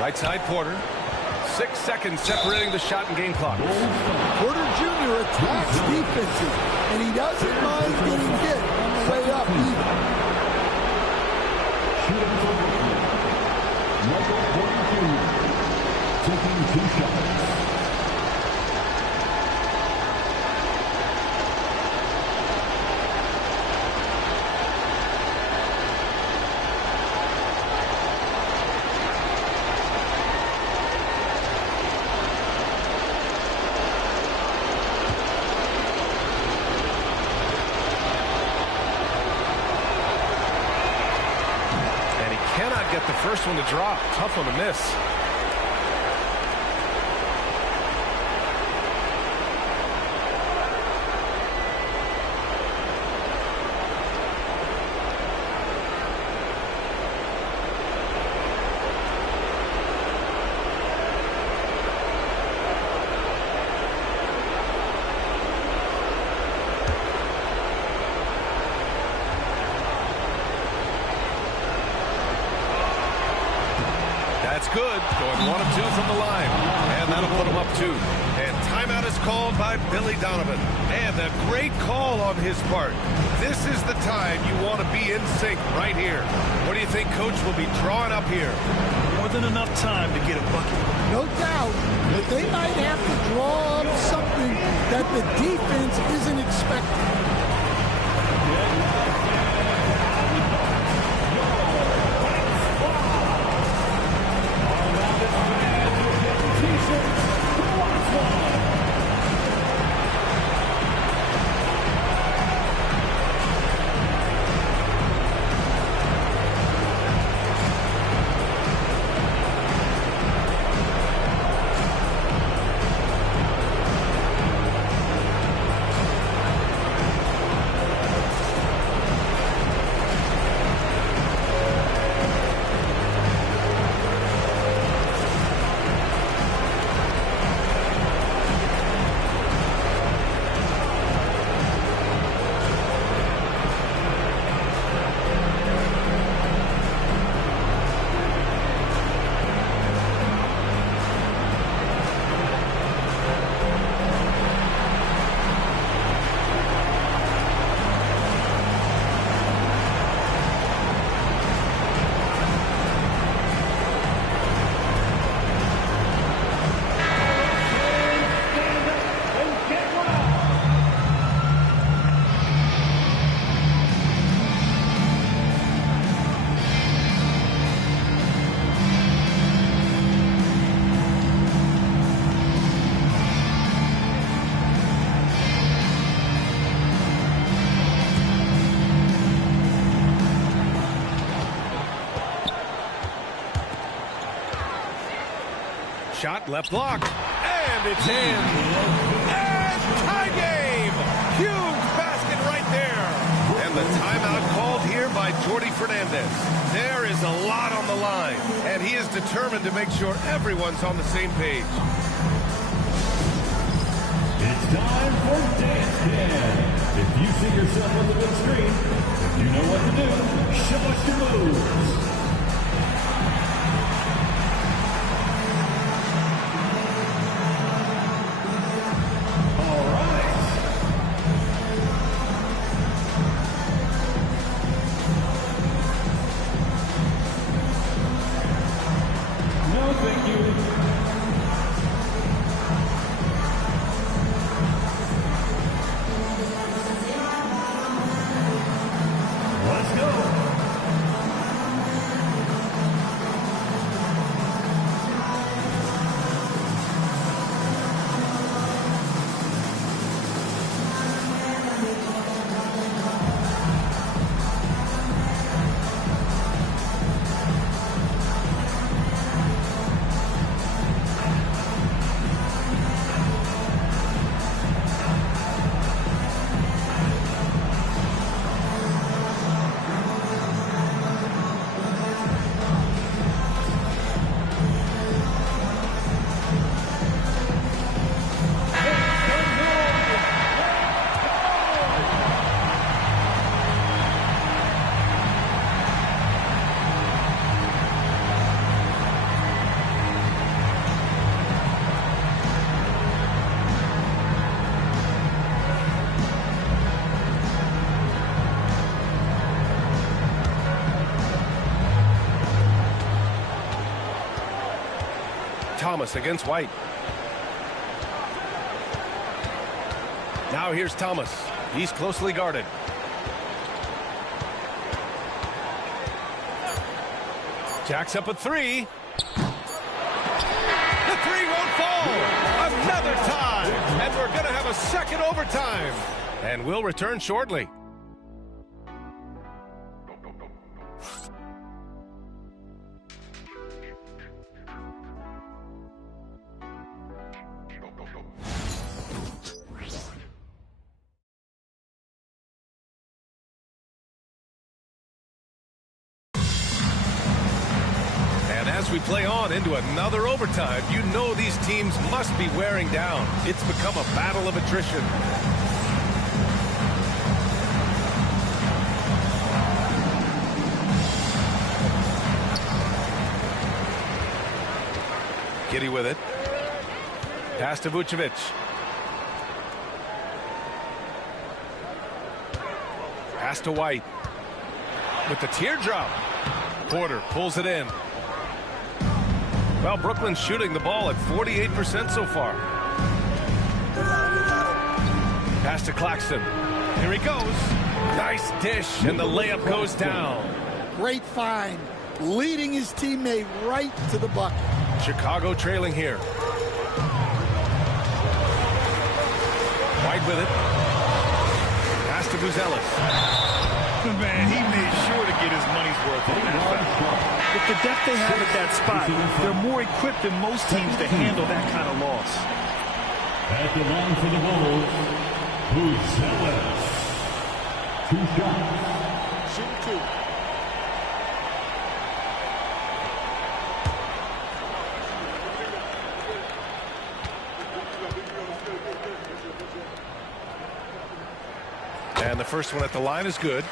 Right side Porter. 6 seconds separating the shot and game clock. Porter Jr. attacks defenses, and he doesn't mind getting hit on the way up either. Michael Porter Jr. taking 2 shots. Get the first one to drop. Tough one to miss. That's good. Going 1 of 2 from the line. And that'll put him up 2. And timeout is called by Billy Donovan. And a great call on his part. This is the time you want to be in sync right here. What do you think Coach will be drawing up here? More than enough time to get a bucket. No doubt, but they might have to draw up something that the defense isn't expecting. Shot left block. And it's in. And tie game. Huge basket right there. And the timeout called here by Jordi Fernandez. There is a lot on the line. And he is determined to make sure everyone's on the same page. It's time for Dance Cam. If you see yourself on the big screen, you know what to do. Show us your moves. All right. No, thank you. Let's go. Thomas against White. Now here's Thomas. He's closely guarded. Jacks up a three. The three won't fall. Another tie. And we're going to have a second overtime. And we'll return shortly. As we play on into another overtime, you know these teams must be wearing down. It's become a battle of attrition. Giddy with it. Pass to Vucevic. Pass to White. With the teardrop. Porter pulls it in. Well, Brooklyn's shooting the ball at 48% so far. Pass to Claxton. Here he goes. Nice dish, and the layup goes down. Great find. Leading his teammate right to the bucket. Chicago trailing here. White with it. Pass to Buzelis. Man, he made sure to get his money's worth on that foul. With the depth they have at that spot, they're more equipped than most teams to handle that kind of loss. At the line for the Bulls, Buzelis. 2 shots. Shoot 2. And the first one at the line is good.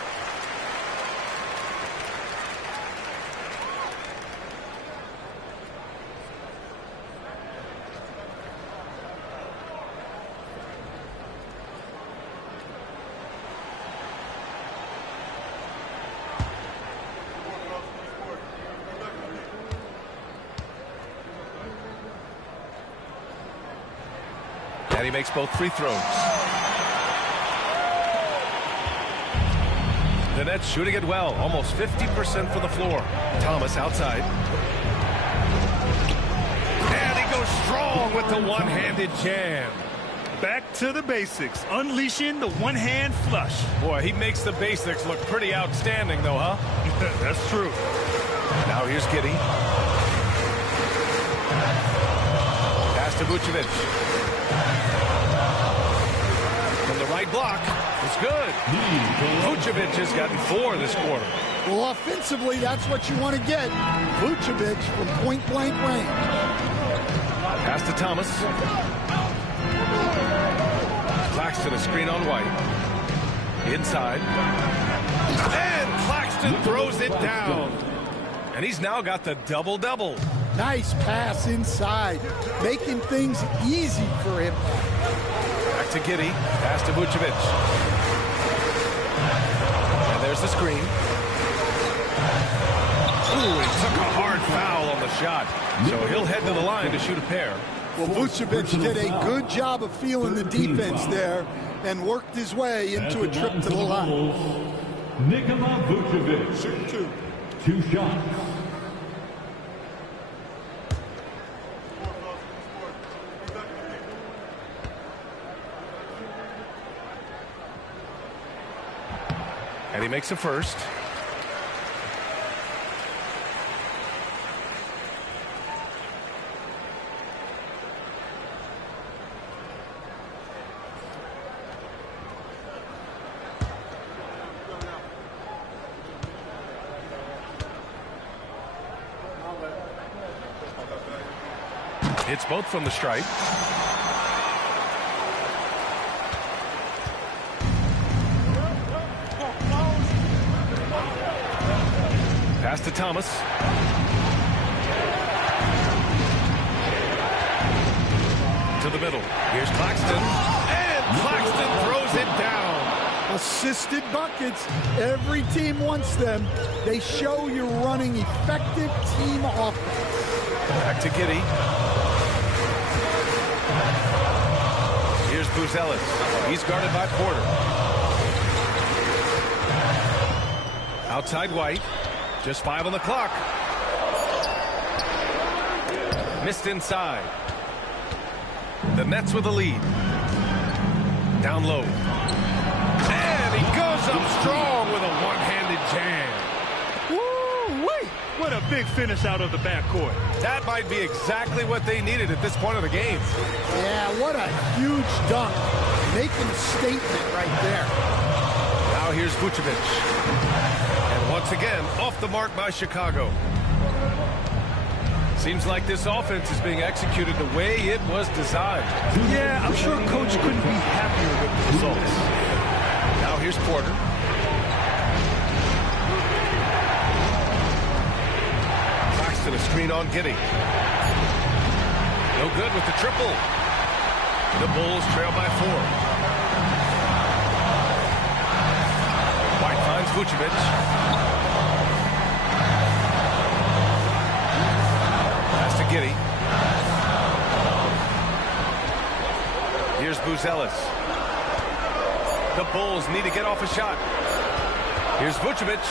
And he makes both free throws. The Nets shooting it well, almost 50% for the floor. Thomas outside. And he goes strong with the one-handed jam. Back to the basics, unleashing the one-hand flush. Boy, he makes the basics look pretty outstanding, though, huh? That's true. Now here's Giddey. Pass to Vucevic. From the right block. It's good. Vucevic has gotten 4 this quarter. Well, offensively, that's what you want to get. Vucevic from point-blank range. Pass to Thomas. Claxton, a screen on White. Inside. And Claxton throws it down. And he's now got the double-double. Nice pass inside, making things easy for him. Back to Giddey. Pass to Vucevic. And there's the screen. Ooh, he took a hard foul on the shot. So he'll head to the line to shoot a pair. Well, Vucevic did a good job of feeling the defense there and worked his way into a trip to the line. Nikola Vucevic, 2 shots. And he makes a first. It's both from the stripe. Pass to Thomas. To the middle. Here's Claxton. And Claxton throws it down. Assisted buckets. Every team wants them. They show you're running effective team offense. Back to Giddey. Here's Buzelis. He's guarded by Porter. Outside White. Just 5 on the clock. Missed inside. The Nets with the lead. Down low. And he goes up strong with a one-handed jam. Woo-wee! What a big finish out of the backcourt. That might be exactly what they needed at this point of the game. Yeah, what a huge dunk. Making a statement right there. Now here's Vucevic. And once again, off the mark by Chicago. Seems like this offense is being executed the way it was designed. Yeah, I'm sure Coach couldn't be happier with the results. Now here's Porter. Claxton, a screen on Giddey. No good with the triple. The Bulls trail by 4. White finds Vucevic. Pass to Giddey. Here's Buzelis. The Bulls need to get off a shot. Here's Vucevic.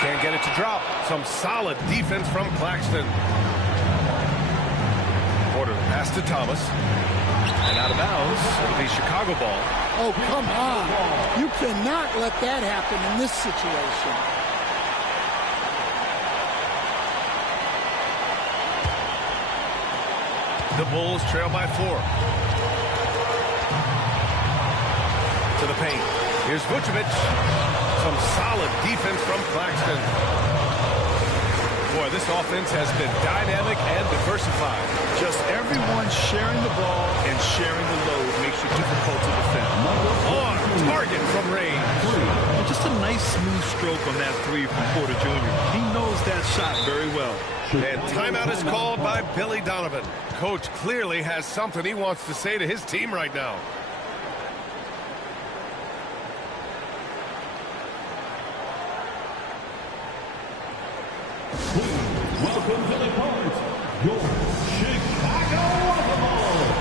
Can't get it to drop. Some solid defense from Claxton. Porter pass to Thomas. And out of bounds. It'll be Chicago ball. Oh, come on. You cannot let that happen in this situation. The Bulls trail by 4. To the paint. Here's Vucevic. Some solid defense from Claxton. Boy, this offense has been dynamic and diversified. Just everyone sharing the ball and sharing the load makes it difficult to defend. On target from range. And just a nice smooth stroke on that 3 from Porter Jr. He knows that shot very well. And timeout is called by Billy Donovan. Coach clearly has something he wants to say to his team right now. Welcome to the court, your Chicago Bulls.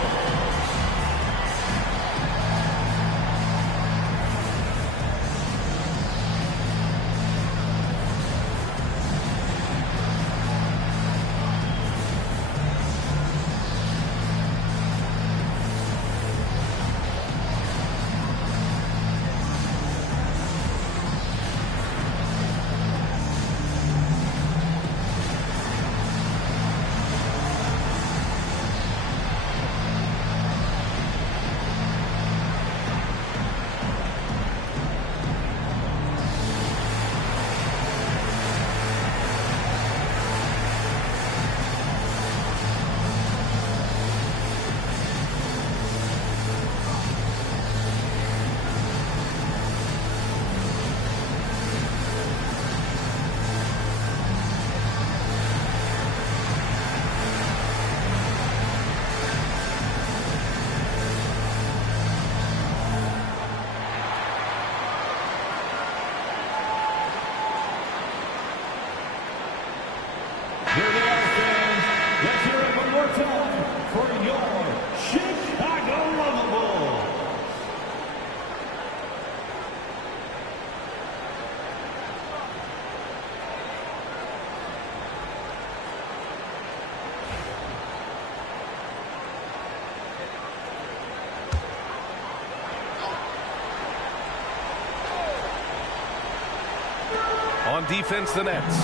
On defense, the Nets.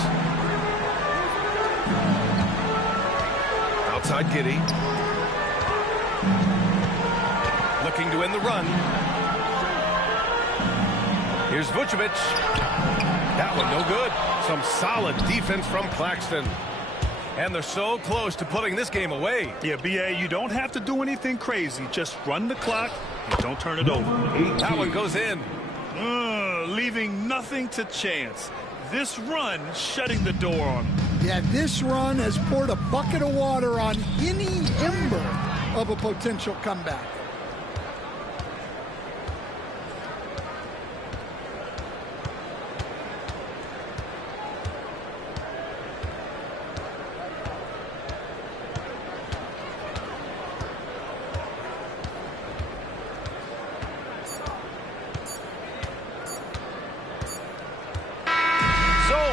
Outside Giddey. Looking to end the run. Here's Vucevic. That one no good. Some solid defense from Claxton. And they're so close to putting this game away. Yeah, B.A., you don't have to do anything crazy. Just run the clock and don't turn it over. That one goes in. Leaving nothing to chance. This run shutting the door on them. Yeah, this run has poured a bucket of water on any ember of a potential comeback.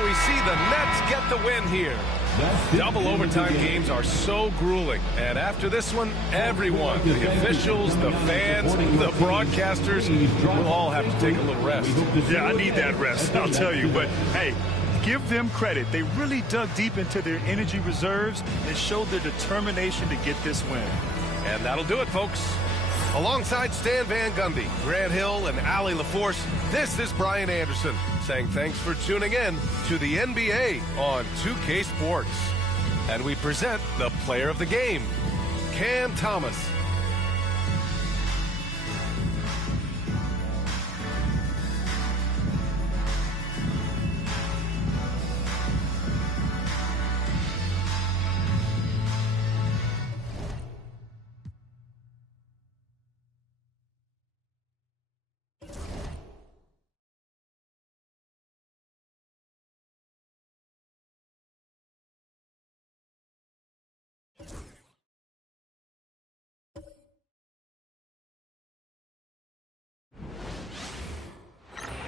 We see the Nets get the win here. Double overtime games are so grueling. And after this one, everyone, the officials, the fans, the broadcasters, will all have to take a little rest. Yeah, I need that rest, I'll tell you. But, hey, give them credit. They really dug deep into their energy reserves and showed their determination to get this win. And that'll do it, folks. Alongside Stan Van Gundy, Grant Hill, and Allie LaForce, this is Brian Anderson saying thanks for tuning in to the NBA on 2K Sports. And we present the player of the game, Cam Thomas.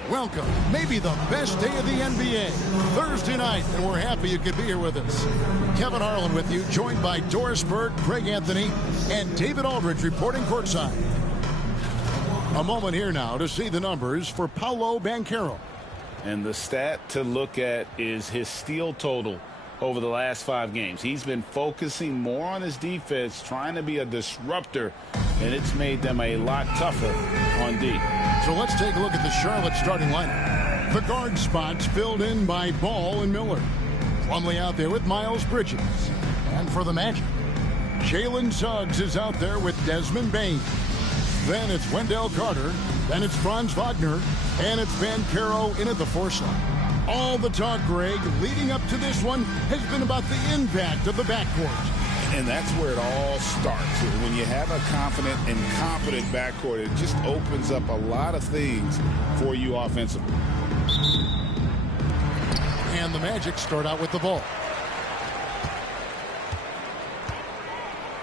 Welcome, maybe the best day of the NBA, Thursday night, and we're happy you could be here with us. Kevin Harlan with you, joined by Doris Burke, Greg Anthony, and David Aldridge reporting courtside. A moment here now to see the numbers for Paolo Banchero. And the stat to look at is his steal total over the last 5 games. He's been focusing more on his defense, trying to be a disruptor, and it's made them a lot tougher on D. So let's take a look at the Charlotte starting lineup. The guard spots filled in by Ball and Miller. Plumlee out there with Miles Bridges. And for the Magic, Jalen Suggs is out there with Desmond Bane. Then it's Wendell Carter. Then it's Franz Wagner. And it's Banchero in at the 4 slot. All the talk, Greg, leading up to this one has been about the impact of the backcourt. And that's where it all starts. When you have a confident and competent backcourt, it just opens up a lot of things for you offensively. And the Magic start out with the ball.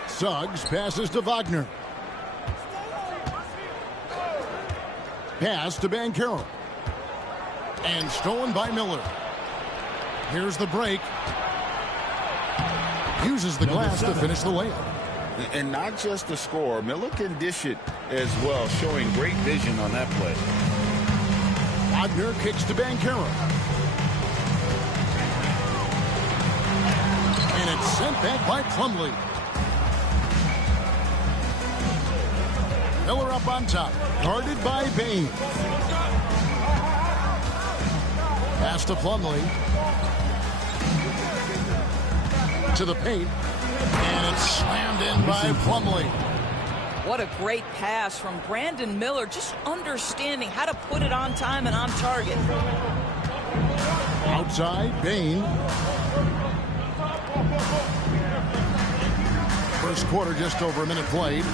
Suggs passes to Wagner. Pass to Banchero. And stolen by Miller. Here's the break. Uses the glass to finish the layup. And not just the score. Miller can dish it as well, showing great vision on that play. Wagner kicks to Banchero. And it's sent back by Plumlee. Miller up on top. Guarded by Bane. Pass to Plumlee. To the paint. And it's slammed in by Plumlee. What a great pass from Brandon Miller, just understanding how to put it on time and on target. Outside, Bane. First quarter, just over a minute played.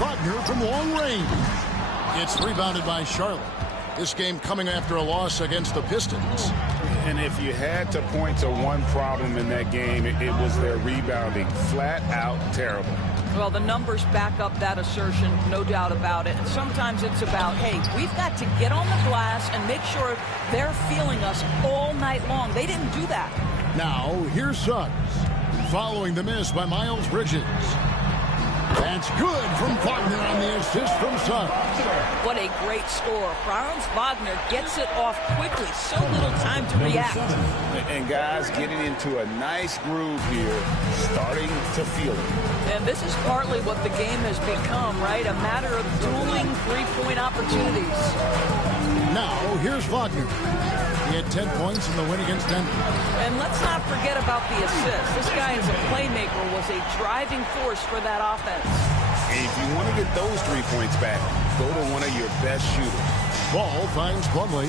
Wagner from long range. It's rebounded by Charlotte. This game coming after a loss against the Pistons. And if you had to point to one problem in that game, it was their rebounding. Flat out terrible. Well, the numbers back up that assertion, no doubt about it. And sometimes it's about, hey, we've got to get on the glass and make sure they're feeling us all night long. They didn't do that. Now, here's Suggs, following the miss by Miles Bridges. That's good from Wagner on the assist from Suggs. What a great score. Franz Wagner gets it off quickly. So little time to react. And guys getting into a nice groove here, starting to feel it. And this is partly what the game has become, right? A matter of dueling three-point opportunities. Now, here's Wagner. He had 10 points in the win against Denver. And let's not forget about the assist. This guy as a playmaker was a driving force for that offense. And if you want to get those 3 points back, go to one of your best shooters. Ball finds Plumlee.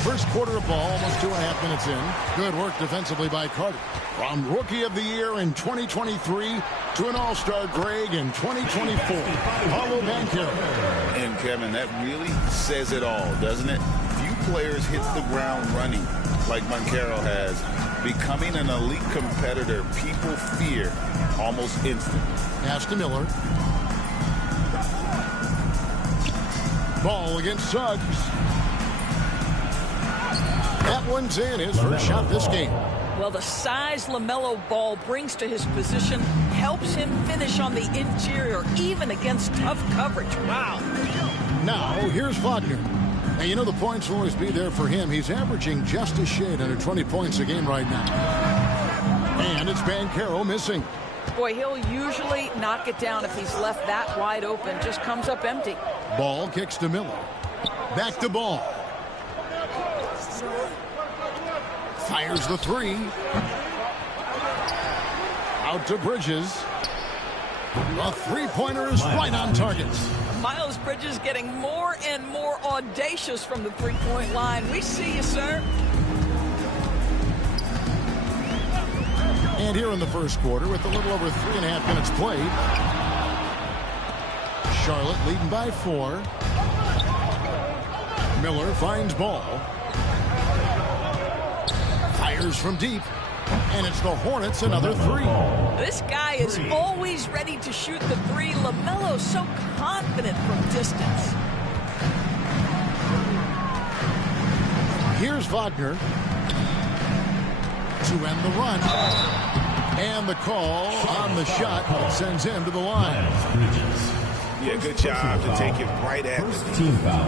First quarter of ball, almost 2.5 minutes in. Good work defensively by Carter. From Rookie of the Year in 2023 to an All-Star Greg in 2024. Paolo Banchero. And Kevin, that really says it all, doesn't it? Few players hit the ground running like Banchero has. Becoming an elite competitor, people fear almost instant. Pass to Miller. Ball against Suggs. That one's in, his first shot this game. Well, the size LaMelo Ball brings to his position helps him finish on the interior, even against tough coverage. Wow. Now, here's Wagner. And you know the points will always be there for him. He's averaging just a shade under 20 points a game right now. And it's Banchero missing. Boy, he'll usually knock it down if he's left that wide open. Just comes up empty. Ball kicks to Miller. Back to Ball. Fires the three. Out to Bridges. A three-pointer is right on target. Miles Bridges getting more and more audacious from the three-point line. We see you, sir. And here in the first quarter, with a little over 3.5 minutes played, Charlotte leading by 4. Miller finds Ball. Fires from deep. And it's the Hornets, another 3. This guy is always ready to shoot the 3. LaMelo's so confident from distance. Here's Wagner to end the run. And the call on the shot sends him to the line. Yeah, good job to take it right at the team foul.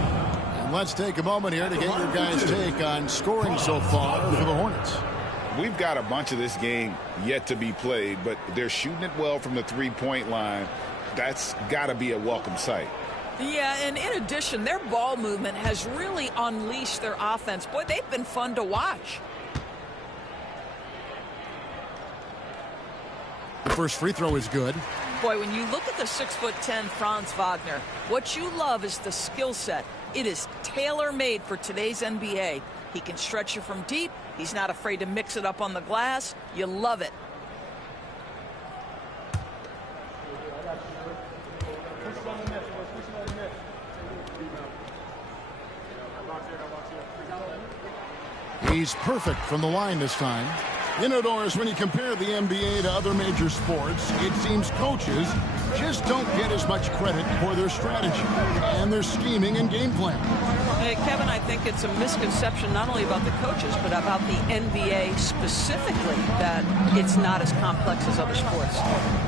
And let's take a moment here to get your guys' take on scoring so far for the Hornets. We've got a bunch of this game yet to be played, but they're shooting it well from the three-point line. That's got to be a welcome sight. Yeah, and in addition, their ball movement has really unleashed their offense. Boy, they've been fun to watch. The first free throw is good. Boy, when you look at the 6'10" Franz Wagner, what you love is the skill set. It is tailor-made for today's NBA. He can stretch you from deep. He's not afraid to mix it up on the glass. You love it. He's perfect from the line this time. You know, Doris, when you compare the NBA to other major sports, it seems coaches just don't get as much credit for their strategy and their scheming and game plan. Hey, Kevin, I think it's a misconception not only about the coaches, but about the NBA specifically, that it's not as complex as other sports.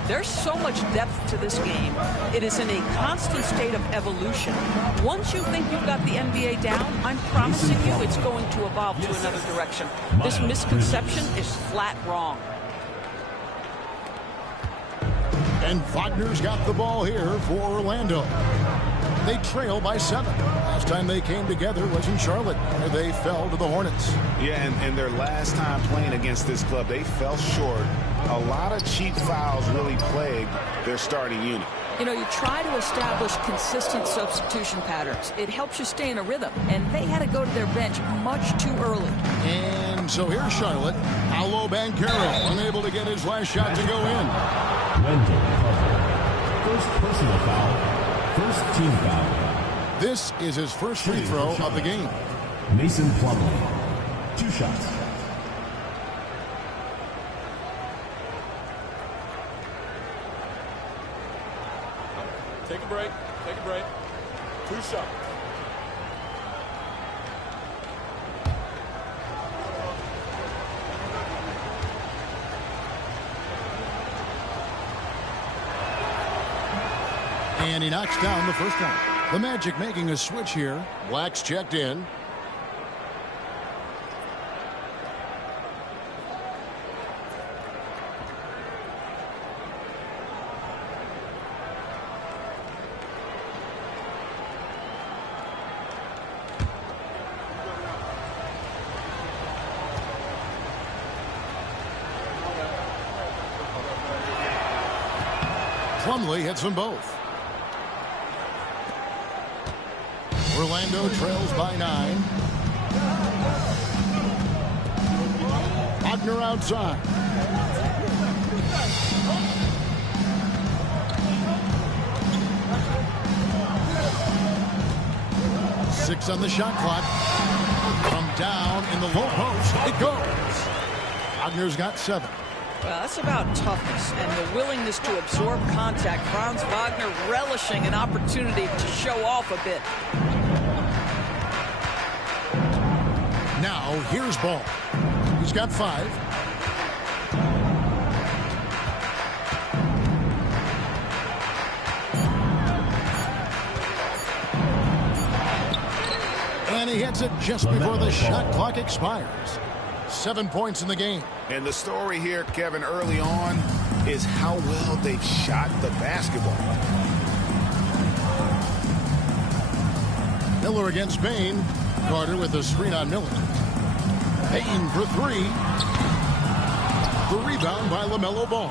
There's so much depth to this game. It is in a constant state of evolution. Once you think you've got the NBA down, I'm promising you it's going to evolve to another direction. This misconception is flat wrong. And Wagner's got the ball here for Orlando. They trail by 7. Last time they came together was in Charlotte, where they fell to the Hornets. Yeah, and their last time playing against this club, they fell short. A lot of cheap fouls really plagued their starting unit. You know, you try to establish consistent substitution patterns. It helps you stay in a rhythm, and they had to go to their bench much too early. And so here's Charlotte. Paolo Banchero, unable to get his last shot to go in. First personal foul. First team foul. This is his first free throw of the game. Mason Plumlee. 2 shots. Take a break. Take a break. 2 shots. And he knocks down the first one. The Magic making a switch here. Black's checked in. Plumlee hits them both. Orlando trails by 9. Wagner outside. Six on the shot clock. From down in the low post. It goes. Wagner's got 7. Well, that's about toughness and the willingness to absorb contact. Franz Wagner relishing an opportunity to show off a bit. Now, here's Ball. He's got 5. And he hits it just before the shot clock expires. 7 points in the game. And the story here, Kevin, early on is how well they've shot the basketball. Miller against Payne. Carter with a screen on Miller. Payne for 3. The rebound by LaMelo Ball.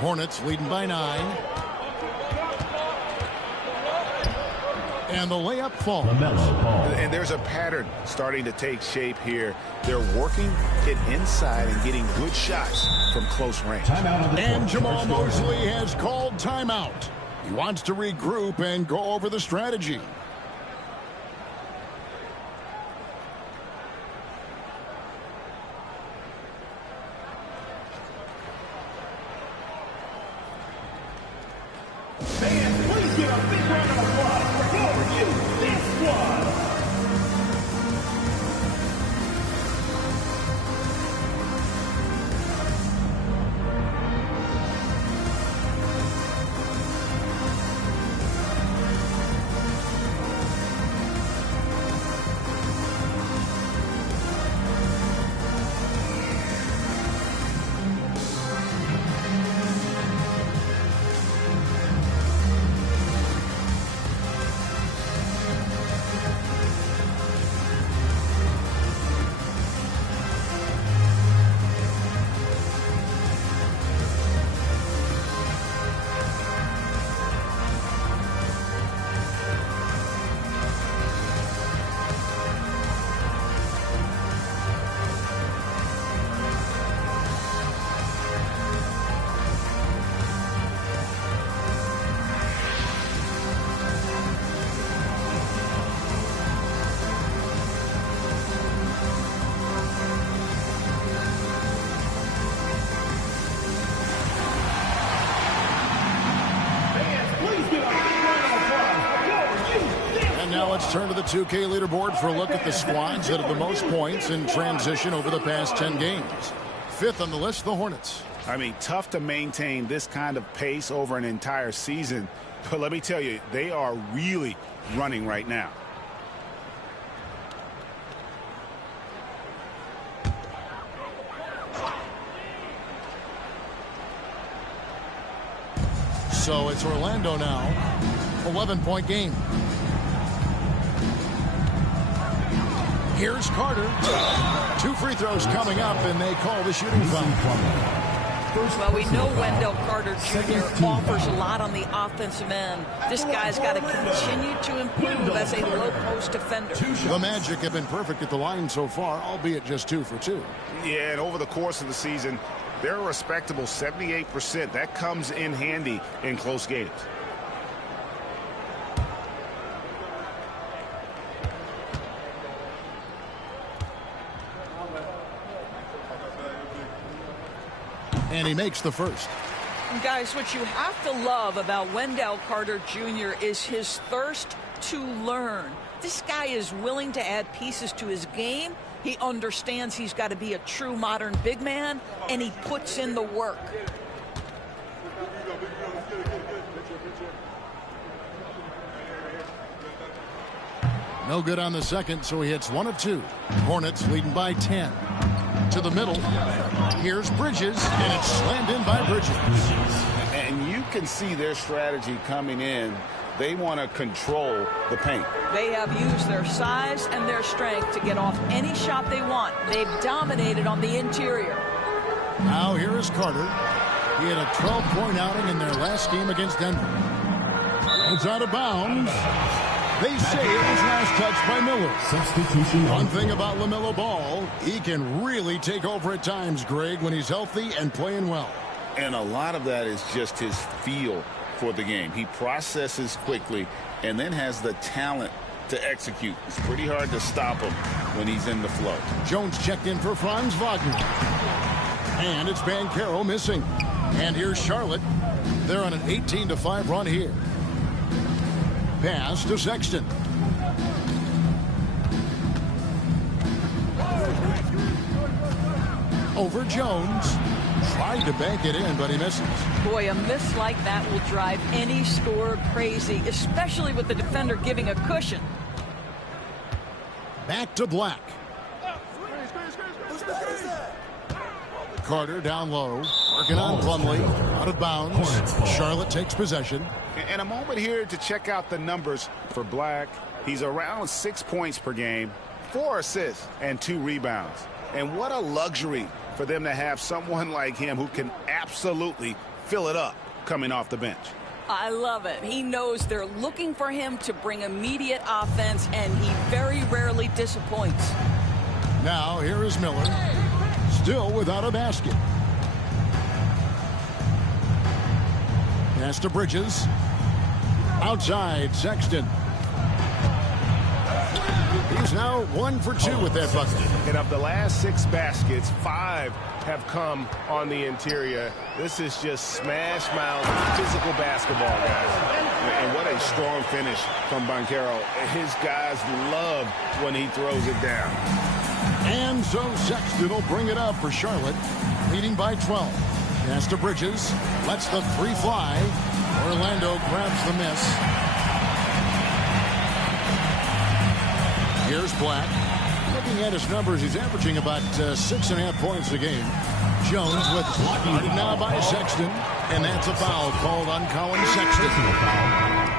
Hornets leading by 9. And the layup falls. And there's a pattern starting to take shape here. They're working it inside and getting good shots from close range. And Jamal Mosley has called timeout. He wants to regroup and go over the strategy. Please give a big round of applause for your Knicks squad. Let's turn to the 2K leaderboard for a look at the squads that have the most points in transition over the past 10 games. 5th on the list, the Hornets. I mean, tough to maintain this kind of pace over an entire season. But let me tell you, they are really running right now. So it's Orlando now. 11-point game. Here's Carter. 2 free throws coming up, and they call the shooting foul. Well, we know Wendell Carter Jr. offers a lot on the offensive end. This guy's got to continue to improve as a low-post defender. The Magic have been perfect at the line so far, albeit just 2 for 2. Yeah, and over the course of the season, they're a respectable 78%. That comes in handy in close games. And he makes the first. Guys, what you have to love about Wendell Carter Jr. is his thirst to learn. This guy is willing to add pieces to his game. He understands he's got to be a true modern big man, and he puts in the work. No good on the second, so he hits 1 of 2. Hornets leading by 10. To the middle. Here's Bridges, and it's slammed in by Bridges. And you can see their strategy coming in. They want to control the paint. They have used their size and their strength to get off any shot they want. They've dominated on the interior. Now here is Carter. He had a 12-point outing in their last game against Denver. It's out of bounds. They say it was last touched by Miller. Substitution. One thing about LaMelo Ball, he can really take over at times, Greg, when he's healthy and playing well. And a lot of that is just his feel for the game. He processes quickly and then has the talent to execute. It's pretty hard to stop him when he's in the flow. Jones checked in for Franz Wagner. And it's Banchero missing. And here's Charlotte. They're on an 18-5 run here. Pass to Sexton. Over Jones. Tried to bank it in, but he misses. Boy, a miss like that will drive any scorer crazy, especially with the defender giving a cushion. Back to Black. Carter down low. Working on Plumlee. Out of bounds. Charlotte takes possession. And a moment here to check out the numbers for Black. He's around 6 points per game, 4 assists, and 2 rebounds. And what a luxury for them to have someone like him who can absolutely fill it up coming off the bench. I love it. He knows they're looking for him to bring immediate offense, and he very rarely disappoints. Now here is Miller. Still without a basket. Pass to Bridges. Outside, Sexton. He's now 1 for 2 with that bucket. And of the last 6 baskets, 5 have come on the interior. This is just smash mouth physical basketball, guys. And what a strong finish from Banchero. His guys love when he throws it down. And so Sexton will bring it up for Charlotte, leading by 12. Pass to Bridges. Lets the 3 fly. Orlando grabs the miss. Here's Black. Looking at his numbers, he's averaging about 6.5 points a game. Jones with guarded now by Sexton. And that's a foul called on Colin Sexton.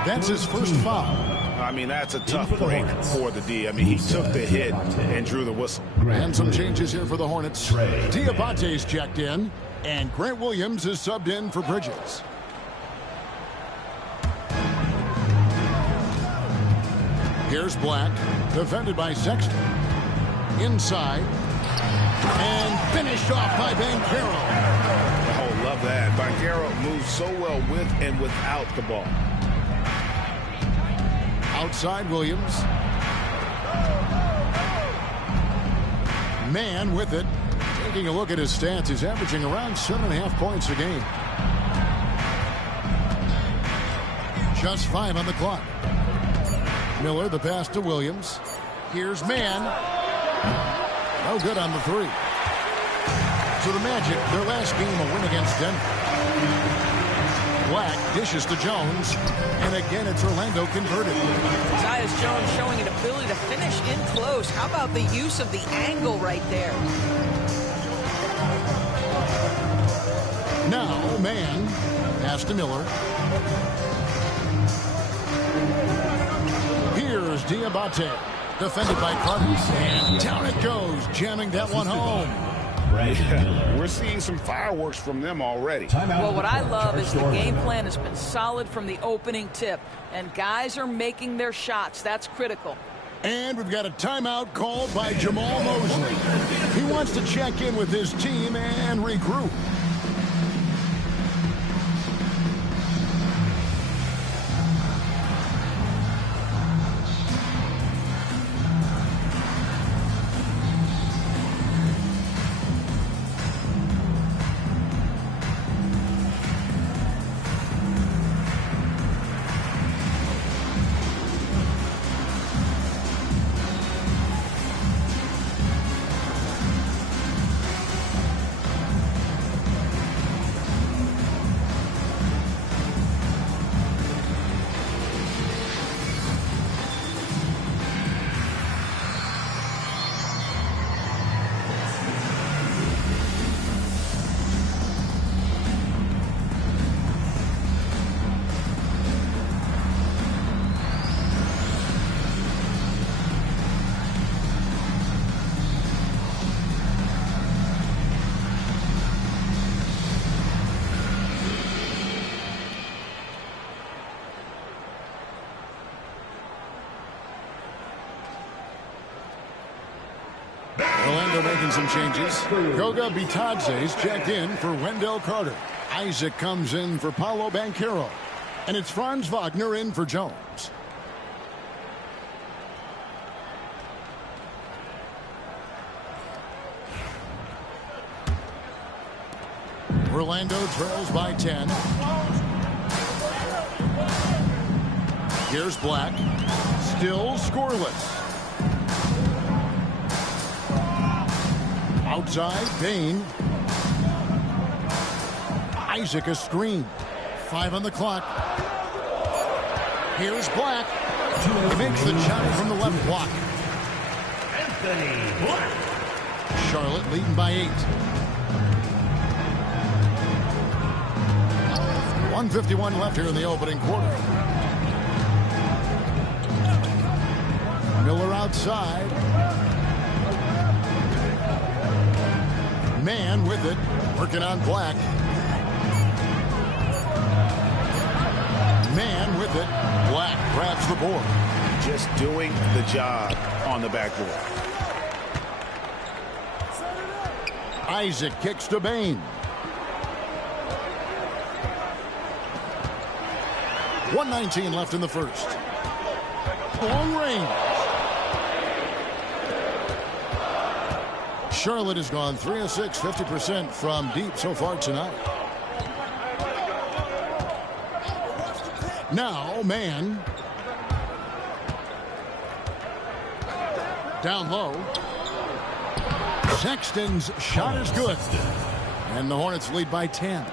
That's his first foul. I mean, that's a tough break for the D. I mean, he took the hit and drew the whistle. And some changes here for the Hornets. Diabate's checked in. And Grant Williams is subbed in for Bridges. Here's Black, defended by Sexton. Inside. And finished off by Banchero. Oh, love that. Banchero moves so well with and without the ball. Outside Williams. Man with it. Taking a look at his stats, he's averaging around 7.5 points a game. Just 5 on the clock. Miller, the pass to Williams. Here's Man. No good on the 3. So the Magic, their last game, a win against Denver. Black dishes to Jones. And again, it's Orlando converted. Tyus Jones showing an ability to finish in close. How about the use of the angle right there? Now, Man. Pass to Miller. Here's Diabate, defended by Carter, and down it goes, jamming that one home. We're seeing some fireworks from them already. Well, what I love is the game plan has been solid from the opening tip, and guys are making their shots. That's critical. And we've got a timeout called by Jamal Mosley. He wants to check in with his team and regroup. Orlando making some changes. Goga Bitadze's checked in for Wendell Carter. Isaac comes in for Paolo Banchero. And it's Franz Wagner in for Jones. Orlando trails by 10. Here's Black. Still scoreless. Outside, Bain. Isaac a screen. 5 on the clock. Here's Black. He makes the shot from the left block. Anthony Black. Charlotte leading by 8. 1:51 left here in the opening quarter. Miller outside. Man with it, working on Black. Man with it. Black grabs the board. Just doing the job on the backboard. Isaac kicks to Bain. 1:19 left in the first. Long range. Charlotte has gone 3 of 6, 50% from deep so far tonight. Now, Man. Down low. Sexton's shot is good. And the Hornets lead by 10.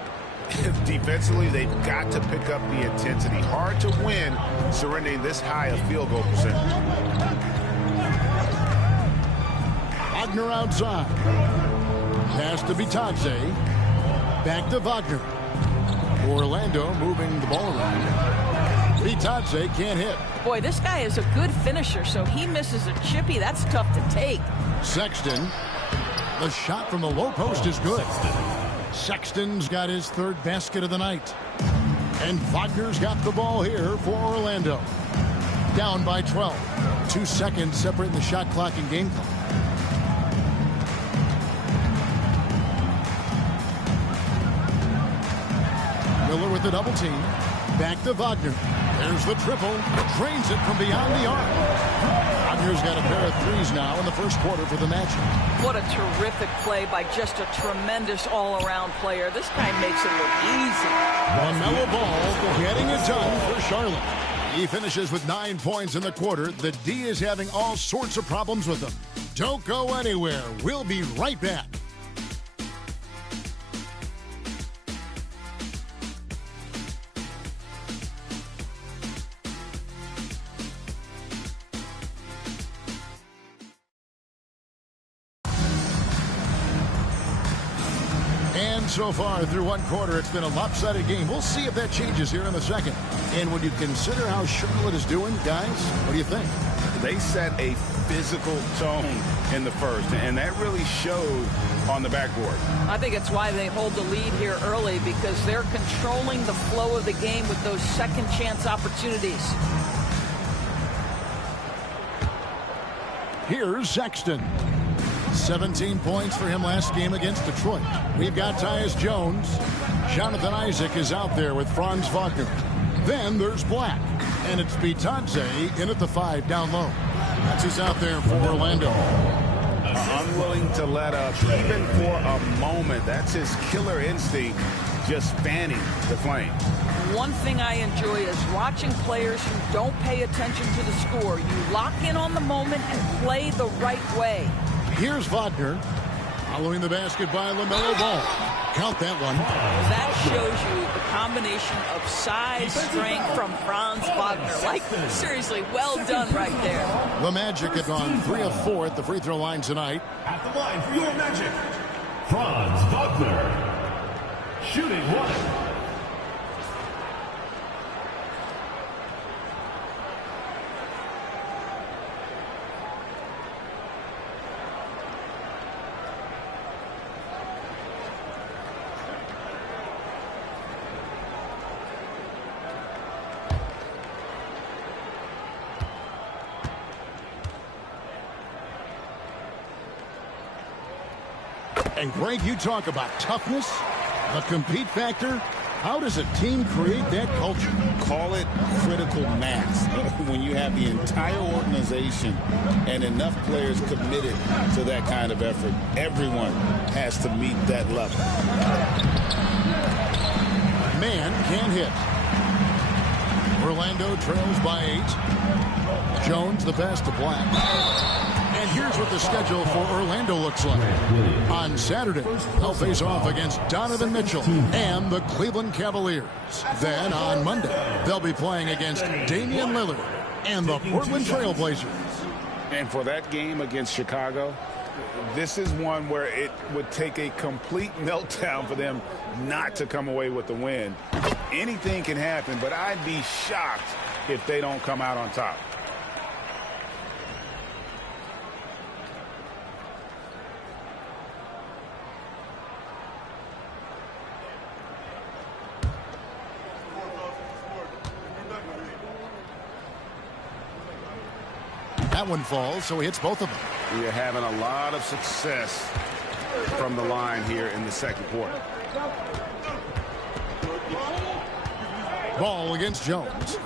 Defensively, they've got to pick up the intensity. Hard to win surrendering this high a field goal percentage. Wagner outside. Pass to Bitadze. Back to Wagner. Orlando moving the ball around. Bitadze can't hit. Boy, this guy is a good finisher, so he misses a chippy. That's tough to take. Sexton. The shot from the low post is good. Sexton's got his 3rd basket of the night. And Wagner's got the ball here for Orlando. Down by 12. 2 seconds separating the shot clock and game clock. Miller with the double team. Back to Wagner. There's the triple. Drains it from beyond the arc. Wagner's got a pair of threes now in the first quarter for the matchup. What a terrific play by just a tremendous all-around player. This guy makes it look easy. LaMelo Ball getting it done for Charlotte. He finishes with 9 points in the quarter. The D is having all sorts of problems with him. Don't go anywhere. We'll be right back. So far through one quarter, it's been a lopsided game. We'll see if that changes here in the second. And when you consider how Charlotte is doing, guys, what do you think? They set a physical tone in the first, and that really showed on the backboard. I think it's why they hold the lead here early, because they're controlling the flow of the game with those second chance opportunities. Here's Sexton. 17 points for him last game against Detroit. We've got Tyus Jones. Jonathan Isaac is out there with Franz Wagner. Then there's Black. And it's Bitadze in at the 5 down low. That's who's out there for Orlando. Unwilling to let up even for a moment. That's his killer instinct, just fanning the flame. One thing I enjoy is watching players who don't pay attention to the score. You lock in on the moment and play the right way. Here's Wagner. Following the basket by LaMelo Ball. Count that one. That shows you the combination of size, strength from Franz Wagner. Like, seriously, well done right there. The Magic have gone 3 of 4 at the free throw line tonight. At the line for your Magic, Franz Wagner. Shooting 1. And, Greg, you talk about toughness, the compete factor. How does a team create that culture? Call it critical mass. When you have the entire organization and enough players committed to that kind of effort, everyone has to meet that level. Man can't hit. Orlando trails by 8. Jones the best of black. And here's what the schedule for Orlando looks like. On Saturday, they'll face off against Donovan Mitchell and the Cleveland Cavaliers. Then on Monday, they'll be playing against Damian Lillard and the Portland Trail Blazers. And for that game against Chicago, this is one where it would take a complete meltdown for them not to come away with the win. Anything can happen, but I'd be shocked if they don't come out on top. That one falls, so he hits both of them. We're having a lot of success from the line here in the second quarter. Ball against Jones.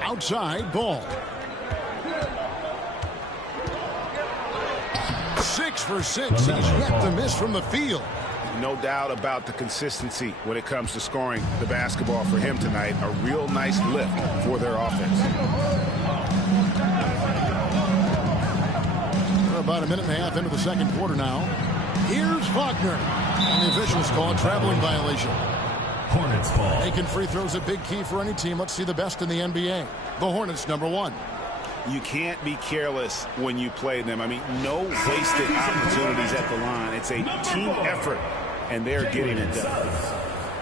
Outside, Ball. 6 for 6. He's yet to miss from the field. No doubt about the consistency when it comes to scoring the basketball for him tonight. A real nice lift for their offense. We're about a minute and a half into the second quarter now. Here's Wagner. And the officials call a traveling violation. Hornets ball. Making free throws a big key for any team. Let's see the best in the NBA. The Hornets, number 1. You can't be careless when you play them. I mean, no wasted opportunities at the line. It's a team effort, and they're getting it done.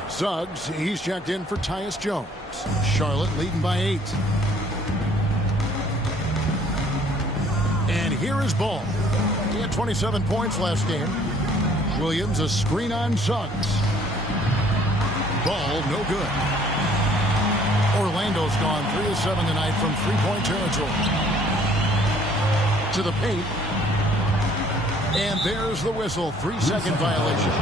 Suggs, he's checked in for Tyus Jones. Charlotte leading by 8. And here is Ball. He had 27 points last game. Williams, a screen on Suggs. Ball, no good. Orlando's gone 3 of 7 tonight from three-point territory. To the paint. And there's the whistle. 3-second violation.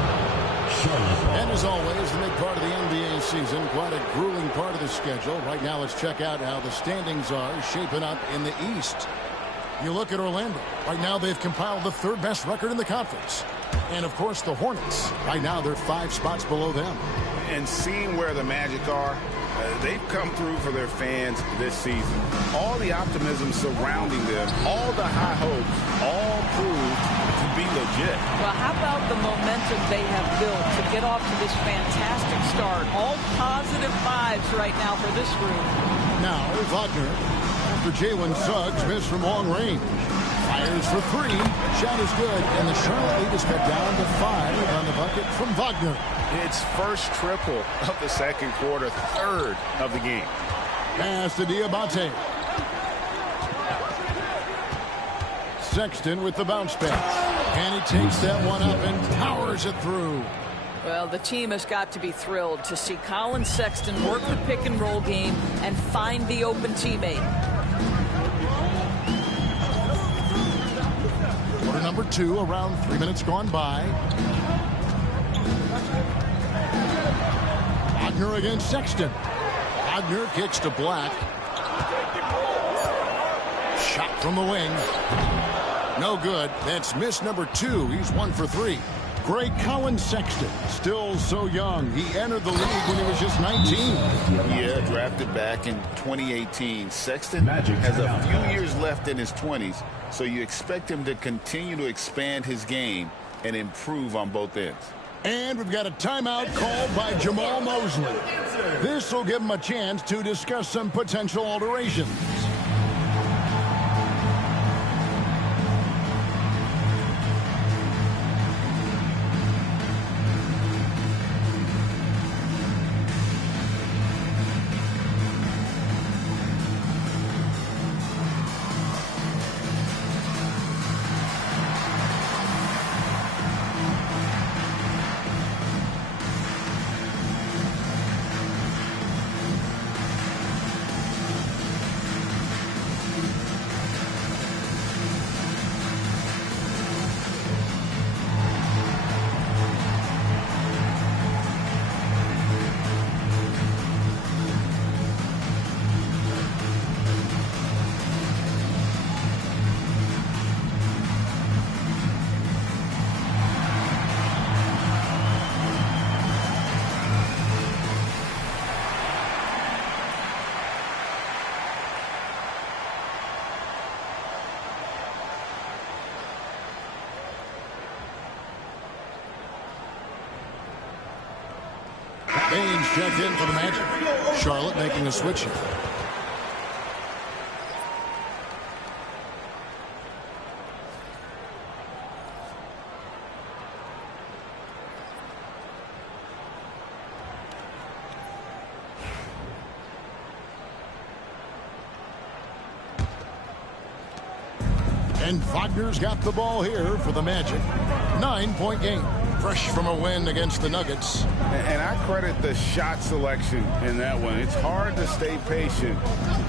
And as always, the big part of the NBA season, quite a grueling part of the schedule. Right now, let's check out how the standings are shaping up in the East. You look at Orlando. Right now, they've compiled the 3rd best record in the conference. And, of course, the Hornets. Right now, they're 5 spots below them. And seeing where the Magic are, they've come through for their fans this season. All the optimism surrounding them, all the high hopes, all proved to be legit. Well, how about the momentum they have built to get off to this fantastic start? All positive vibes right now for this group. Now, Wagner, after Jalen Suggs missed from long range. Fires for 3. Shot is good. And the Charlotte lead is cut down to 5 on the bucket from Wagner. It's first triple of the second quarter, 3rd of the game. Pass to Diabate. Sexton with the bounce pass. And he takes that one up and powers it through. Well, the team has got to be thrilled to see Colin Sexton work the pick-and-roll game and find the open teammate. Quarter number 2, around 3 minutes gone by. Wagner against Sexton. Wagner kicks to Black. Shot from the wing. No good. That's miss number 2. He's 1 for 3. Great Colin Sexton, still so young. He entered the league when he was just 19. Yeah, drafted back in 2018. Sexton has a few years left in his 20s, so you expect him to continue to expand his game and improve on both ends. And we've got a timeout called by Jamal Mosley. This will give him a chance to discuss some potential alterations. Baines checked in for the Magic. Charlotte making a switch here. And Wagner's got the ball here for the Magic. 9-point game. Fresh from a win against the Nuggets. And I credit the shot selection in that one. It's hard to stay patient,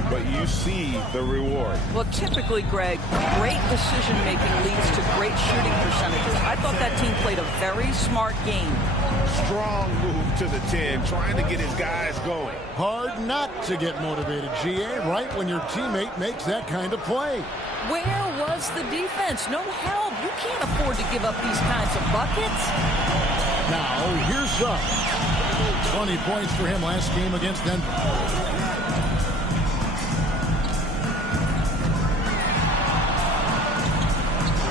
but you see the reward. Well, typically, Greg, great decision-making leads to great shooting percentages. I thought that team played a very smart game. Strong move to the 10, trying to get his guys going. Hard not to get motivated, GA, right when your teammate makes that kind of play. Where was the defense? No help. You can't afford to give up these kinds of buckets. Now, here's Suggs. 20 points for him last game against Denver.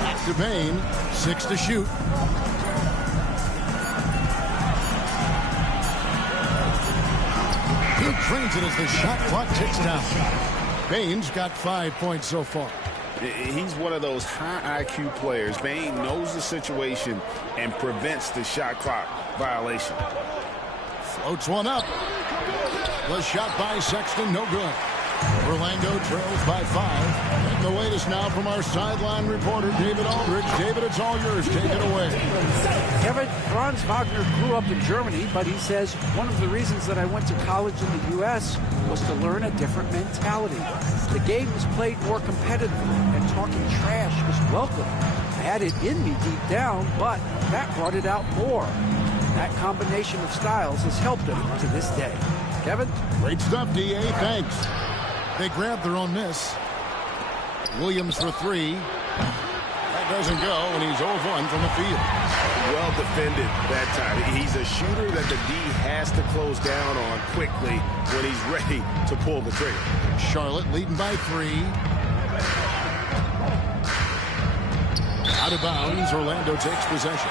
Back to Payne. 6 to shoot. He trains it as the shot clock ticks down. Baines got 5 points so far. He's one of those high IQ players. Bain knows the situation and prevents the shot clock violation. Floats one up. The shot by Sexton, no good. Orlando trails by 5. Taking the latest now from our sideline reporter, David Aldridge. David, it's all yours. Take it away. Kevin, Franz Wagner grew up in Germany, but he says one of the reasons that I went to college in the U.S. was to learn a different mentality. The game was played more competitively, and talking trash was welcome. I had it in me deep down, but that brought it out more. That combination of styles has helped him to this day. Kevin? Great stuff, D.A. Thanks. They grabbed their own miss. Williams for 3. That doesn't go, and he's 0-1 from the field. Well defended that time. He's a shooter that the D has to close down on quickly when he's ready to pull the trigger. Charlotte leading by 3. Out of bounds, Orlando takes possession.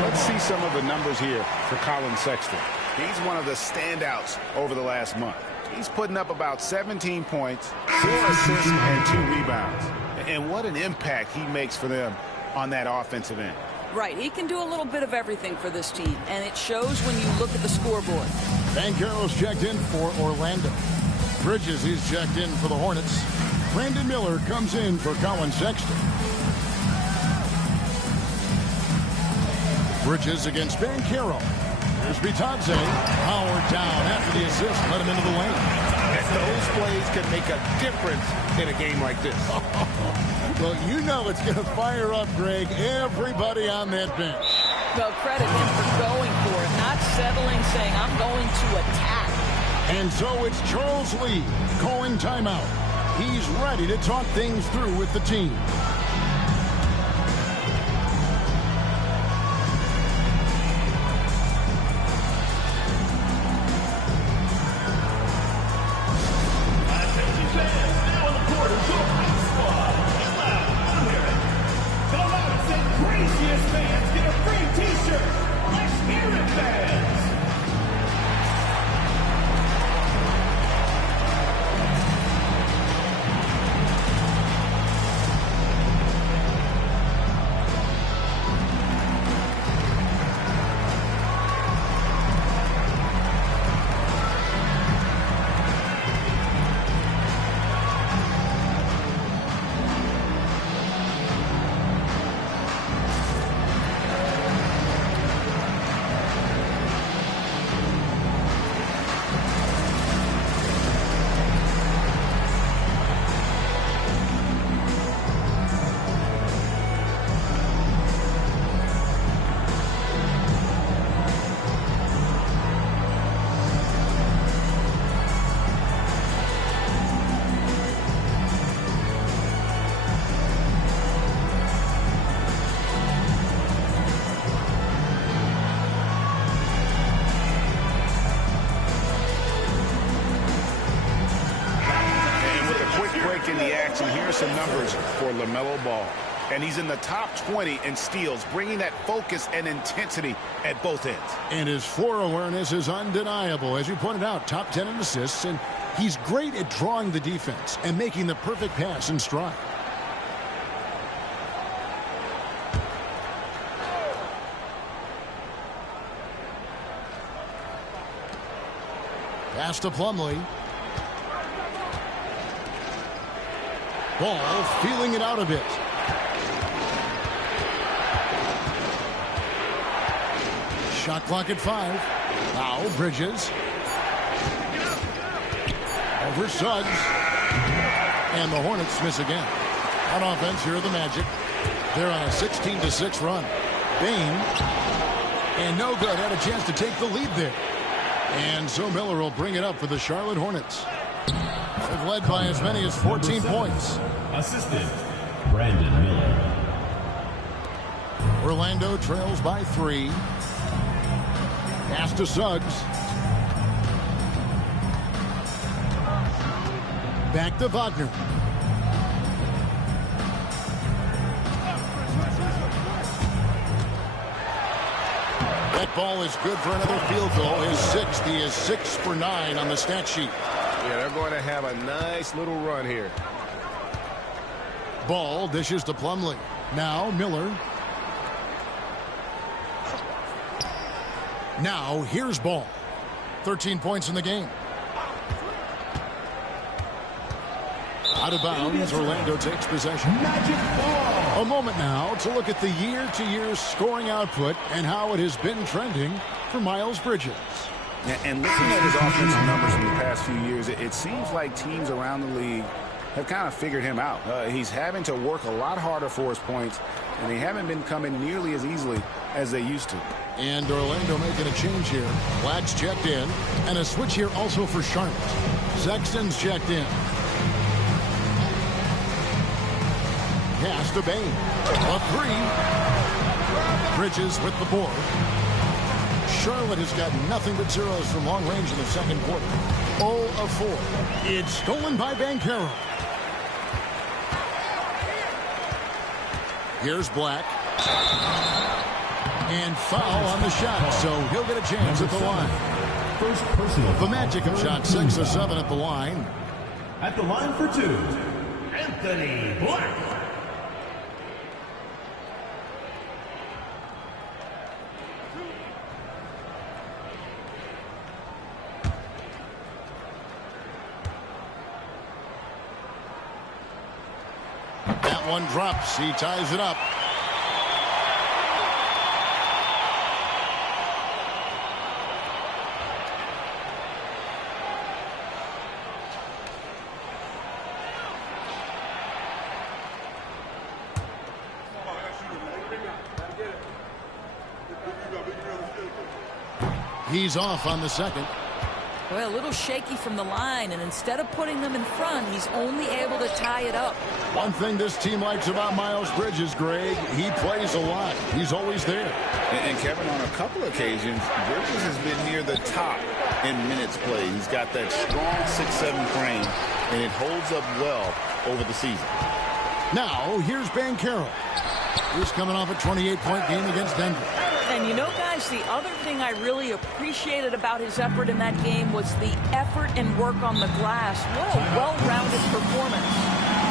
Let's see some of the numbers here for Colin Sexton. He's one of the standouts over the last month. He's putting up about 17 points, 4 assists, and 2 rebounds. And what an impact he makes for them on that offensive end. Right, he can do a little bit of everything for this team, and it shows when you look at the scoreboard. Banchero's checked in for Orlando. Bridges is checked in for the Hornets. Brandon Miller comes in for Colin Sexton. Bridges against Banchero. Here's Bitadze. Powered down after the assist. Let him into the lane. And those plays can make a difference in a game like this. Well, you know it's going to fire up, Greg, everybody on that bench. Well, credit him for going for it, not settling, saying, I'm going to attack. And so it's Charles Lee calling timeout. He's ready to talk things through with the team. In the action, here's some numbers for LaMelo Ball. and he's in the top 20 in steals, bringing that focus and intensity at both ends. And his floor awareness is undeniable. As you pointed out, top 10 in assists, and he's great at drawing the defense and making the perfect pass in stride. Pass to Plumlee. Ball feeling it out a bit. Shot clock at 5. Now Bridges. Over Suggs. And the Hornets miss again. On offense, here are the Magic. They're on a 16-6 run. Bain. And no good. Had a chance to take the lead there. And so Miller will bring it up for the Charlotte Hornets. They've led by as many as 14 points. Assistant, Brandon Miller. Orlando trails by 3. Pass to Suggs. Back to Wagner. That ball is good for another field goal. His 6th. He is 6 for 9 on the stat sheet. Yeah, they're going to have a nice little run here. Ball dishes to Plumlee. Now Miller. Now here's Ball. 13 points in the game. Out of bounds, Orlando takes possession. A moment now to look at the year-to-year scoring output and how it has been trending for Miles Bridges. And looking at his offensive numbers from the past few years, it seems like teams around the league have kind of figured him out. He's having to work a lot harder for his points, and they haven't been coming nearly as easily as they used to. And Orlando making a change here. Black's checked in, and a switch here also for Charlotte. Sexton's checked in. Pass to Bain. A 3. Bridges with the board. Charlotte has got nothing but zeros from long range in the second quarter. 0 of 4. It's stolen by Banchero. Here's Black. And foul on the shot, so he'll get a chance at the line. First personal. The Magic have shot 6 of 7 at the line. At the line for 2, Anthony Black. That one drops. He ties it up. He's off on the second. Well, a little shaky from the line, and instead of putting them in front, he's only able to tie it up. One thing this team likes about Miles Bridges, Greg, he plays a lot. He's always there. And Kevin, on a couple occasions, Bridges has been near the top in minutes played. He's got that strong 6'7" frame, and it holds up well over the season. Now, here's Banchero. He's coming off a 28-point game against Denver. And you know, guys, the other thing I really appreciated about his effort in that game was the effort and work on the glass. What a well-rounded performance.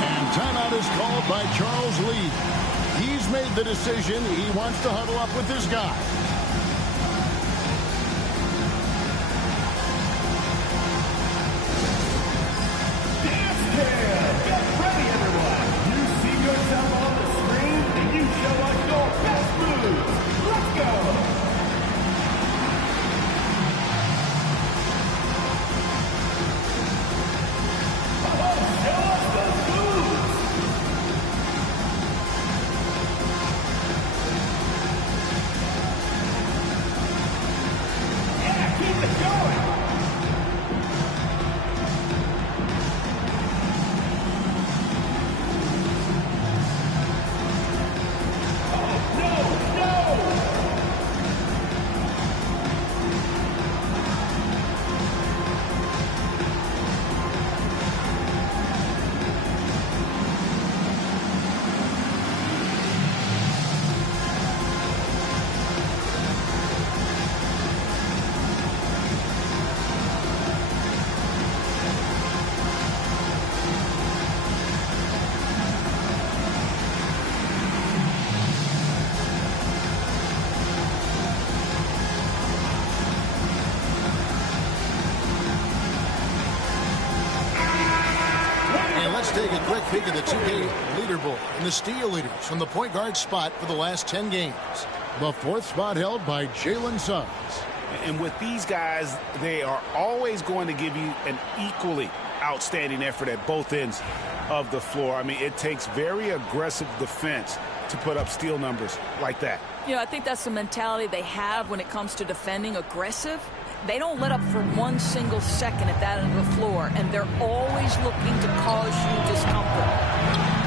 And timeout is called by Charles Lee. He's made the decision. He wants to huddle up with this guy. Dance Cam! Get ready, everyone! You see yourself on the screen, and you show us your best moves. Let's go! Show us those moves! quick peek at the 2K leaderboard and the steal leaders from the point guard spot for the last 10 games. The 4th spot held by Jalen Suggs. And with these guys, they are always going to give you an equally outstanding effort at both ends of the floor. I mean, it takes very aggressive defense to put up steal numbers like that. You know, I think that's the mentality they have when it comes to defending, aggressive. They don't let up for one single second at that end of the floor, and they're always looking to cause you discomfort.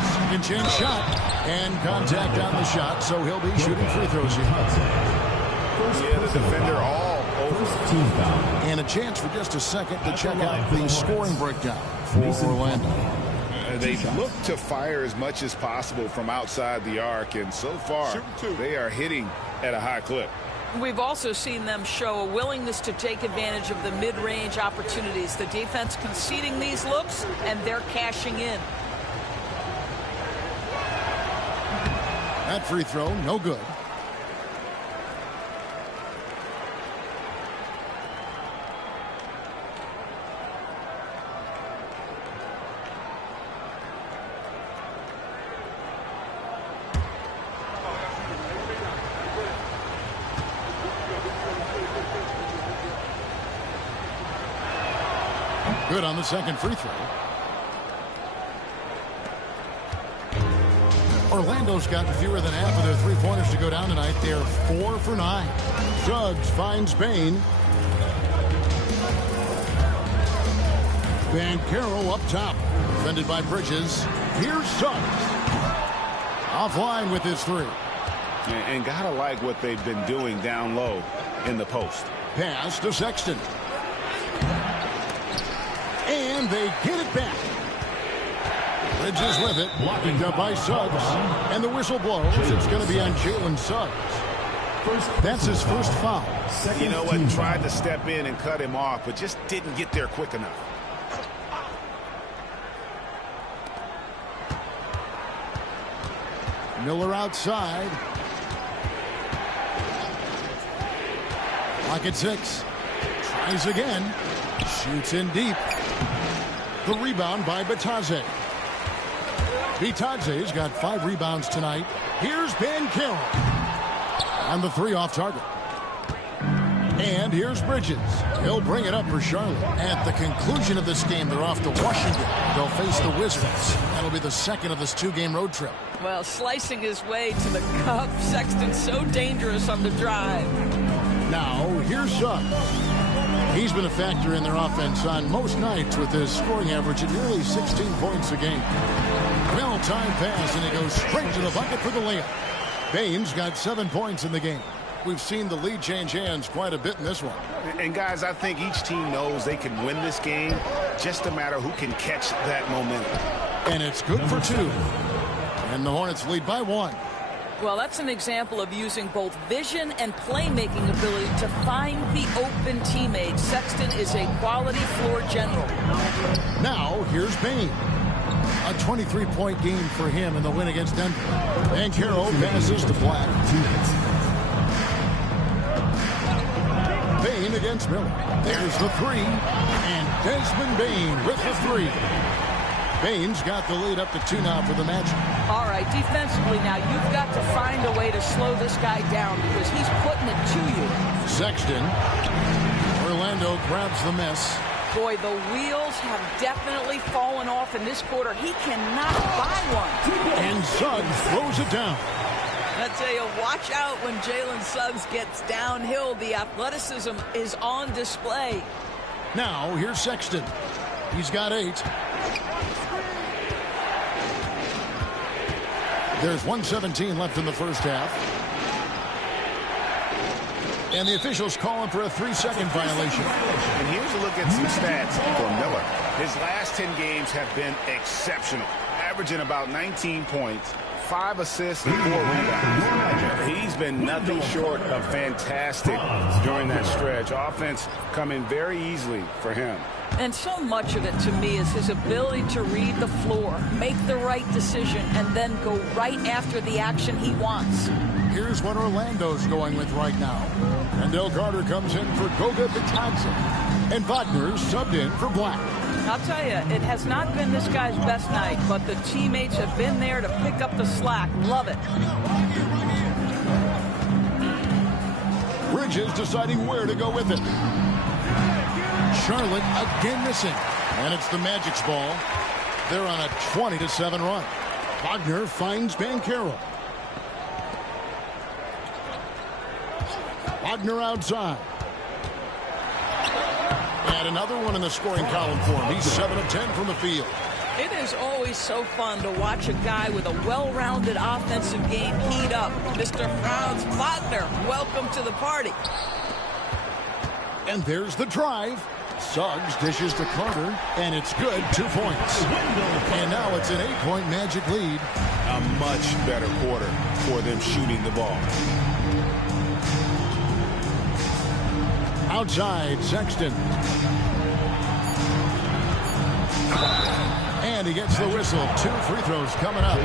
Second chance shot, and contact on the shot, so he'll be shooting free throws here. Yeah, the defender all over. And a chance for just a second to check out the scoring breakdown for Orlando. They look to fire as much as possible from outside the arc, and so far they are hitting at a high clip. We've also seen them show a willingness to take advantage of the mid-range opportunities. The defense conceding these looks, and they're cashing in. That free throw, no good. Good on the second free throw. Orlando's got fewer than half of their three-pointers to go down tonight. They're 4 for 9. Suggs finds Bain. Banchero up top. Defended by Bridges. Here's Suggs. Offline with his three. And gotta like what they've been doing down low in the post. Pass to Sexton. And they get it back. Bridges with it. Picked up by Suggs. And the whistle blows. It's going to be on Jalen Suggs. That's his first foul. You know what? Tried to step in and cut him off, but just didn't get there quick enough. Miller outside. Clock at 6. Tries again. Shoots in deep. The rebound by Bitadze. Bitadze's got 5 rebounds tonight. Here's Banchero. And the 3 off target. And here's Bridges. He'll bring it up for Charlotte. At the conclusion of this game, they're off to Washington. They'll face the Wizards. That'll be the second of this 2-game road trip. Well, slicing his way to the cup. Sexton's so dangerous on the drive. Now, here's Suggs. He's been a factor in their offense on most nights with his scoring average at nearly 16 points a game. Well-timed pass, and he goes straight to the bucket for the layup. Bain's got 7 points in the game. We've seen the lead change hands quite a bit in this one. And, guys, I think each team knows they can win this game. Just a matter who can catch that momentum. And it's good for 2. And the Hornets lead by 1. Well, that's an example of using both vision and playmaking ability to find the open teammate. Sexton is a quality floor general. Now, here's Bain. A 23-point game for him in the win against Denver. Banchero passes to Black. Bain against Miller. There's the 3. And Desmond Bain with the 3. Bain's got the lead up to 2 now for the Magic. All right, defensively now, you've got to find a way to slow this guy down because he's putting it to you. Sexton. Orlando grabs the miss. Boy, the wheels have definitely fallen off in this quarter. He cannot buy one. And Suggs throws it down. I tell you, watch out when Jalen Suggs gets downhill. The athleticism is on display. Now, here's Sexton. He's got 8. There's 1:17 left in the first half. And the officials calling for a 3-second violation. And here's a look at some stats for Miller. His last 10 games have been exceptional, averaging about 19 points, 5 assists, and 4 rebounds. He's been nothing short of fantastic during that stretch. Offense coming very easily for him. And so much of it, to me, is his ability to read the floor, make the right decision, and then go right after the action he wants. Here's what Orlando's going with right now. Wendell Carter comes in for Goga Bitadze. And Wagner's subbed in for Black. I'll tell you, it has not been this guy's best night, but the teammates have been there to pick up the slack. Love it. Bridges deciding where to go with it. Charlotte again missing. And it's the Magic's ball. They're on a 20-7 run. Wagner finds Banchero. Wagner outside. And another one in the scoring column for him. He's 7 of 10 from the field. It is always so fun to watch a guy with a well-rounded offensive game heat up. Mr. Franz Wagner, welcome to the party. And there's the drive. Suggs dishes to Carter, and it's good. 2 points. And now it's an 8-point Magic lead. A much better quarter for them shooting the ball. Outside, Sexton. And he gets the whistle. 2 free throws coming up.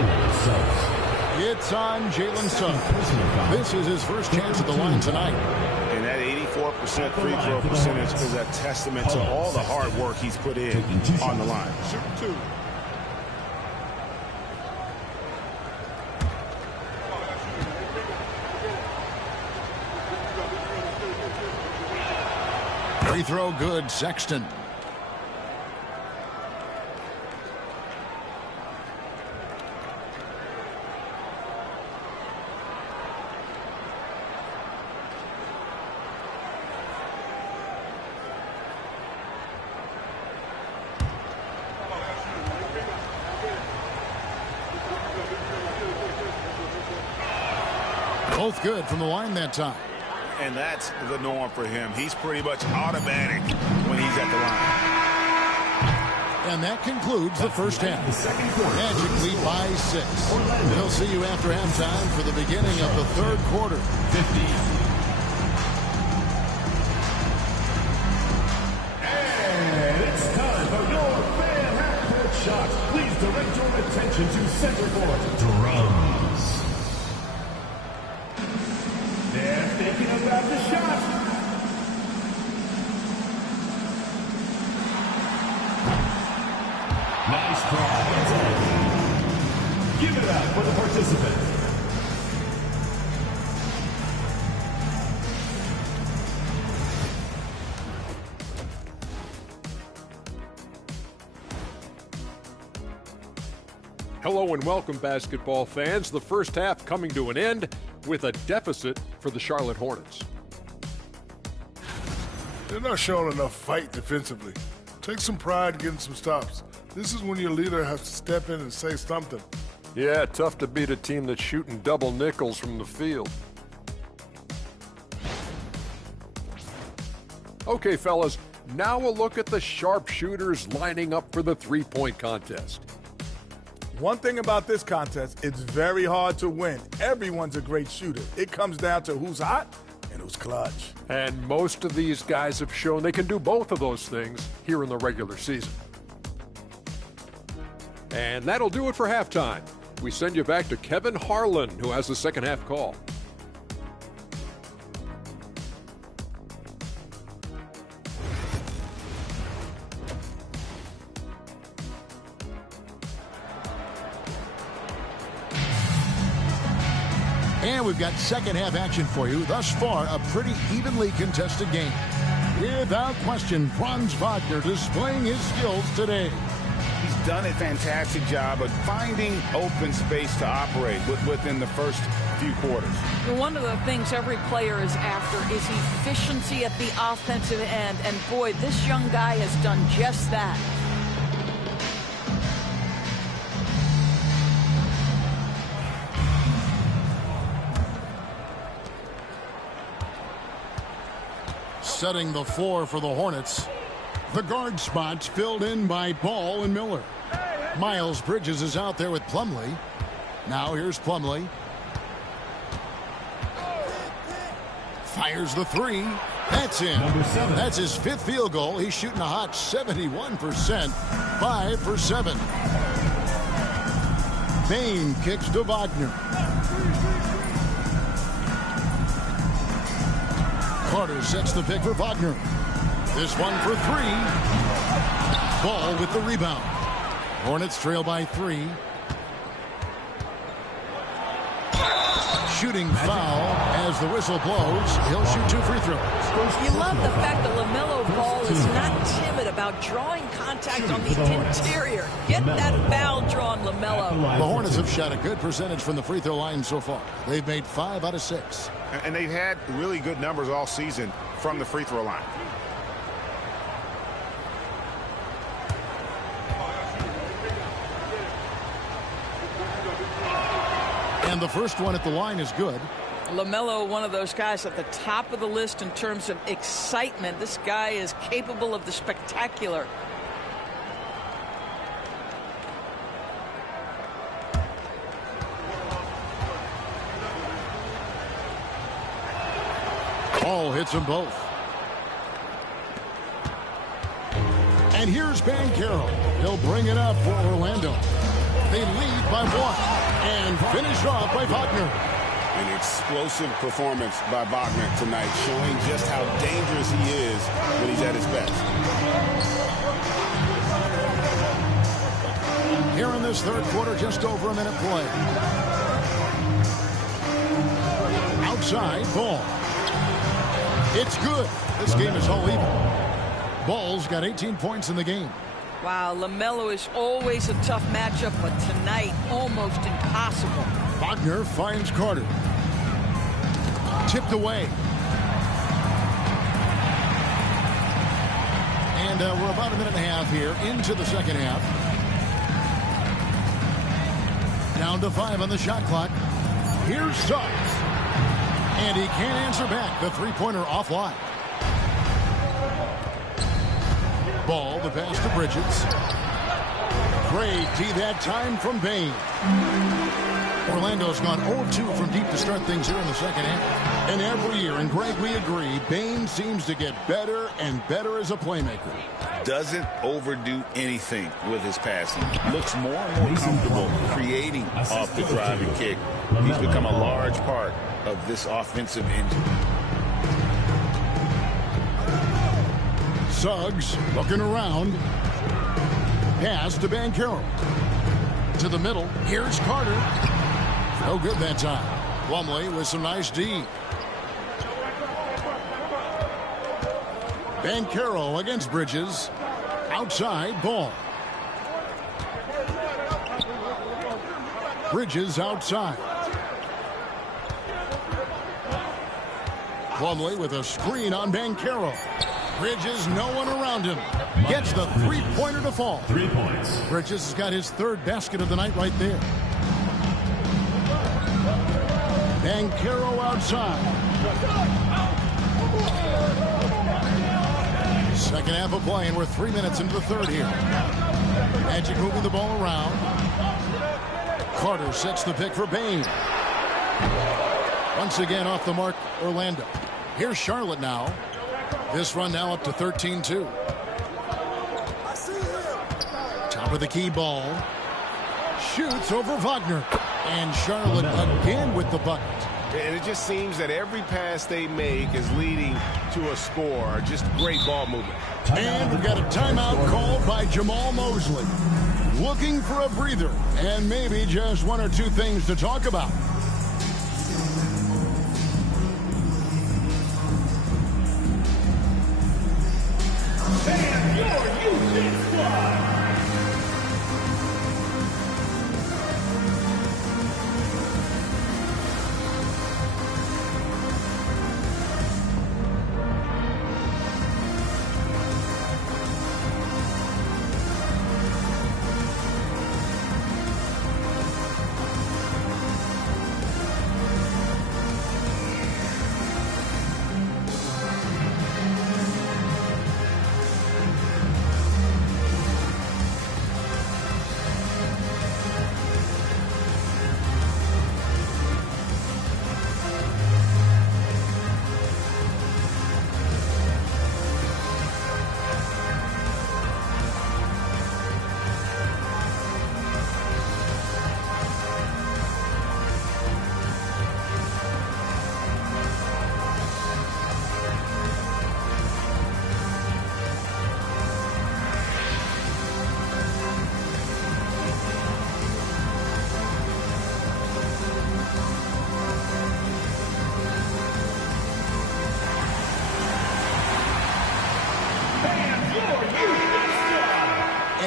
It's on Jalen Suggs. This is his first chance at the line tonight. And that 84% free throw percentage is a testament to all the hard work he's put in on the line. Shoot 2. Free throw good, Sexton. Both good from the line that time. And that's the norm for him. He's pretty much automatic when he's at the line. And that concludes the first half. Magic lead by 6. We'll see you after halftime for the beginning of the third quarter. 50. And it's time for your fan half-court shots. Please direct your attention to center court. Drums. They're thinking about the shot. Nice try. Give it up for the participant. Hello and welcome, basketball fans. The first half coming to an end with a deficit for the Charlotte Hornets. They're not showing enough fight defensively. Take some pride getting some stops. This is when your leader has to step in and say something. Yeah, tough to beat a team that's shooting double nickels from the field. Okay, fellas, now a look at the sharpshooters lining up for the three-point contest. One thing about this contest, it's very hard to win. Everyone's a great shooter. It comes down to who's hot and who's clutch. And most of these guys have shown they can do both of those things here in the regular season. And that'll do it for halftime. We send you back to Kevin Harlan, who has the second half call. And we've got second half action for you. Thus far, a pretty evenly contested game. Without question, Franz Wagner displaying his skills today. He's done a fantastic job of finding open space to operate within the first few quarters. One of the things every player is after is efficiency at the offensive end. And boy, this young guy has done just that. Setting the floor for the Hornets. The guard spots filled in by Ball and Miller. Miles Bridges is out there with Plumlee. Now here's Plumlee. Fires the three. That's in. That's his fifth field goal. He's shooting a hot 71%. 5 for 7. Bain kicks to Wagner. Carter sets the pick for Wagner. This one for 3. Ball with the rebound. Hornets trail by 3. Shooting foul as the whistle blows. He'll shoot 2 free throws. You love the fact that LaMelo Ball is not timid about drawing contact on the interior. Get that foul drawn, LaMelo. The Hornets have shot a good percentage from the free throw line so far. They've made 5 out of 6. And they've had really good numbers all season from the free throw line. And the first one at the line is good. LaMelo, one of those guys at the top of the list in terms of excitement. This guy is capable of the spectacular. Ball hits them both. And here's Banchero. He'll bring it up for Orlando. They lead by 1 and finished off by Wagner. An explosive performance by Wagner tonight, showing just how dangerous he is when he's at his best. Here in this third quarter, just over a minute play. Outside, Ball. It's good. This game is all even. Ball's got 18 points in the game. Wow, LaMelo is always a tough matchup, but tonight almost impossible. Wagner finds Carter. Tipped away. And we're about a minute and a half here into the second half. Down to 5 on the shot clock. Here's Suggs. And he can't answer back. The three-pointer offline. Ball, the pass to Bridges. Great D that time from Bain. Orlando's gone 0-2 from deep to start things here in the second half. And every year, and Greg, we agree, Bain seems to get better and better as a playmaker. Doesn't overdo anything with his passing. Looks more and more comfortable creating off the driving kick. He's become a large part of this offensive engine. Suggs looking around. Pass to Banchero. To the middle. Here's Carter. No good that time. Plumlee with some nice D. Banchero against Bridges. Outside, Ball. Bridges outside. Plumlee with a screen on Banchero. Bridges, no one around him. Gets the three-pointer to fall. 3 points. Bridges has got his third basket of the night right there. Banchero outside. Second half of play, and we're 3 minutes into the third here. Magic moving the ball around. Carter sets the pick for Bain. Once again off the mark, Orlando. Here's Charlotte now. This run now up to 13-2. Top of the key ball. Shoots over Wagner. And Charlotte again with the bucket. And it just seems that every pass they make is leading to a score. Just great ball movement. And we've got a timeout called by Jamal Mosley. Looking for a breather and maybe just one or two things to talk about. And your Houston squad.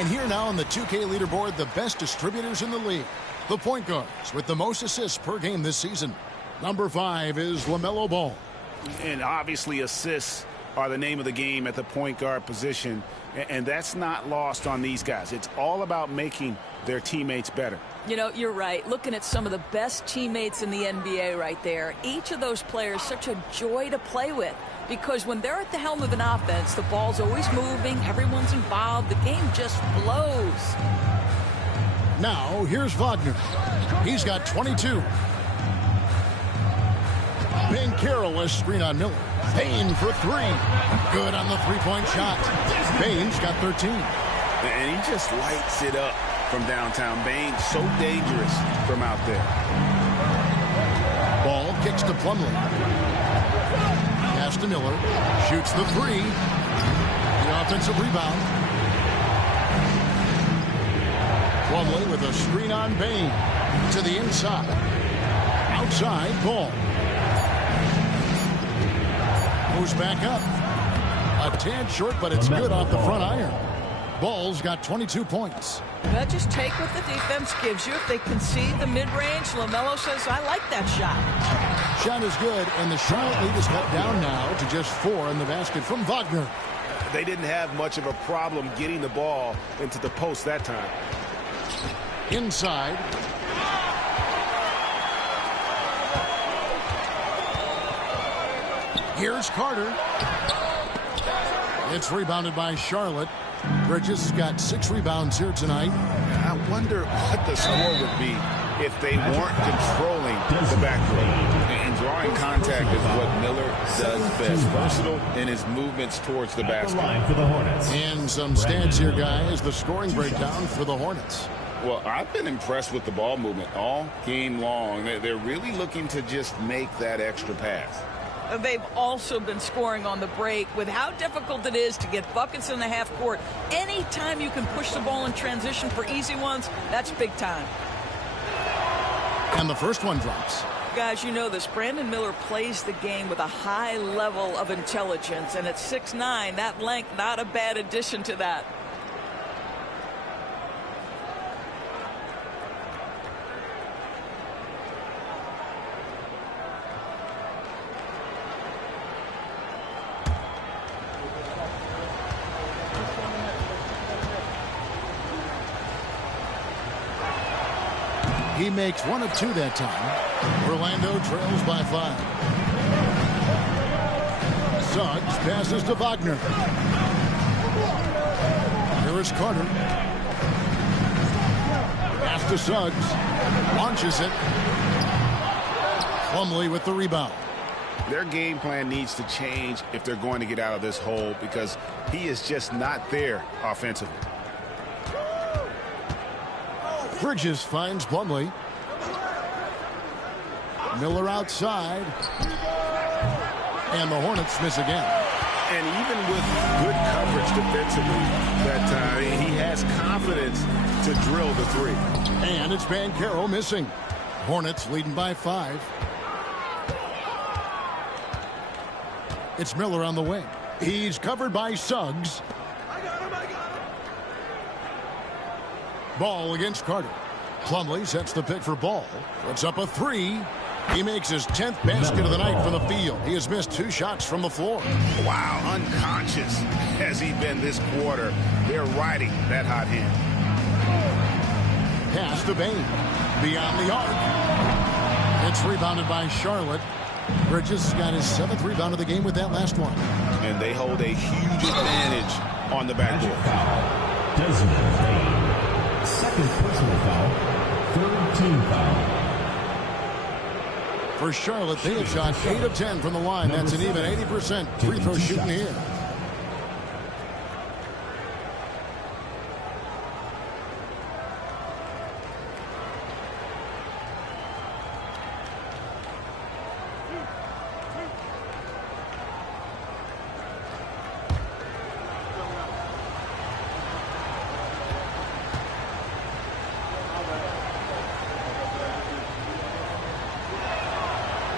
And here now on the 2K leaderboard, the best distributors in the league. The point guards with the most assists per game this season. Number 5 is LaMelo Ball. And obviously assists are the name of the game at the point guard position. And that's not lost on these guys. It's all about making their teammates better. You know, you're right. Looking at some of the best teammates in the NBA right there, each of those players such a joy to play with. Because when they're at the helm of an offense, the ball's always moving, everyone's involved, the game just flows. Now, here's Wagner. He's got 22. Banchero, screen on Miller. Payne for 3. Good on the three-point shot. Payne's got 13. And he just lights it up from downtown. Bain, so dangerous from out there. Ball kicks to Plumlee. Pass to Miller. Shoots the 3. The offensive rebound. Plumlee with a screen on Bain. To the inside. Outside, Ball. Moves back up. A tad short, but it's good off the front iron. Ball's got 22 points. Well, just take what the defense gives you. If they concede the mid-range, LaMelo says, I like that shot. Shot is good, and the Charlotte lead is cut down now to just 4 in the basket from Wagner. They didn't have much of a problem getting the ball into the post that time. Inside. Here's Carter. It's rebounded by Charlotte. Bridges got 6 rebounds here tonight. I wonder what the score would be if they weren't controlling the backcourt. And drawing contact is what Miller does best. Versatile in his movements towards the basket. And some stats here, guys. The scoring breakdown for the Hornets. Well, I've been impressed with the ball movement all game long. They're really looking to just make that extra pass. They've also been scoring on the break with how difficult it is to get buckets in the half court. Anytime you can push the ball in transition for easy ones, that's big time. And the first one drops. Guys, you know this. Brandon Miller plays the game with a high level of intelligence. And at 6'9", that length, not a bad addition to that. He makes 1 of 2 that time. Orlando trails by 5. Suggs passes to Wagner. Here is Carter. Pass to Suggs. Launches it. Plumlee with the rebound. Their game plan needs to change if they're going to get out of this hole because he is just not there offensively. Bridges finds Plumlee. Miller outside. And the Hornets miss again. And even with good coverage defensively, that he has confidence to drill the 3. And it's Banchero missing. Hornets leading by 5. It's Miller on the wing. He's covered by Suggs. Ball against Carter. Plumlee sets the pick for Ball. Puts up a 3. He makes his 10th basket of the night from the field. He has missed 2 shots from the floor. Wow, unconscious has he been this quarter. They're riding that hot hand. Pass to Bain. Beyond the arc. It's rebounded by Charlotte. Bridges got his 7th rebound of the game with that last one. And they hold a huge advantage on the backcourt. Desmond Bain. 2nd personal foul. 3rd team foul. For Charlotte, they have shot 8 of 10 from the line. That's an even 80% free throw shooting here.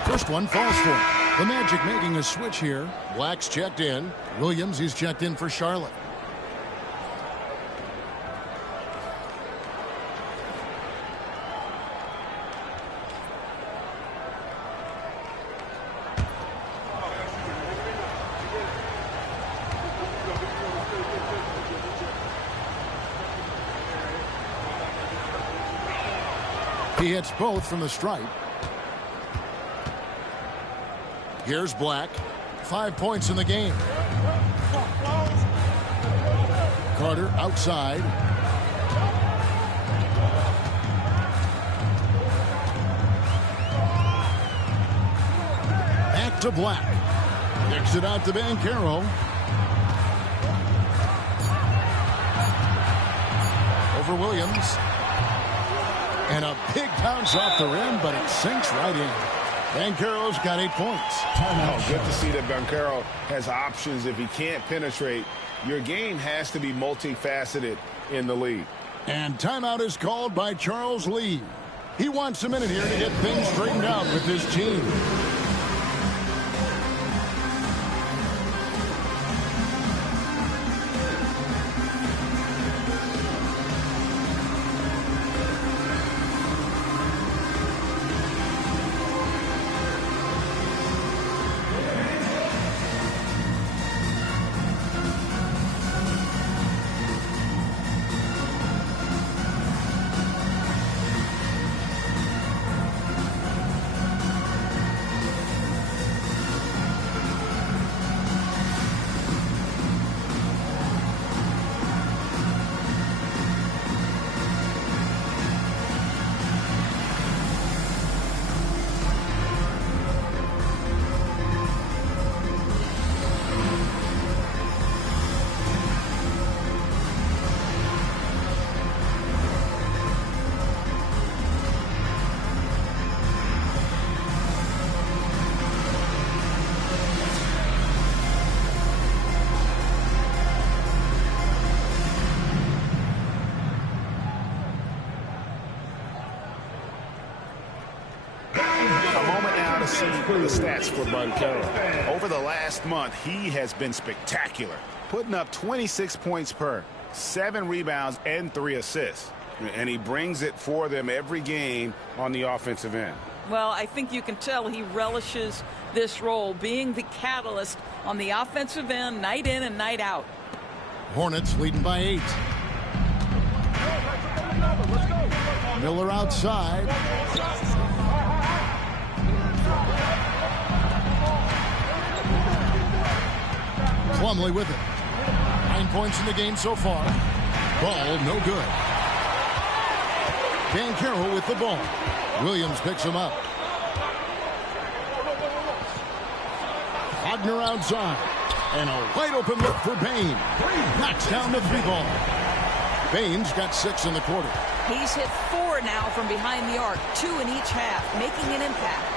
First one falls for him. The Magic making a switch here. Black's checked in. Williams is checked in for Charlotte. He hits both from the stripe. Here's Black. 5 points in the game. Carter outside. Back to Black. Kicks it out to Banchero. Over Williams. And a big bounce off the rim, but it sinks right in. Banchero's got 8 points. Oh, good to see that Banchero has options if he can't penetrate. Your game has to be multifaceted in the league. And timeout is called by Charles Lee. He wants a minute here to get things straightened out with his team. The stats for Banchero. Over the last month, he has been spectacular, putting up 26 points per, 7 rebounds, and 3 assists. And he brings it for them every game on the offensive end. Well, I think you can tell he relishes this role, being the catalyst on the offensive end, night in and night out. Hornets leading by 8. Miller outside. Plumlee with it. 9 points in the game so far. Ball no good. Banchero with the ball. Williams picks him up. Wagner outside. And a wide open look for Bain. Knocks down the 3-ball. Bain's got 6 in the quarter. He's hit 4 now from behind the arc, 2 in each half, making an impact.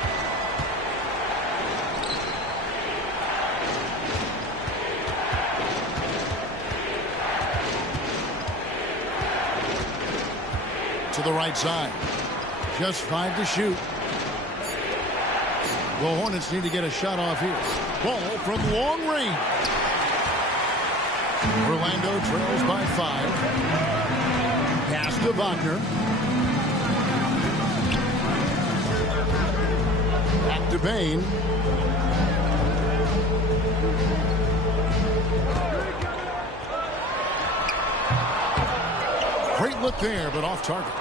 To the right side. Just 5 to shoot. The Hornets need to get a shot off here. Ball from long range. Orlando trails by 5. Pass to Wagner. Back to Bain. Great look there, but off target.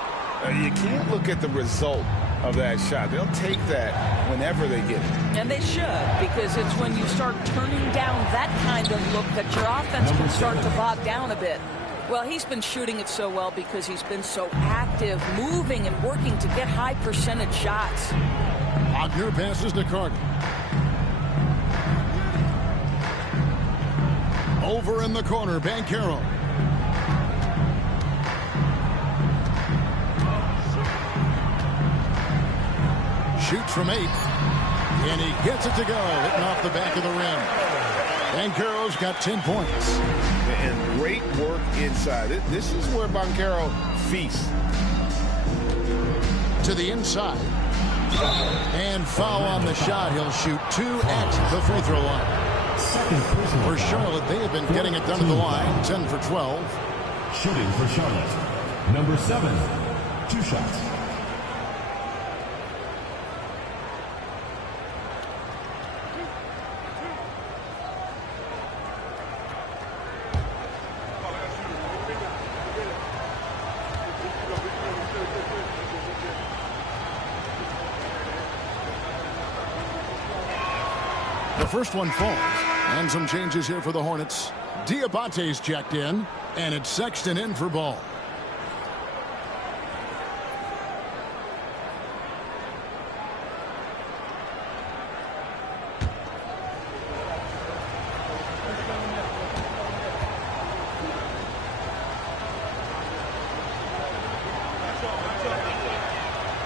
You can't look at the result of that shot. They'll take that whenever they get it. And they should, because it's when you start turning down that kind of look that your offense can start to bog down a bit. Well, he's been shooting it so well because he's been so active, moving and working to get high percentage shots. Wagner passes to Carter. Over in the corner, Banchero. Shoots from 8. And he gets it to go, hitting off the back of the rim. Banchero's got 10 points. And great work inside. This is where Banchero feasts. To the inside. And foul on the shot. He'll shoot 2 at the free throw line. For Charlotte, they have been getting it done at the line. 10 for 12. Shooting for Charlotte. Number 7. 2 shots. The first one falls. And some changes here for the Hornets. Diabate's checked in, and it's Sexton in for ball.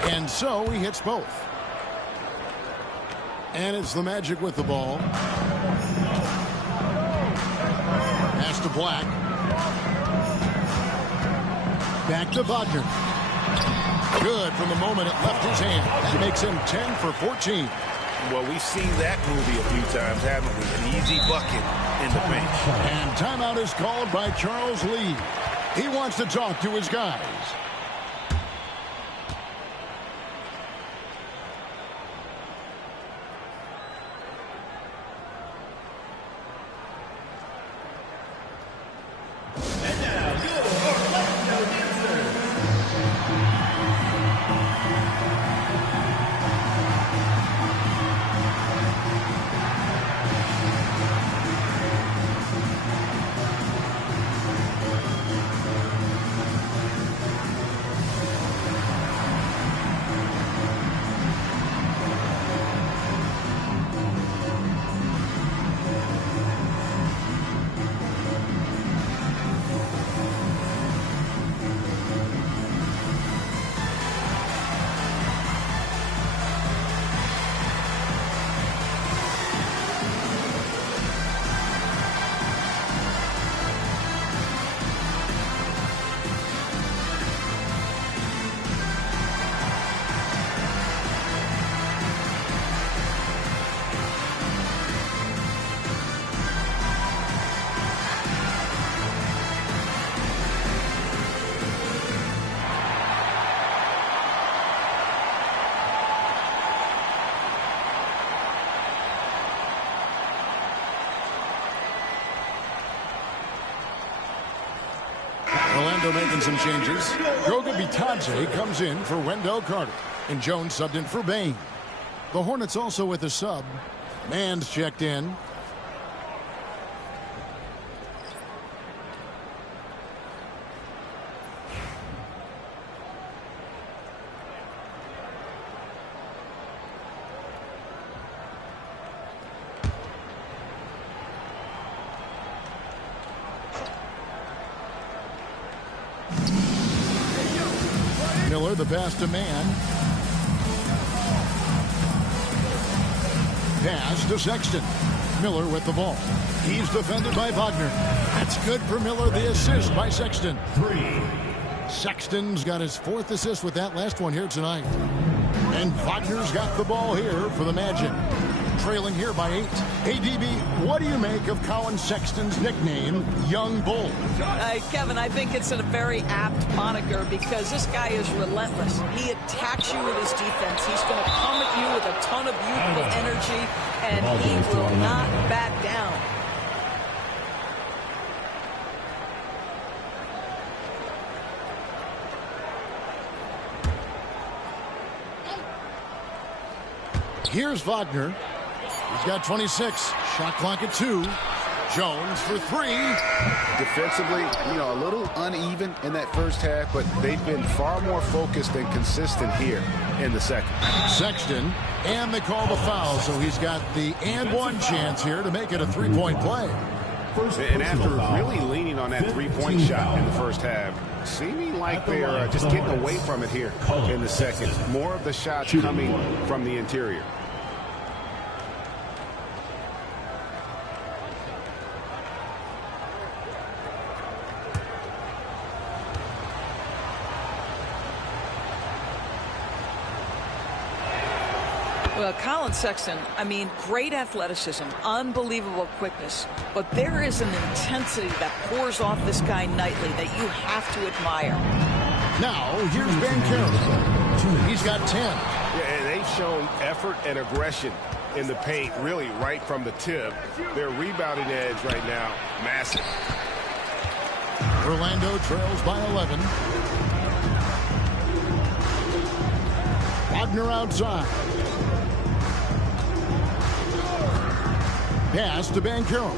And so he hits both. And it's the Magic with the ball. Pass to Black. Back to Wagner. Good from the moment it left his hand. That makes him 10 for 14. Well, we've seen that movie a few times, haven't we? An easy bucket in the paint. And timeout is called by Charles Lee. He wants to talk to his guys. Orlando making some changes. Goga Bitadze comes in for Wendell Carter. And Jones subbed in for Bain. The Hornets also with a sub. Mann's checked in. Miller, the pass to Mann. Pass to Sexton. Miller with the ball. He's defended by Wagner. That's good for Miller, the assist by Sexton. Sexton's got his 4th assist with that last one here tonight. And Wagner's got the ball here for the Magic. Trailing here by 8. Hey, DB, what do you make of Colin Sexton's nickname, Young Bull? Kevin, I think it's a very apt moniker because this guy is relentless. He attacks you with his defense. He's going to come at you with a ton of youthful energy, and he will not back down. Here's Wagner. He's got 26. Shot clock at 2. Jones for 3. Defensively, a little uneven in that first half, but they've been far more focused and consistent here in the second. Sexton, and they call the foul, so he's got the and one chance here to make it a 3-point play. And after really leaning on that 3-point shot in the first half, seeming like they're just getting away from it here in the second. More of the shots coming from the interior. Well, Colin Sexton, great athleticism, unbelievable quickness, but there is an intensity that pours off this guy nightly that you have to admire. Now, here's Ben Carroll. He's got 10. Yeah, and they've shown effort and aggression in the paint, really right from the tip. Their rebounding edge right now, massive. Orlando trails by 11. Wagner outside. Pass to Banchero.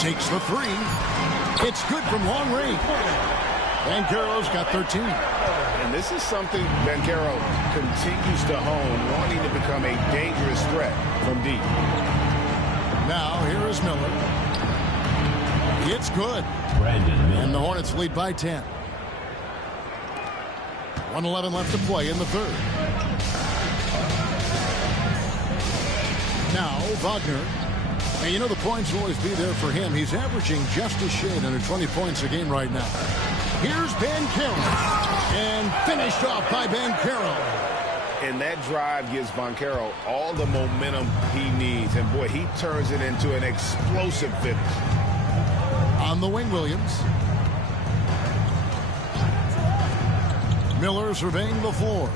Takes the three. It's good from long range. Banchero's got 13. And this is something Banchero continues to hone, wanting to become a dangerous threat from deep. Now here is Miller. It's good. And the Hornets lead by 10. 1:11 left to play in the third. Now Wagner. And you know the points will always be there for him. He's averaging just a shade under 20 points a game right now. Here's Banchero. And finished off by Banchero. And that drive gives Banchero all the momentum he needs. And boy, he turns it into an explosive finish. On the wing, Williams. Miller surveying the floor.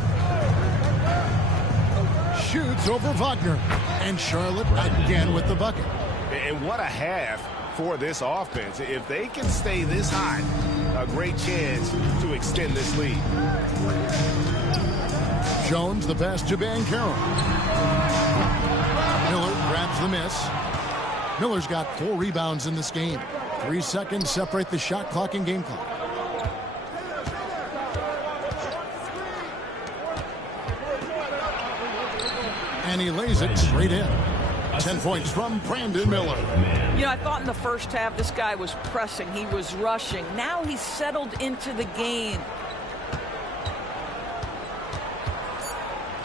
Shoots over Wagner. And Charlotte again with the bucket. And what a half for this offense. If they can stay this high, a great chance to extend this lead. Jones the pass to Banchero. Miller grabs the miss. Miller's got 4 rebounds in this game. 3 seconds separate the shot clock and game clock. And he lays it straight in. 10 points from Brandon Miller. You know, I thought in the first half this guy was pressing. He was rushing. Now he's settled into the game.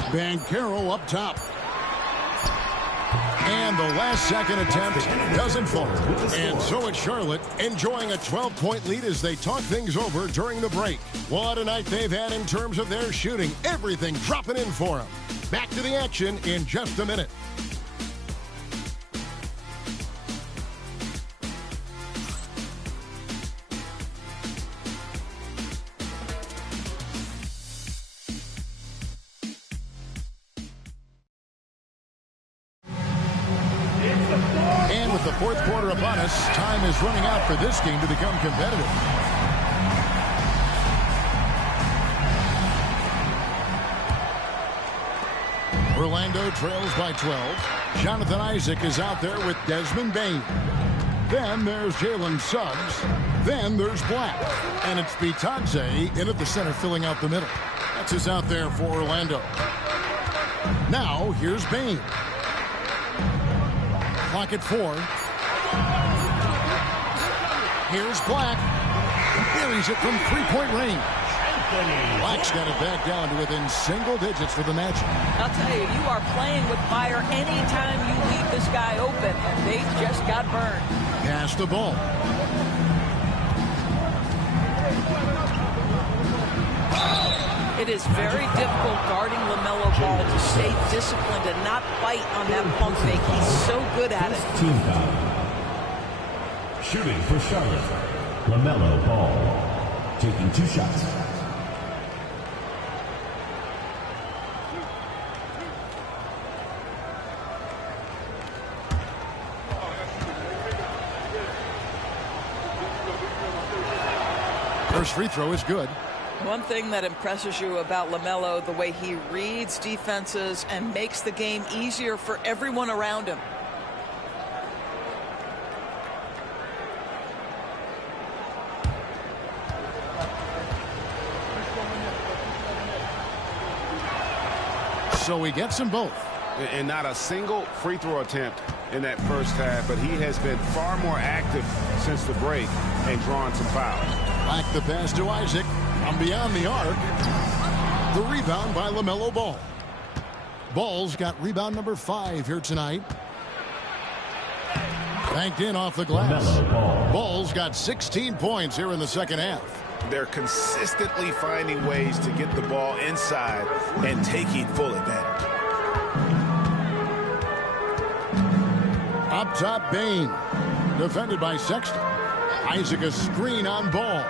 Banchero up top. And the last second attempt doesn't fall. And so it's Charlotte enjoying a 12-point lead as they talk things over during the break. What a night they've had in terms of their shooting. Everything dropping in for them. Back to the action in just a minute. And with the fourth quarter upon us, time is running out for this game to become competitive. Orlando trails by 12. Jonathan Isaac is out there with Desmond Bane. Then there's Jalen Suggs. Then there's Black. And it's Bitadze in at the center filling out the middle. That's who's out there for Orlando. Now here's Bane. Clock at 4. Here's Black. Buries it from three-point range. Black's got it back down to within single digits for the match. I'll tell you, you are playing with fire anytime you leave this guy open, and they just got burned. Pass the ball. It is very difficult guarding LaMelo Ball to stay disciplined and not bite on that pump fake. He's so good at it. Team foul. Shooting for Charlotte, LaMelo Ball. Taking 2 shots. First free throw is good. One thing that impresses you about LaMelo, the way he reads defenses and makes the game easier for everyone around him. So he gets them both. And not a single free throw attempt in that first half, but he has been far more active since the break and drawn some fouls. Back the pass to Isaac. From beyond the arc. The rebound by LaMelo Ball. Ball's got rebound number 5 here tonight. Banked in off the glass. Ball's got 16 points here in the second half. They're consistently finding ways to get the ball inside and taking full advantage. Up top, Bane. Defended by Sexton. Isaac a screen on Ball.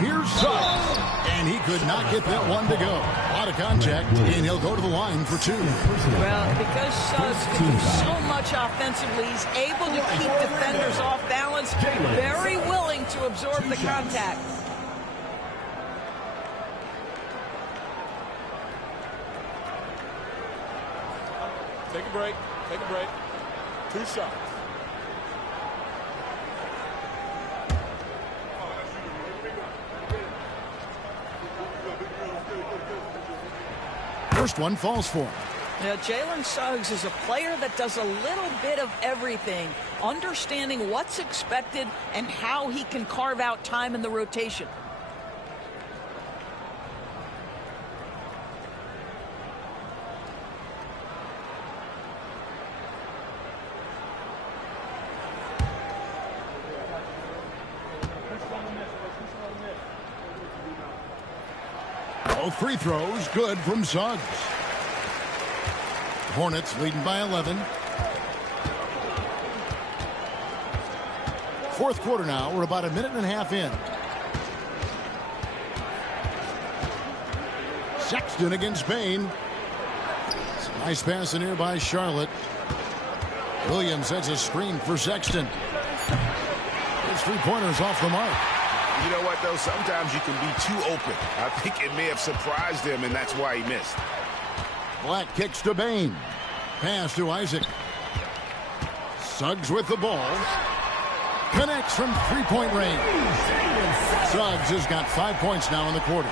Here's Suggs. And he could not get that one to go. A lot of contact, and he'll go to the line for 2. Well, because Suggs can do so much offensively, he's able to keep defenders off balance, very willing to absorb the contact. Take a break. Take a break. 2 shots. First one falls for him. Now, Jalen Suggs is a player that does a little bit of everything, understanding what's expected and how he can carve out time in the rotation. Both free throws good from Suggs. Hornets leading by 11. Fourth quarter now. We're about a minute and a half in. Sexton against Bain. Nice pass in here by Charlotte. Williams sets a screen for Sexton. His three-pointers off the mark. You know what, though? Sometimes you can be too open. I think it may have surprised him, and that's why he missed. Black kicks to Bain. Pass to Isaac. Suggs with the ball. Connects from three-point range. Suggs has got 5 points now in the quarter.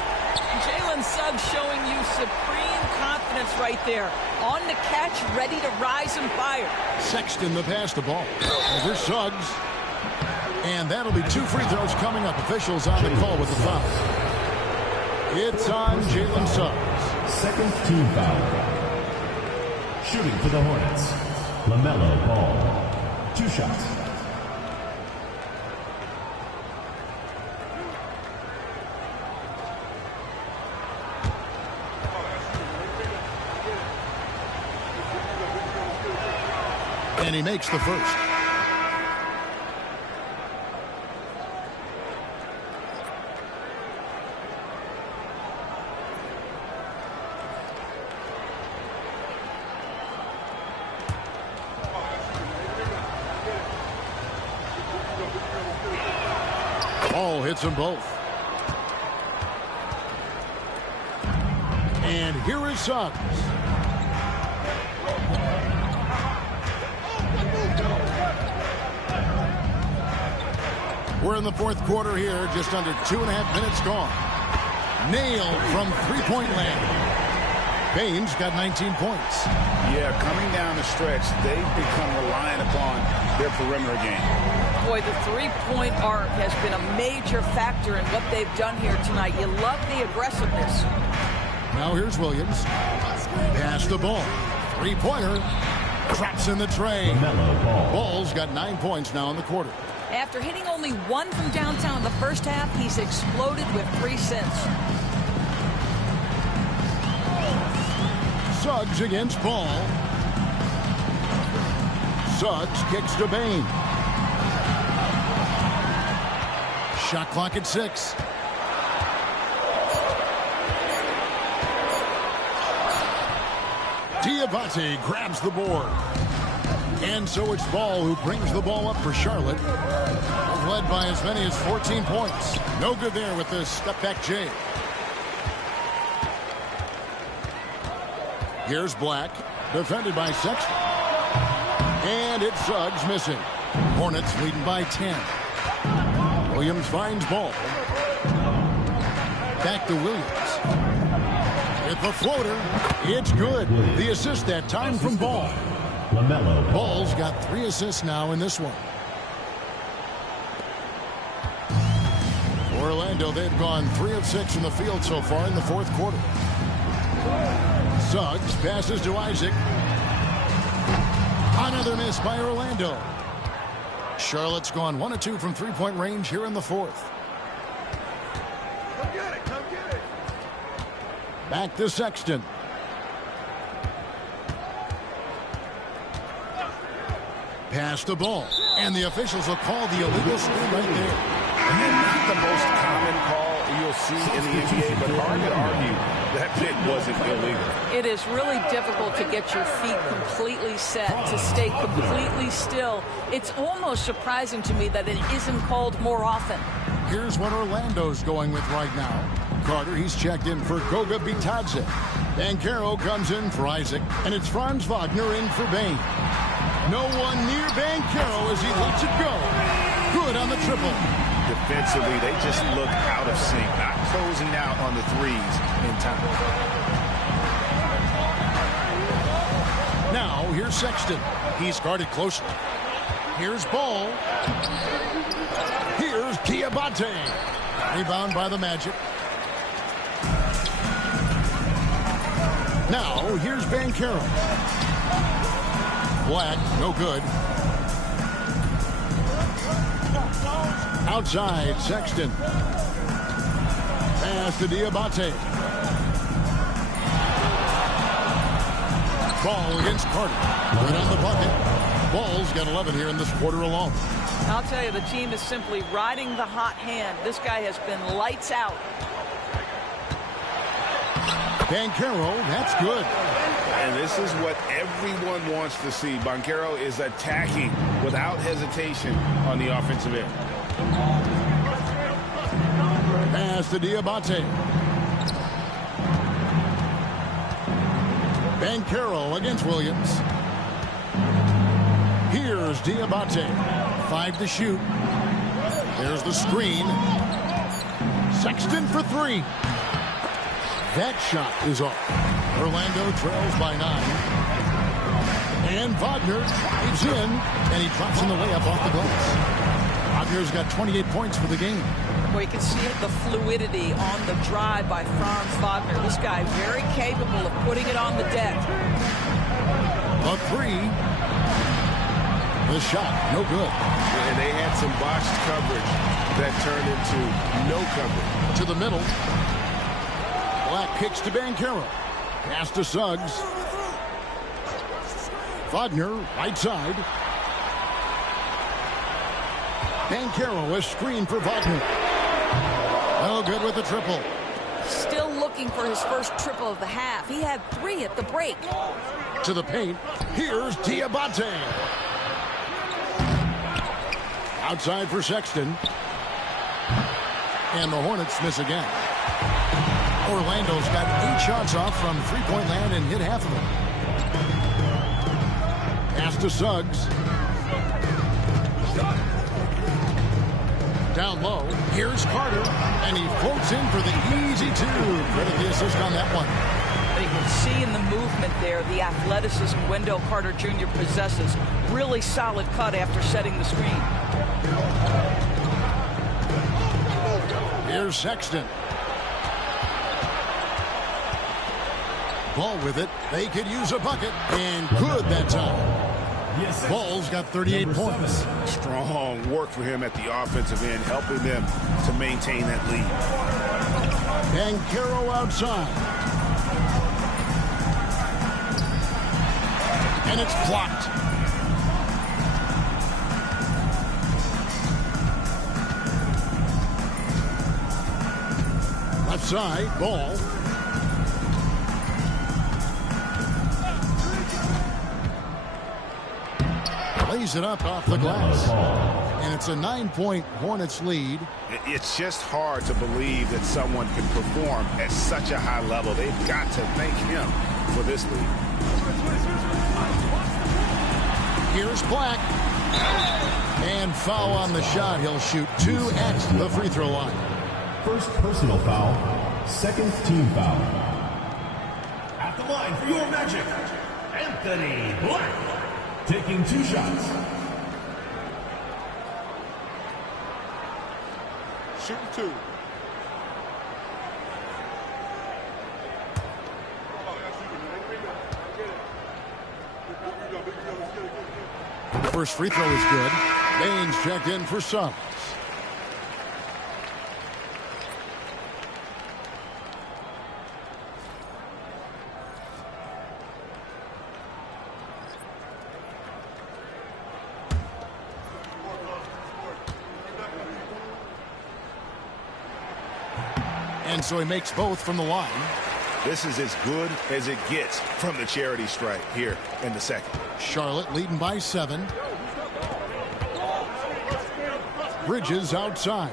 Jalen Suggs showing you supreme confidence right there. On the catch, ready to rise and fire. Sexton the pass to ball. Over Suggs. And that'll be 2 free throws coming up. Officials on the call with the foul. It's on Jalen Suggs. Second team foul. Shooting for the Hornets, LaMelo Ball. 2 shots. And he makes the first. Ball hits them both. And here is Suggs. We're in the fourth quarter here, just under 2.5 minutes gone. Nailed from three-point land. Bain's got 19 points. Yeah, coming down the stretch, they've become reliant upon their perimeter game. Boy, the three-point arc has been a major factor in what they've done here tonight. You love the aggressiveness. Now here's Williams. Pass the ball. Three-pointer. Drops in the tray. Ball's got 9 points now in the quarter. After hitting only 1 from downtown in the first half, he's exploded with 3 since. Suggs against Ball. Suggs kicks to Bain. Shot clock at 6. Diabate grabs the board. And so it's Ball who brings the ball up for Charlotte. Led by as many as 14 points. No good there with the step-back J. Here's Black, defended by Sexton. And it's Suggs missing. Hornets leading by 10. Williams finds Ball. Back to Williams. With the floater, it's good. The assist that time from Ball. Ball's got 3 assists now in this one. For Orlando, they've gone 3 of 6 from the field so far in the fourth quarter. Suggs passes to Isaac. Another miss by Orlando. Charlotte's gone 1 of 2 from three-point range here in the fourth. Come get it, come get it. Back to Sexton. Pass the ball. And the officials will call the illegal screen right there. And not the most common call you'll see in the NBA, but hard to argue that pick wasn't illegal. It is really difficult to get your feet completely set, to stay completely still. It's almost surprising to me that it isn't called more often. Here's what Orlando's going with right now. Carter, he's checked in for Goga Bitadze. Banchero comes in for Isaac, and it's Franz Wagner in for Bain. No one near Banchero as he lets it go. Good on the triple. Defensively, they just look out of sync, not closing out on the threes in time. Now, here's Sexton. He's guarded closely. Here's Ball. Here's Diabate. Rebound by the Magic. Now, here's Banchero. Black, no good. Outside, Sexton. Pass to Diabate. Ball against Carter. Right on the bucket. Ball's got 11 here in this quarter alone. I'll tell you, the team is simply riding the hot hand. This guy has been lights out. Banchero, that's good. And this is what everyone wants to see. Banchero is attacking without hesitation on the offensive end. Pass to Diabate. Banchero against Williams. Here's Diabate. 5 to shoot. There's the screen. Sexton for 3. That shot is off. Orlando trails by 9. And Wagner drives in, and he drops in the layup off the glass. Wagner's got 28 points for the game. Well, you can see the fluidity on the drive by Franz Wagner. This guy very capable of putting it on the deck. A 3. The shot, no good. And they had some botched coverage that turned into no coverage. To the middle. Black kicks to Banchero. Pass to Suggs. Wagner, right side. Banchero, a screen for Wagner. No good with the triple. Still looking for his first triple of the half. He had 3 at the break. To the paint. Here's Diabate. Outside for Sexton. And the Hornets miss again. Orlando's got 8 shots off from three-point land and hit half of them. Pass to Suggs. Down low. Here's Carter. And he floats in for the easy 2. Credit the assist on that one. You can see in the movement there the athleticism Wendell Carter Jr. possesses. Really solid cut after setting the screen. Here's Sexton. Ball with it. They could use a bucket. And good that time. Ball's got 38 points. Strong work for him at the offensive end, helping them to maintain that lead. Banchero outside. And it's blocked. Left side, Ball. Lays it up off the glass. And it's a 9-point Hornets lead. It's just hard to believe that someone can perform at such a high level. They've got to thank him for this lead. Here's Black. And foul on the shot. He'll shoot 2 at the free throw line. First personal foul, second team foul. At the line for your Magic, Anthony Black. Taking 2 shots. Shooting 2. First free throw is good. Baines checked in for Suggs. And so he makes both from the line. This is as good as it gets from the charity stripe here in the second. Charlotte leading by 7. Bridges outside.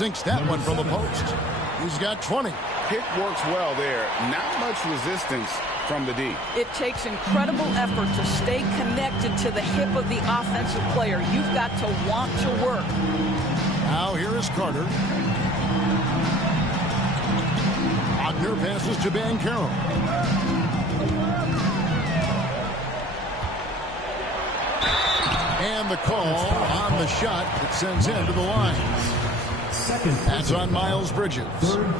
sinks that one from the post. He's got 20. Pick works well there. Not much resistance from the D. It takes incredible effort to stay connected to the hip of the offensive player. You've got to want to work. Now here is Carter. Wagner passes to Banchero. And the call on the shot that sends him to the line. That's on Miles Bridges.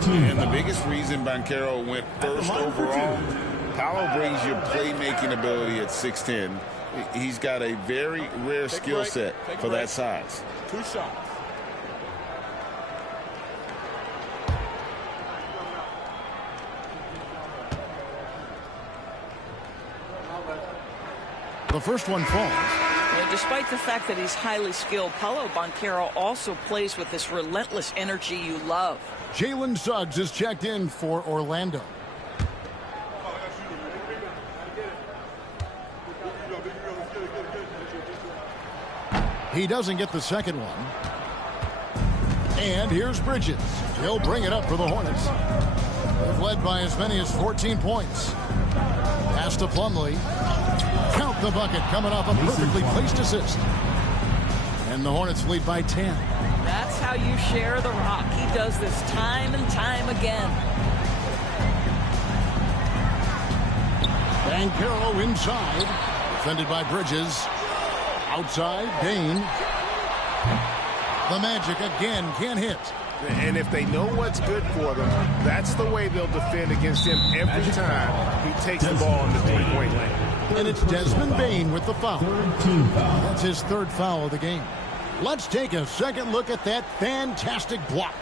And the biggest reason Banchero went first overall, Paolo brings your playmaking ability at 6'10". He's got a very rare skill set for that size. 2 shots. The first one falls. Despite the fact that he's highly skilled, Paolo Banchero also plays with this relentless energy you love. Jalen Suggs is checked in for Orlando. He doesn't get the second one. And here's Bridges. He'll bring it up for the Hornets. They've led by as many as 14 points. Pass to Plumlee. Count the bucket coming off a perfectly placed assist. And the Hornets lead by 10. That's how you share the rock. He does this time and time again. Banchero inside. Defended by Bridges. Outside, Dane. The Magic again can't hit. And if they know what's good for them, that's the way they'll defend against him every time he takes the ball in the three-point lane. And it's Desmond Bane with the foul. That's his third foul of the game. Let's take a second look at that fantastic block.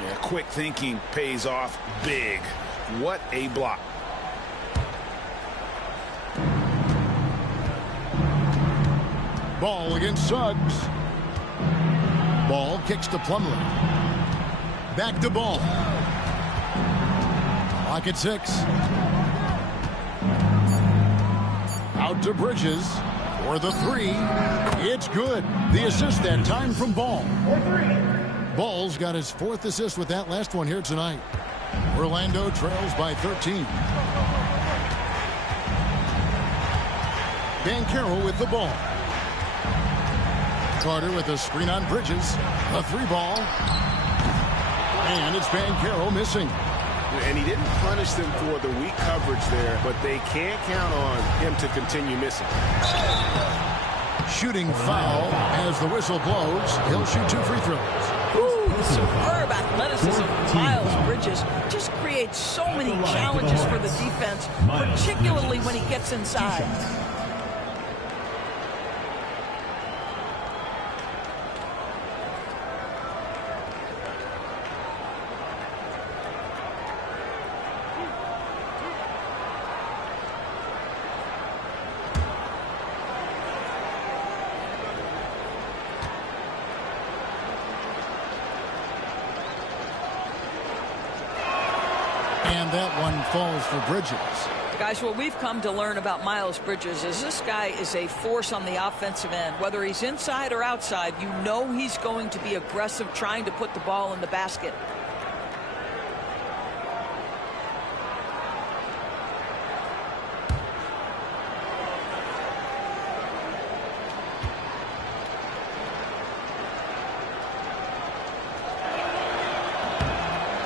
Yeah, quick thinking pays off big. What a block. Ball against Suggs. Ball kicks to Plumlee. Back to Ball. Clock at 6. Out to Bridges for the 3. It's good. The assist that time from Ball. Ball's got his 4th assist with that last one here tonight. Orlando trails by 13. Banchero with the ball. Carter with a screen on Bridges. A 3-ball. And it's Banchero missing. And he didn't punish them for the weak coverage there, but they can't count on him to continue missing. Shooting foul as the whistle blows. He'll shoot 2 free throws. Ooh, the superb athleticism of Miles Bridges just creates so many challenges for the defense, particularly when he gets inside. And that one falls for Bridges. Guys, what we've come to learn about Miles Bridges is this guy is a force on the offensive end. Whether he's inside or outside, you know he's going to be aggressive trying to put the ball in the basket.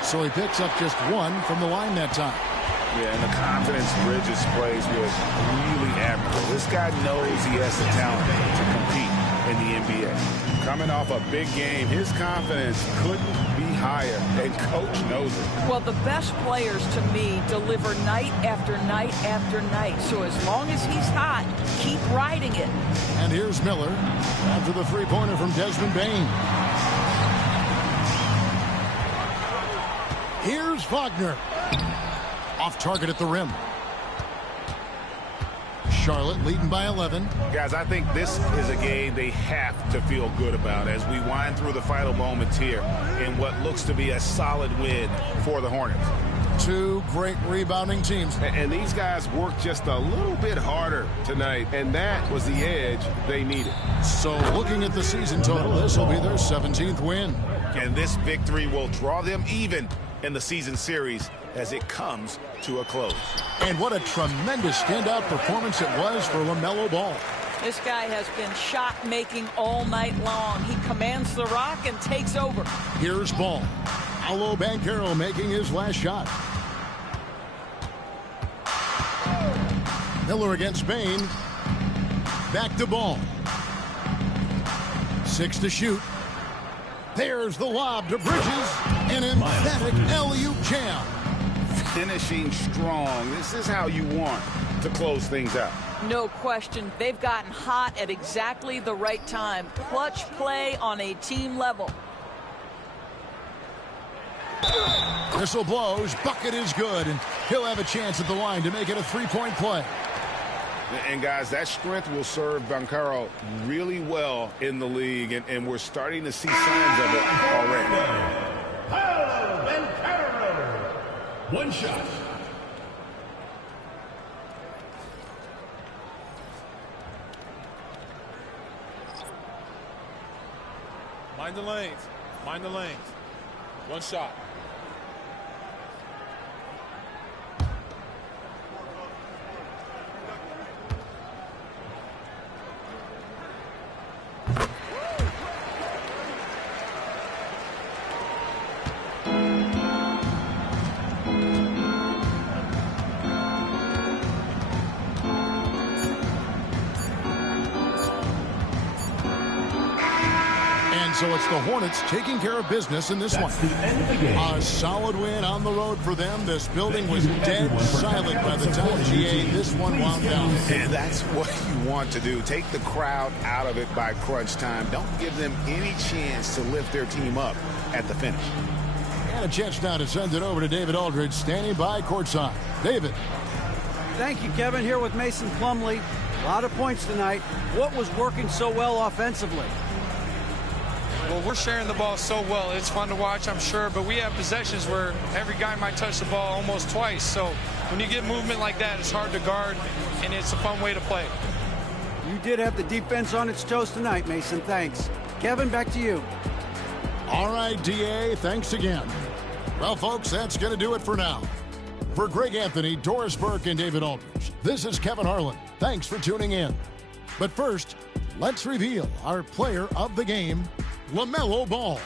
So he picks up just 1 from the line that time. Yeah, and the confidence Bridges plays with really admirable. This guy knows he has the talent to compete in the NBA. Coming off a big game, his confidence couldn't be higher, and coach knows it. Well, the best players, to me, deliver night after night after night. So as long as he's hot, keep riding it. And here's Miller after the three-pointer from Desmond Bane. Here's Wagner. Off target at the rim. Charlotte leading by 11. Guys, I think this is a game they have to feel good about as we wind through the final moments here in what looks to be a solid win for the Hornets. 2 great rebounding teams. And these guys worked just a little bit harder tonight, and that was the edge they needed. So looking at the season total, this will be their 17th win. And this victory will draw them even in the season series as it comes to a close. And what a tremendous standout performance it was for LaMelo Ball. This guy has been shot-making all night long. He commands the rock and takes over. Here's Ball. Paolo Banchero making his last shot. Miller against Bain. Back to Ball. 6 to shoot. There's the lob to Bridges. An emphatic alley-oop jam. Finishing strong. This is how you want to close things out. No question. They've gotten hot at exactly the right time. Clutch play on a team level. Whistle blows. Bucket is good. And he'll have a chance at the line to make it a three-point play. And, guys, that strength will serve Banchero really well in the league. And we're starting to see signs of it already. One shot. Mind the lanes. Mind the lanes. One shot. So it's the Hornets taking care of business in this one. A solid win on the road for them. This building was dead silent by the time GA this one wound down. And that's what you want to do. Take the crowd out of it by crunch time. Don't give them any chance to lift their team up at the finish. And a chance now to send it over to David Aldridge, standing by courtside. David. Thank you, Kevin. Here with Mason Plumlee. A lot of points tonight. What was working so well offensively? Well, we're sharing the ball so well. It's fun to watch, I'm sure, but we have possessions where every guy might touch the ball almost twice. So when you get movement like that, it's hard to guard, and it's a fun way to play. You did have the defense on its toes tonight, Mason. Thanks. Kevin, back to you. All right, DA, thanks again. Well, folks, that's going to do it for now. For Greg Anthony, Doris Burke, and David Aldridge, this is Kevin Harlan. Thanks for tuning in. But first, let's reveal our player of the game, LaMelo Ball.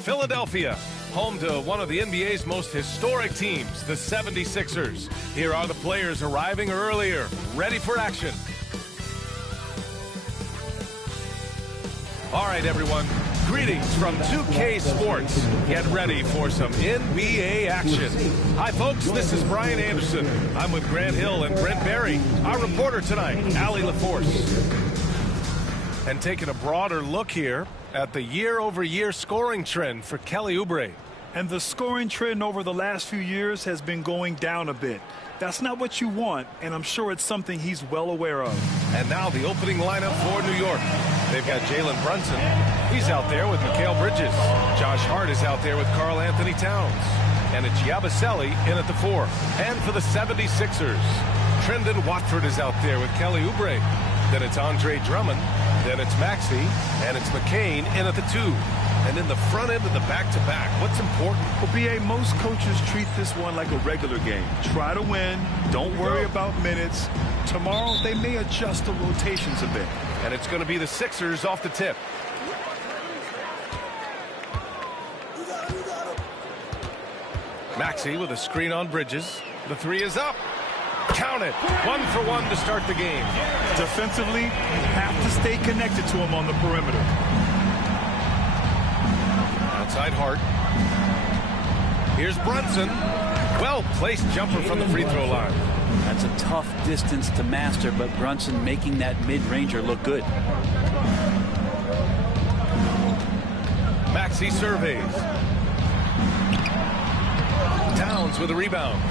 Philadelphia, home to one of the NBA's most historic teams, the 76ers. Here are the players arriving earlier, ready for action. All right, everyone. Greetings from 2K Sports. Get ready for some NBA action. Hi, folks. This is Brian Anderson. I'm with Grant Hill and Brent Berry. Our reporter tonight, Allie LaForce. And taking a broader look here at the year-over-year scoring trend for Kelly Oubre. And the scoring trend over the last few years has been going down a bit. That's not what you want, and I'm sure it's something he's well aware of. And now the opening lineup for New York. They've got Jalen Brunson. He's out there with Mikal Bridges. Josh Hart is out there with Karl Anthony Towns. And it's Yabusele in at the 4. And for the 76ers, Trendon Watford is out there with Kelly Oubre. Then it's Andre Drummond. Then it's Maxey. And it's McCain in at the 2. And in the front end of the back-to-back, what's important? Well, B.A., most coaches treat this one like a regular game. Try to win. Don't worry about minutes. Tomorrow, they may adjust the rotations a bit. And it's going to be the Sixers off the tip. Maxey with a screen on Bridges. The 3 is up. Count it. 1 for 1 to start the game. Defensively, have to stay connected to him on the perimeter. Outside Hart. Here's Brunson. Well-placed jumper from the free throw line. That's a tough distance to master, but Brunson making that mid-ranger look good. Maxey surveys. Towns with a rebound.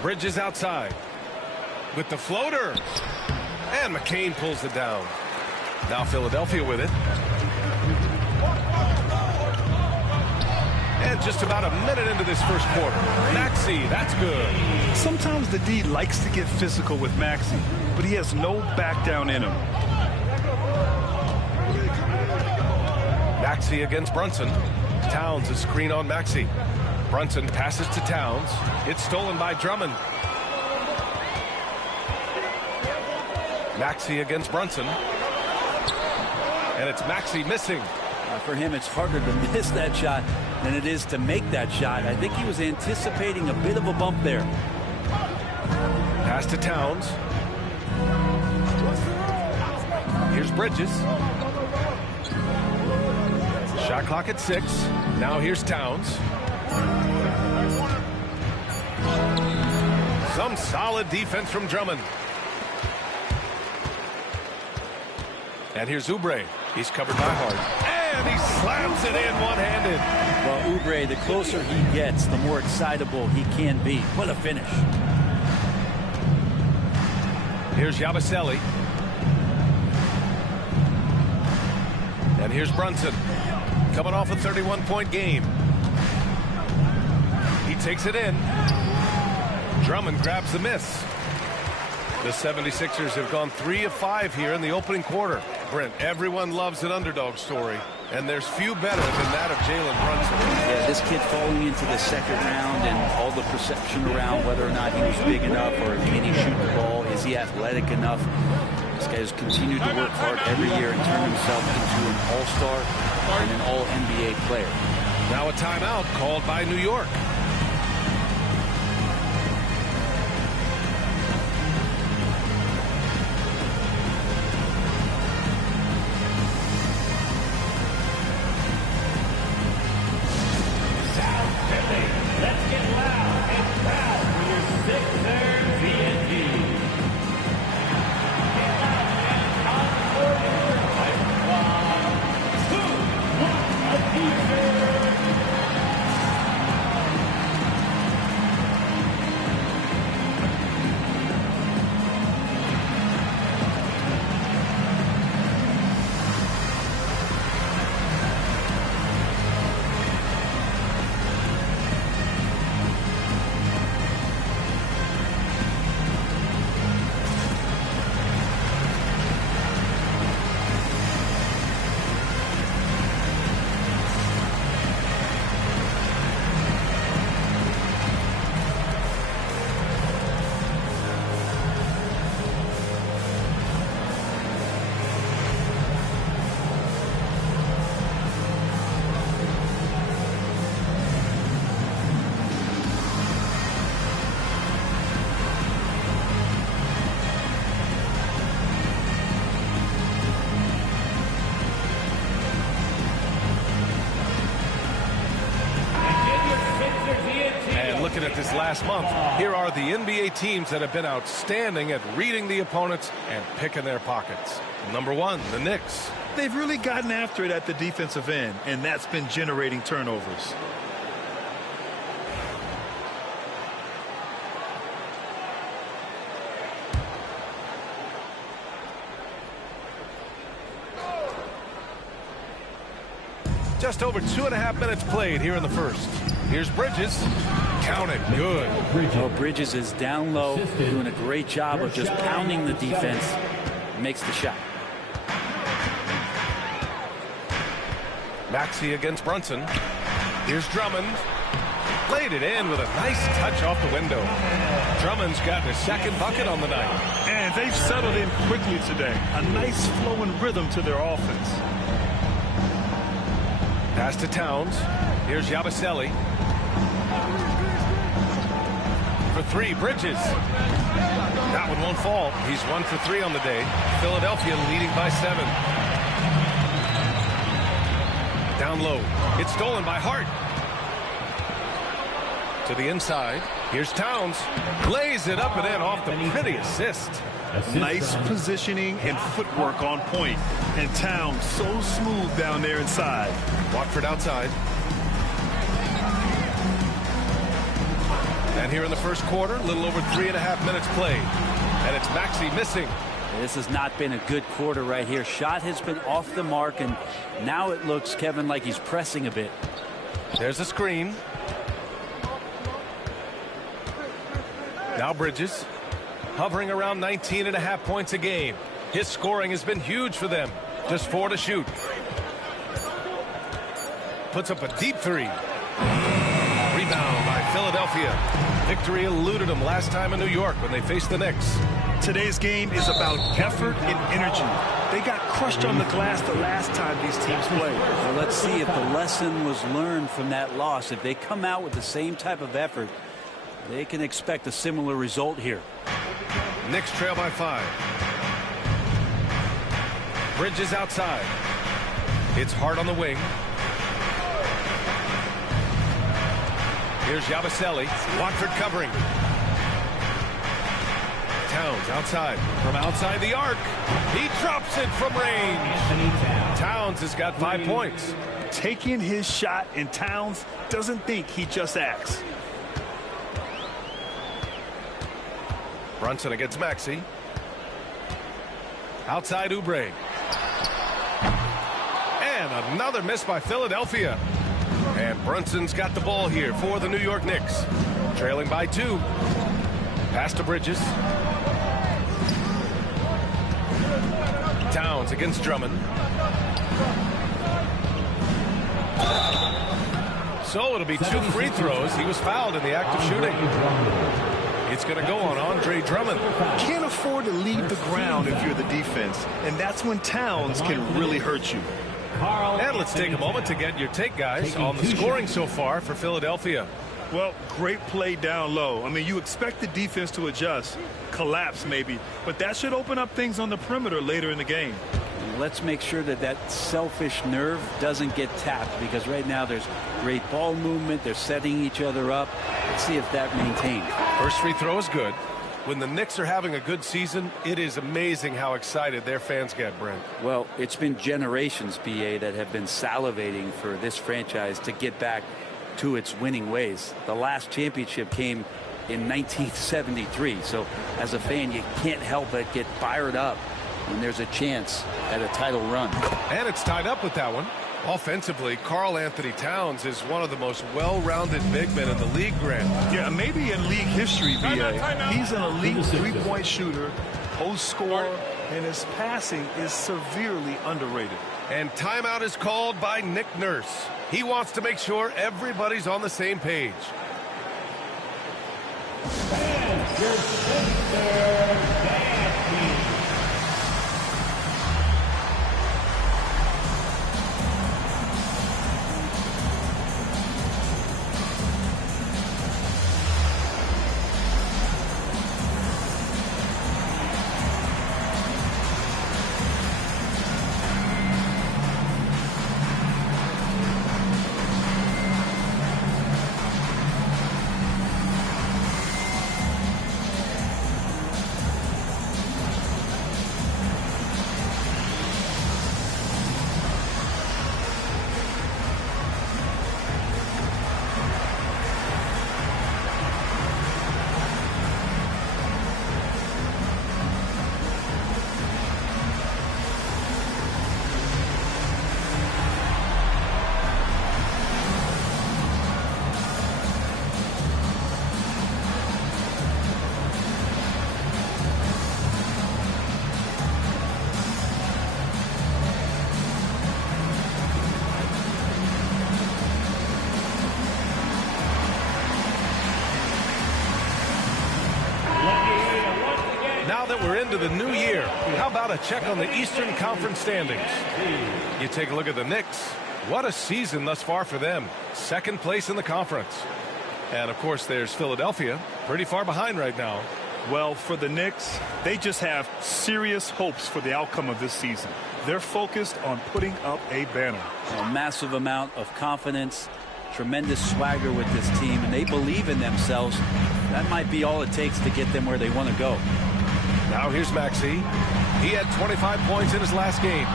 Bridges outside with the floater. And McCain pulls it down. Now Philadelphia with it. And just about a minute into this first quarter. Maxey, that's good. Sometimes the D likes to get physical with Maxey, but he has no back down in him. Maxey against Brunson. Towns is screen on Maxey. Brunson passes to Towns. It's stolen by Drummond. Maxey against Brunson. And it's Maxey missing. For him, it's harder to miss that shot than it is to make that shot. I think he was anticipating a bit of a bump there. Pass to Towns. Here's Bridges. Shot clock at 6. Now here's Towns. Some solid defense from Drummond. And here's Oubre. He's covered by Hart. And he slams it in one-handed. Well, Oubre, the closer he gets, the more excitable he can be. What a finish. Here's Yabusele. And here's Brunson. Coming off a 31-point game. He takes it in. Drummond grabs the miss. The 76ers have gone 3 of 5 here in the opening quarter. Brent, everyone loves an underdog story, and there's few better than that of Jalen Brunson. Yeah, this kid falling into the second round and all the perception around whether or not he was big enough or can he shoot the ball, is he athletic enough? This guy has continued to work hard every year and turn himself into an all-star and an all-NBA player. Now a timeout called by New York. This last month, here are the NBA teams that have been outstanding at reading the opponents and picking their pockets. Number 1, the Knicks. They've really gotten after it at the defensive end, and that's been generating turnovers. Just over 2.5 minutes played here in the first. Here's Bridges. Count it. Good. Well, Bridges is down low, doing a great job of just pounding the defense. Makes the shot. Maxey against Brunson. Here's Drummond. Laid it in with a nice touch off the window. Drummond's got his second bucket on the night. And they've settled in quickly today. A nice flowing rhythm to their offense. Pass to Towns. Here's Yabusele. For 3, Bridges. That one won't fall. He's 1 for 3 on the day. Philadelphia leading by 7. Down low. It's stolen by Hart. To the inside. Here's Towns. Lays it up and in off the pretty assist. Nice positioning and footwork on point. And Towns so smooth down there inside. Watford outside. And here in the first quarter, a little over 3.5 minutes played. And it's Maxey missing. This has not been a good quarter right here. Shot has been off the mark, and now it looks, Kevin, like he's pressing a bit. There's a screen. Now Bridges, hovering around 19.5 points a game. His scoring has been huge for them. Just 4 to shoot. Puts up a deep 3. Rebound by Philadelphia. Victory eluded them last time in New York when they faced the Knicks. Today's game is about effort and energy. They got crushed on the glass the last time these teams played. Well, let's see if the lesson was learned from that loss. If they come out with the same type of effort, they can expect a similar result here. Knicks trail by 5. Bridges outside. It's hard on the wing. Here's Yabusele. Watford covering. Towns outside. From outside the arc. He drops it from range. Towns has got 5 points. Taking his shot, and Towns doesn't think he just acts. Brunson against Maxey. Outside Oubre. And another miss by Philadelphia. And Brunson's got the ball here for the New York Knicks. Trailing by 2. Pass to Bridges. Towns against Drummond. So it'll be 2 free throws. He was fouled in the act of shooting. It's going to go on Andre Drummond. Can't afford to leave the ground if you're the defense, and that's when Towns can really hurt you. And let's take a moment to get your take, guys, on the scoring so far for Philadelphia. Well, great play down low. I mean, you expect the defense to adjust, collapse maybe, but that should open up things on the perimeter later in the game. Let's make sure that that selfish nerve doesn't get tapped, because right now there's great ball movement. They're setting each other up. Let's see if that maintains. First free throw is good. When the Knicks are having a good season, it is amazing how excited their fans get, Brent. Well, it's been generations, BA, that have been salivating for this franchise to get back to its winning ways. The last championship came in 1973. So as a fan, you can't help but get fired up when there's a chance at a title run. And it's tied up with that one. Offensively, Karl Anthony Towns is one of the most well-rounded big men in the league, Grant. Yeah, maybe in league history, BA. He's an elite three-point shooter, post scorer, and his passing is severely underrated. And timeout is called by Nick Nurse. He wants to make sure everybody's on the same page. Now that we're into the new year, how about a check on the Eastern Conference standings? You take a look at the Knicks. What a season thus far for them. Second place in the conference. And, of course, there's Philadelphia, pretty far behind right now. Well, for the Knicks, they just have serious hopes for the outcome of this season. They're focused on putting up a banner. A massive amount of confidence tremendous swagger with this team, and they believe in themselves. That might be all it takes to get them where they want to go. Now here's Maxey. He had 25 points in his last game.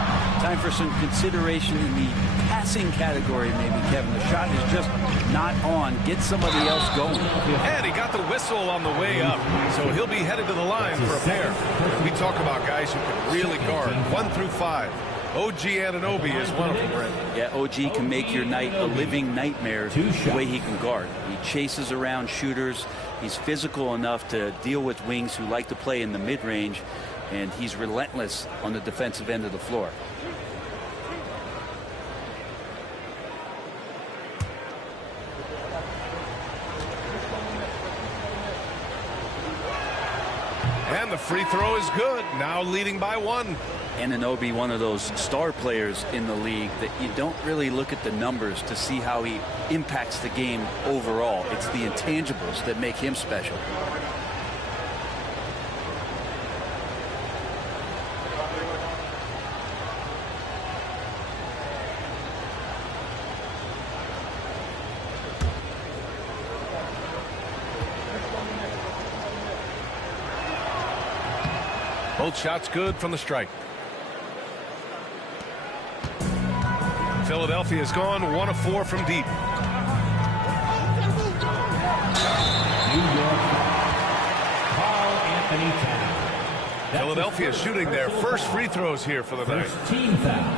Time for some consideration in the passing category, maybe, Kevin. The shot is just not on. Get somebody else going. And he got the whistle on the way up, so he'll be headed to the line for a pair. We talk about guys who can really guard 1 through 5. OG Anunoby is one of them, Brent. Yeah, OG can make your night a living nightmare the way he can guard. He chases around shooters. He's physical enough to deal with wings who like to play in the mid-range, and he's relentless on the defensive end of the floor. And the free throw is good. Now leading by 1. Anunoby, one of those star players in the league that you don't really look at the numbers to see how he impacts the game overall. It's the intangibles that make him special. Both shots good from the strike. Philadelphia's gone 1 of 4 from deep. Philadelphia shooting their first free throws here for the night. Team foul.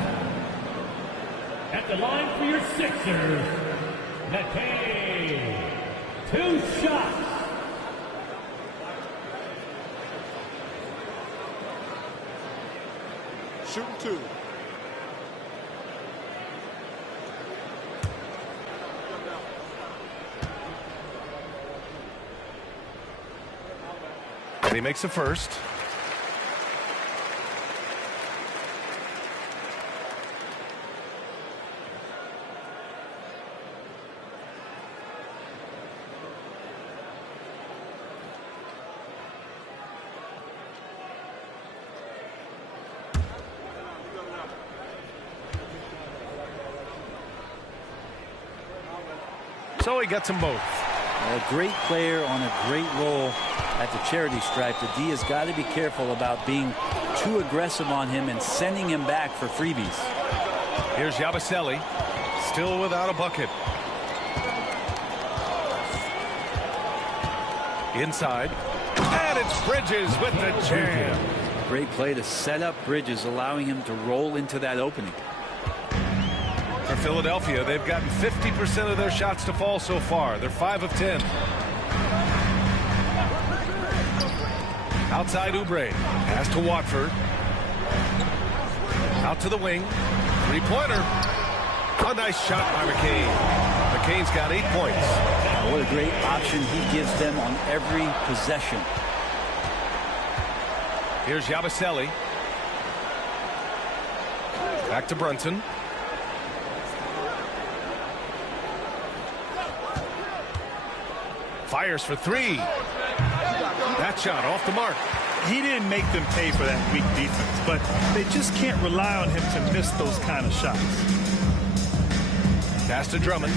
At the line for your Sixers, McKay. 2 shots. Shooting 2. And he makes the first. So he gets them both. A great player on a great role at the charity stripe. The D has got to be careful about being too aggressive on him and sending him back for freebies. Here's Yabusele, still without a bucket. Inside, and it's Bridges with the jam. Great play to set up Bridges, allowing him to roll into that opening. For Philadelphia, they've gotten 50% of their shots to fall so far. They're 5 of 10. Outside Oubre, pass to Watford. Out to the wing, 3-pointer. A nice shot by McCain. McCain's got 8 points. What a great option he gives them on every possession. Here's Yabusele. Back to Brunson. Fires for 3. That shot off the mark. He didn't make them pay for that weak defense, but they just can't rely on him to miss those kind of shots. Pass to Drummond.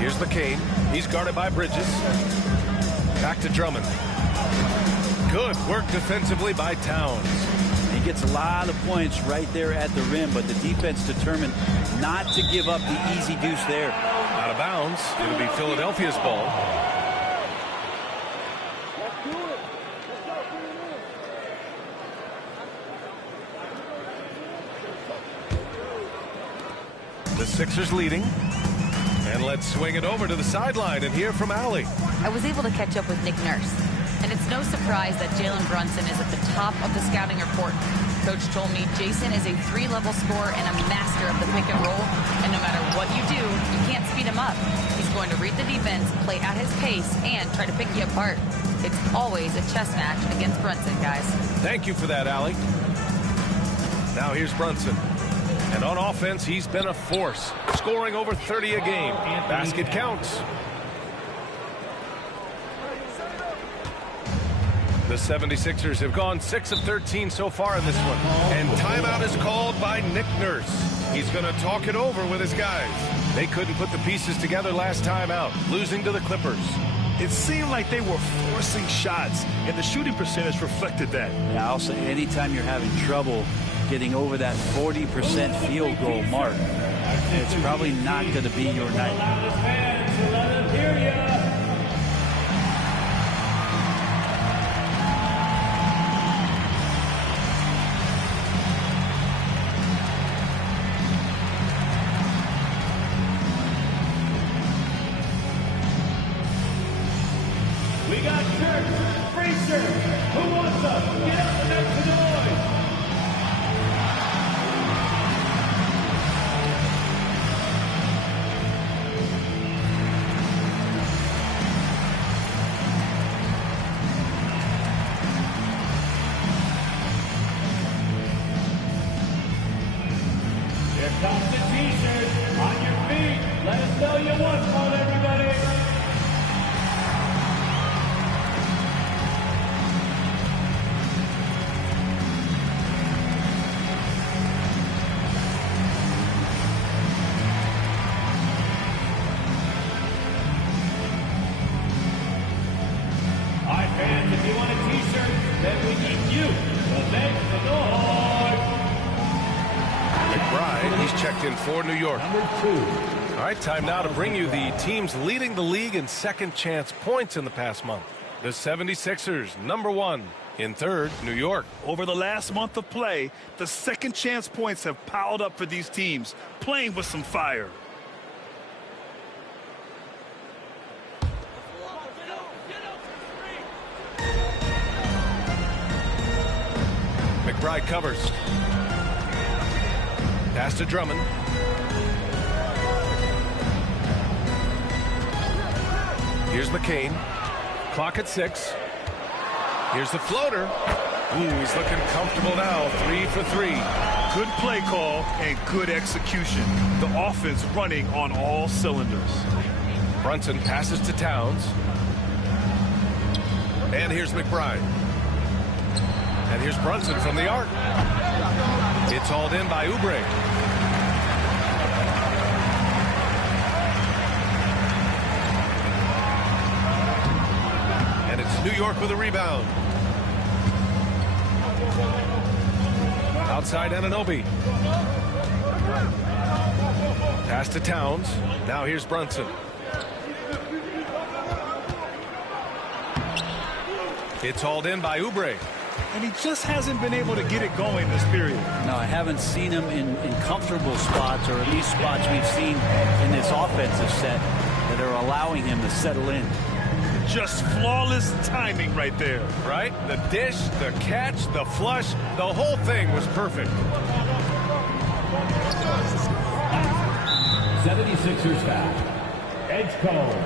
Here's McCain. He's guarded by Bridges. Back to Drummond. Good work defensively by Towns. He gets a lot of points right there at the rim, but the defense determined not to give up the easy deuce there. Out of bounds. It'll be Philadelphia's ball. The Sixers leading. And let's swing it over to the sideline and hear from Allie. I was able to catch up with Nick Nurse, and it's no surprise that Jalen Brunson is at the top of the scouting report. Coach told me Jason is a 3-level scorer and a master of the pick and roll, and no matter what you do, you can't speed him up. He's going to read the defense, play at his pace, and try to pick you apart. It's always a chess match against Brunson, guys. Thank you for that, Allie. Now here's Brunson. And on offense, he's been a force, scoring over 30 a game. Basket counts. The 76ers have gone 6 of 13 so far in this one. And timeout is called by Nick Nurse. He's going to talk it over with his guys. They couldn't put the pieces together last time out, losing to the Clippers. It seemed like they were forcing shots, and the shooting percentage reflected that. Yeah, I'll say anytime you're having trouble getting over that 40% field goal mark, it's probably not going to be your night. We got Kirk Fraser, who wants us to get up and make some noise. Here comes the t-shirt. On your feet. Let us know you want one, everybody. All right, fans, if you want a t-shirt, then we need you to make the noise. McBride, he's checked in for New York. All right, time now to bring you the teams leading the league in second chance points in the past month. The 76ers, #1. In third, New York. Over the last month of play, the second chance points have piled up for these teams, playing with some fire. McBride covers. Pass to Drummond. Here's McCain. Clock at 6. Here's the floater. Ooh, he's looking comfortable now. 3 for 3. Good play call and good execution. The offense running on all cylinders. Brunson passes to Towns. And here's McBride. And here's Brunson from the arc. It's hauled in by Oubre. And it's New York with a rebound. Outside Anunoby. Pass to Towns. Now here's Brunson. It's hauled in by Oubre. And he just hasn't been able to get it going this period. No, I haven't seen him in comfortable spots, or at least spots we've seen in this offensive set that are allowing him to settle in. Just flawless timing right there. Right? The dish, the catch, the flush, the whole thing was perfect. 76ers foul. Edge cone.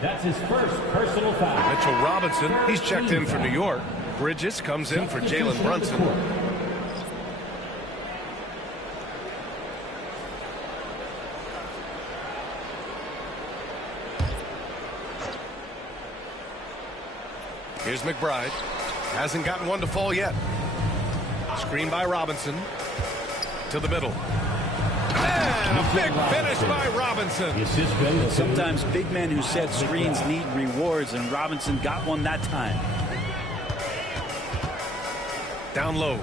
That's his first personal foul. Mitchell Robinson, he's checked in for New York. Bridges comes in for Jalen Brunson. Here's McBride. Hasn't gotten one to fall yet. Screen by Robinson. To the middle. And a big finish by Robinson. Sometimes big men who set screens need rewards, and Robinson got one that time. Down low.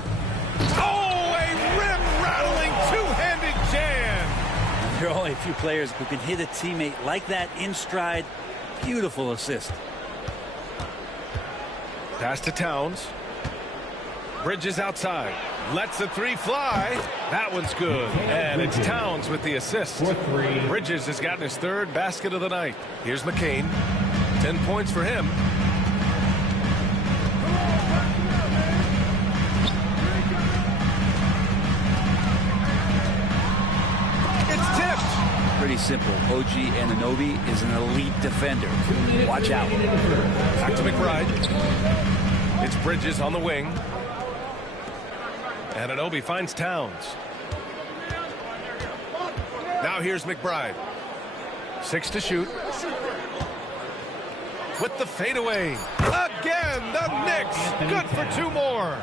Oh, a rim-rattling two-handed jam. There are only a few players who can hit a teammate like that in stride. Beautiful assist. Pass to Towns. Bridges outside. Lets the three fly. That one's good. And it's Towns with the assist. Bridges has gotten his third basket of the night. Here's McCain. 10 points for him. It's tipped. Pretty simple. OG Anunoby is an elite defender. Watch out. Back to McBride. It's Bridges on the wing. Anunoby finds Towns. Now here's McBride. 6 to shoot. With the fadeaway. Again. And the Knicks, good for 2 more.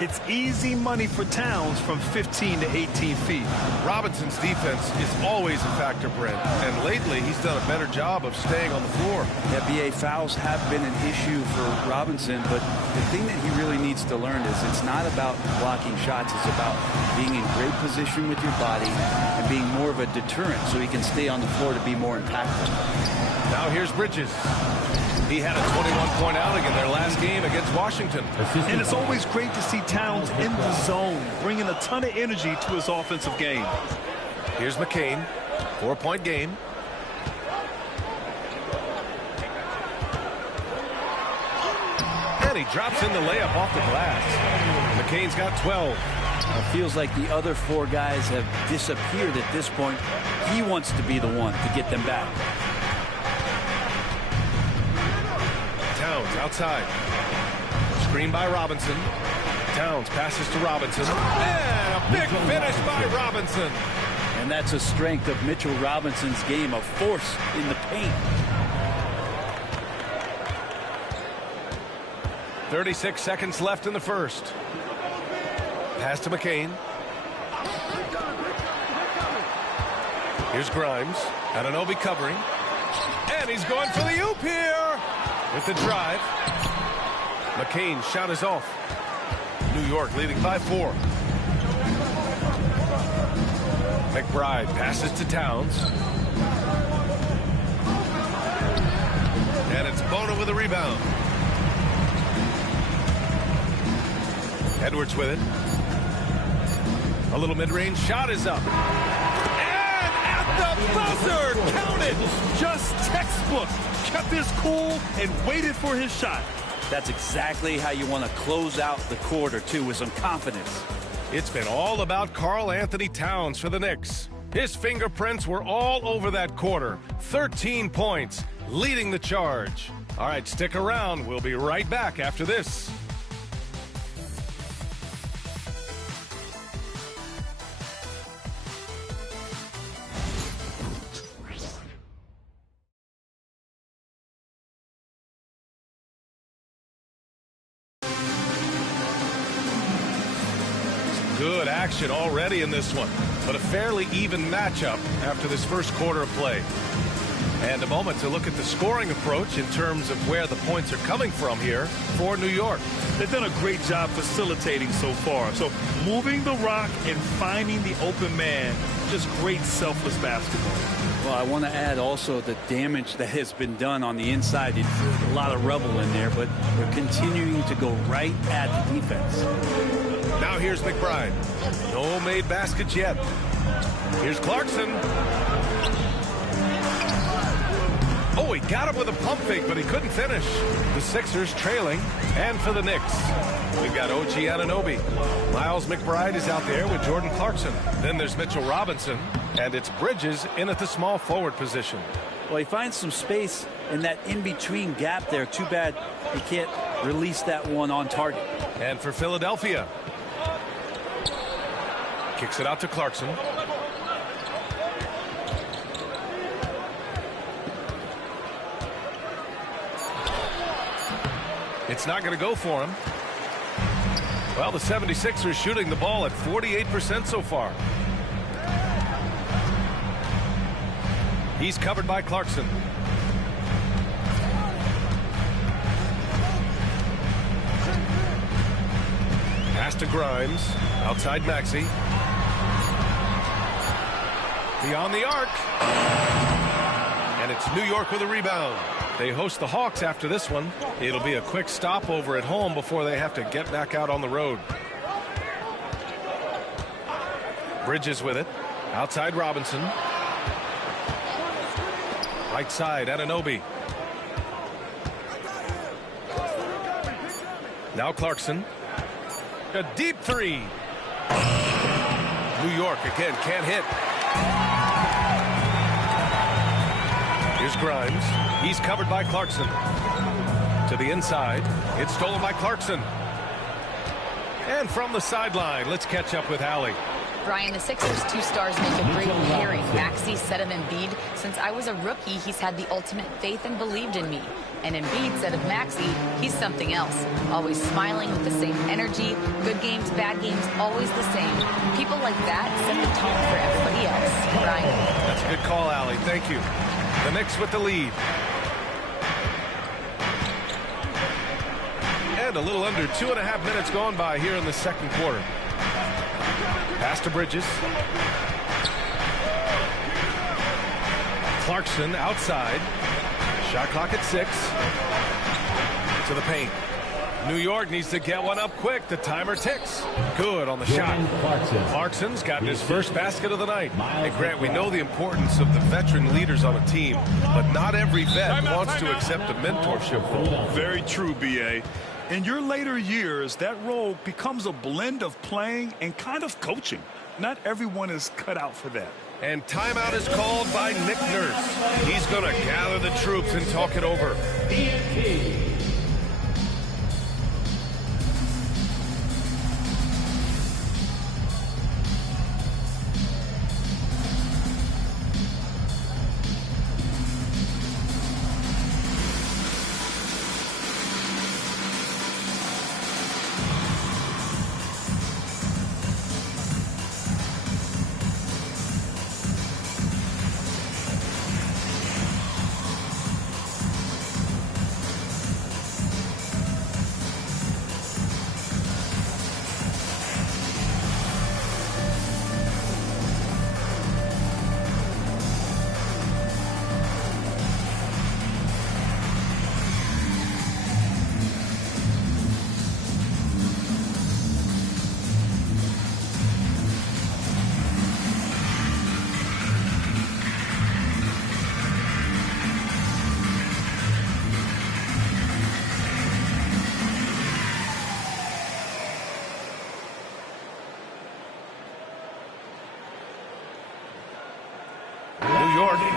It's easy money for Towns from 15 to 18 feet. Robinson's defense is always a factor, Brent. And lately, he's done a better job of staying on the floor. Yeah, BA, fouls have been an issue for Robinson, but the thing that he really needs to learn is it's not about blocking shots. It's about being in great position with your body and being more of a deterrent so he can stay on the floor to be more impactful. Now here's Bridges. He had a 21-point outing in their last game against Washington. And it's always great to see Towns in the zone, bringing a ton of energy to his offensive game. Here's McCain, 4-point game. And he drops in the layup off the glass. McCain's got 12. It feels like the other 4 guys have disappeared at this point. He wants to be the one to get them back. Towns outside. Screen by Robinson. Towns passes to Robinson. And a big finish by Robinson. And that's a strength of Mitchell Robinson's game, of force in the paint. 36 seconds left in the first. Pass to McCain. Here's Grimes. Anunoby covering. And he's going for the oop here. With the drive. McCain's shot is off. New York leading by 4. McBride passes to Towns. And it's Bono with a rebound. Edwards with it. A little mid-range shot is up. And at the buzzer, counted. Just textbook. Kept his cool and waited for his shot. That's exactly how you want to close out the quarter, too, with some confidence. It's been all about Karl Anthony Towns for the Knicks. His fingerprints were all over that quarter. 13 points, leading the charge. All right, stick around. We'll be right back after this. Good action already in this one, but a fairly even matchup after this first quarter of play. And a moment to look at the scoring approach in terms of where the points are coming from here for New York. They've done a great job facilitating so far. So moving the rock and finding the open man, just great selfless basketball. Well, I want to add also the damage that has been done on the inside. It's a lot of rubble in there, but they're continuing to go right at the defense. Now here's McBride. No made baskets yet. Here's Clarkson. Oh, he got him with a pump fake, but he couldn't finish. The Sixers trailing. And for the Knicks, we've got OG Anunoby. Miles McBride is out there with Jordan Clarkson. Then there's Mitchell Robinson. And it's Bridges in at the small forward position. Well, he finds some space in that in-between gap there. Too bad he can't release that one on target. And for Philadelphia, kicks it out to Clarkson. It's not going to go for him. Well, the 76ers shooting the ball at 48% so far. He's covered by Clarkson. Pass to Grimes. Outside Maxey. Beyond the arc. And it's New York with a rebound. They host the Hawks after this one. It'll be a quick stopover at home before they have to get back out on the road. Bridges with it. Outside Robinson. Right side, Anunoby. Now Clarkson. A deep three. New York again can't hit. Here's Grimes. He's covered by Clarkson. To the inside. It's stolen by Clarkson. And from the sideline, let's catch up with Hallie. Brian, the Sixers' two stars make a great pairing. Maxey said of Embiid, since I was a rookie, he's had the ultimate faith and believed in me. And Embiid said of Maxey, he's something else. Always smiling with the same energy. Good games, bad games, always the same. People like that set the tone for everybody else. Brian? That's a good call, Allie. Thank you. The Knicks with the lead. And a little under 2.5 minutes gone by here in the second quarter. Pass to Bridges. Clarkson outside. Shot clock at 6. To the paint. New York needs to get one up quick. The timer ticks. Good on the shot. Clarkson's gotten his first basket of the night. And Grant, we know the importance of the veteran leaders on a team, but not every vet wants to accept a mentorship role. Very true, B.A. In your later years, that role becomes a blend of playing and kind of coaching. Not everyone is cut out for that. And timeout is called by Nick Nurse. He's going to gather the troops and talk it over.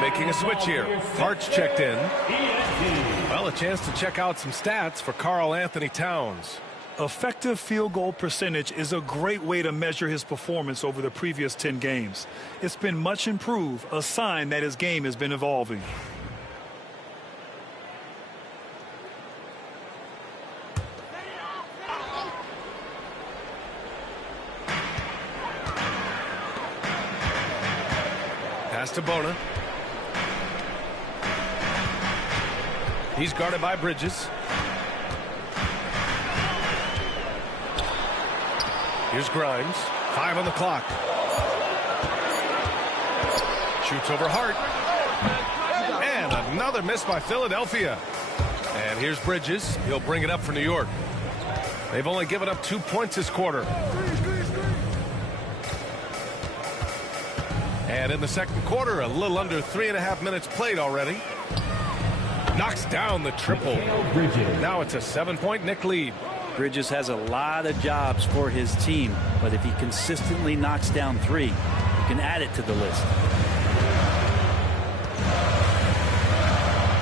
Making a switch here. Hart's checked in. Well, a chance to check out some stats for Karl Anthony Towns. Effective field goal percentage is a great way to measure his performance over the previous 10 games. It's been much improved, a sign that his game has been evolving. Pass to Bona. He's guarded by Bridges. Here's Grimes. 5 on the clock. Shoots over Hart. And another miss by Philadelphia. And here's Bridges. He'll bring it up for New York. They've only given up 2 points this quarter. And in the second quarter, a little under 3.5 minutes played already. Knocks down the triple. Now it's a 7-point Knick lead. Bridges has a lot of jobs for his team, but if he consistently knocks down 3, you can add it to the list.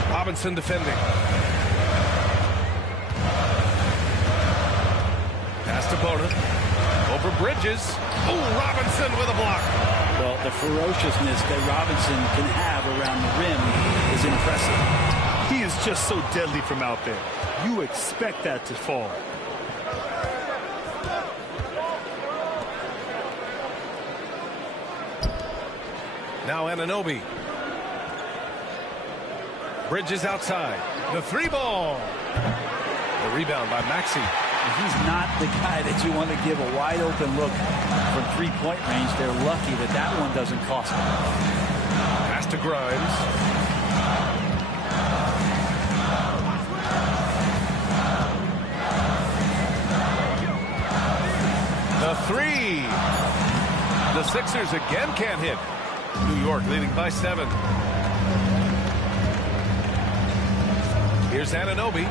Robinson defending. Pass to Bona. Over Bridges. Oh, Robinson with a block. Well, the ferociousness that Robinson can have around the rim is impressive. He is just so deadly from out there. You expect that to fall. Now Anunoby. Bridges outside. The 3 ball. The rebound by Maxey. He's not the guy that you want to give a wide open look from 3-point range. They're lucky that that one doesn't cost them. Pass to Grimes. The 3. The Sixers again can't hit. New York leading by 7. Here's Anunoby.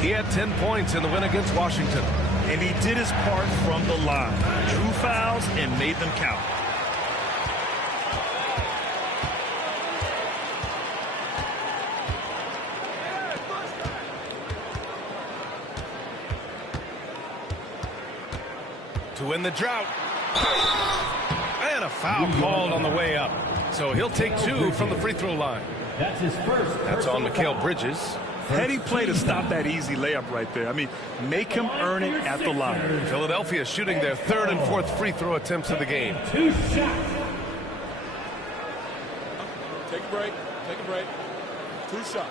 He had 10 points in the win against Washington. And he did his part from the line. Drew fouls and made them count. To win the drought. And a foul called on the way up. So he'll take 2 from the free throw line. That's his first. That's on Mikal Bridges. Heady play to stop that easy layup right there. I mean, make him earn it at the line. Philadelphia shooting their 3rd and 4th free throw attempts of the game. 2 shots. Take a break. Take a break. 2 shots.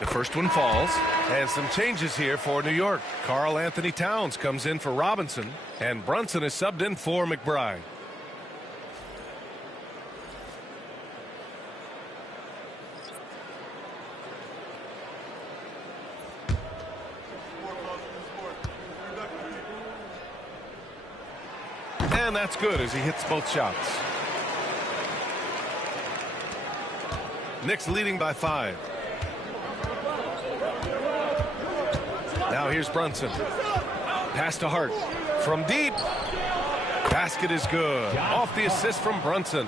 The first one falls. And some changes here for New York. Karl Anthony Towns comes in for Robinson. And Brunson is subbed in for McBride. And that's good as he hits both shots. Knicks leading by 5. Now here's Brunson. Pass to Hart. From deep. Basket is good. Off the assist from Brunson.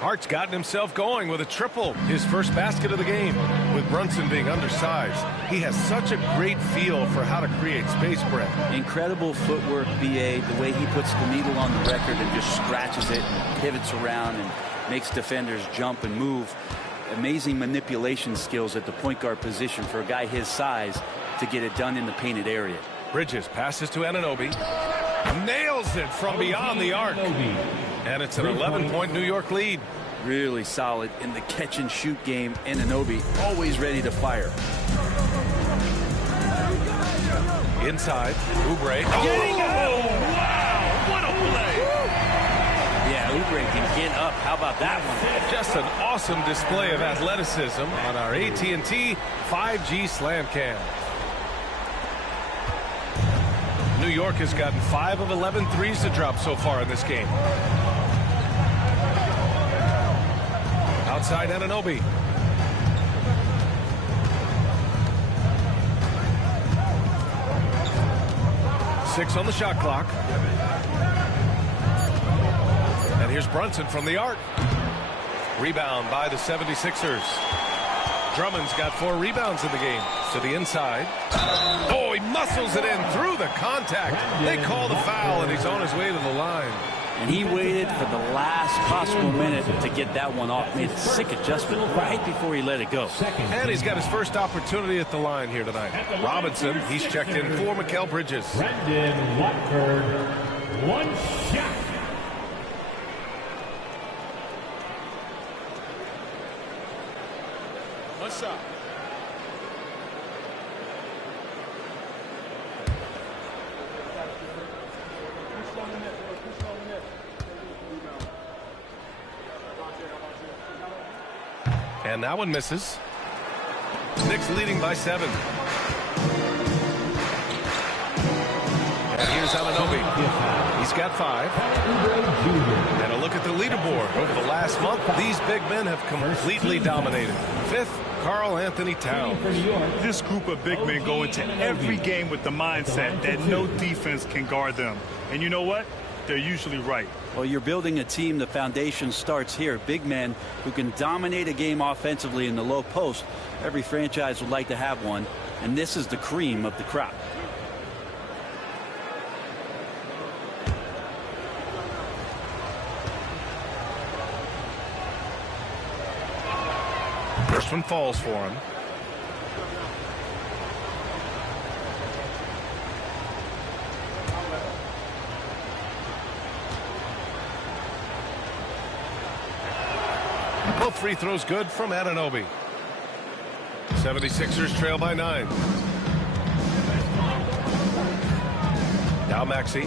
Hart's gotten himself going with a triple. His first basket of the game. With Brunson being undersized, he has such a great feel for how to create space, Brett. Incredible footwork, BA. The way he puts the needle on the record and just scratches it and pivots around and makes defenders jump and move. Amazing manipulation skills at the point guard position for a guy his size to get it done in the painted area. Bridges passes to Anunoby. Nails it from beyond the arc. And it's an 11-point New York lead. Really solid in the catch and shoot game. Anunoby always ready to fire. Inside, Oubre. Oh, wow, what a play. Yeah, Oubre can get up. How about that one? Just an awesome display of athleticism on our AT&T 5G Slam Cam. New York has gotten 5 of 11 threes to drop so far in this game. Outside Anunoby. Six on the shot clock. And here's Brunson from the arc. Rebound by the 76ers. Drummond's got 4 rebounds in the game. To the inside. Oh, he muscles it in through the contact. They call the foul, and he's on his way to the line. And he waited for the last possible minute to get that one off. Made a sick adjustment right before he let it go. And he's got his first opportunity at the line here tonight. Robinson, he's checked in for Mikal Bridges. Brendan Watford, 1 shot. One shot. And that one misses. Knicks leading by 7. And here's Anunoby. He's got 5. And a look at the leaderboard. Over the last month, these big men have completely dominated. 5th, Karl Anthony Towns. This group of big men go into every game with the mindset that no defense can guard them. And you know what? They're usually right. Well, you're building a team. The foundation starts here. Big men who can dominate a game offensively in the low post. Every franchise would like to have one. And this is the cream of the crop. First one falls for him. Both free throws good from Anunoby. 76ers trail by 9. Now Maxey.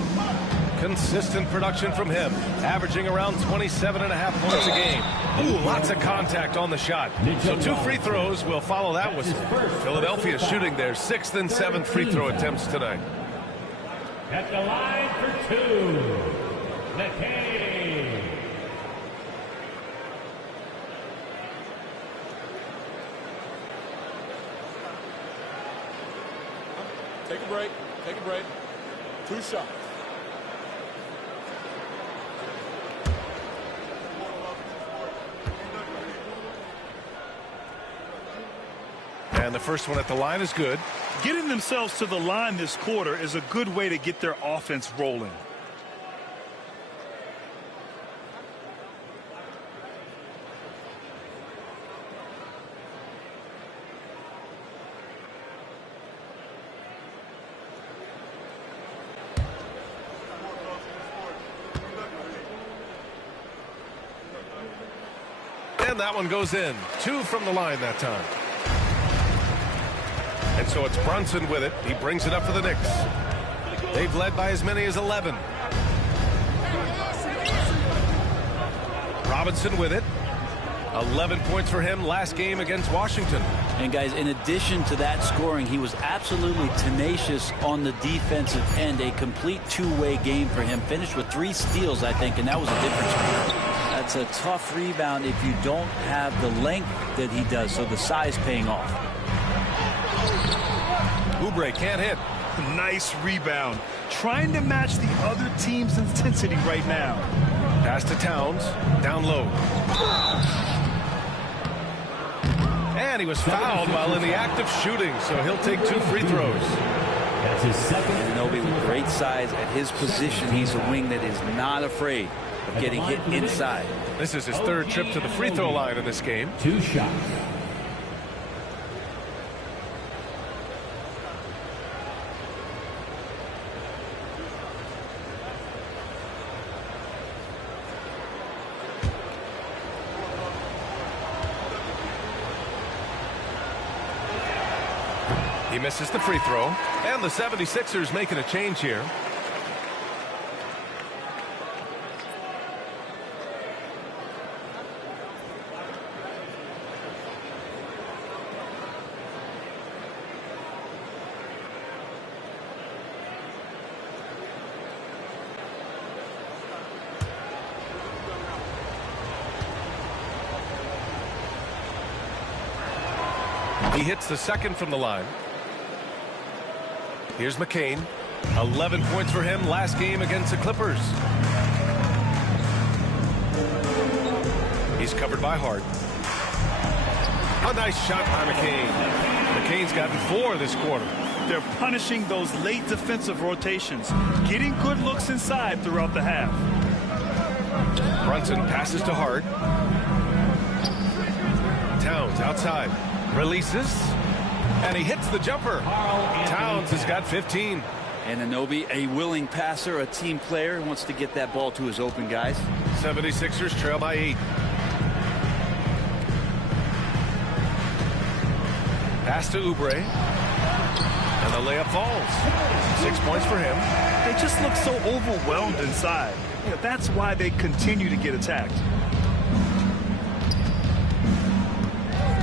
Consistent production from him, averaging around 27.5 points a game. Ooh, lots of contact on the shot. So 2 free throws will follow that whistle. Philadelphia shooting their 6th and 7th free throw attempts tonight. At the line for 2, McKay. Take a break. Take a break. 2 shots. And the first one at the line is good. Getting themselves to the line this quarter is a good way to get their offense rolling. And that one goes in. 2 from the line that time. And so it's Brunson with it. He brings it up for the Knicks. They've led by as many as 11. Robinson with it. 11 points for him last game against Washington. And guys, in addition to that scoring, he was absolutely tenacious on the defensive end. A complete two-way game for him. Finished with 3 steals, I think, and that was a difference maker. That's a tough rebound if you don't have the length that he does, so the size paying off. Oubre can't hit. Nice rebound. Trying to match the other team's intensity right now. Pass to Towns. Down low. And he was fouled while in the act of shooting, so he'll take 2 free throws. That's his second. And Anunoby with great size at his position. He's a wing that is not afraid of getting hit inside. This is his 3rd trip to the free throw line in this game. 2 shots. He misses the free throw, and the 76ers making a change here. He hits the second from the line. Here's McCain. 11 points for him last game against the Clippers. He's covered by Hart. A nice shot by McCain. McCain's gotten 4 this quarter. They're punishing those late defensive rotations, getting good looks inside throughout the half. Brunson passes to Hart. Towns outside. Releases. And he hits the jumper. Towns has got 15. And Anunoby, a willing passer, a team player, wants to get that ball to his open guys. 76ers trail by 8. Pass to Oubre. And the layup falls. 6 points for him. They just look so overwhelmed inside. You know, that's why they continue to get attacked.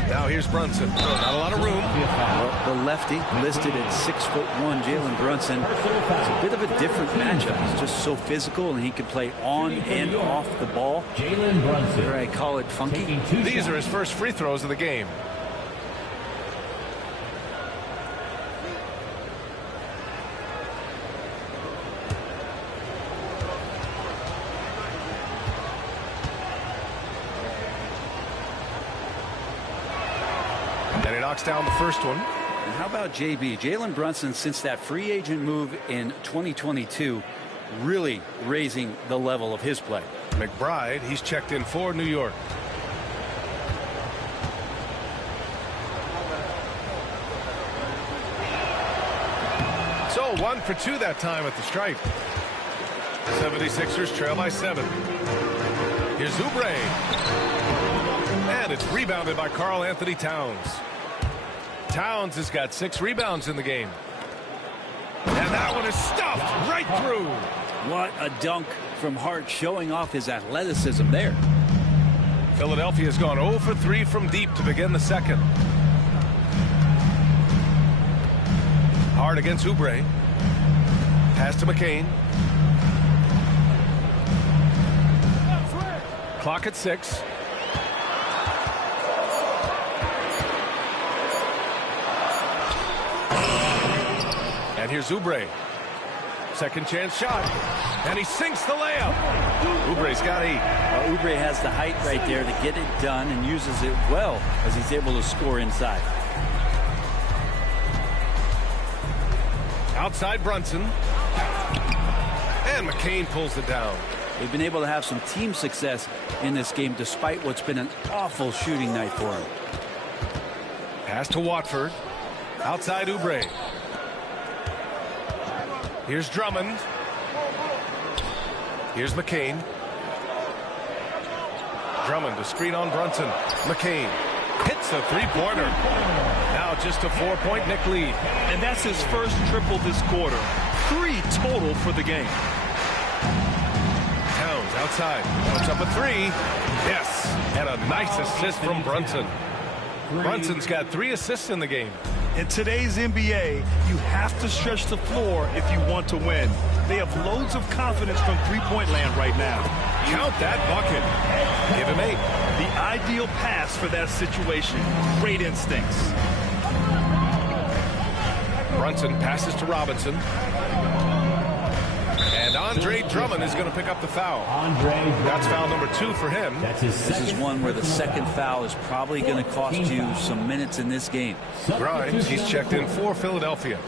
Now here's Brunson. Not a lot of room. Well, the lefty listed at 6'1", Jalen Brunson. It's a bit of a different matchup. He's just so physical, and he can play on and off the ball. Jalen Brunson. Or I call it funky. These are his first free throws of the game. And he knocks down the first one. And how about JB? Jalen Brunson, since that free agent move in 2022, really raising the level of his play. McBride, he's checked in for New York. So 1 for 2 that time at the stripe. 76ers trail by 7. Here's Oubre. And it's rebounded by Karl Anthony Towns. Towns has got 6 rebounds in the game. And that one is stuffed right through. What a dunk from Hart, showing off his athleticism there. Philadelphia has gone 0 for 3 from deep to begin the second. Hart against Oubre. Pass to McCain. Clock at 6. And here's Oubre. Second chance shot. And he sinks the layup. Oubre's got 8. Oubre has the height right there to get it done and uses it well as he's able to score inside. Outside Brunson. And McCain pulls it down. They've been able to have some team success in this game despite what's been an awful shooting night for him. Pass to Watford. Outside Oubre. Here's Drummond. Here's McCain. Drummond to screen on Brunson. McCain hits a three-pointer. Now just a 4-point Knick lead. And that's his first triple this quarter. 3 total for the game. Towns outside. Puts up a 3. Yes. And a nice assist from Brunson. Brunson's got 3 assists in the game. In today's NBA, you have to stretch the floor if you want to win. They have loads of confidence from three-point land right now. Count that bucket. Give him 8. The ideal pass for that situation. Great instincts. Brunson passes to Robinson. And Andre Drummond is going to pick up the foul. That's foul number 2 for him. This is one where the second foul is probably going to cost you some minutes in this game. Grimes, he's checked in for Philadelphia.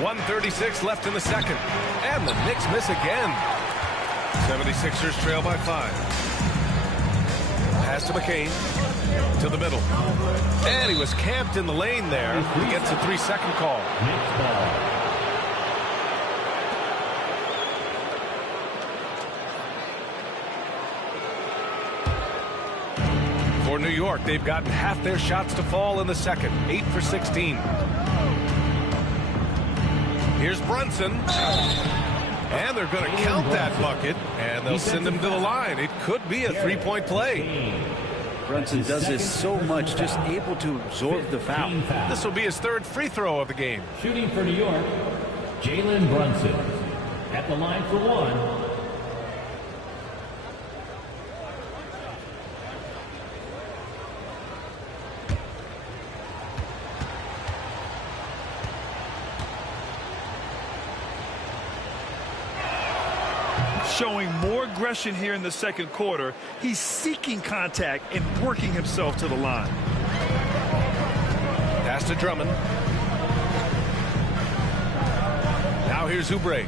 .136 left in the second. And the Knicks miss again. 76ers trail by 5. Pass to McCain. To the middle. And he was camped in the lane there. He gets a 3-second call. For New York, they've gotten half their shots to fall in the second. 8 for 16. Here's Brunson. And they're going to count that bucket. And they'll send him to the line. It could be a 3-point play. Brunson does this so much, just able to absorb the foul. This will be his 3rd free throw of the game. Shooting for New York, Jalen Brunson. At the line for 1. Showing more aggression here in the second quarter. He's seeking contact and working himself to the line. Pass to Drummond. Now here's Oubre.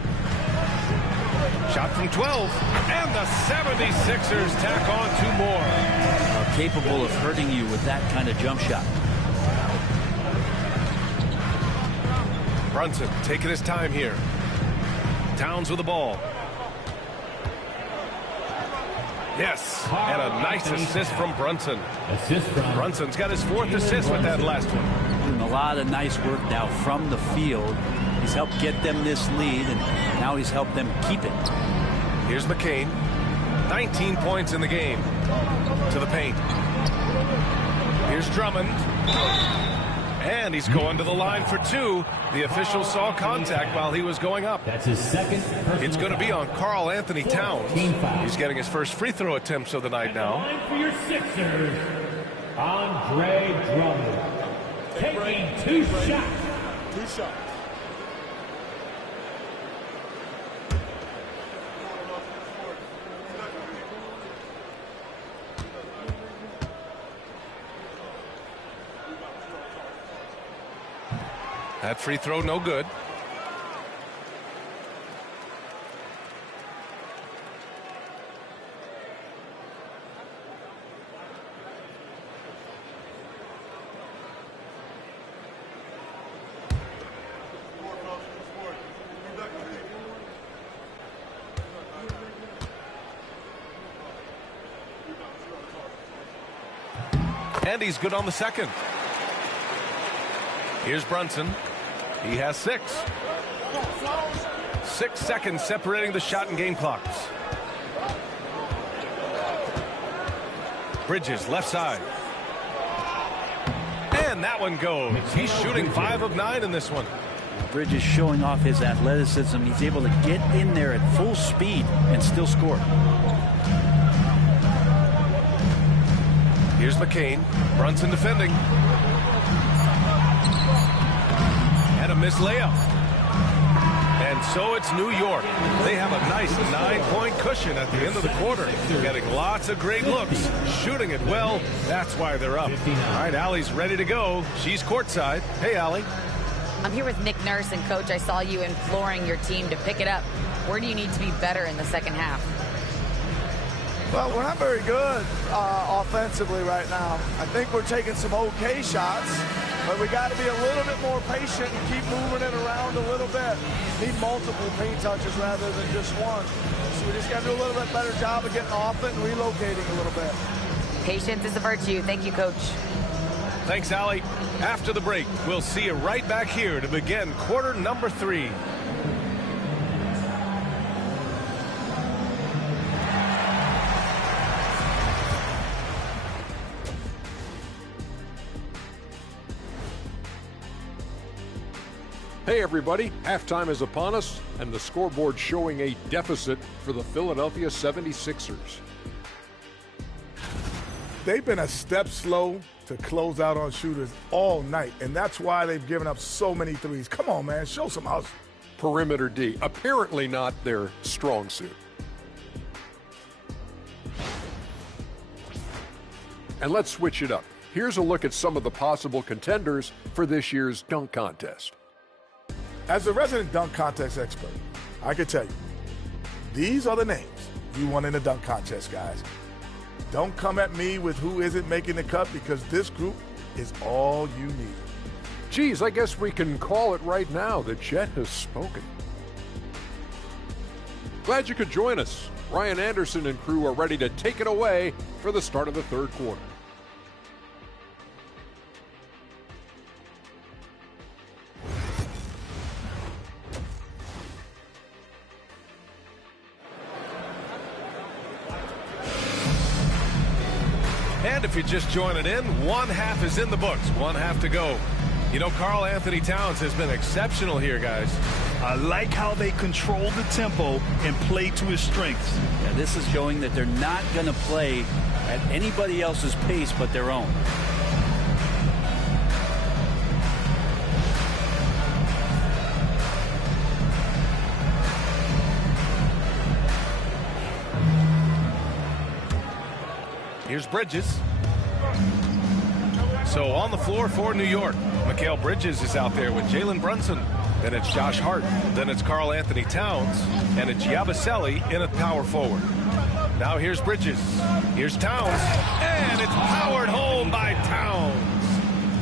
Shot from 12. And the 76ers tack on 2 more. Capable of hurting you with that kind of jump shot. Brunson taking his time here. Towns with the ball. Yes, and a nice assist from Brunson. Brunson's got his 4th assist with that last one. Doing a lot of nice work now from the field. He's helped get them this lead, and now he's helped them keep it. Here's McCain. 19 points in the game. To the paint. Here's Drummond. And he's going to the line for 2. The official saw contact while he was going up. That's his 2nd. It's going to be on Karl Anthony Towns. He's getting his first free throw attempts of the night now. Line for your Sixers, Andre Drummond. Taking 2 shots. 2 shots. That free throw no good. And he's good on the second. Here's Brunson. He has 6. 6 seconds separating the shot and game clocks. Bridges, left side. And that one goes. He's shooting 5 of 9 in this one. Bridges showing off his athleticism. He's able to get in there at full speed and still score. Here's McCain. Brunson defending. And a missed layup. And so it's New York. They have a nice 9-point cushion at the end of the quarter. Getting lots of great looks, shooting it well. That's why they're up. All right, Allie's ready to go. She's courtside. Hey, Allie. I'm here with Nick Nurse, and Coach, I saw you imploring your team to pick it up. Where do you need to be better in the second half? Well, we're not very good offensively right now. I think we're taking some okay shots, but we got to be a little bit more patient and keep moving it around a little bit. Need multiple paint touches rather than just one. So we just got to do a little bit better job of getting off it and relocating a little bit. Patience is a virtue. Thank you, Coach. Thanks, Allie. After the break, we'll see you right back here to begin quarter number 3. Hey everybody, halftime is upon us, and the scoreboard showing a deficit for the Philadelphia 76ers. They've been a step slow to close out on shooters all night, and that's why they've given up so many threes. Come on, man, show some hustle. Perimeter D, apparently not their strong suit. And let's switch it up. Here's a look at some of the possible contenders for this year's dunk contest. As a resident dunk contest expert, I can tell you, these are the names you want in the dunk contest, guys. Don't come at me with who isn't making the cut, because this group is all you need. Geez, I guess we can call it right now that Chet has spoken. Glad you could join us. Ryan Anderson and crew are ready to take it away for the start of the third quarter. And if you're just joining in, one half is in the books, one half to go. You know, Karl Anthony Towns has been exceptional here, guys. I like how they control the tempo and play to his strengths. Yeah, this is showing that they're not going to play at anybody else's pace but their own. Here's Bridges. So on the floor for New York, Mikal Bridges is out there with Jalen Brunson. Then it's Josh Hart. Then it's Karl Anthony Towns. And it's Yabusele in a power forward. Now here's Bridges. Here's Towns. And it's powered home by Towns.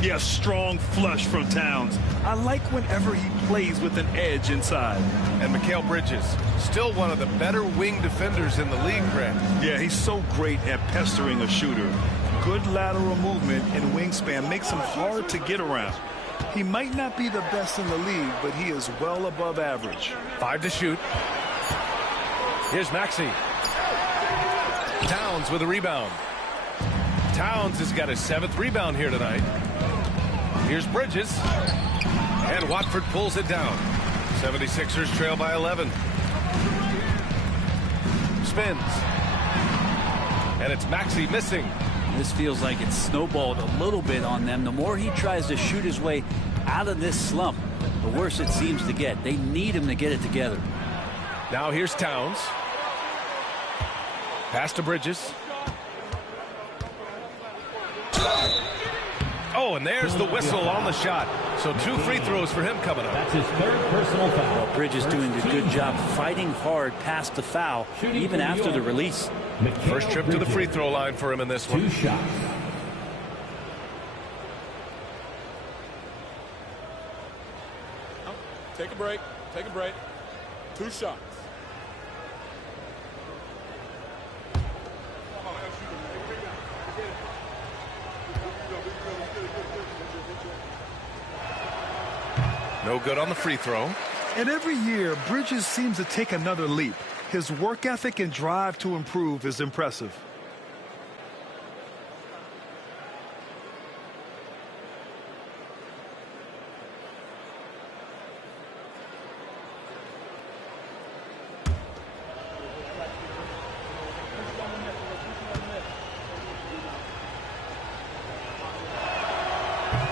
Yeah, strong flush from Towns. I like whenever he plays with an edge inside. And Mikal Bridges, still one of the better wing defenders in the league, Grant. Yeah, he's so great at pestering a shooter. Good lateral movement and wingspan makes him hard to get around. He might not be the best in the league, but he is well above average. 5 to shoot. Here's Maxey. Towns with a rebound. Towns has got his 7th rebound here tonight. Here's Bridges. And Watford pulls it down. 76ers trail by 11. Spins. And it's Maxey missing. This feels like it's snowballed a little bit on them. The more he tries to shoot his way out of this slump, the worse it seems to get. They need him to get it together. Now here's Towns. Pass to Bridges. Oh, and there's the whistle on the shot. So 2 free throws for him coming up. That's his 3rd personal foul. Well, Bridges doing a good job fighting hard past the foul, even after the release. First trip to the free throw line for him in this one. 2 shots. Take a break. Take a break. 2 shots. No good on the free throw. And every year, Bridges seems to take another leap. His work ethic and drive to improve is impressive.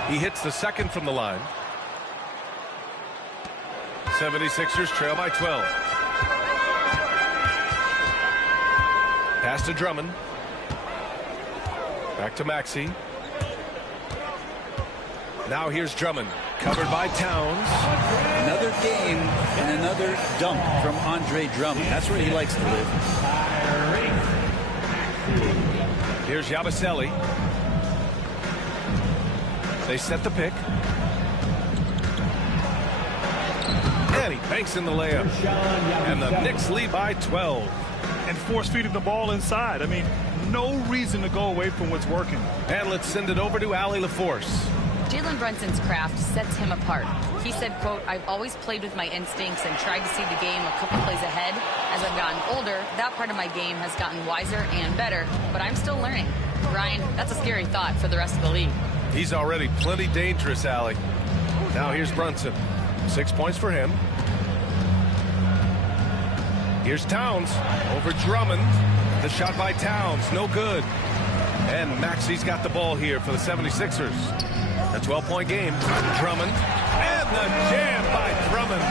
He hits the 2nd from the line. 76ers trail by 12. Pass to Drummond. Back to Maxey. Now here's Drummond, covered by Towns. Another game and another dunk from Andre Drummond. That's where he likes to live. Here's Yabusele. They set the pick. And he banks in the layup. And the Knicks lead by 12. And force-feeding the ball inside. I mean, no reason to go away from what's working. And let's send it over to Allie LaForce. Jalen Brunson's craft sets him apart. He said, quote, "I've always played with my instincts and tried to see the game a couple plays ahead. As I've gotten older, that part of my game has gotten wiser and better, but I'm still learning." Ryan, that's a scary thought for the rest of the league. He's already plenty dangerous, Allie. Now here's Brunson. 6 points for him. Here's Towns over Drummond. The shot by Towns, no good. And Maxey's got the ball here for the 76ers. A 12-point game. Drummond. And the jam by Drummond.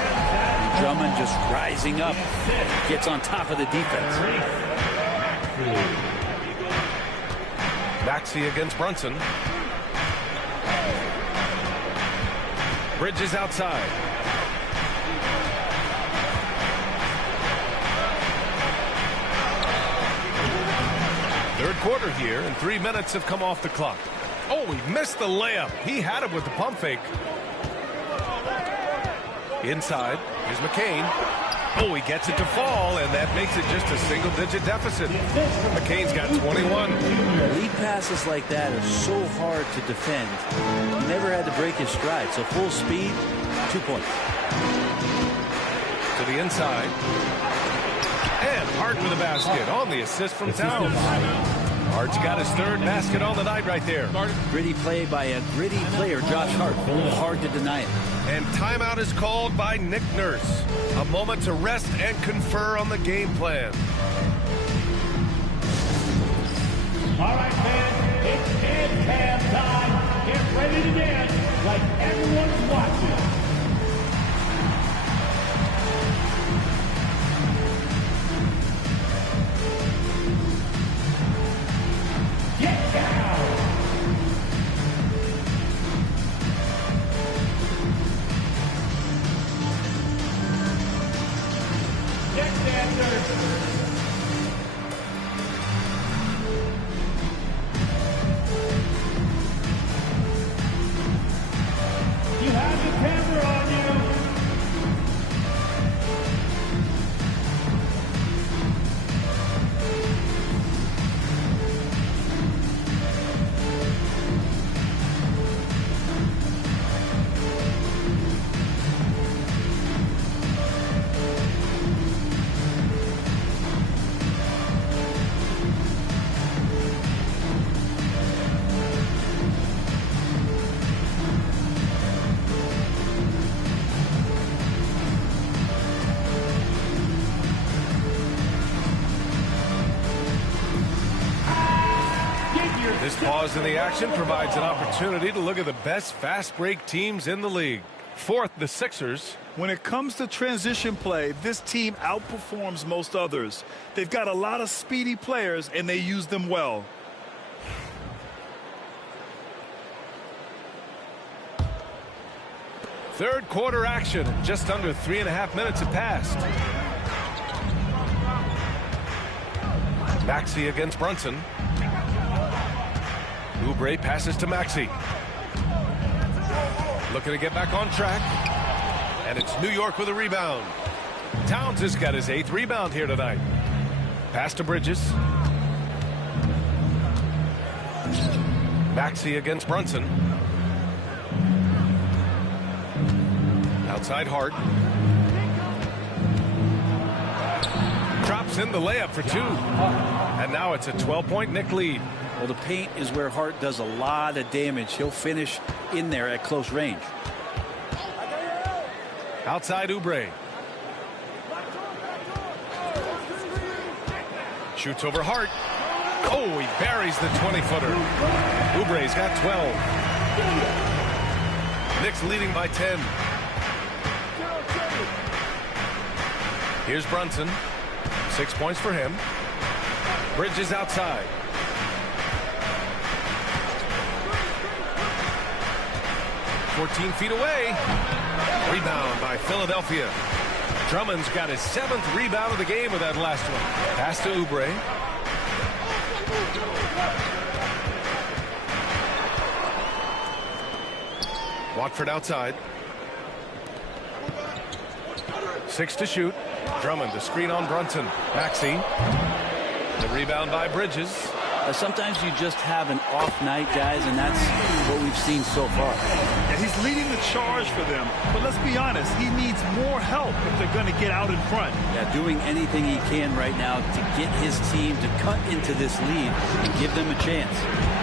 Drummond just rising up. Gets on top of the defense. Maxey against Brunson. Bridges outside. Third quarter here, and 3 minutes have come off the clock. Oh, he missed the layup. He had it with the pump fake. Inside, here's McCain. Oh, he gets it to fall, and that makes it just a single-digit deficit. McCain's got 21. Lead passes like that are so hard to defend. He never had to break his stride, so full speed, 2 points. To the inside. And Hart with a basket on the assist from Towns. Hart's got his third basket on the night right there. Gritty play by a gritty player, Josh Hart. Hard to deny it. And timeout is called by Nick Nurse. A moment to rest and confer on the game plan. All right, fans, it's end time. Get ready to dance like everyone's watching. Get down! Get dancers! You have the camera on you! This pause in the action provides an opportunity to look at the best fast break teams in the league. Fourth, the Sixers. When it comes to transition play, this team outperforms most others. They've got a lot of speedy players, and they use them well. Third quarter action. Just under 3.5 minutes have passed. Maxey against Brunson. Oubre passes to Maxey. Looking to get back on track. And it's New York with a rebound. Towns has got his 8th rebound here tonight. Pass to Bridges. Maxey against Brunson. Outside Hart. Drops in the layup for 2. And now it's a 12-point Knick lead. Well, the paint is where Hart does a lot of damage. He'll finish in there at close range. Outside Oubre. Shoots over Hart. Oh, he buries the 20-footer. Oubre's got 12. Knicks leading by 10. Here's Brunson. 6 points for him. Bridges outside. "14 feet away." Rebound by Philadelphia. Drummond's got his 7th rebound of the game with that last one. Pass to Oubre. Watford outside. 6 to shoot. Drummond, the screen on Brunson. Maxey. The rebound by Bridges. Sometimes you just have an off night, guys, and that's what we've seen so far. Yeah, he's leading the charge for them, but let's be honest, he needs more help if they're going to get out in front. Yeah, doing anything he can right now to get his team to cut into this lead and give them a chance.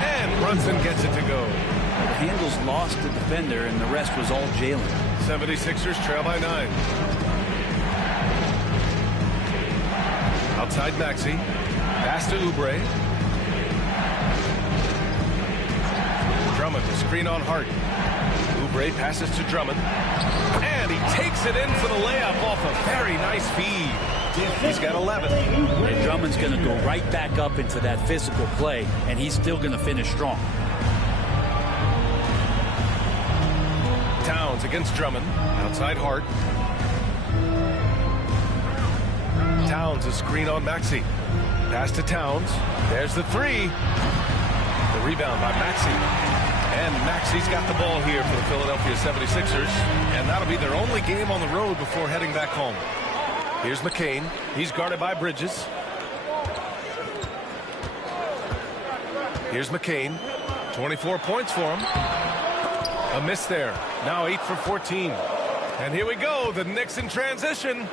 And Brunson gets it to go. The handles lost the defender, and the rest was all Jalen. 76ers trail by 9. Outside Maxey. Pass to Oubre. Drummond, the screen on Hart. Oubre passes to Drummond. And he takes it in for the layup off a very nice feed. He's got 11. And Drummond's going to go right back up into that physical play, and he's still going to finish strong. Towns against Drummond. Outside Hart. Towns, a screen on Maxey. Pass to Towns. There's the 3. The rebound by Maxey. And Maxey's got the ball here for the Philadelphia 76ers. And that'll be their only game on the road before heading back home. Here's McCain. He's guarded by Bridges. Here's McCain. 24 points for him. A miss there. Now 8 for 14. And here we go. The Knicks in transition.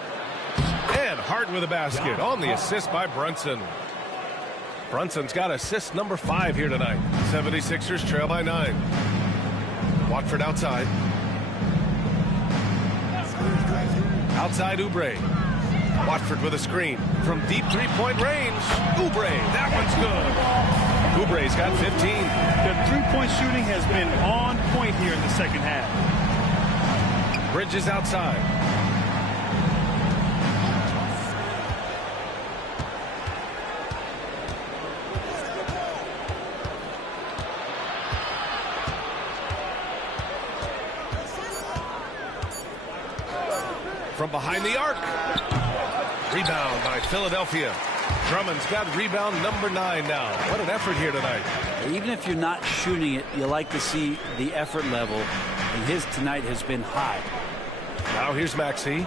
And Hart with a basket on the assist by Brunson. Brunson's got assist number 5 here tonight. 76ers trail by 9. Watford outside. Outside Oubre. Watford with a screen from deep three-point range. Oubre, that one's good. Oubre's got 15. The three-point shooting has been on point here in the second half. Bridges outside. From behind the arc. Rebound by Philadelphia. Drummond's got rebound number 9 now. What an effort here tonight. Even if you're not shooting it, you like to see the effort level, and his tonight has been high. Now here's Maxey.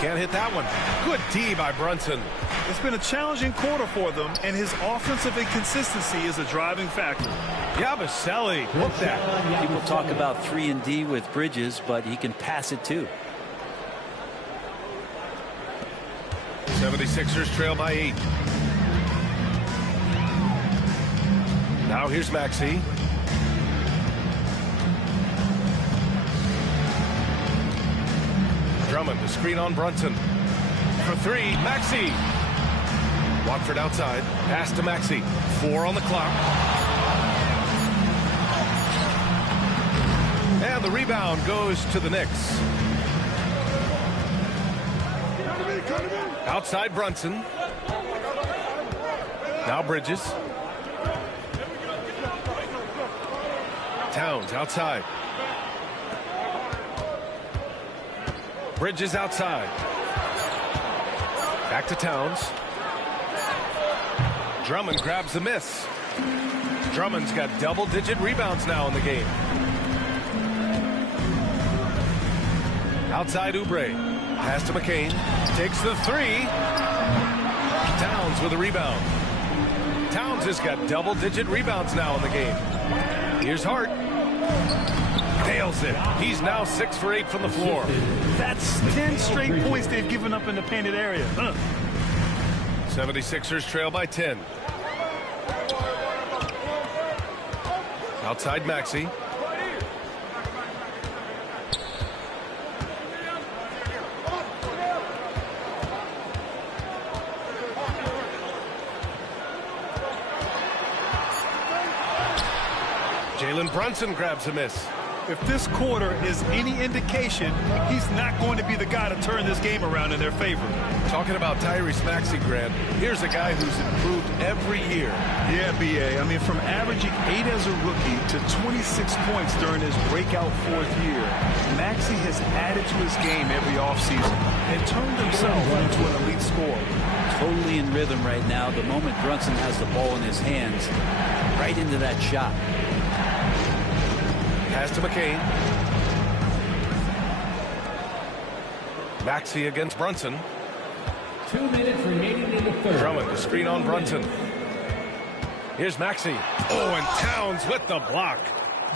Can't hit that one. Good D by Brunson. It's been a challenging quarter for them, and his offensive inconsistency is a driving factor. Yabusele, look that. People talk about 3 and D with Bridges, but he can pass it too. 76ers trail by 8. Now here's Maxey. Drummond, the screen on Brunson. For 3, Maxey. Watford outside. Pass to Maxey. 4 on the clock. And the rebound goes to the Knicks. Outside Brunson. Now Bridges. Towns outside. Bridges outside. Back to Towns. Drummond grabs the miss. Drummond's got double-digit rebounds now in the game. Outside Oubre. Pass to McCain. Takes the 3. Towns with a rebound. Towns has got double-digit rebounds now in the game. Here's Hart. Nails it. He's now 6 for 8 from the floor. That's 10 straight points they've given up in the painted area. 76ers trail by 10. Outside Maxey. Jalen Brunson grabs a miss. If this quarter is any indication, he's not going to be the guy to turn this game around in their favor. Talking about Tyrese Maxey, Grant, here's a guy who's improved every year. Yeah, B.A. I mean, from averaging 8 as a rookie to 26 points during his breakout 4th year, Maxey has added to his game every offseason and turned himself into an elite scorer. Totally in rhythm right now. The moment Brunson has the ball in his hands, right into that shot. Pass to McCain. Maxey against Brunson. 2 minutes remaining in the third. Drummond to screen on Brunson. Here's Maxey. Oh, and Towns with the block.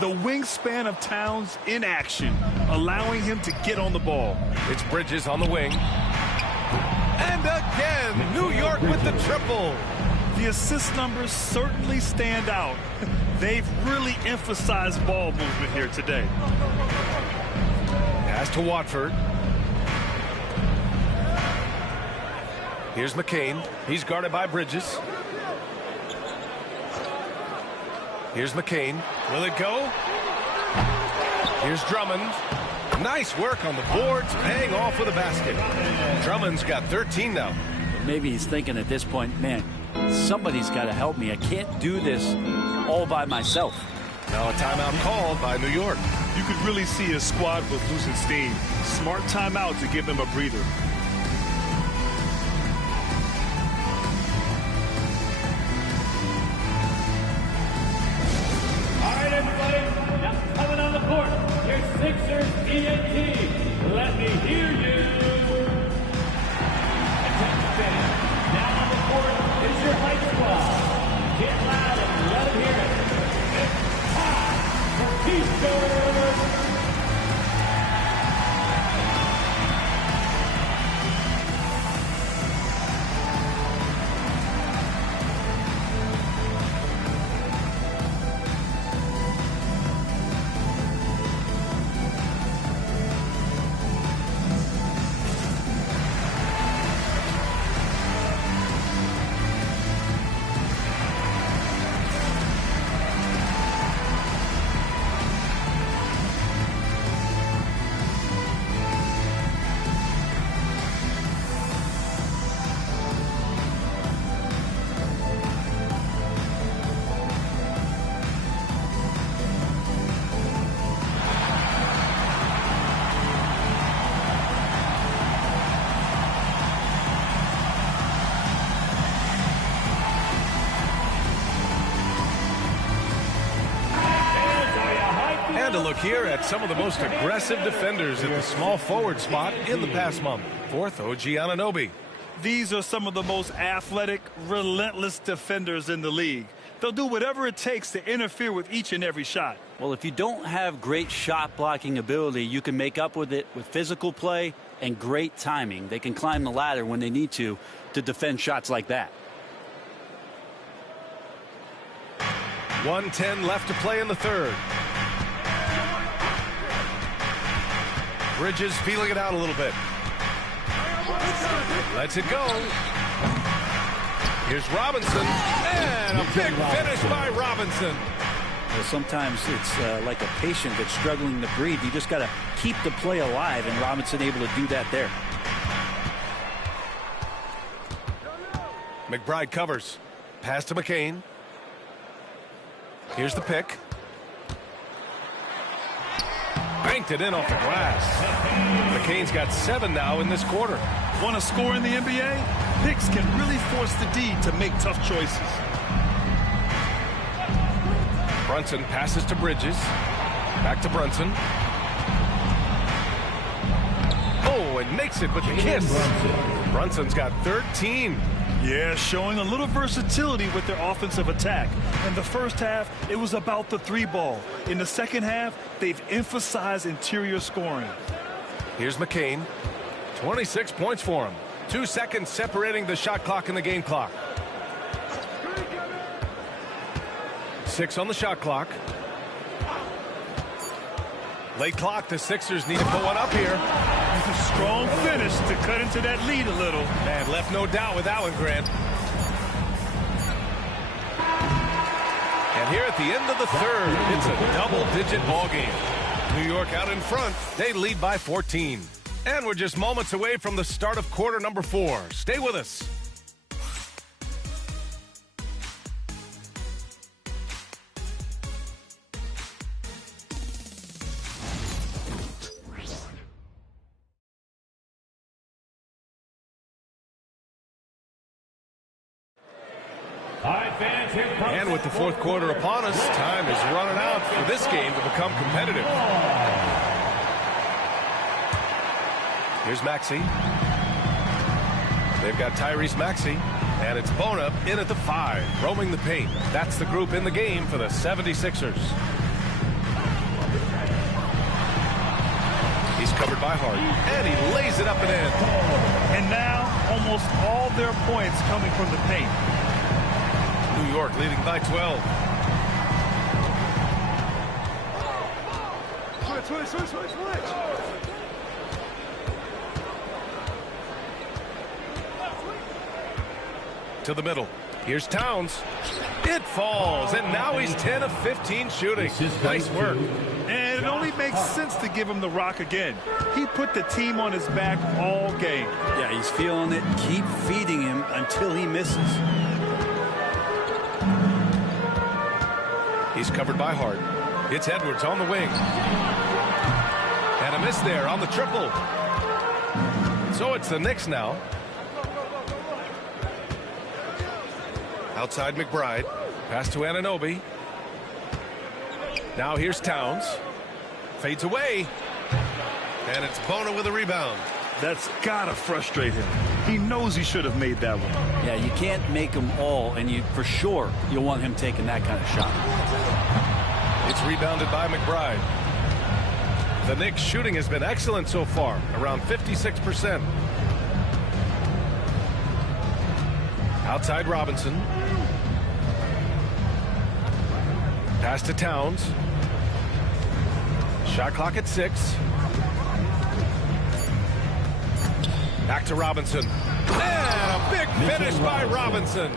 The wingspan of Towns in action, allowing him to get on the ball. It's Bridges on the wing. And again, New York with the triple. The assist numbers certainly stand out. They've really emphasized ball movement here today. Pass to Watford. Here's McCain. He's guarded by Bridges. Here's McCain. Will it go? Here's Drummond. Nice work on the boards, paying off with a basket. Drummond's got 13 now. Maybe he's thinking at this point, man, somebody's got to help me. I can't do this all by myself. Now a timeout called by New York. You could really see his squad was losing steam. Smart timeout to give them a breather. All right, everybody, now coming on the court, your Sixers ENT. Let me hear you. Attention fans, now on the court is your Heights squad. Get loud and let them hear it. It's time for Keystone. And a look here at some of the most aggressive defenders at the small forward spot in the past month. Fourth, OG Anunoby. These are some of the most athletic, relentless defenders in the league. They'll do whatever it takes to interfere with each and every shot. Well, if you don't have great shot blocking ability, you can make up with it with physical play and great timing. They can climb the ladder when they need to defend shots like that. 1:10 left to play in the third. Bridges feeling it out a little bit. Lets it go. Here's Robinson. And a big finish by Robinson. Well, sometimes it's like a patient that's struggling to breathe. You just got to keep the play alive, and Robinson able to do that there. McBride covers. Pass to McCain. Here's the pick. Banked it in off the glass. McCain's got 7 now in this quarter. Want to score in the NBA? Picks can really force the D to make tough choices. Brunson passes to Bridges. Back to Brunson. Oh, and makes it with the kiss. Brunson's got 13. Yeah, showing a little versatility with their offensive attack. In the first half, it was about the 3-ball. In the second half, they've emphasized interior scoring. Here's McCain. 26 points for him. 2 seconds separating the shot clock and the game clock. 6 on the shot clock. Late clock, the Sixers need to put one up here. A strong finish to cut into that lead a little. Man, left no doubt with that one, Grant. And here at the end of the third, it's a double-digit ball game. New York out in front. They lead by 14. And we're just moments away from the start of quarter number 4. Stay with us. And with the fourth quarter upon us, time is running out for this game to become competitive. Here's Maxey. They've got Tyrese Maxey, and it's Bona in at the 5, roaming the paint. That's the group in the game for the 76ers. He's covered by Hart, and he lays it up and in. And now, almost all their points coming from the paint. New York leading by 12. Switch. To the middle. Here's Towns. It falls, and now he's 10 of 15 shooting. Nice work. And it only makes sense to give him the rock again. He put the team on his back all game. Yeah, he's feeling it. Keep feeding him until he misses. He's covered by Hart. It's Edwards on the wing. And a miss there on the triple. So it's the Knicks now. Outside McBride. Pass to Anunoby. Now here's Towns. Fades away. And it's Bona with a rebound. That's gotta frustrate him. He knows he should have made that one. Yeah, you can't make them all, and for sure you'll want him taking that kind of shot. It's rebounded by McBride. The Knicks shooting has been excellent so far, around 56%. Outside Robinson. Pass to Towns. Shot clock at 6. Back to Robinson. And a big finish by Robinson.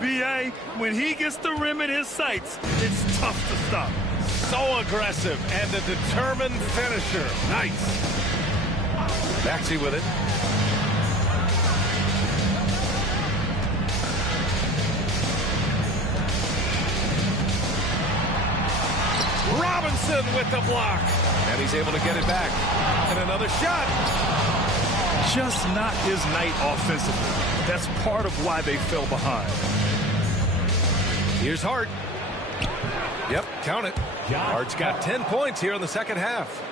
B.A., when he gets the rim in his sights, it's tough to stop. So aggressive and a determined finisher. Nice. Maxey with it. Robinson with the block. And he's able to get it back. And another shot. Just not his night offensively. That's part of why they fell behind. Here's Hart. Yep, count it. Hart's got 10 points here in the second half.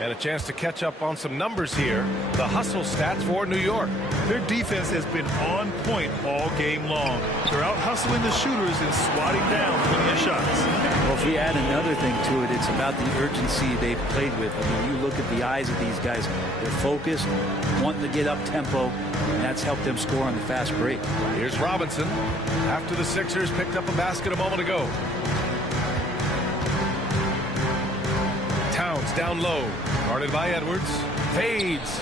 And a chance to catch up on some numbers here. The hustle stats for New York. Their defense has been on point all game long. They're out hustling the shooters and swatting down plenty of shots. Well, if we add another thing to it, it's about the urgency they've played with. I mean, you look at the eyes of these guys. They're focused, wanting to get up tempo, and that's helped them score on the fast break. Here's Robinson after the Sixers picked up a basket a moment ago. Towns down low, guarded by Edwards, fades,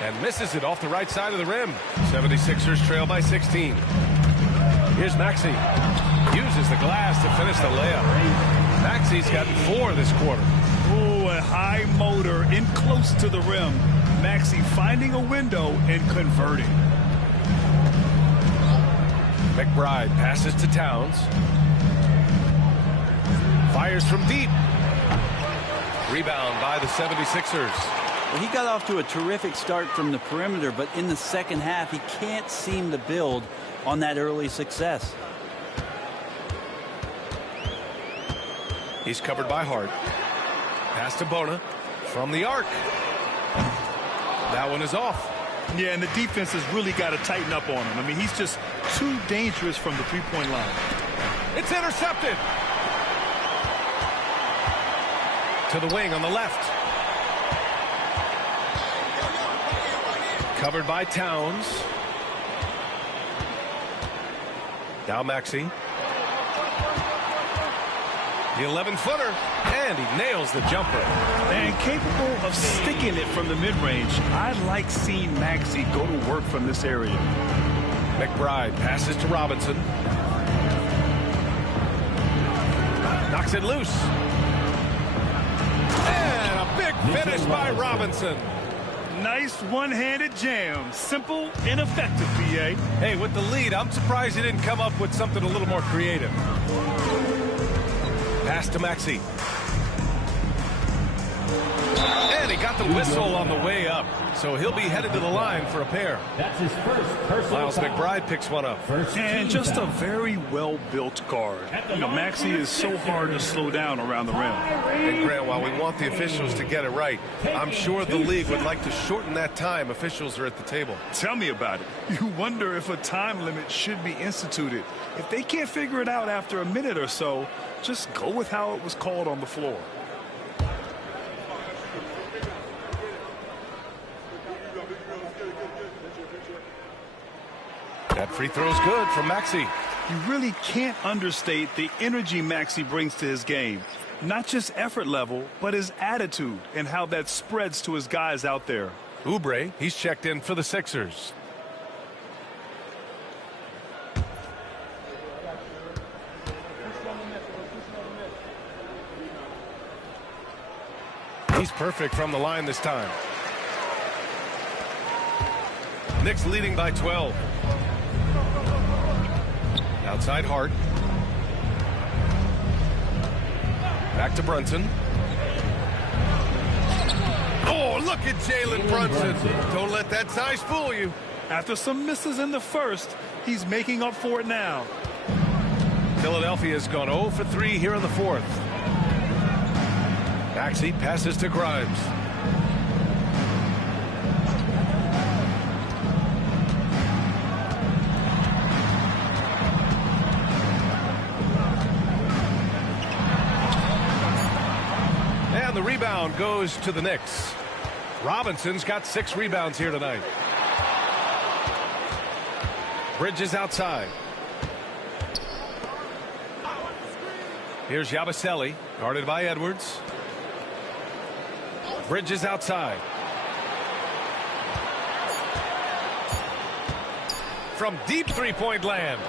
and misses it off the right side of the rim. 76ers trail by 16. Here's Maxey. Uses the glass to finish the layup. Maxey's gotten 4 this quarter. Oh, a high motor in close to the rim. Maxey finding a window and converting. McBride passes to Towns. Fires from deep. Rebound by the 76ers. Well, he got off to a terrific start from the perimeter, but in the second half, he can't seem to build on that early success. He's covered by Hart. Pass to Bona from the arc. That one is off. Yeah, and the defense has really got to tighten up on him. I mean, he's just too dangerous from the three-point line. It's intercepted. To the wing on the left. Covered by Towns. Now Maxey. The 11-footer. And he nails the jumper. And capable of sticking it from the mid-range. I like seeing Maxey go to work from this area. McBride passes to Robinson. Knocks it loose. Finished by Robinson. Nice one-handed jam. Simple and effective, PA. Hey, with the lead, I'm surprised he didn't come up with something a little more creative. Pass to Maxey. And he got the whistle on the way up. So he'll be headed to the line for a pair. That's his first personal Miles foul. McBride picks one up. And just a very well-built guard. You know, Maxey is so hard to slow down around the rim. And Grant, while we want the officials to get it right, I'm sure the league would like to shorten that time officials are at the table. Tell me about it. You wonder if a time limit should be instituted. If they can't figure it out after a minute or so, just go with how it was called on the floor. That free throw's good from Maxey. You really can't understate the energy Maxey brings to his game. Not just effort level, but his attitude and how that spreads to his guys out there. Oubre, he's checked in for the Sixers. He's perfect from the line this time. Knicks leading by 12. Outside Hart. Back to Brunson. Oh, look at Jalen Brunson. Don't let that size fool you. After some misses in the first, he's making up for it now. Philadelphia's gone 0 for 3 here in the fourth. Maxey passes to Grimes. And the rebound goes to the Knicks. Robinson's got 6 rebounds here tonight. Bridges outside. Here's Yabusele, guarded by Edwards. Bridges outside. From deep three-point land.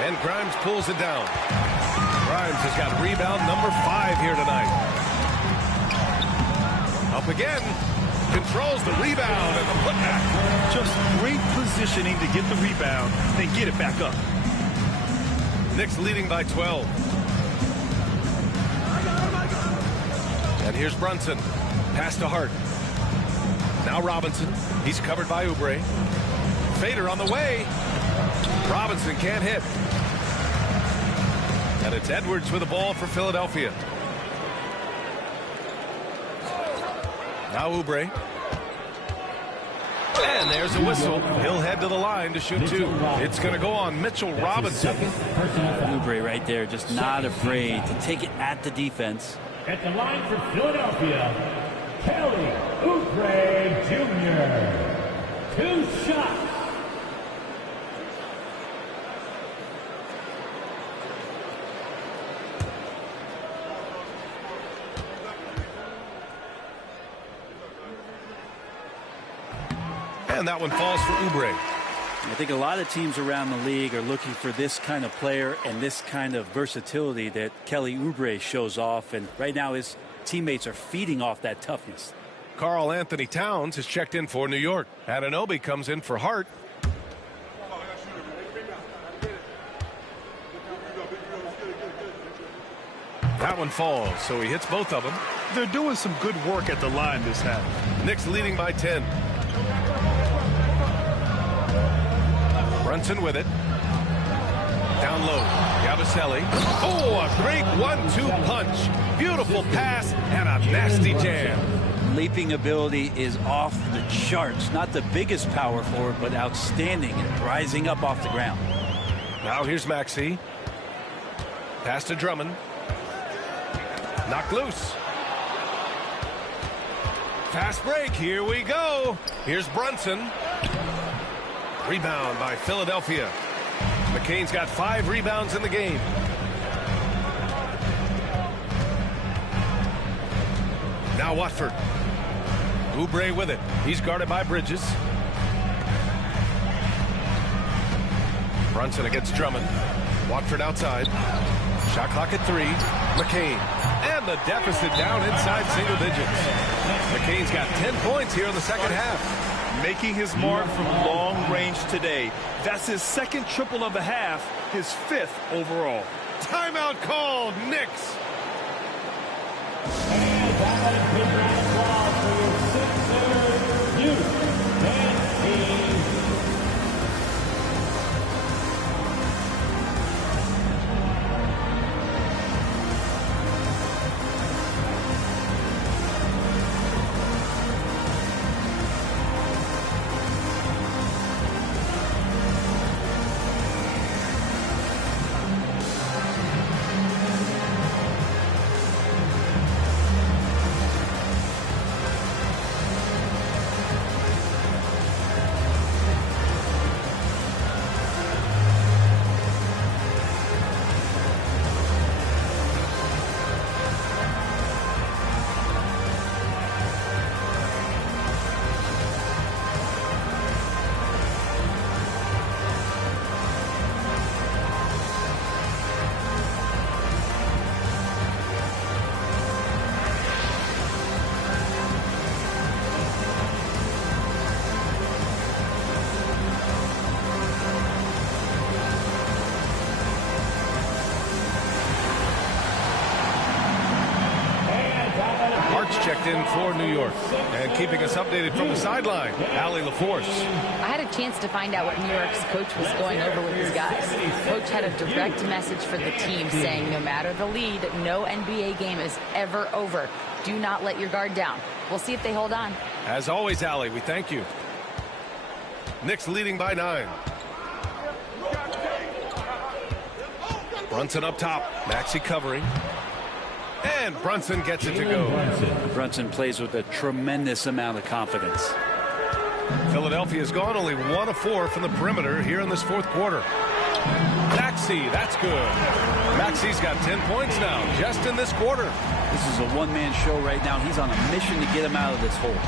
And Grimes pulls it down. Grimes has got rebound number 5 here tonight. Up again. Controls the rebound and the putback. Just great positioning to get the rebound, then get it back up. Knicks leading by 12. And here's Brunson. Pass to Hart. Now Robinson. He's covered by Oubre. Fader on the way. Robinson can't hit. And it's Edwards with the ball for Philadelphia. Now Oubre. And there's a whistle. He'll head to the line to shoot 2. It's going to go on Mitchell Robinson. Oubre right there, just not afraid to take it at the defense. At the line for Philadelphia, Kelly Oubre Jr. 2 shots. And that one falls for Oubre. I think a lot of teams around the league are looking for this kind of player and this kind of versatility that Kelly Oubre shows off. And right now his teammates are feeding off that toughness. Karl Anthony Towns has checked in for New York. Anunoby comes in for Hart. That one falls, so he hits both of them. They're doing some good work at the line this half. Knicks leading by 10. Brunson with it. Down low. Yabusele. Oh, a great 1-2 punch. Beautiful pass and a nasty jam. Leaping ability is off the charts. Not the biggest power forward, but outstanding and rising up off the ground. Now here's Maxey. Pass to Drummond. Knocked loose. Fast break. Here we go. Here's Brunson. Rebound by Philadelphia. McCain's got 5 rebounds in the game. Now Watford. Oubre with it. He's guarded by Bridges. Brunson against Drummond. Watford outside. Shot clock at 3. McCain. And the deficit down inside single digits. The Canes got 10 points here in the second half. Making his mark from long range today. That's his second triple of the half, his 5th overall. Timeout called, Knicks. And that is a big round of applause for your Sixers, checked in for New York. And keeping us updated from the sideline, Allie LaForce. I had a chance to find out what New York's coach was going over with his guys. Coach had a direct message for the team saying no matter the lead, no NBA game is ever over. Do not let your guard down. We'll see if they hold on. As always, Allie, we thank you. Knicks leading by 9. Brunson up top. Maxey covering. And Brunson gets it to go. Brunson plays with a tremendous amount of confidence. Philadelphia's gone only 1 of 4 from the perimeter here in this fourth quarter. Maxey, that's good. Maxey's got 10 points now just in this quarter. This is a one-man show right now. He's on a mission to get him out of this hole.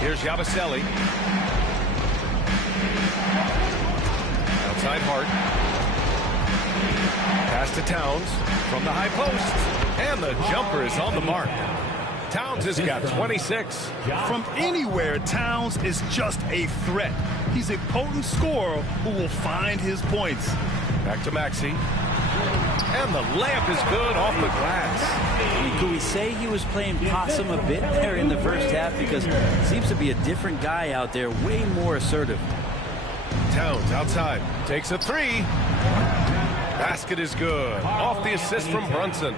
Here's Yabusele. Outside Hart. Pass to Towns from the high post. And the jumper is on the mark. Towns has got 26. From anywhere, Towns is just a threat. He's a potent scorer who will find his points. Back to Maxey. And the layup is good off the glass. I mean, could we say he was playing possum a bit there in the first half? Because it seems to be a different guy out there, way more assertive. Towns outside. Takes a 3. Basket is good. Off the assist from Brunson.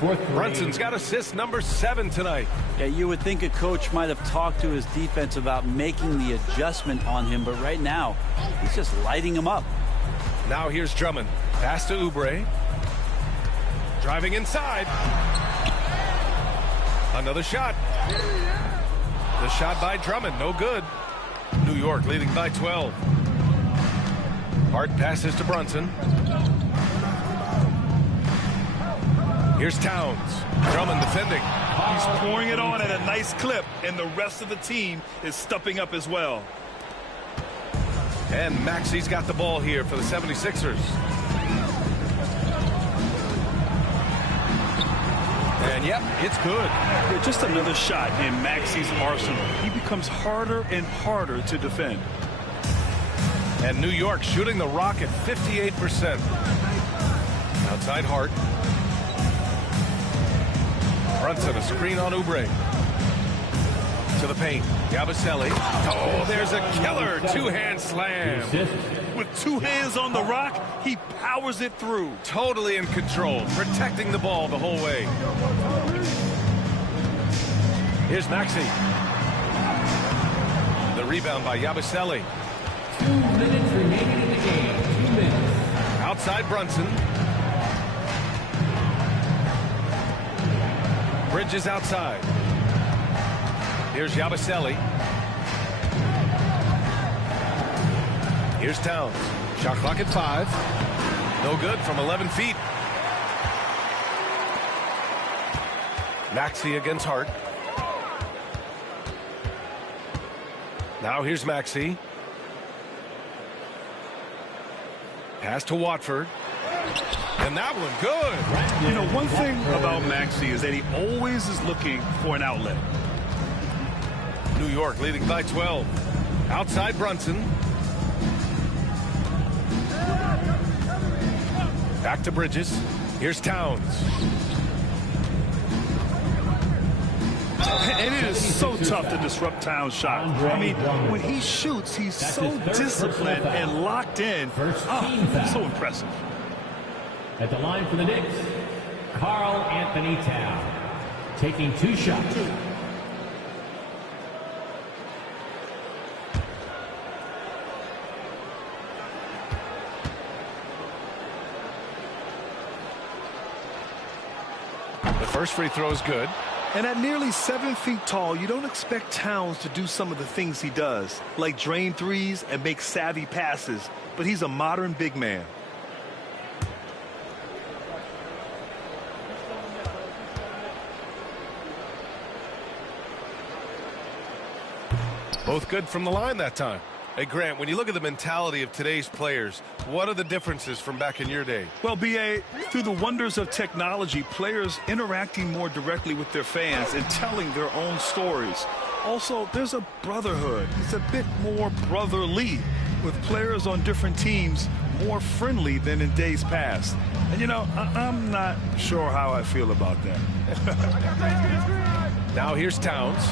Brunson's got assist number 7 tonight. Yeah, you would think a coach might have talked to his defense about making the adjustment on him, but right now, he's just lighting him up. Now here's Drummond. Pass to Oubre. Driving inside. Another shot. The shot by Drummond, no good. New York leading by 12. Hart passes to Brunson. Here's Towns. Drummond defending. He's pouring it on at a nice clip, and the rest of the team is stepping up as well. And Maxey's got the ball here for the 76ers. And yep, it's good. Yeah, just another shot in Maxey's arsenal. He becomes harder and harder to defend. And New York shooting the rock at 58%. Outside Hart. Brunson, a screen on Oubre. To the paint. Yabusele. Oh, there's a killer two-hand slam. With 2 hands on the rock, he powers it through. Totally in control, protecting the ball the whole way. Here's Maxey. The rebound by Yabusele. 2 minutes remaining in the game. 2 minutes. Outside Brunson. Bridges outside. Here's Yabusele. Here's Towns. Shot clock at 5. No good from 11 feet. Maxey against Hart. Now here's Maxey. Pass to Watford. And that one good. You know, one thing about Maxey is that he always is looking for an outlet. New York leading by 12. Outside Brunson. Back to Bridges. Here's Towns. And it is so tough to disrupt Towns' shot. I mean, when he shoots, he's so disciplined and locked in. Oh, so impressive. At the line for the Knicks, Karl Anthony Towns, taking 2 shots. The first free throw is good. And at nearly 7 feet tall, you don't expect Towns to do some of the things he does, like drain threes and make savvy passes. But he's a modern big man. Both good from the line that time. Hey, Grant, when you look at the mentality of today's players, what are the differences from back in your day? Well, B.A., through the wonders of technology, players interacting more directly with their fans and telling their own stories. Also, there's a brotherhood. It's a bit more brotherly, with players on different teams more friendly than in days past. And, you know, I'm not sure how I feel about that. Now here's Towns.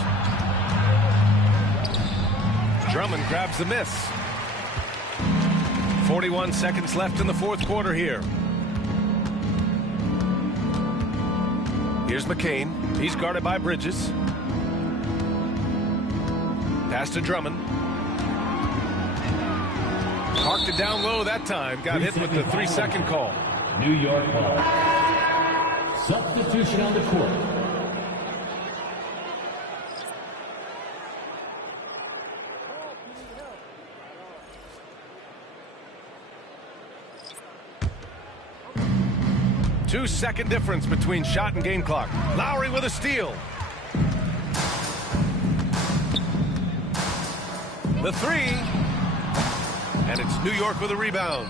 Drummond grabs the miss. 41 seconds left in the fourth quarter here. Here's McCain. He's guarded by Bridges. Pass to Drummond. Parked it down low that time. Got hit with the 3-second call. New York ball. Substitution on the court. Two-second difference between shot and game clock. Lowry with a steal. The three. And it's New York with a rebound.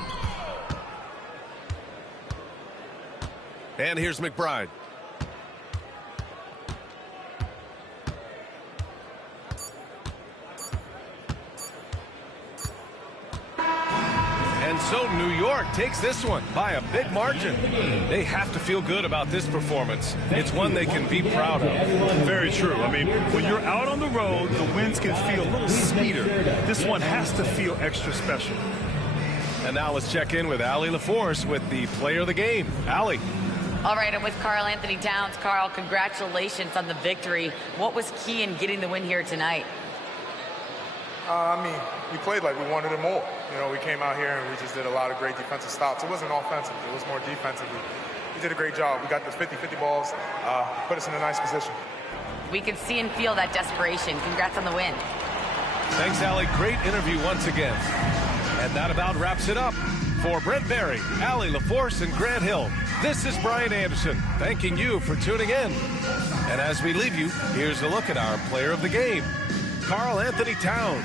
And here's McBride. And so New York takes this one by a big margin. They have to feel good about this performance. It's one they can be proud of. Very true. I mean, when you're out on the road, the winds can feel a little sweeter. This one has to feel extra special. And now let's check in with Allie LaForce with the player of the game. Allie. All right, I'm with Karl Anthony Towns. Karl, congratulations on the victory. What was key in getting the win here tonight? I mean, we played like we wanted it more. You know, we came out here and we just did a lot of great defensive stops. It wasn't offensive. It was more defensively. We did a great job. We got the 50-50 balls, put us in a nice position. We can see and feel that desperation. Congrats on the win. Thanks, Allie. Great interview once again. And that about wraps it up. For Brent Barry, Allie LaForce, and Grant Hill, this is Brian Anderson, thanking you for tuning in. And as we leave you, here's a look at our player of the game, Karl Anthony Towns.